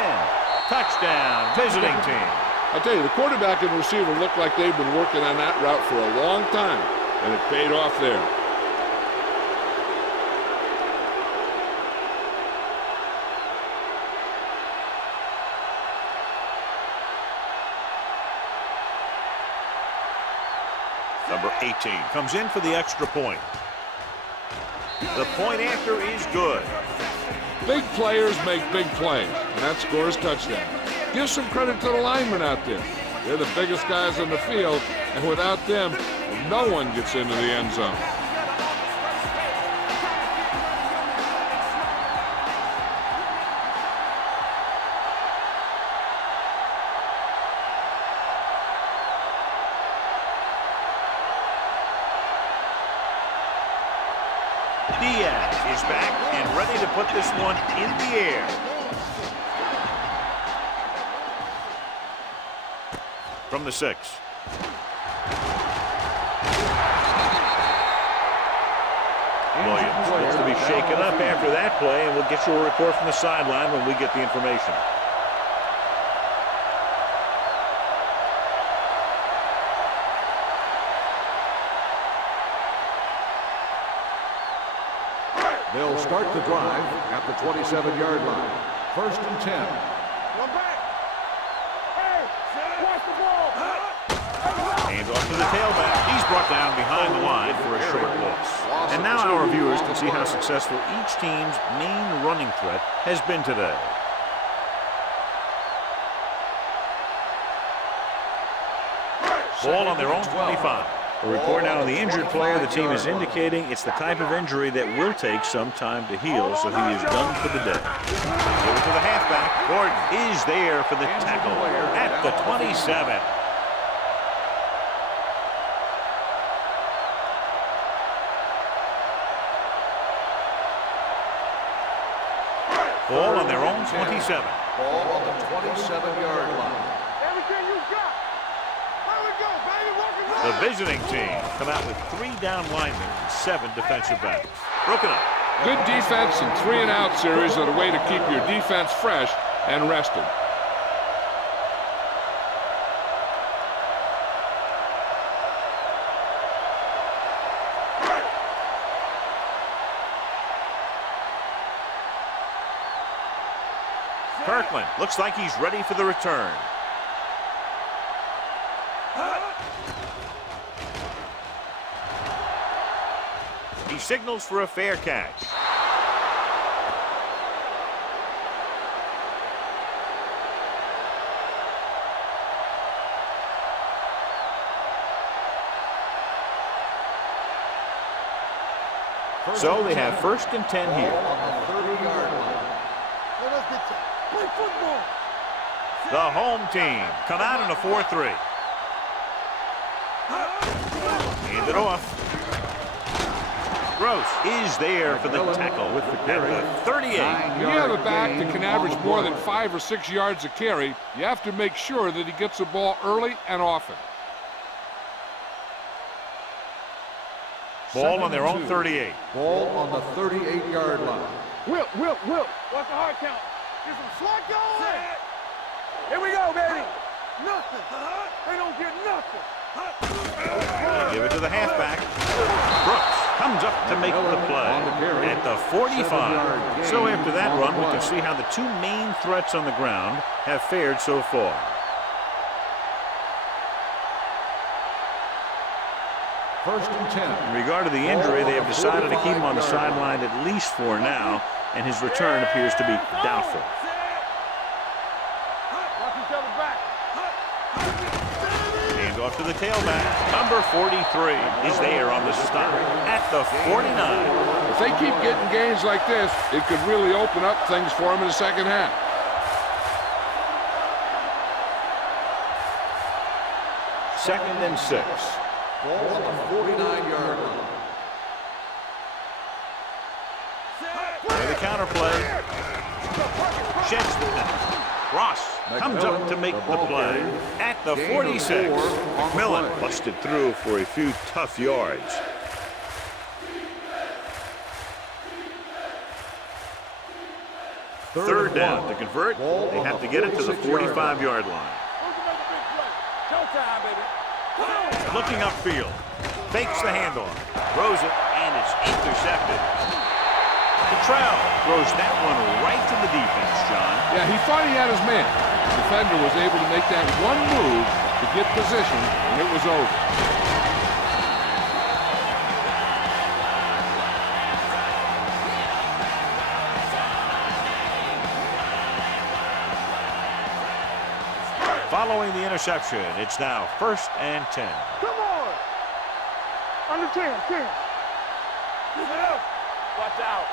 Touchdown, visiting team. I tell you, the quarterback and receiver look like they've been working on that route for a long time, and it paid off there. Number 18 comes in for the extra point. The point after is good. Big players make big plays, and that scores touchdown. Give some credit to the linemen out there. They're the biggest guys on the field, and without them, no one gets into the end zone. Diaz is back and ready to put this one in the air. From the 6. Williams looks to be shaken up after that play, and we'll get you a report from the sideline when we get the information. They'll start the drive at the 27-yard line. 1st and 10. One back. Hey, watch the ball. Hand off to the tailback. He's brought down behind the line for a short loss. And now our viewers can see how successful each team's main running threat has been today. Ball on their own 25. A report now on the injured player. The team is indicating it's the type of injury that will take some time to heal, so he is done for the day. Over to the halfback. Gordon is there for the tackle at the 27. Ball on their own 27. Ball on the 27-yard line. Everything you got. There we go, baby. Walk and roll. The visiting team come out with 3 down linemen and 7 defensive backs. Broken up. Good defense and 3-and-out series are the way to keep your defense fresh and rested. Kirkland looks like he's ready for the return. He signals for a fair catch. So they have 1st and 10 here. On the 30-yard line. Let us get you. Play football. The home team come out in a 4-3. Hand it off. Gross is there for the tackle with the carry. At the 38. When you have a back that can average more than 5 or 6 yards a carry, you have to make sure that he gets the ball early and often. Ball on their own 38. Ball on the 38-yard line. Wilt. What's the hard count? Get some slack going. Here we go, baby. Nothing. They don't get nothing. They give it to the halfback. Brooks comes up to make the play at the 45. So after that run, we can see how the 2 main threats on the ground have fared so far. First and 10. In regard to the injury, they have decided to keep him on the sideline at least for now, and his return appears to be doubtful. Watch each other back. Hand off to the tailback. Number 43 is there on the stop at the 49. If they keep getting games like this, it could really open up things for them in the second half. Second and 6. Ball on the 49-yard line. With the counter play. sheds the penalty. Ross comes up to make the play at the 46. McMillan busted through for a few tough yards. Third down to convert. They have to get it to the 45-yard line. Looking upfield. Fakes the handoff. Throws it, and it's intercepted. Cottrell throws that one right to the defense, John. Yeah, he thought he had his man. The defender was able to make that one move to get position, and it was over. Following the interception, it's now 1st and 10. Come on. Under 10. Watch out.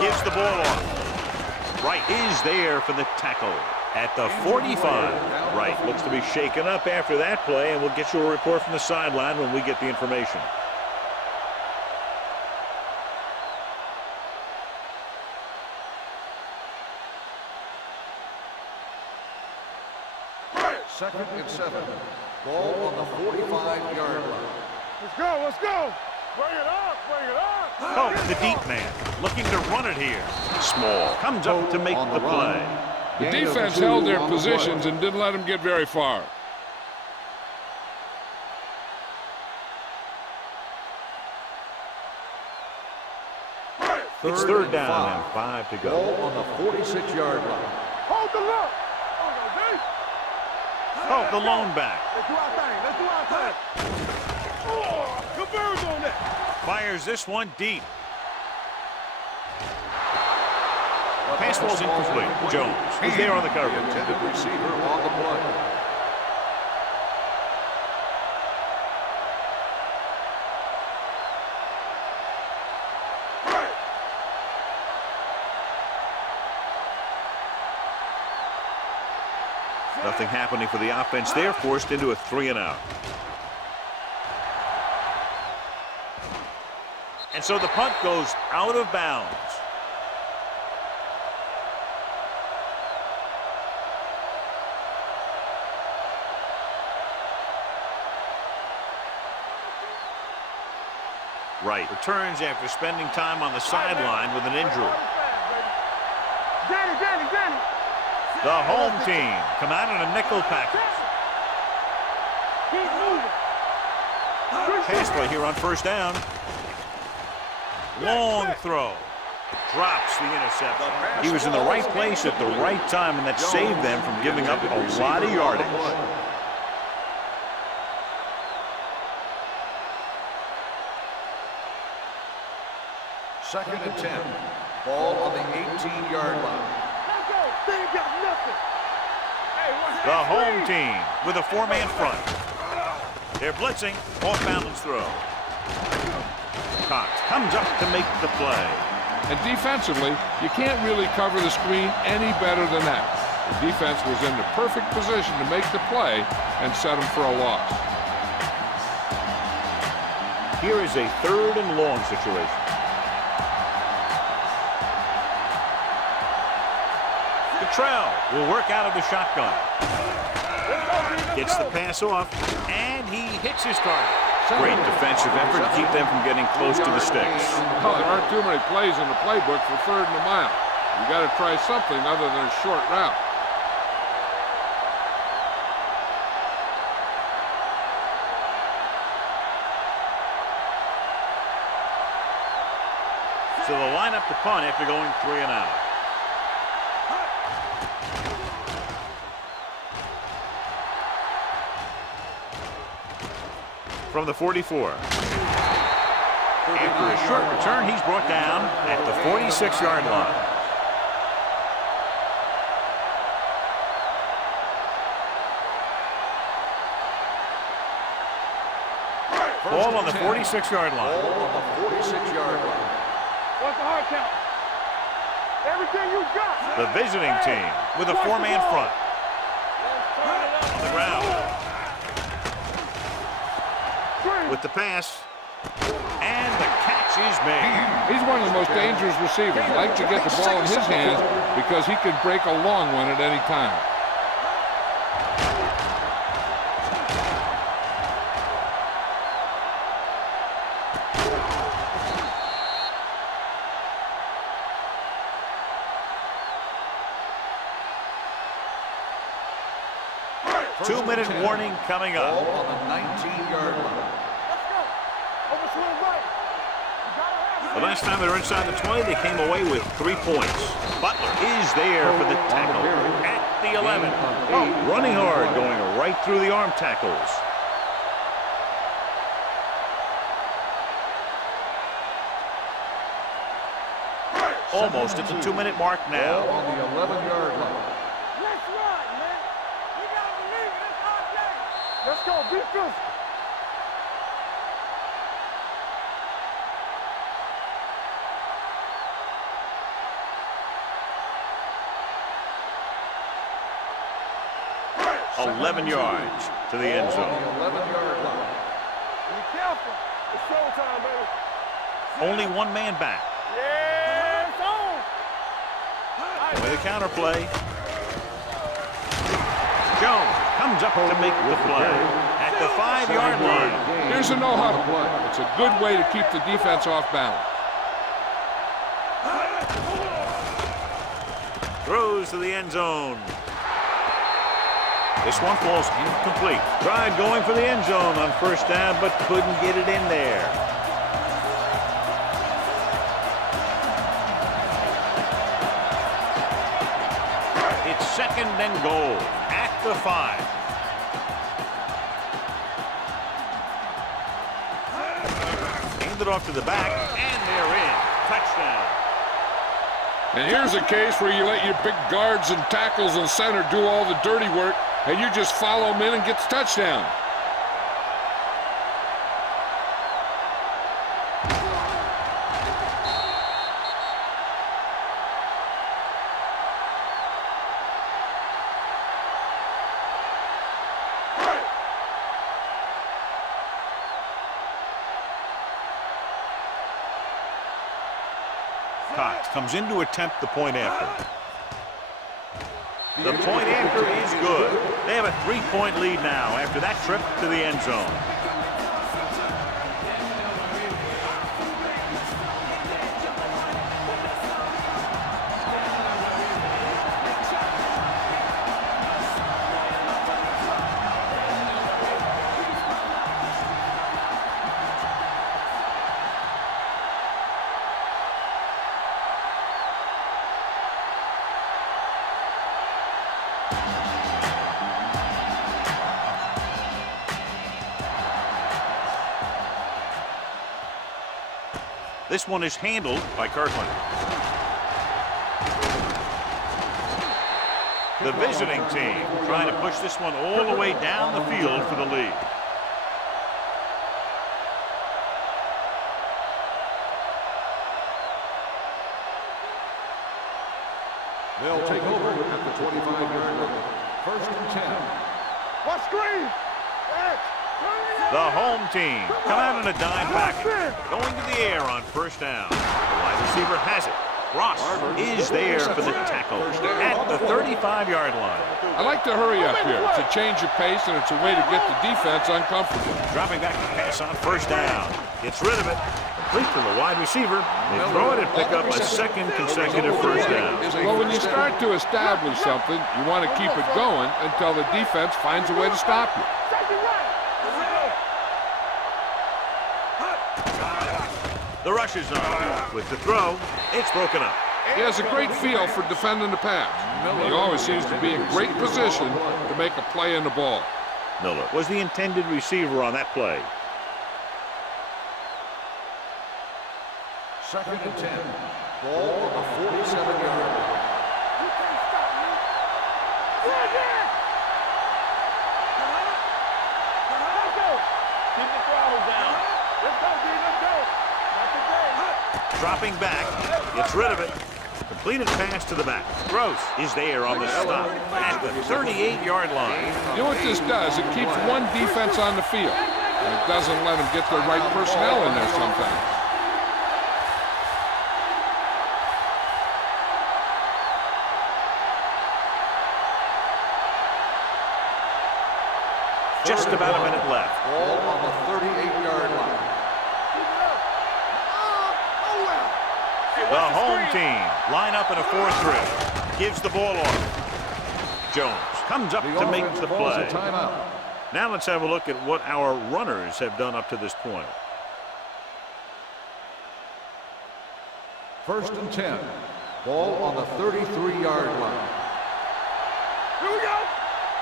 Gives the ball off. Wright is there for the tackle at the 45. Wright looks to be shaken up after that play, and we'll get you a report from the sideline when we get the information. Second and 7. Ball on the 45-yard line. Let's go. Bring it up. Oh, the deep man looking to run it here. Small comes up to make the play. The defense held their positions and didn't let them get very far. It's third down and 5 to go. Ball on the 46-yard line. Hold the look. Oh, the lone back. Let's do our thing. Oh, converge on that. Fires this one deep. Pass ball's incomplete. Jones is there on the coverage. The intended receiver on the play. Nothing happening for the offense there, forced into a 3-and-out. And so the punt goes out of bounds. Wright returns after spending time on the sideline with an injury. Danny. The home team come out in a nickel package. Keep moving. Pass play here on first down. Long throw. Drops the interception. He was in the right place at the right time, and that saved them from giving up a lot of yardage. Second and 10. Ball on the 18-yard line. The home team with a 4-man front. They're blitzing. Off-balance throw. Cox comes up to make the play. And defensively, you can't really cover the screen any better than that. The defense was in the perfect position to make the play and set them for a loss. Here is a 3rd and long situation. Cottrell will work out of the shotgun. Gets the pass off, and he hits his target. Great defensive effort to keep them from getting close to the sticks. Oh, there aren't too many plays in the playbook for 3rd and a mile. You got to try something other than a short route. So they'll line up the punt after going 3-and-out. From the 44. After a short return, he's brought down at the 46-yard line. Ball on the 46-yard line. Ball on the 46-yard line. What's the hard count? Everything you got. The visiting team with a 4-man front. On the ground. With the pass, and the catch is made. He's one of the most dangerous receivers. Like to get the ball in his hands because he can break a long one at any time. Two-minute warning coming up. Ball on the 19-yard line. The last time they were inside the 20, they came away with 3 points. Butler is there for the tackle at the 11. Running hard, going right through the arm tackles. Almost at the 2-minute mark now. Ball on the 11-yard line. Let's run, man. We got to believe it. It's our day. Let's go. Be physical. Second 11 yards to the end zone. On the 11-yard line. Be careful. It's showtime, baby. Only one man back. Yeah, it's on. With a counter play. Jones comes up to make the play at the 5-yard line. Here's a no-huddle. It's a good way to keep the defense off balance. Throws to the end zone. This one falls incomplete. Tried going for the end zone on first down, but couldn't get it in there. It's second and goal at the 5. Handed off to the back, and they're in. Touchdown. And here's a case where you let your big guards and tackles and center do all the dirty work, and you just follow them in and get the touchdown. Cox comes in to attempt the point after. The point after is good. They have a 3-point lead now after that trip to the end zone. This one is handled by Kirkland. The visiting team trying to push this one all the way down the field for the lead. They'll take over at the 25-yard line. First and 10. What screen? The home team come out in a dime package, going to the air on first down. The wide receiver has it. Ross is there for the tackle at the 35-yard line. I like to hurry up here. It's a change of pace, and it's a way to get the defense uncomfortable. Dropping back to pass on first down. Gets rid of it. Complete to the wide receiver. They throw it and pick up a second consecutive first down. Well, when you start to establish something, you want to keep it going until the defense finds a way to stop you. The rush is on. With the throw, it's broken up. He has a great feel for defending the pass. He always seems to be in great position to make a play in the ball. Miller was the intended receiver on that play. Second and 10. Ball on the 47-yard line. You can't stop me. Yeah. Let's go. Keep the throttle down. Let's go, D. Let's go. Not today. Dropping back, gets rid of it. Completed pass to the back. Gross is there on the stop at the 38-yard line. You know what this does? It keeps one defense on the field, and it doesn't let them get the right personnel in there sometimes. just about a minute left. Ball on the 38-yard line. The home team line up in a 4-3. Gives the ball off. Jones comes up to make the play. Timeout. Now let's have a look at what our runners have done up to this point. 1st and 10. Ball on the 33-yard line. Here we go.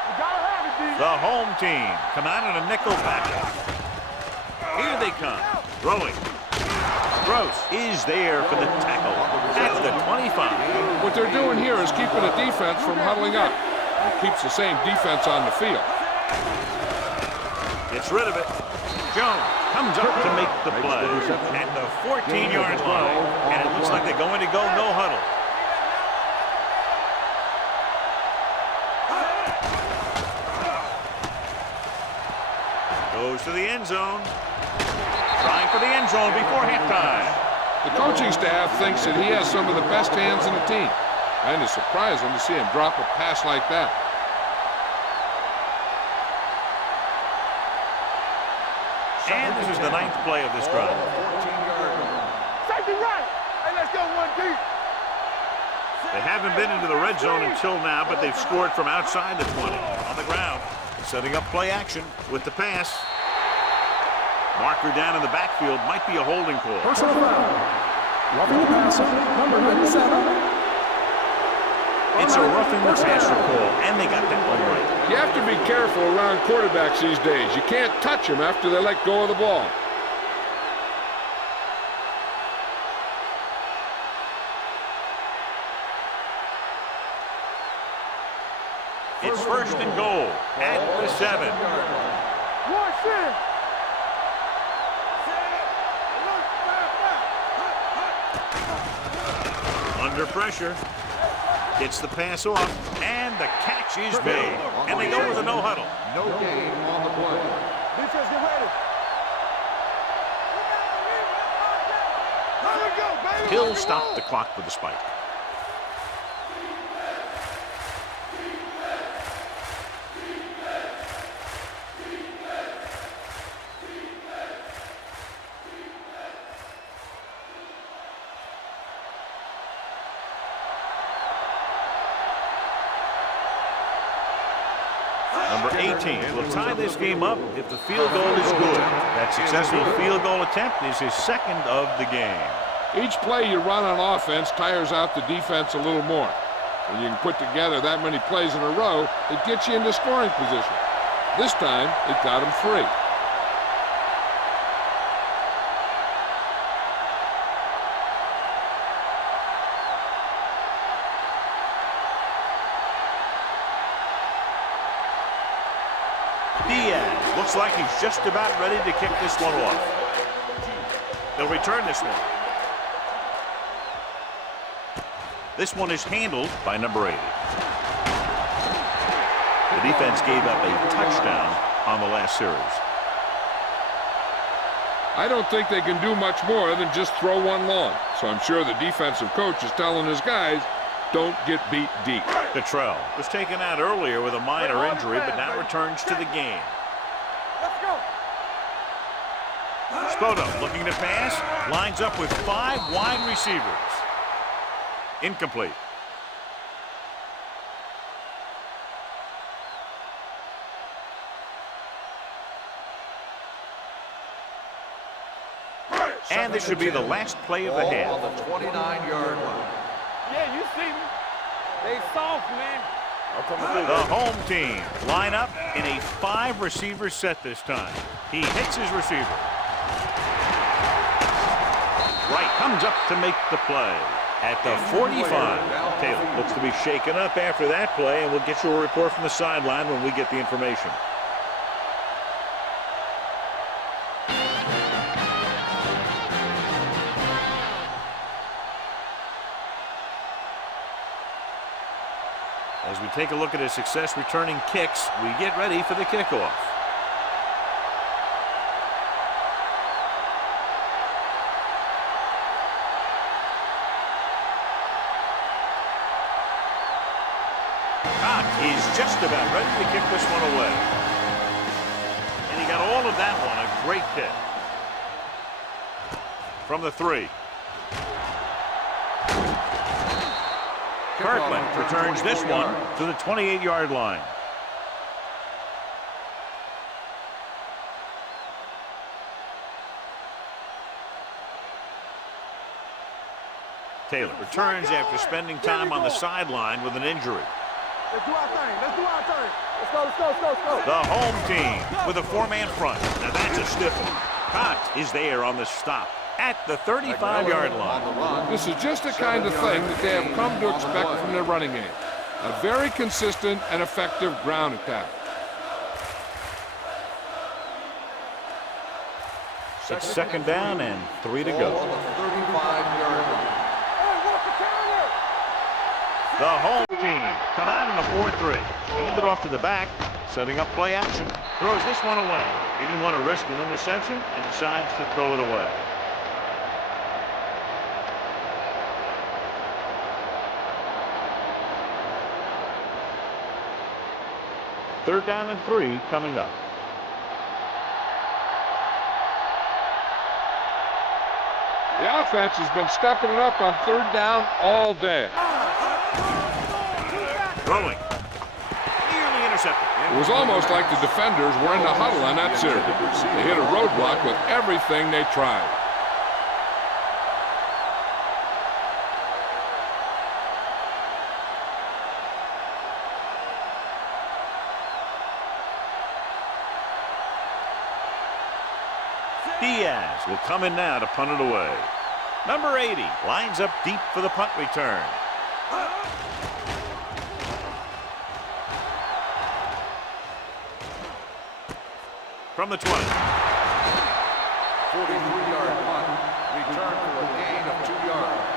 We gotta have it, D. The home team come out in a nickel package. Here they come. Throwing. Gross is there for the tackle at the 25. What they're doing here is keeping the defense from huddling up. It keeps the same defense on the field. Gets rid of it. Jones comes up to make the play at the 14-yard line. And it looks like they're going to go no huddle. Goes to the end zone. Trying for the end zone before halftime. The coaching staff thinks that he has some of the best hands in the team. And it's surprising to see him drop a pass like that. And this is the 9th play of this drive. Safety right. Hey, let's go 1 deep. They haven't been into the red zone until now, but they've scored from outside the 20. On the ground, setting up play action with the pass. Marker down in the backfield might be a holding call. Personal foul. Roughing the passer, number 97. It's a roughing the passer call, and they got that one right. You have to be careful around quarterbacks these days. You can't touch them after they let go of the ball. It's 1st and goal at the 7. One sin. Under pressure. Gets the pass off, and the catch is made. And they go with a no huddle. No gain on the play. Defense, get ready. Here we go, baby. Hill stopped the clock with the spike. Number 18 will tie this game up if the field goal is good. That successful field goal attempt is his 2nd of the game. Each play you run on offense tires out the defense a little more. When you can put together that many plays in a row, it gets you into scoring position. This time, it got him 3. Diaz looks like he's just about ready to kick this one off. They'll return this one. This one is handled by number 80. The defense gave up a touchdown on the last series. I don't think they can do much more than just throw one long. So I'm sure the defensive coach is telling his guys, don't get beat deep. Cottrell was taken out earlier with a minor injury, but now returns to the game. Let's go. Spoto looking to pass, lines up with 5 wide receivers. Incomplete. And this should be the last play of the half. On the 29-yard line. Yeah, you see me. They soft, man. The home team line up in a 5-receiver set this time. He hits his receiver. Wright comes up to make the play at the 45. Taylor looks to be shaken up after that play, and we'll get you a report from the sideline when we get the information. As we take a look at his success returning kicks, we get ready for the kickoff. Cox is just about ready to kick this one away. All of that one, a great kick. From the 3. Kirkland returns this one to the 28-yard line. Taylor returns after spending time on the sideline with an injury. Let's do our thing. Let's do our thing. Let's go, let's go, let's go, let's go. The home team with a 4-man front. Now that's a stiff one. Cox is there on the stop at the 35-yard line. This is just the kind of thing that they have come to expect from their running game. A very consistent and effective ground attack. It's 2nd down and 3 to go. On the 35-yard line. The home team come out in the 4-3. Hand it off to the back, setting up play action. Throws this one away. He didn't want to risk an interception and decides to throw it away. Third down and 3 coming up. The offense has been stepping it up on 3rd down all day. Throwing. Nearly intercepted. It was almost like the defenders were in the huddle on that series. They hit a roadblock with everything they tried. Diaz will come in now to punt it away. Number 80 lines up deep for the punt return. From the 20. 43-yard punt. Return for a gain of 2 yards.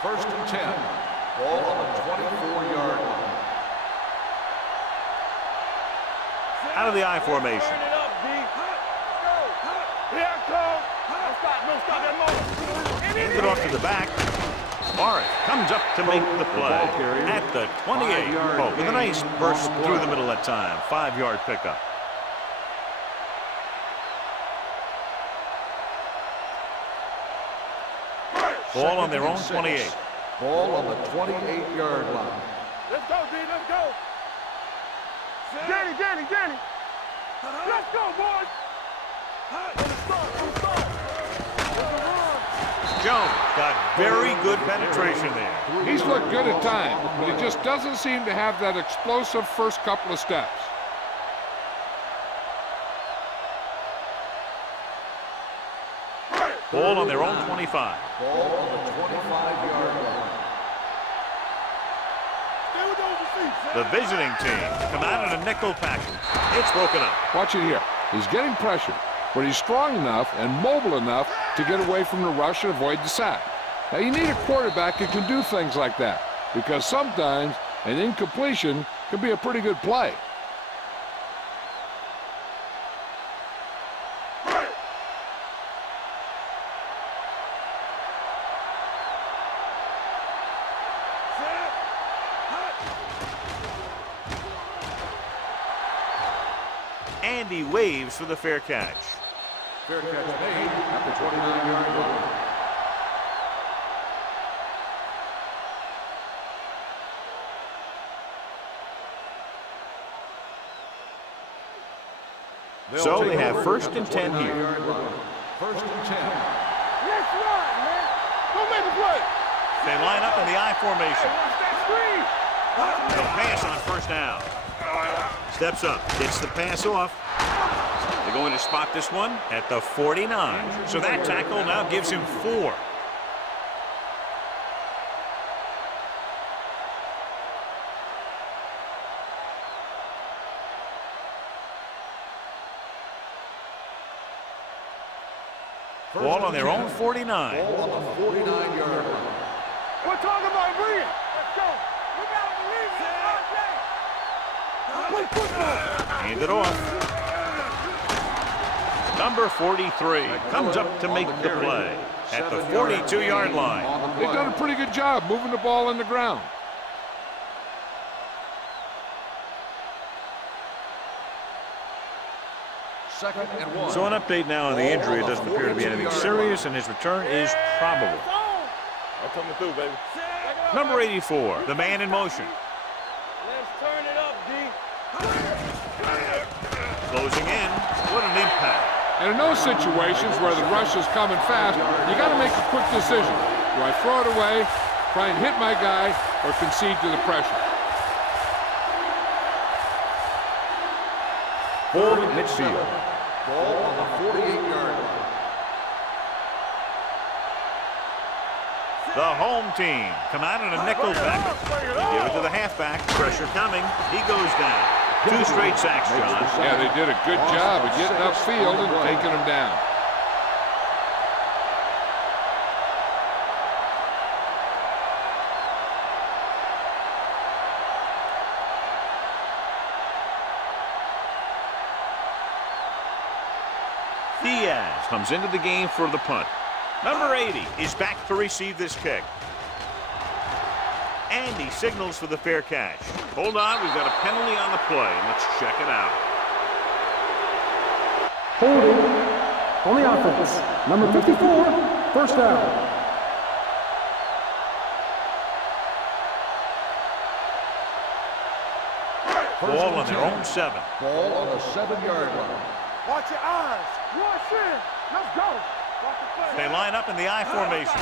First and 10. Ball on the 24-yard line. Out of the I formation. Turn it up, D. Here it comes. Don't stop that motor. Hand it off to the back. Morris comes up to make the play at the 28. Oh, with a nice burst through the middle that time. 5-yard pickup. Ball on their own 28. Ball on the 28-yard line. Let's go, D. Let's go. Danny. Let's go, boys. Let's start. Jones got very good penetration there. He's looked good at times, but he just doesn't seem to have that explosive first couple of steps. Ball on their own 25. Ball on the 25-yard line. The visiting team come out in a nickel package. It's broken up. Watch it here. He's getting pressure, but he's strong enough and mobile enough to get away from the rush and avoid the sack. Now, you need a quarterback who can do things like that, because sometimes an incompletion can be a pretty good play. Andy waves for the fair catch. Fair catch made at the 29-yard line. So they have first and 10 here. First and 10. Let's run, man. Don't make a play. They line up in the I formation. Watch that screen. They'll pass on first down. Steps up, gets the pass off. They're going to spot this one at the 49. So that tackle now gives him 4. Ball on their own 49. Ball on the 49-yard line. We're talking about brilliant. Let's go. We got to believe in it. Play football. Hand it off. Number 43 comes up to make the play. at the 42-yard line. They've done a pretty good job moving the ball in the ground. Second and 1. So an update now on the injury. It doesn't appear to be anything serious, and his return is probable. I'm coming through, baby. Number 84, the man in motion. Let's turn it up, D. Closing in. What an impact. And in those situations where the rush is coming fast, you got to make a quick decision. Do I throw it away, try and hit my guy, or concede to the pressure? Forward midfield. Ball on the 48-yard line. The home team come out in a nickel back. They give it to the halfback. Pressure coming. He goes down. 2 straight sacks, John. Yeah, they did a good job of getting upfield and taking him down. Diaz comes into the game for the punt. Number 80 is back to receive this kick. And he signals for the fair catch. Hold on, we've got a penalty on the play. Let's check it out. Holding on the offense. Number 54, first down. Ball on their own 7. Ball on the 7-yard line. Watch your eyes. Rush in. Let's go. Watch the play. They line up in the I formation.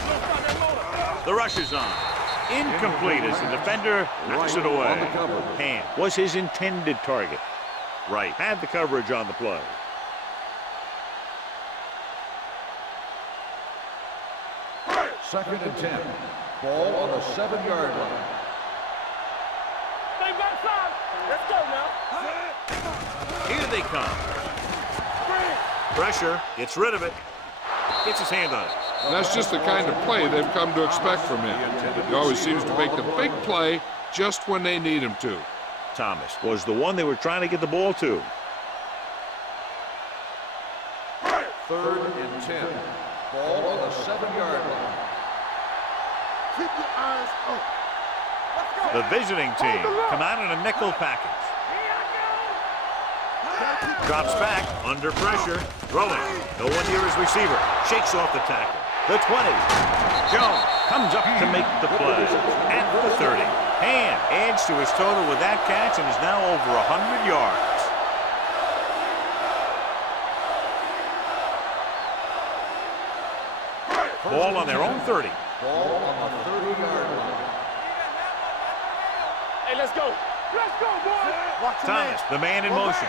The rush is on. Incomplete as the defender knocks it away. Hand was his intended target. Right. Had the coverage on the play. Second and 10. Ball on the 7-yard line. Stay backside. Let's go now. Here they come. Pressure. Gets rid of it. Gets his hand on it. And that's just the kind of play they've come to expect from him. He always seems to make the big play just when they need him to. Thomas was the one they were trying to get the ball to. Third and 10. Ball on the 7-yard line. Keep your eyes up. Let's go. The visiting team come out in a nickel package. Drops back, under pressure, throwing. No one near his receiver. Shakes off the tackle. The 20. Jones comes up to make the play. At the 30. Hand adds to his total with that catch and is now over 100 yards. Ball on their own 30. Ball on the 30-yard line. Hey, let's go. Let's go, boys. Watch your Thomas, the man in motion.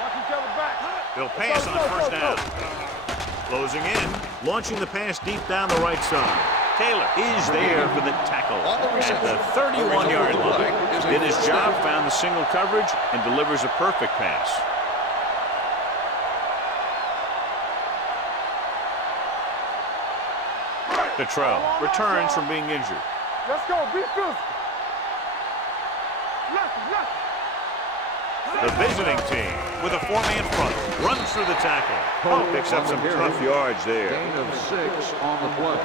Watch each other back. They'll pass on first down. Closing in, launching the pass deep down the right side. Taylor is there for the tackle at the 31-yard line. Did his job, found the single coverage, and delivers a perfect pass. Cottrell returns from being injured. Let's go. Be physical. The visiting team with a 4-man front runs through the tackle. Oh, picks up some tough yards there. Gain of 6 on the play.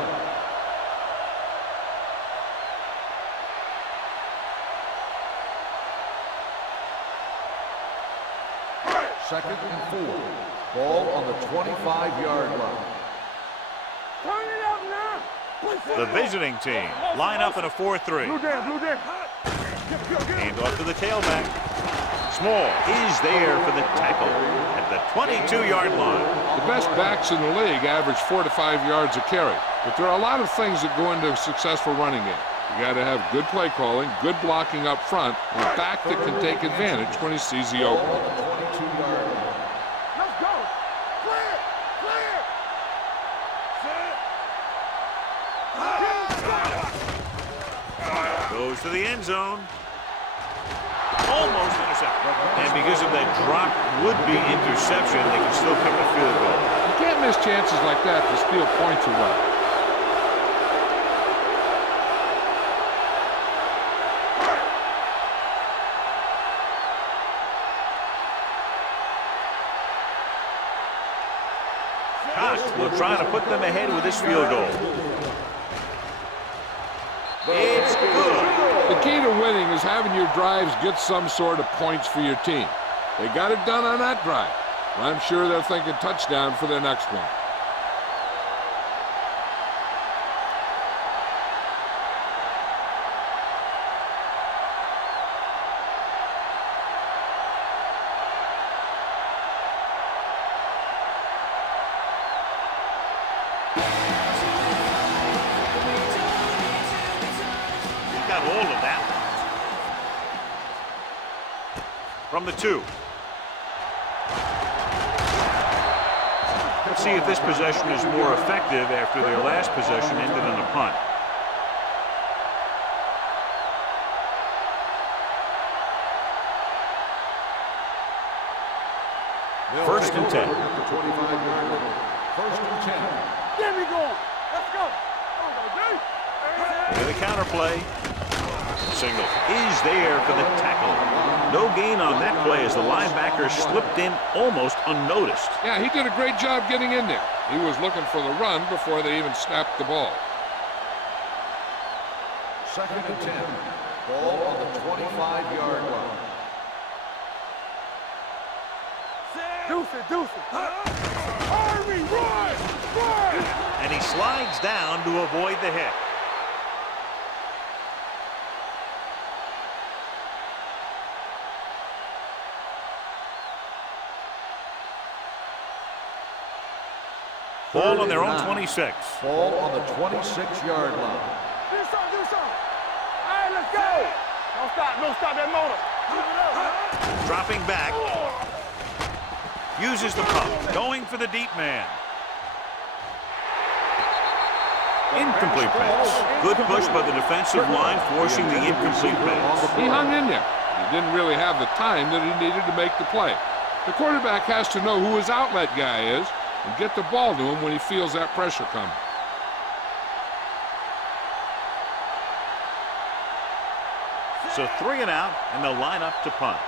Second and 4. Ball on the 25-yard line. Turn it up now. The visiting team line up in a 4-3. Blue down. Hand off to the tailback. Small is there for the tackle at the 22-yard line. The best backs in the league average 4 to 5 yards a carry. But there are a lot of things that go into a successful running game. You got to have good play calling, good blocking up front, and a back that can take advantage when he sees the open. Let's go. Clear. Goes to the end zone. Almost intercepted. And because of that drop would-be interception, they can still kick a field goal. You can't miss chances like that to steal points away. Koch will try to put them ahead with this field goal. It's good. The key to winning is having your drives get some sort of points for your team. They got it done on that drive. I'm sure they're thinking touchdown for their next one. Got hold of that. From the 2. Let's see if this possession is more effective after their last possession ended on a punt. First and 10. 25-yard line. First and 10. Get me going. Let's go. Come on, Jay. With a counter play. Single is there for the tackle. No gain on that play as the linebacker slipped in almost unnoticed. Yeah, he did a great job getting in there. He was looking for the run before they even snapped the ball. Second and 10. Ball on the 25-yard line. Deuce it, deuce it. Army, run! Run! And he slides down to avoid the hit. Ball on their own 26. Ball on the 26-yard line. Do something, do something. All right, let's go. Don't stop that motor. Keep it up. Dropping back. Uses the pump. Going for the deep man. Incomplete pass. Good push by the defensive line, forcing the incomplete pass. He hung in there. He didn't really have the time that he needed to make the play. The quarterback has to know who his outlet guy is and get the ball to him when he feels that pressure coming. So 3 and out, and they'll line up to punt.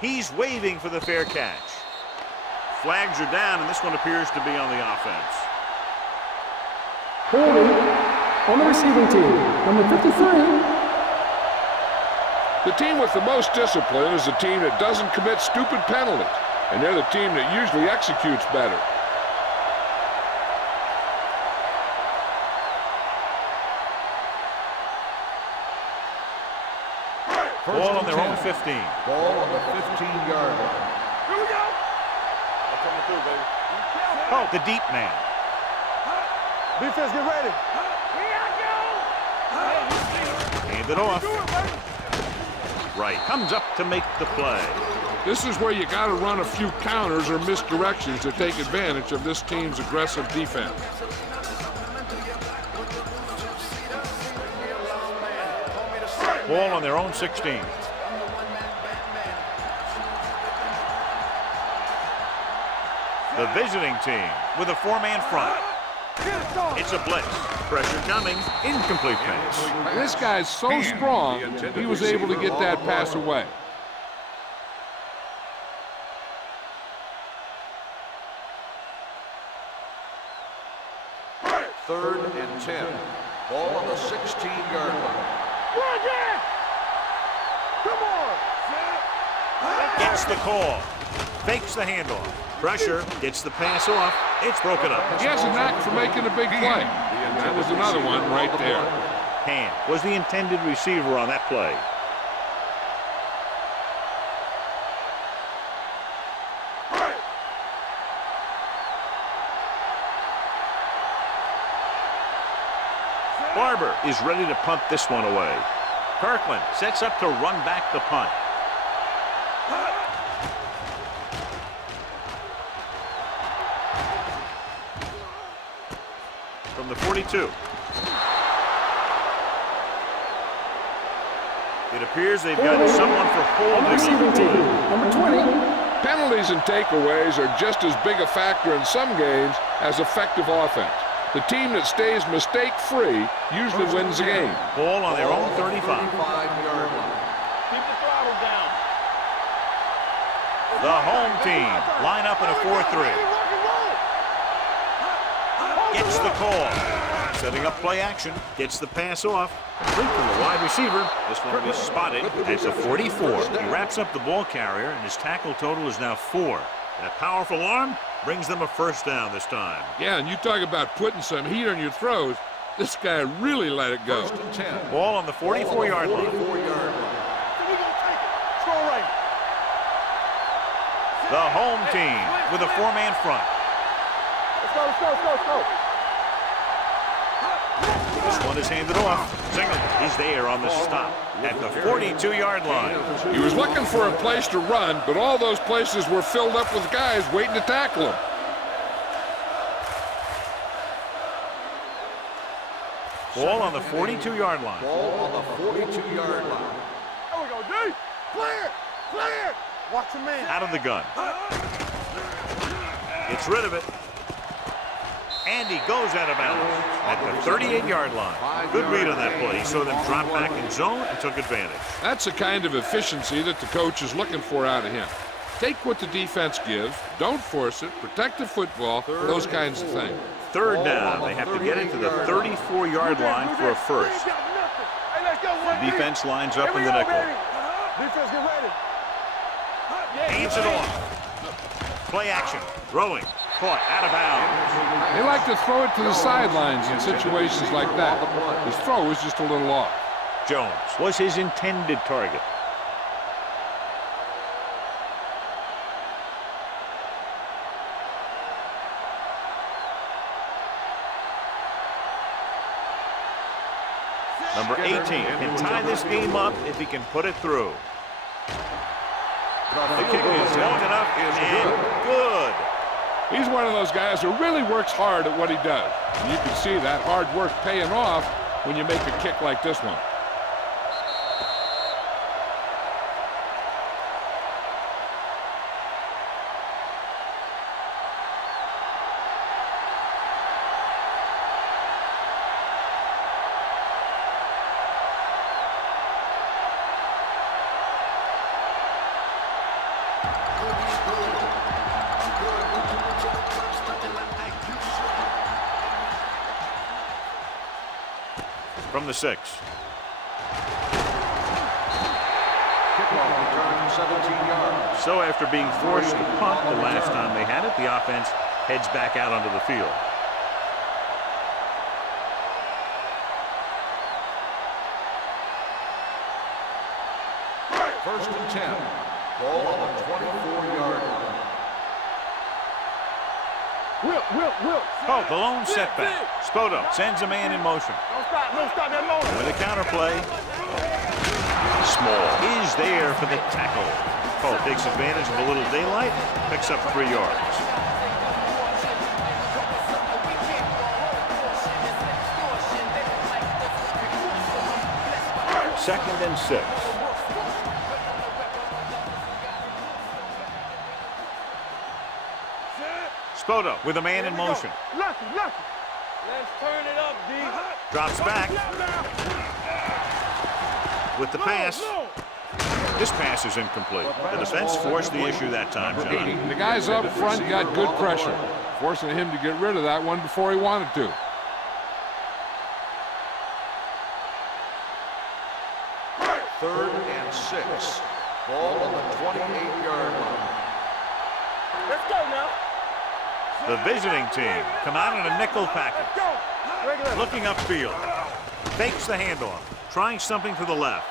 He's waving for the fair catch. Flags are down, and this one appears to be on the offense. Holding on the receiving team, number 53. The team with the most discipline is the team that doesn't commit stupid penalties, and they're the team that usually executes better. Ball on their own 15. Ball on the 15-yard line. Here we go. I'm coming through, baby. Oh, the deep man. Defense, get ready. Hand it off. Right, comes up to make the play. This is where you got to run a few counters or misdirections to take advantage of this team's aggressive defense. Ball on their own 16. The visiting team with a 4-man front. It's a blitz. Pressure coming. Incomplete pass. This guy's so strong, he was able to get that pass away. Third and 10. Ball on the 16-yard line. Run, Jack! Come on! Gets the call. Fakes the handoff. Pressure. Gets the pass off. It's broken up. He has a knack for making a big play. That was another one right there. Hand was the intended receiver on that play. Barber is ready to punt this one away. Kirkland sets up to run back the punt. From the 42. It appears they've got someone for On the receiving holding. team, number 20. Penalties and takeaways are just as big a factor in some games as effective offense. The team that stays mistake-free usually wins the game. Ball on their own 35. 35-yard line. Keep the throttle down. The home team line up in a 4-3. Gets the call. Setting up play action. Gets the pass off. Complete to the wide receiver. This one will be spotted at the 44. He wraps up the ball carrier, and his tackle total is now 4. That powerful arm brings them a first down this time. Yeah, and you talk about putting some heat on your throws. This guy really let it go. Ball on the 44-yard line. The home team with a 4-man front. Let's go. This one is handed off. Zingle is there on the stop at the 42-yard line. He was looking for a place to run, but all those places were filled up with guys waiting to tackle him. Ball on the 42-yard line. Ball on the 42-yard line. There we go, D. Clear. Watch your man. Out of the gun. Gets rid of it. And he goes out of bounds at the 38-yard line. Good read on that play. He saw them drop back in zone and took advantage. That's the kind of efficiency that the coach is looking for out of him. Take what the defense gives, don't force it, protect the football, those kinds of things. Third down. They have to get it to the 34-yard line for a first. The defense lines up in the nickel. Defense, get ready. Hands it off. Play action. Throwing. Caught out of bounds. They like to throw it to the sidelines in situations like that. His throw was just a little off. Jones was his intended target. Number 18 can tie this game up if he can put it through. The kick is long enough and good. He's one of those guys who really works hard at what he does. And you can see that hard work paying off when you make a kick like this one. From the 6. Kickoff return 17 yards. So after being forced to punt the last time they had it, the offense heads back out onto the field. First and 10. Ball on the 24-yard line. Will. Oh, the lone setback. Spoto sends a man in motion. Don't stop that motion. With a counterplay. Small is there for the tackle. Oh, takes advantage of a little daylight. Picks up 3 yards. Second and 6. Spoto with a man in motion. Lucky. Let's turn it up, D. Drops back. With the pass. This pass is incomplete. The defense forced the issue that time, John. The guys up front got good pressure, forcing him to get rid of that one before he wanted to. Third and 6. Ball on the 28-yard line. Let's go now. The visiting team come out in a nickel package. Looking upfield. Fakes the handoff. Trying something to the left.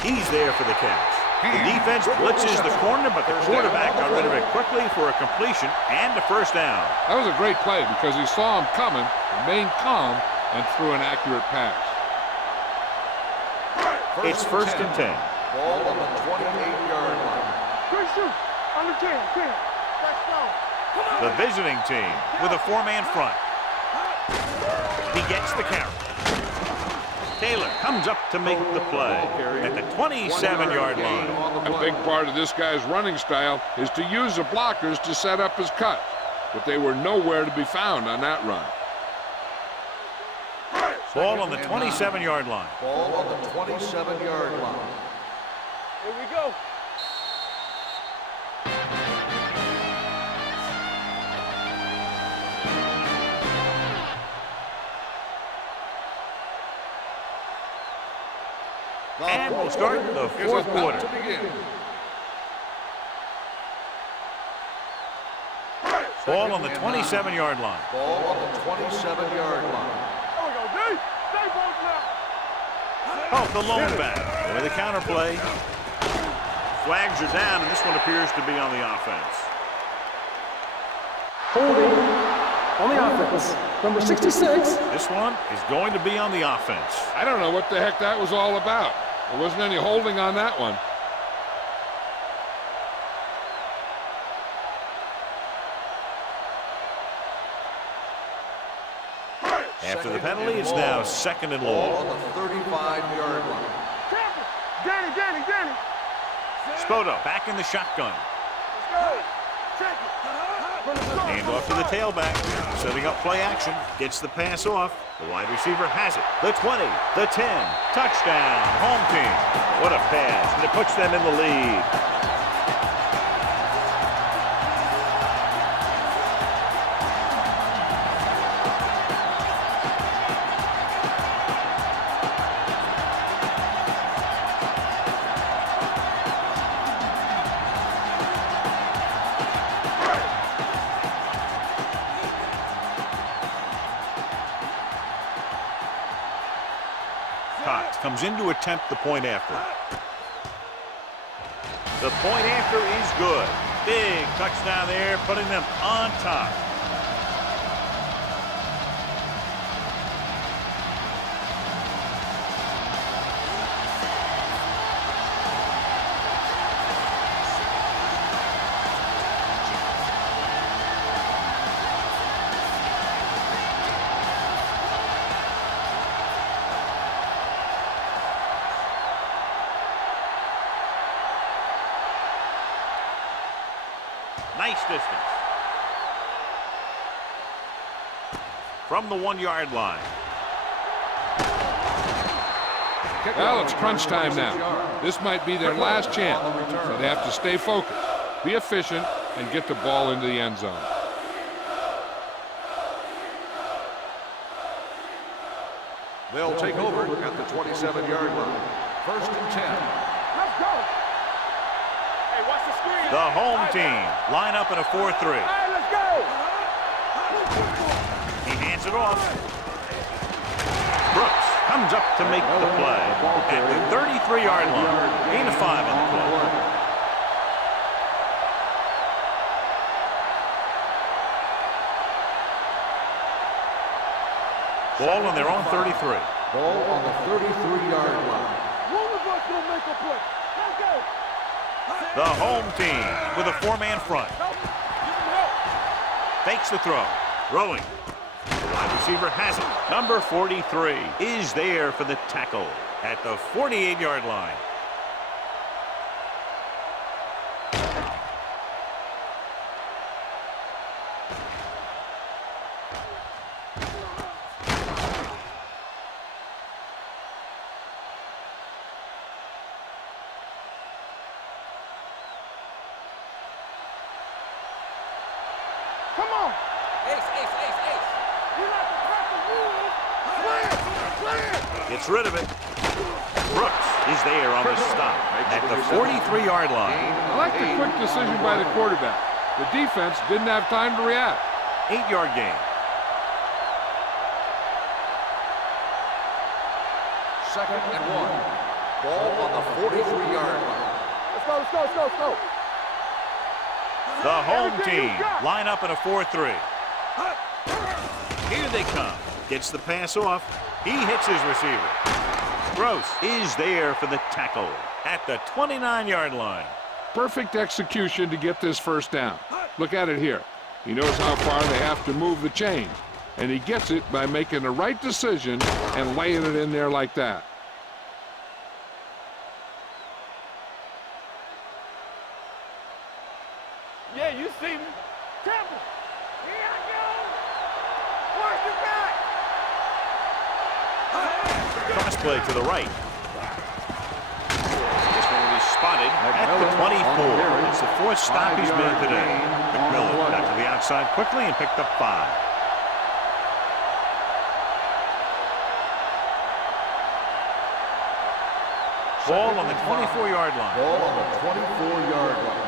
He's there for the catch. The defense blitzes the corner, but the quarterback got rid of it quickly for a completion and a first down. That was a great play because he saw him coming, remained calm, and threw an accurate pass. It's first and 10. Ball on the 28-yard line. Good shoot. Under 10. Let's go. The visiting team with a 4-man front. He gets the carry. Taylor comes up to make the play at the 27-yard line. A big part of this guy's running style is to use the blockers to set up his cut, but they were nowhere to be found on that run. Ball on the 27-yard line. Ball on the 27-yard line. Here we go. And we'll start the Here's fourth what's about quarter. to begin. Ball on the 27-yard line. Ball on the 27-yard line. There we go, D. Stay both now. Oh, the lone back. With the counter play. Flags are down, and this one appears to be on the offense. Holding on the offense. Number 66. This one is going to be on the offense. I don't know what the heck that was all about. There wasn't any holding on that one. After the penalty, it's now second and Ball long. on the 35-yard line. Danny, Danny, Danny. Spoto back in the shotgun. Let's go. Check it. Hand off to the tailback. Setting up play action. Gets the pass off. The wide receiver has it. The 20, the 10. Touchdown, home team. What a pass, and it puts them in the lead. Cox comes in to attempt the point after. The point after is good. Big touchdown there, putting them on top. Nice distance. From the 1-yard line. Well, it's crunch time now. This might be their last chance, so they have to stay focused, be efficient, and get the ball into the end zone. They'll take over at the 27-yard line. First and 10. Let's go. Hey, watch the screen. The home team line up in a 4-3. All right, let's go. He hands it off. Brooks comes up to make the play at the 33-yard line. Gain of 5 on the play. Ball on their own 33. Ball on the 33-yard line. One of us will make a play. Let's go. The home team with a 4-man front. Help. Give him help. Fakes the throw. Throwing. The wide receiver has it. Number 43 is there for the tackle at the 48-yard line. Come on. Ace, ace, ace, ace. We like to crack the rules. Play it. Gets rid of it. Brooks is there on the stop at the 43-yard line. I like the quick decision by the quarterback. The defense didn't have time to react. 8-yard gain. Second and 1. Ball on the 43-yard line. Let's go, let's go, let's go, let's go. The home Everything team you got. line up in a 4-3. Here they come. Gets the pass off. He hits his receiver. Gross is there for the tackle at the 29-yard line. Perfect execution to get this first down. Look at it here. He knows how far they have to move the chains, and he gets it by making the right decision and laying it in there like that. Yeah, you see me. Temple. Here I go. Work it back. Cross play to the right. This one will be spotted at the 24. It's the 4th stop he's made today. McMillan got to the outside quickly and picked up 5. Ball on the 24-yard line. Ball on the 24-yard line.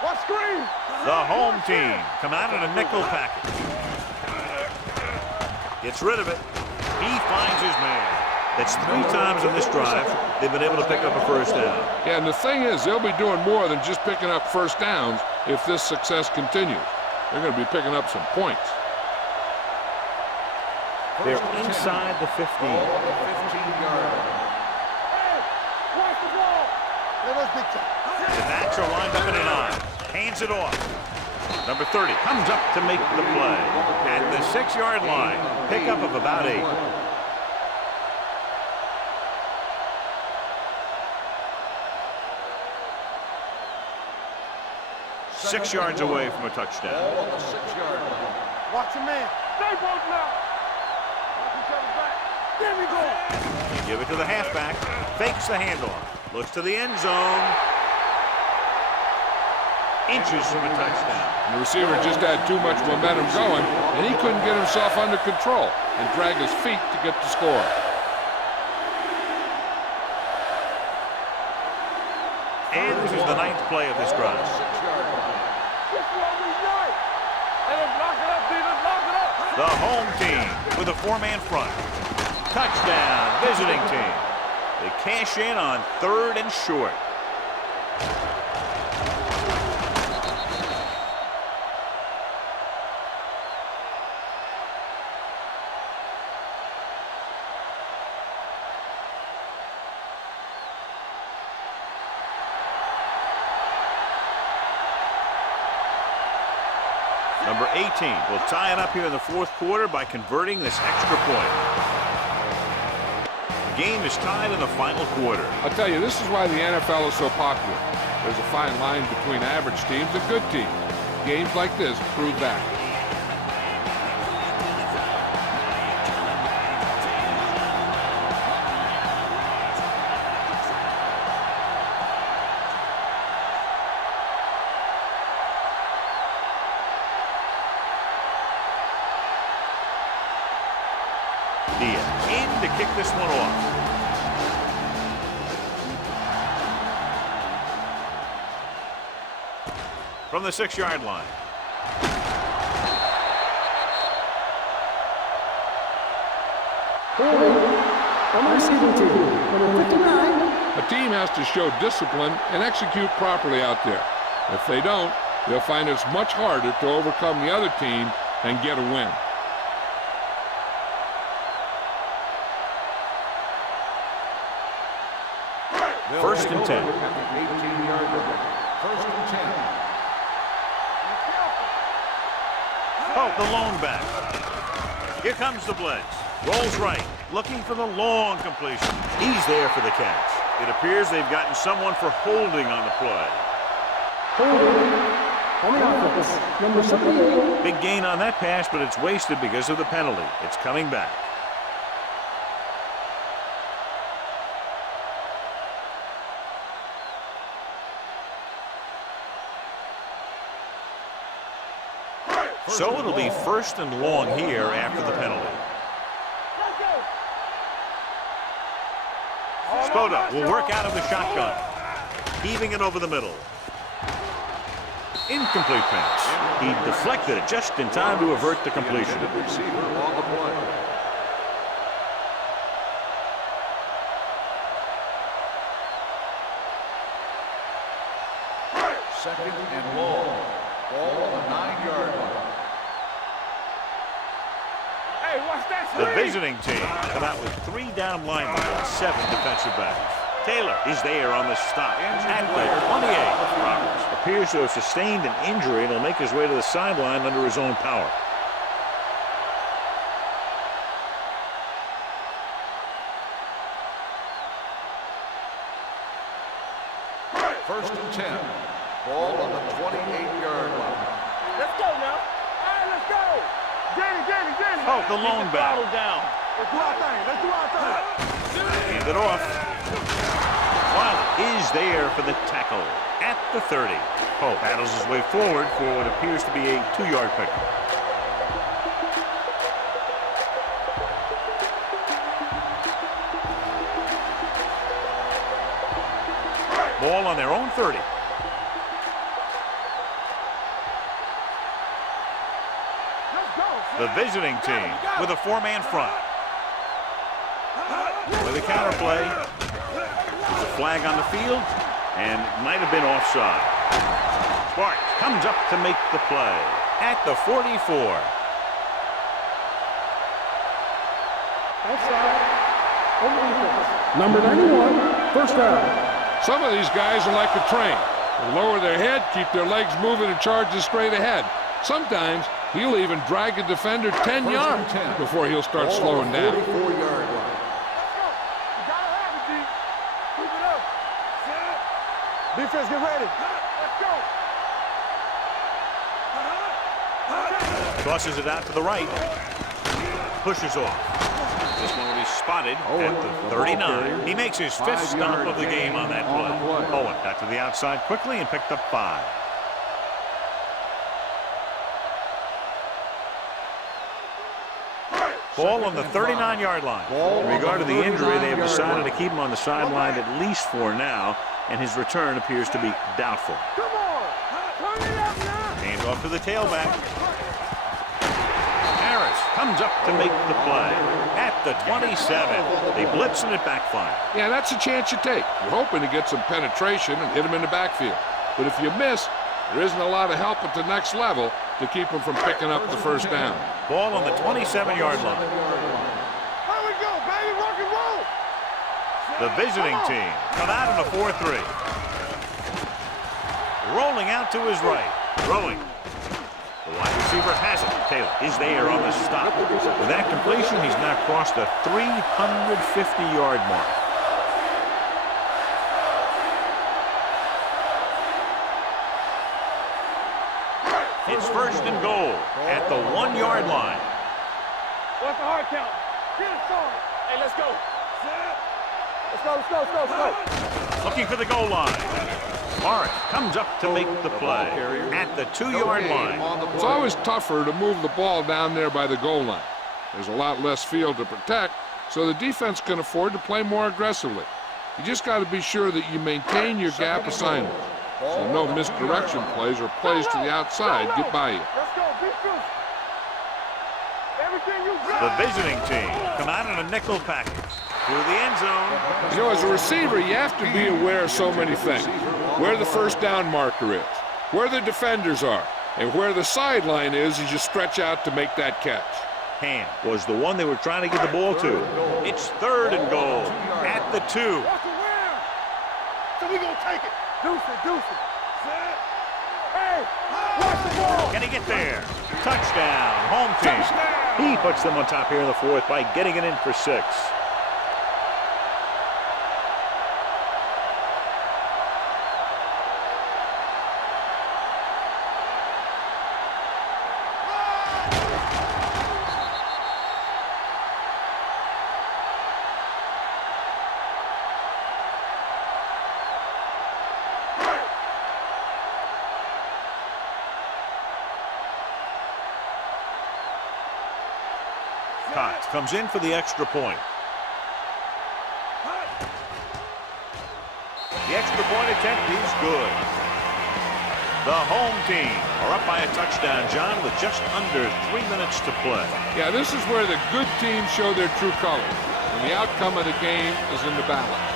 What screen? The home team come out in a nickel package. Gets rid of it. He finds his man. That's 3 times in this drive they've been able to pick up a first down. Yeah, and the thing is, they'll be doing more than just picking up first downs if this success continues. They're going to be picking up some points. They're inside the 15. Ball on the 15-yard line. Hey, watch the ball. Let us big time. The backs are lined up in an I. Hands it off. Number 30 comes up to make the play. At the 6-yard line, pickup of about 8. Six yards away from a touchdown. Ball on the 6-yard line. Watch your man. Stay both now. Watch each other back. There we go. You give it to the halfback. Fakes the handoff. Looks to the end zone. Inches from a touchdown. And the receiver just had too much momentum going, and he couldn't get himself under control and drag his feet to get the score. And this is the 9th play of this drive. 6-yard line. This one we like. Let us lock it up, D. Let's lock it up. The home team with a 4-man front. Touchdown, visiting team. They cash in on 3rd and short. Number 18 will tie it up here in the 4th quarter by converting this extra point. The game is tied in the final quarter. I'll tell you, this is why the NFL is so popular. There's a fine line between average teams and good teams. Games like this prove that. In to kick this one off. From the 6-yard line. On the receiving team, number 59. A team has to show discipline and execute properly out there. If they don't, they'll find it's much harder to overcome the other team and get a win. First and 10. At the 18-yard line. First and 10. Oh, the lone back. Here comes the blitz. Rolls right, looking for the long completion. He's there for the catch. It appears they've gotten someone for holding on the play. Holding on the offense, number 78. Big gain on that pass, but it's wasted because of the penalty. It's coming back. So it'll be first and long here after the penalty. Spoda will work out of the shotgun, heaving it over the middle. Incomplete pass. He deflected it just in time to avert the completion. Receiver on the play. Second and long. Ball on the 9-yard line. Hey, watch that The screen. visiting team come out with 3 down linemen and 7 defensive backs. Taylor is there on the stop at the 28. Roberts appears to have sustained an injury and will make his way to the sideline under his own power. First and 10. Ball on the 28-yard line. Let's go now. All right, let's go. Danny. Oh, the lone back. Down. Let's do our thing. Hand it off. Twilight is there for the tackle at the 30. Poe battles his way forward for what appears to be a 2-yard pickup. Ball on their own 30. The visiting team with a 4-man front. With a counterplay. There's a flag on the field, and it might have been offside. Sparks comes up to make the play at the 44. Number 91, first down. Some of these guys are like a train. They lower their head, keep their legs moving, and charge straight ahead. Sometimes he'll even drag a defender 10 yards before he'll start slowing down. 44-yard line. Defense, get ready. Let's go. Tosses it out to the right. Pushes off. This one will be spotted at the 39. He makes his 5th stop of the game on that play. Owen got to the outside quickly and picked up 5. Ball on the 39-yard line. In regard to the injury, they have decided to keep him on the sideline at least for now, and his return appears to be doubtful. Come on. Turn it up now. Hands off to the tailback. Harris comes up to make the play at the 27. They blitz and it backfires. Yeah, that's a chance you take. You're hoping to get some penetration and hit him in the backfield. But if you miss, there isn't a lot of help at the next level to keep him from picking up the first down. Ball on the 27-yard line. Here we go, baby. Rock and roll. The visiting team come out in a 4-3. Rolling out to his right. Throwing. The wide receiver has it. Taylor is there on the stop. With that completion, he's now crossed the 350-yard mark. It's 1st and goal at the 1-yard line. What's the hard count? Get it started. Hey, let's go. Let's go. Looking for the goal line. Morris comes up to make the play at the 2-yard line. It's always tougher to move the ball down there by the goal line. There's a lot less field to protect, so the defense can afford to play more aggressively. You just got to be sure that you maintain your gap assignments, so no misdirection plays or plays to the outside get by you. Let's go. Be fierce. Everything you got. The visiting team come out in a nickel package through the end zone. You know, as a receiver, you have to be aware of so many things. Where the first down marker is, where the defenders are, and where the sideline is as you stretch out to make that catch. Hand was the one they were trying to get the ball to. It's 3rd and goal at the 2. Watch it where? So we gonna take it. Deuce it. Set. Hey, watch the ball. Can he get there? Touchdown, home team. He puts them on top here in the 4th by getting it in for 6. Cox comes in for the extra point. The extra point attempt is good. The home team are up by a touchdown, John, with just under 3 minutes to play. Yeah, this is where the good teams show their true colors, and the outcome of the game is in the balance.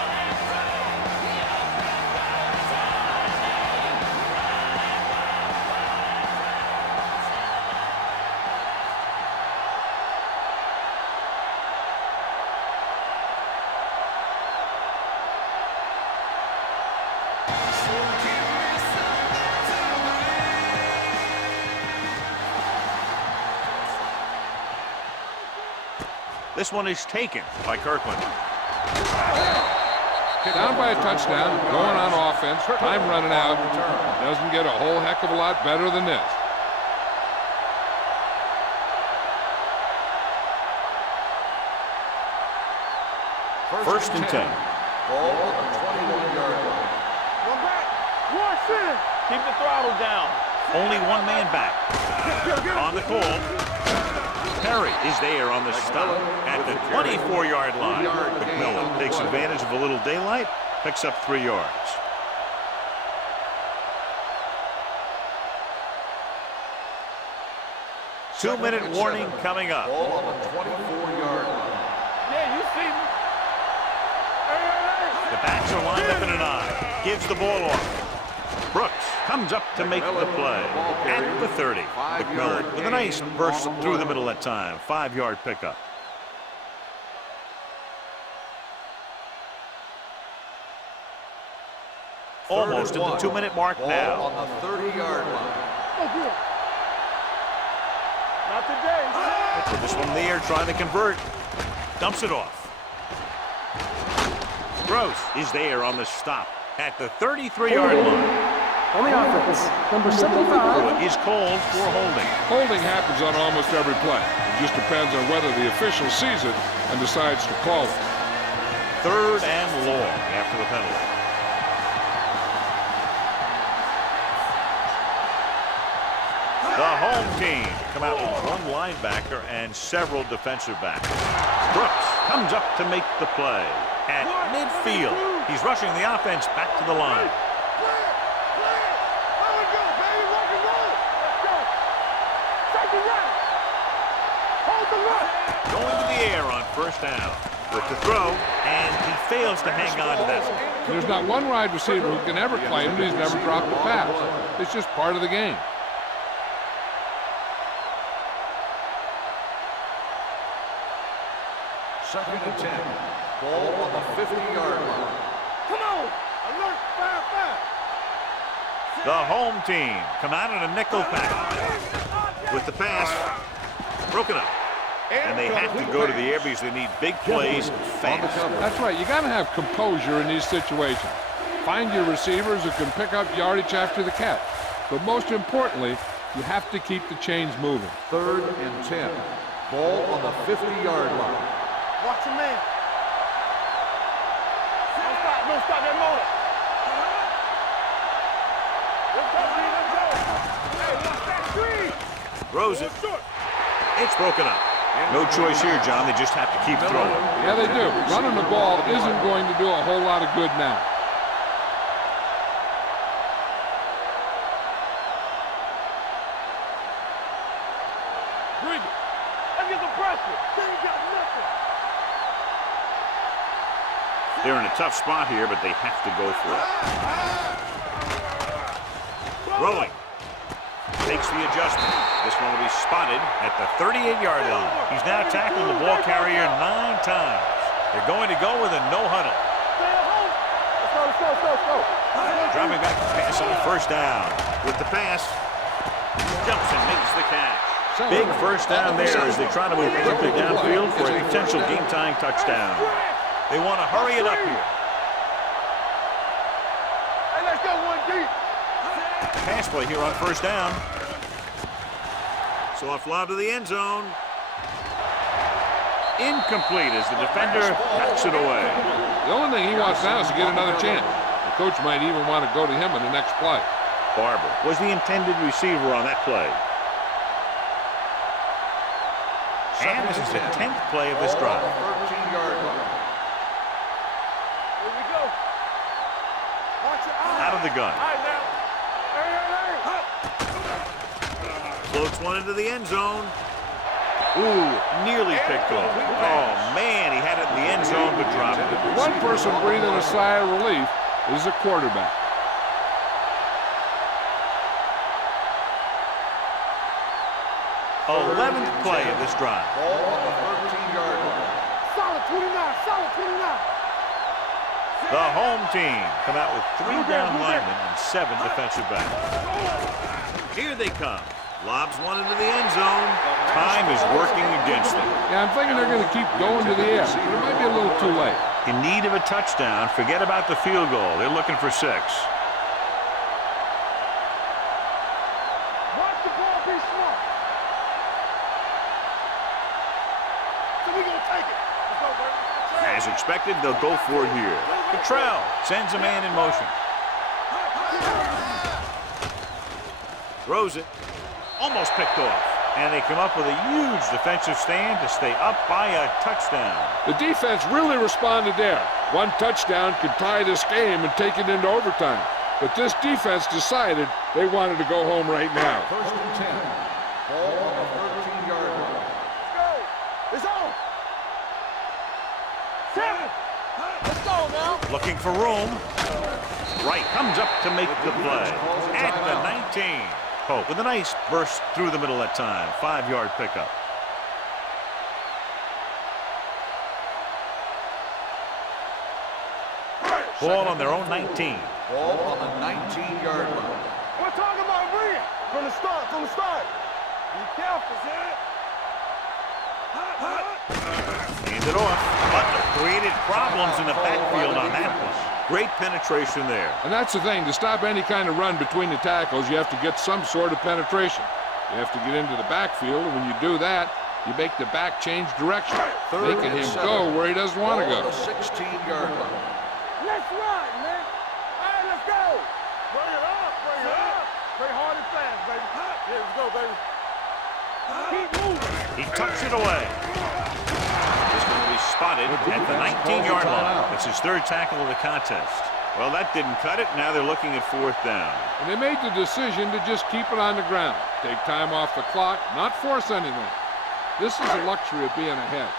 This one is taken by Kirkland. Down by a touchdown, going on offense, time running out. Doesn't get a whole heck of a lot better than this. First and 10. Ball on the 21-yard line. One back. One center. Keep the throttle down. Only one man back. On the call. Perry is there on the stop at the 24-yard line. McMillan takes advantage of a little daylight, picks up 3 yards. 2-minute warning coming up. Ball on the 24-yard line. Yeah, you see me. The backs are lined up in an eye. Gives the ball off. Brooks comes up to make the play at the 30. McMillan with a nice burst through the middle that time. 5-yard pickup. Almost at the 2-minute mark now. On the 30-yard line. Not today. Put this one in the air, trying to convert. Dumps it off. Gross is there on the stop at the 33-yard line. On the offense, number 75. Is called for holding. Holding happens on almost every play. It just depends on whether the official sees it and decides to call it. 3rd and long after the penalty. The home team come out with 1 linebacker and several defensive backs. Brooks comes up to make the play at midfield. He's rushing the offense back to the line. Going to the air on 1st down with the throw, and he fails to hang on to that. There's not one wide receiver who can ever claim that he's never dropped a pass. It's just part of the game. Second and 10. Ball on the 50-yard line. Come on. Alert, fire. The home team come out in a nickel pack with the pass broken up. And they have to go to the air because they need big plays fast. That's right. You got to have composure in these situations. Find your receivers who can pick up yardage after the catch. But most importantly, you have to keep the chains moving. 3rd and 10. Ball on the 50-yard line. Watch your man. Don't stop that motor. Hey, watch that screen. Throws it. It's broken up. No choice here, John. They just have to keep throwing. Yeah, they do. Running the ball isn't going to do a whole lot of good now. Bring it. Let's get some pressure. They ain't got nothing. They're in a tough spot here, but they have to go for it. Rolling. Takes the adjustment. This one will be spotted at the 38-yard line. He's now tackled the ball carrier 9 times. They're going to go with a no huddle. Let's go. Dropping back to pass on 1st down. With the pass, jumps and makes the catch. Big 1st down there as they try to move quickly downfield for a potential game-tying touchdown. They want to hurry it up here. Hey, let's go 1 deep. Pass play here on 1st down. Soft lob to the end zone. Incomplete as the defender backs it away. The only thing he wants now is to get another chance. The coach might even want to go to him in the next play. Barber was the intended receiver on that play. And this is the 10th play of this drive. 13-yard line. Here we go. Watch your eyes. Out of the gun. All right, now. Floats one into the end zone. Ooh, nearly picked off. Oh, man, he had it in the end zone, but dropped it. One person breathing a sigh of relief is the quarterback. Hey. 11th play of this drive. Ball on the 13-yard line. Solid 29. The home team come out with 3 down linemen and 7 defensive backs. Here they come. Lobs one into the end zone. Time is working against them. Yeah, I'm thinking they're going to keep going to the air. It might be a little too late. In need of a touchdown, forget about the field goal. They're looking for 6. Watch the ball be smart. So we gonna take it. Let's go, baby. As expected, they'll go for it here. Cottrell sends a man in motion. Throws it. Almost picked off. And they come up with a huge defensive stand to stay up by a touchdown. The defense really responded there. One touchdown could tie this game and take it into overtime. But this defense decided they wanted to go home right now. 1st and 10. Ball on the Looking for room. Right, comes up to make the play. At the 19. Pope with a nice burst through the middle that time. 5-yard pickup. Ball on their own 19. Ball on the 19-yard line. We're talking about bringing from the start, Be careful, sir. Hand it off. Butler created problems in the backfield on that one. Great penetration there. And that's the thing. To stop any kind of run between the tackles, you have to get some sort of penetration. You have to get into the backfield, and when you do that, you make the back change direction, making him go where he doesn't want to go. Ball on the 16-yard line. Let's run, man. All right, let's go. Bring it up. Play hard and fast, baby. Yeah, let's go, baby. Keep moving. He tucks it away. He's going to be spotted at the 19-yard line. That's his third tackle of the contest. Well, that didn't cut it. Now they're looking at 4th down. And they made the decision to just keep it on the ground. Take time off the clock, not force anything. This is the luxury of being ahead.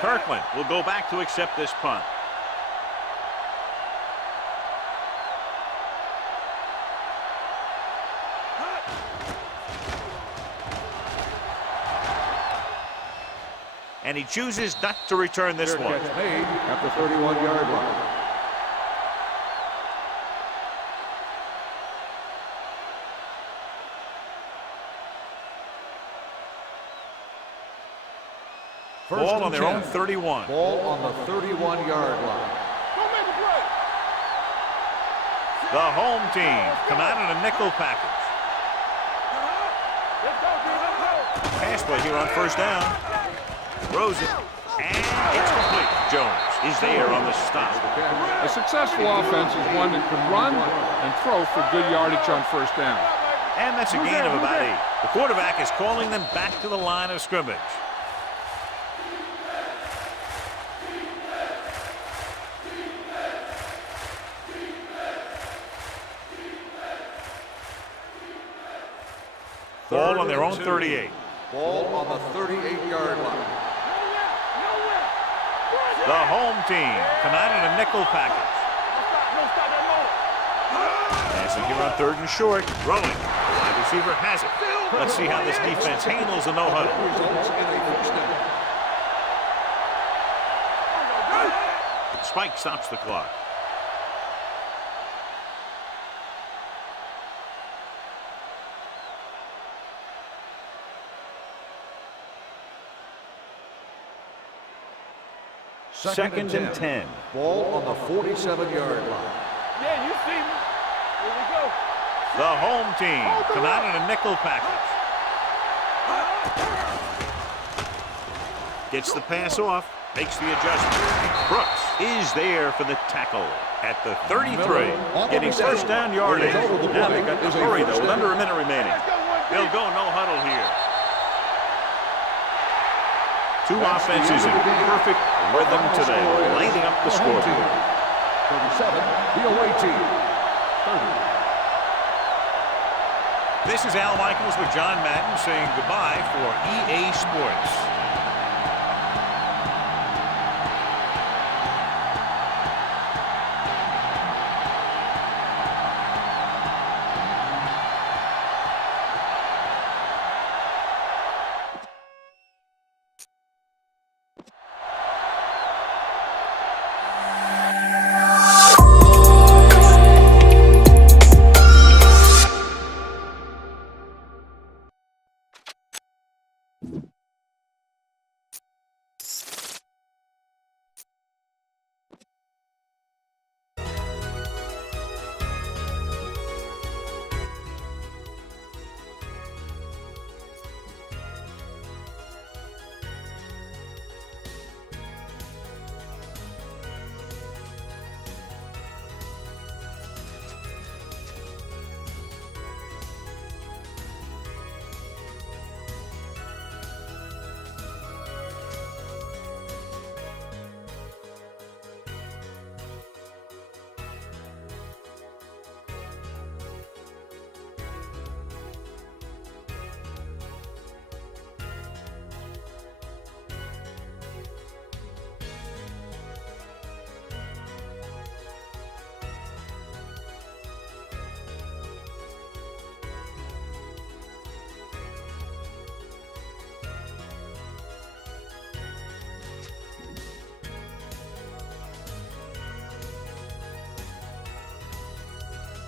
Kirkland will go back to accept this punt. And he chooses not to return this one. Catch made at the 31-yard line. Ball on their own 31. Ball on the 31-yard line. Don't make a play. The home team come out in a nickel package. Let's go, dude. Let's go. Pass play here on 1st down. Throws it. And it's complete. Jones is there on the stop. A successful offense is one that can run and throw for good yardage on 1st down. And that's a gain of about 8. The quarterback is calling them back to the line of scrimmage. Ball on their own 38. Ball on the 38-yard line. The home team come out in a nickel package. Passing here on 3rd and short. Throwing. The wide receiver has it. Let's see how this defense handles the no-huddle. Results in a first down. Spike stops the clock. Second and 10. Ball on the 47-yard line. Yeah, you see me. Here we go. The home team come out in a nickel package. Gets the pass off, makes the adjustment. Brooks is there for the tackle at the 33. Getting 1st down yardage. Now they've got to hurry, though, with under a minute remaining. They'll go no huddle here. Two offenses in perfect rhythm today, lighting up the scoreboard. 37, the away team. 30. This is Al Michaels with John Madden saying goodbye for EA Sports.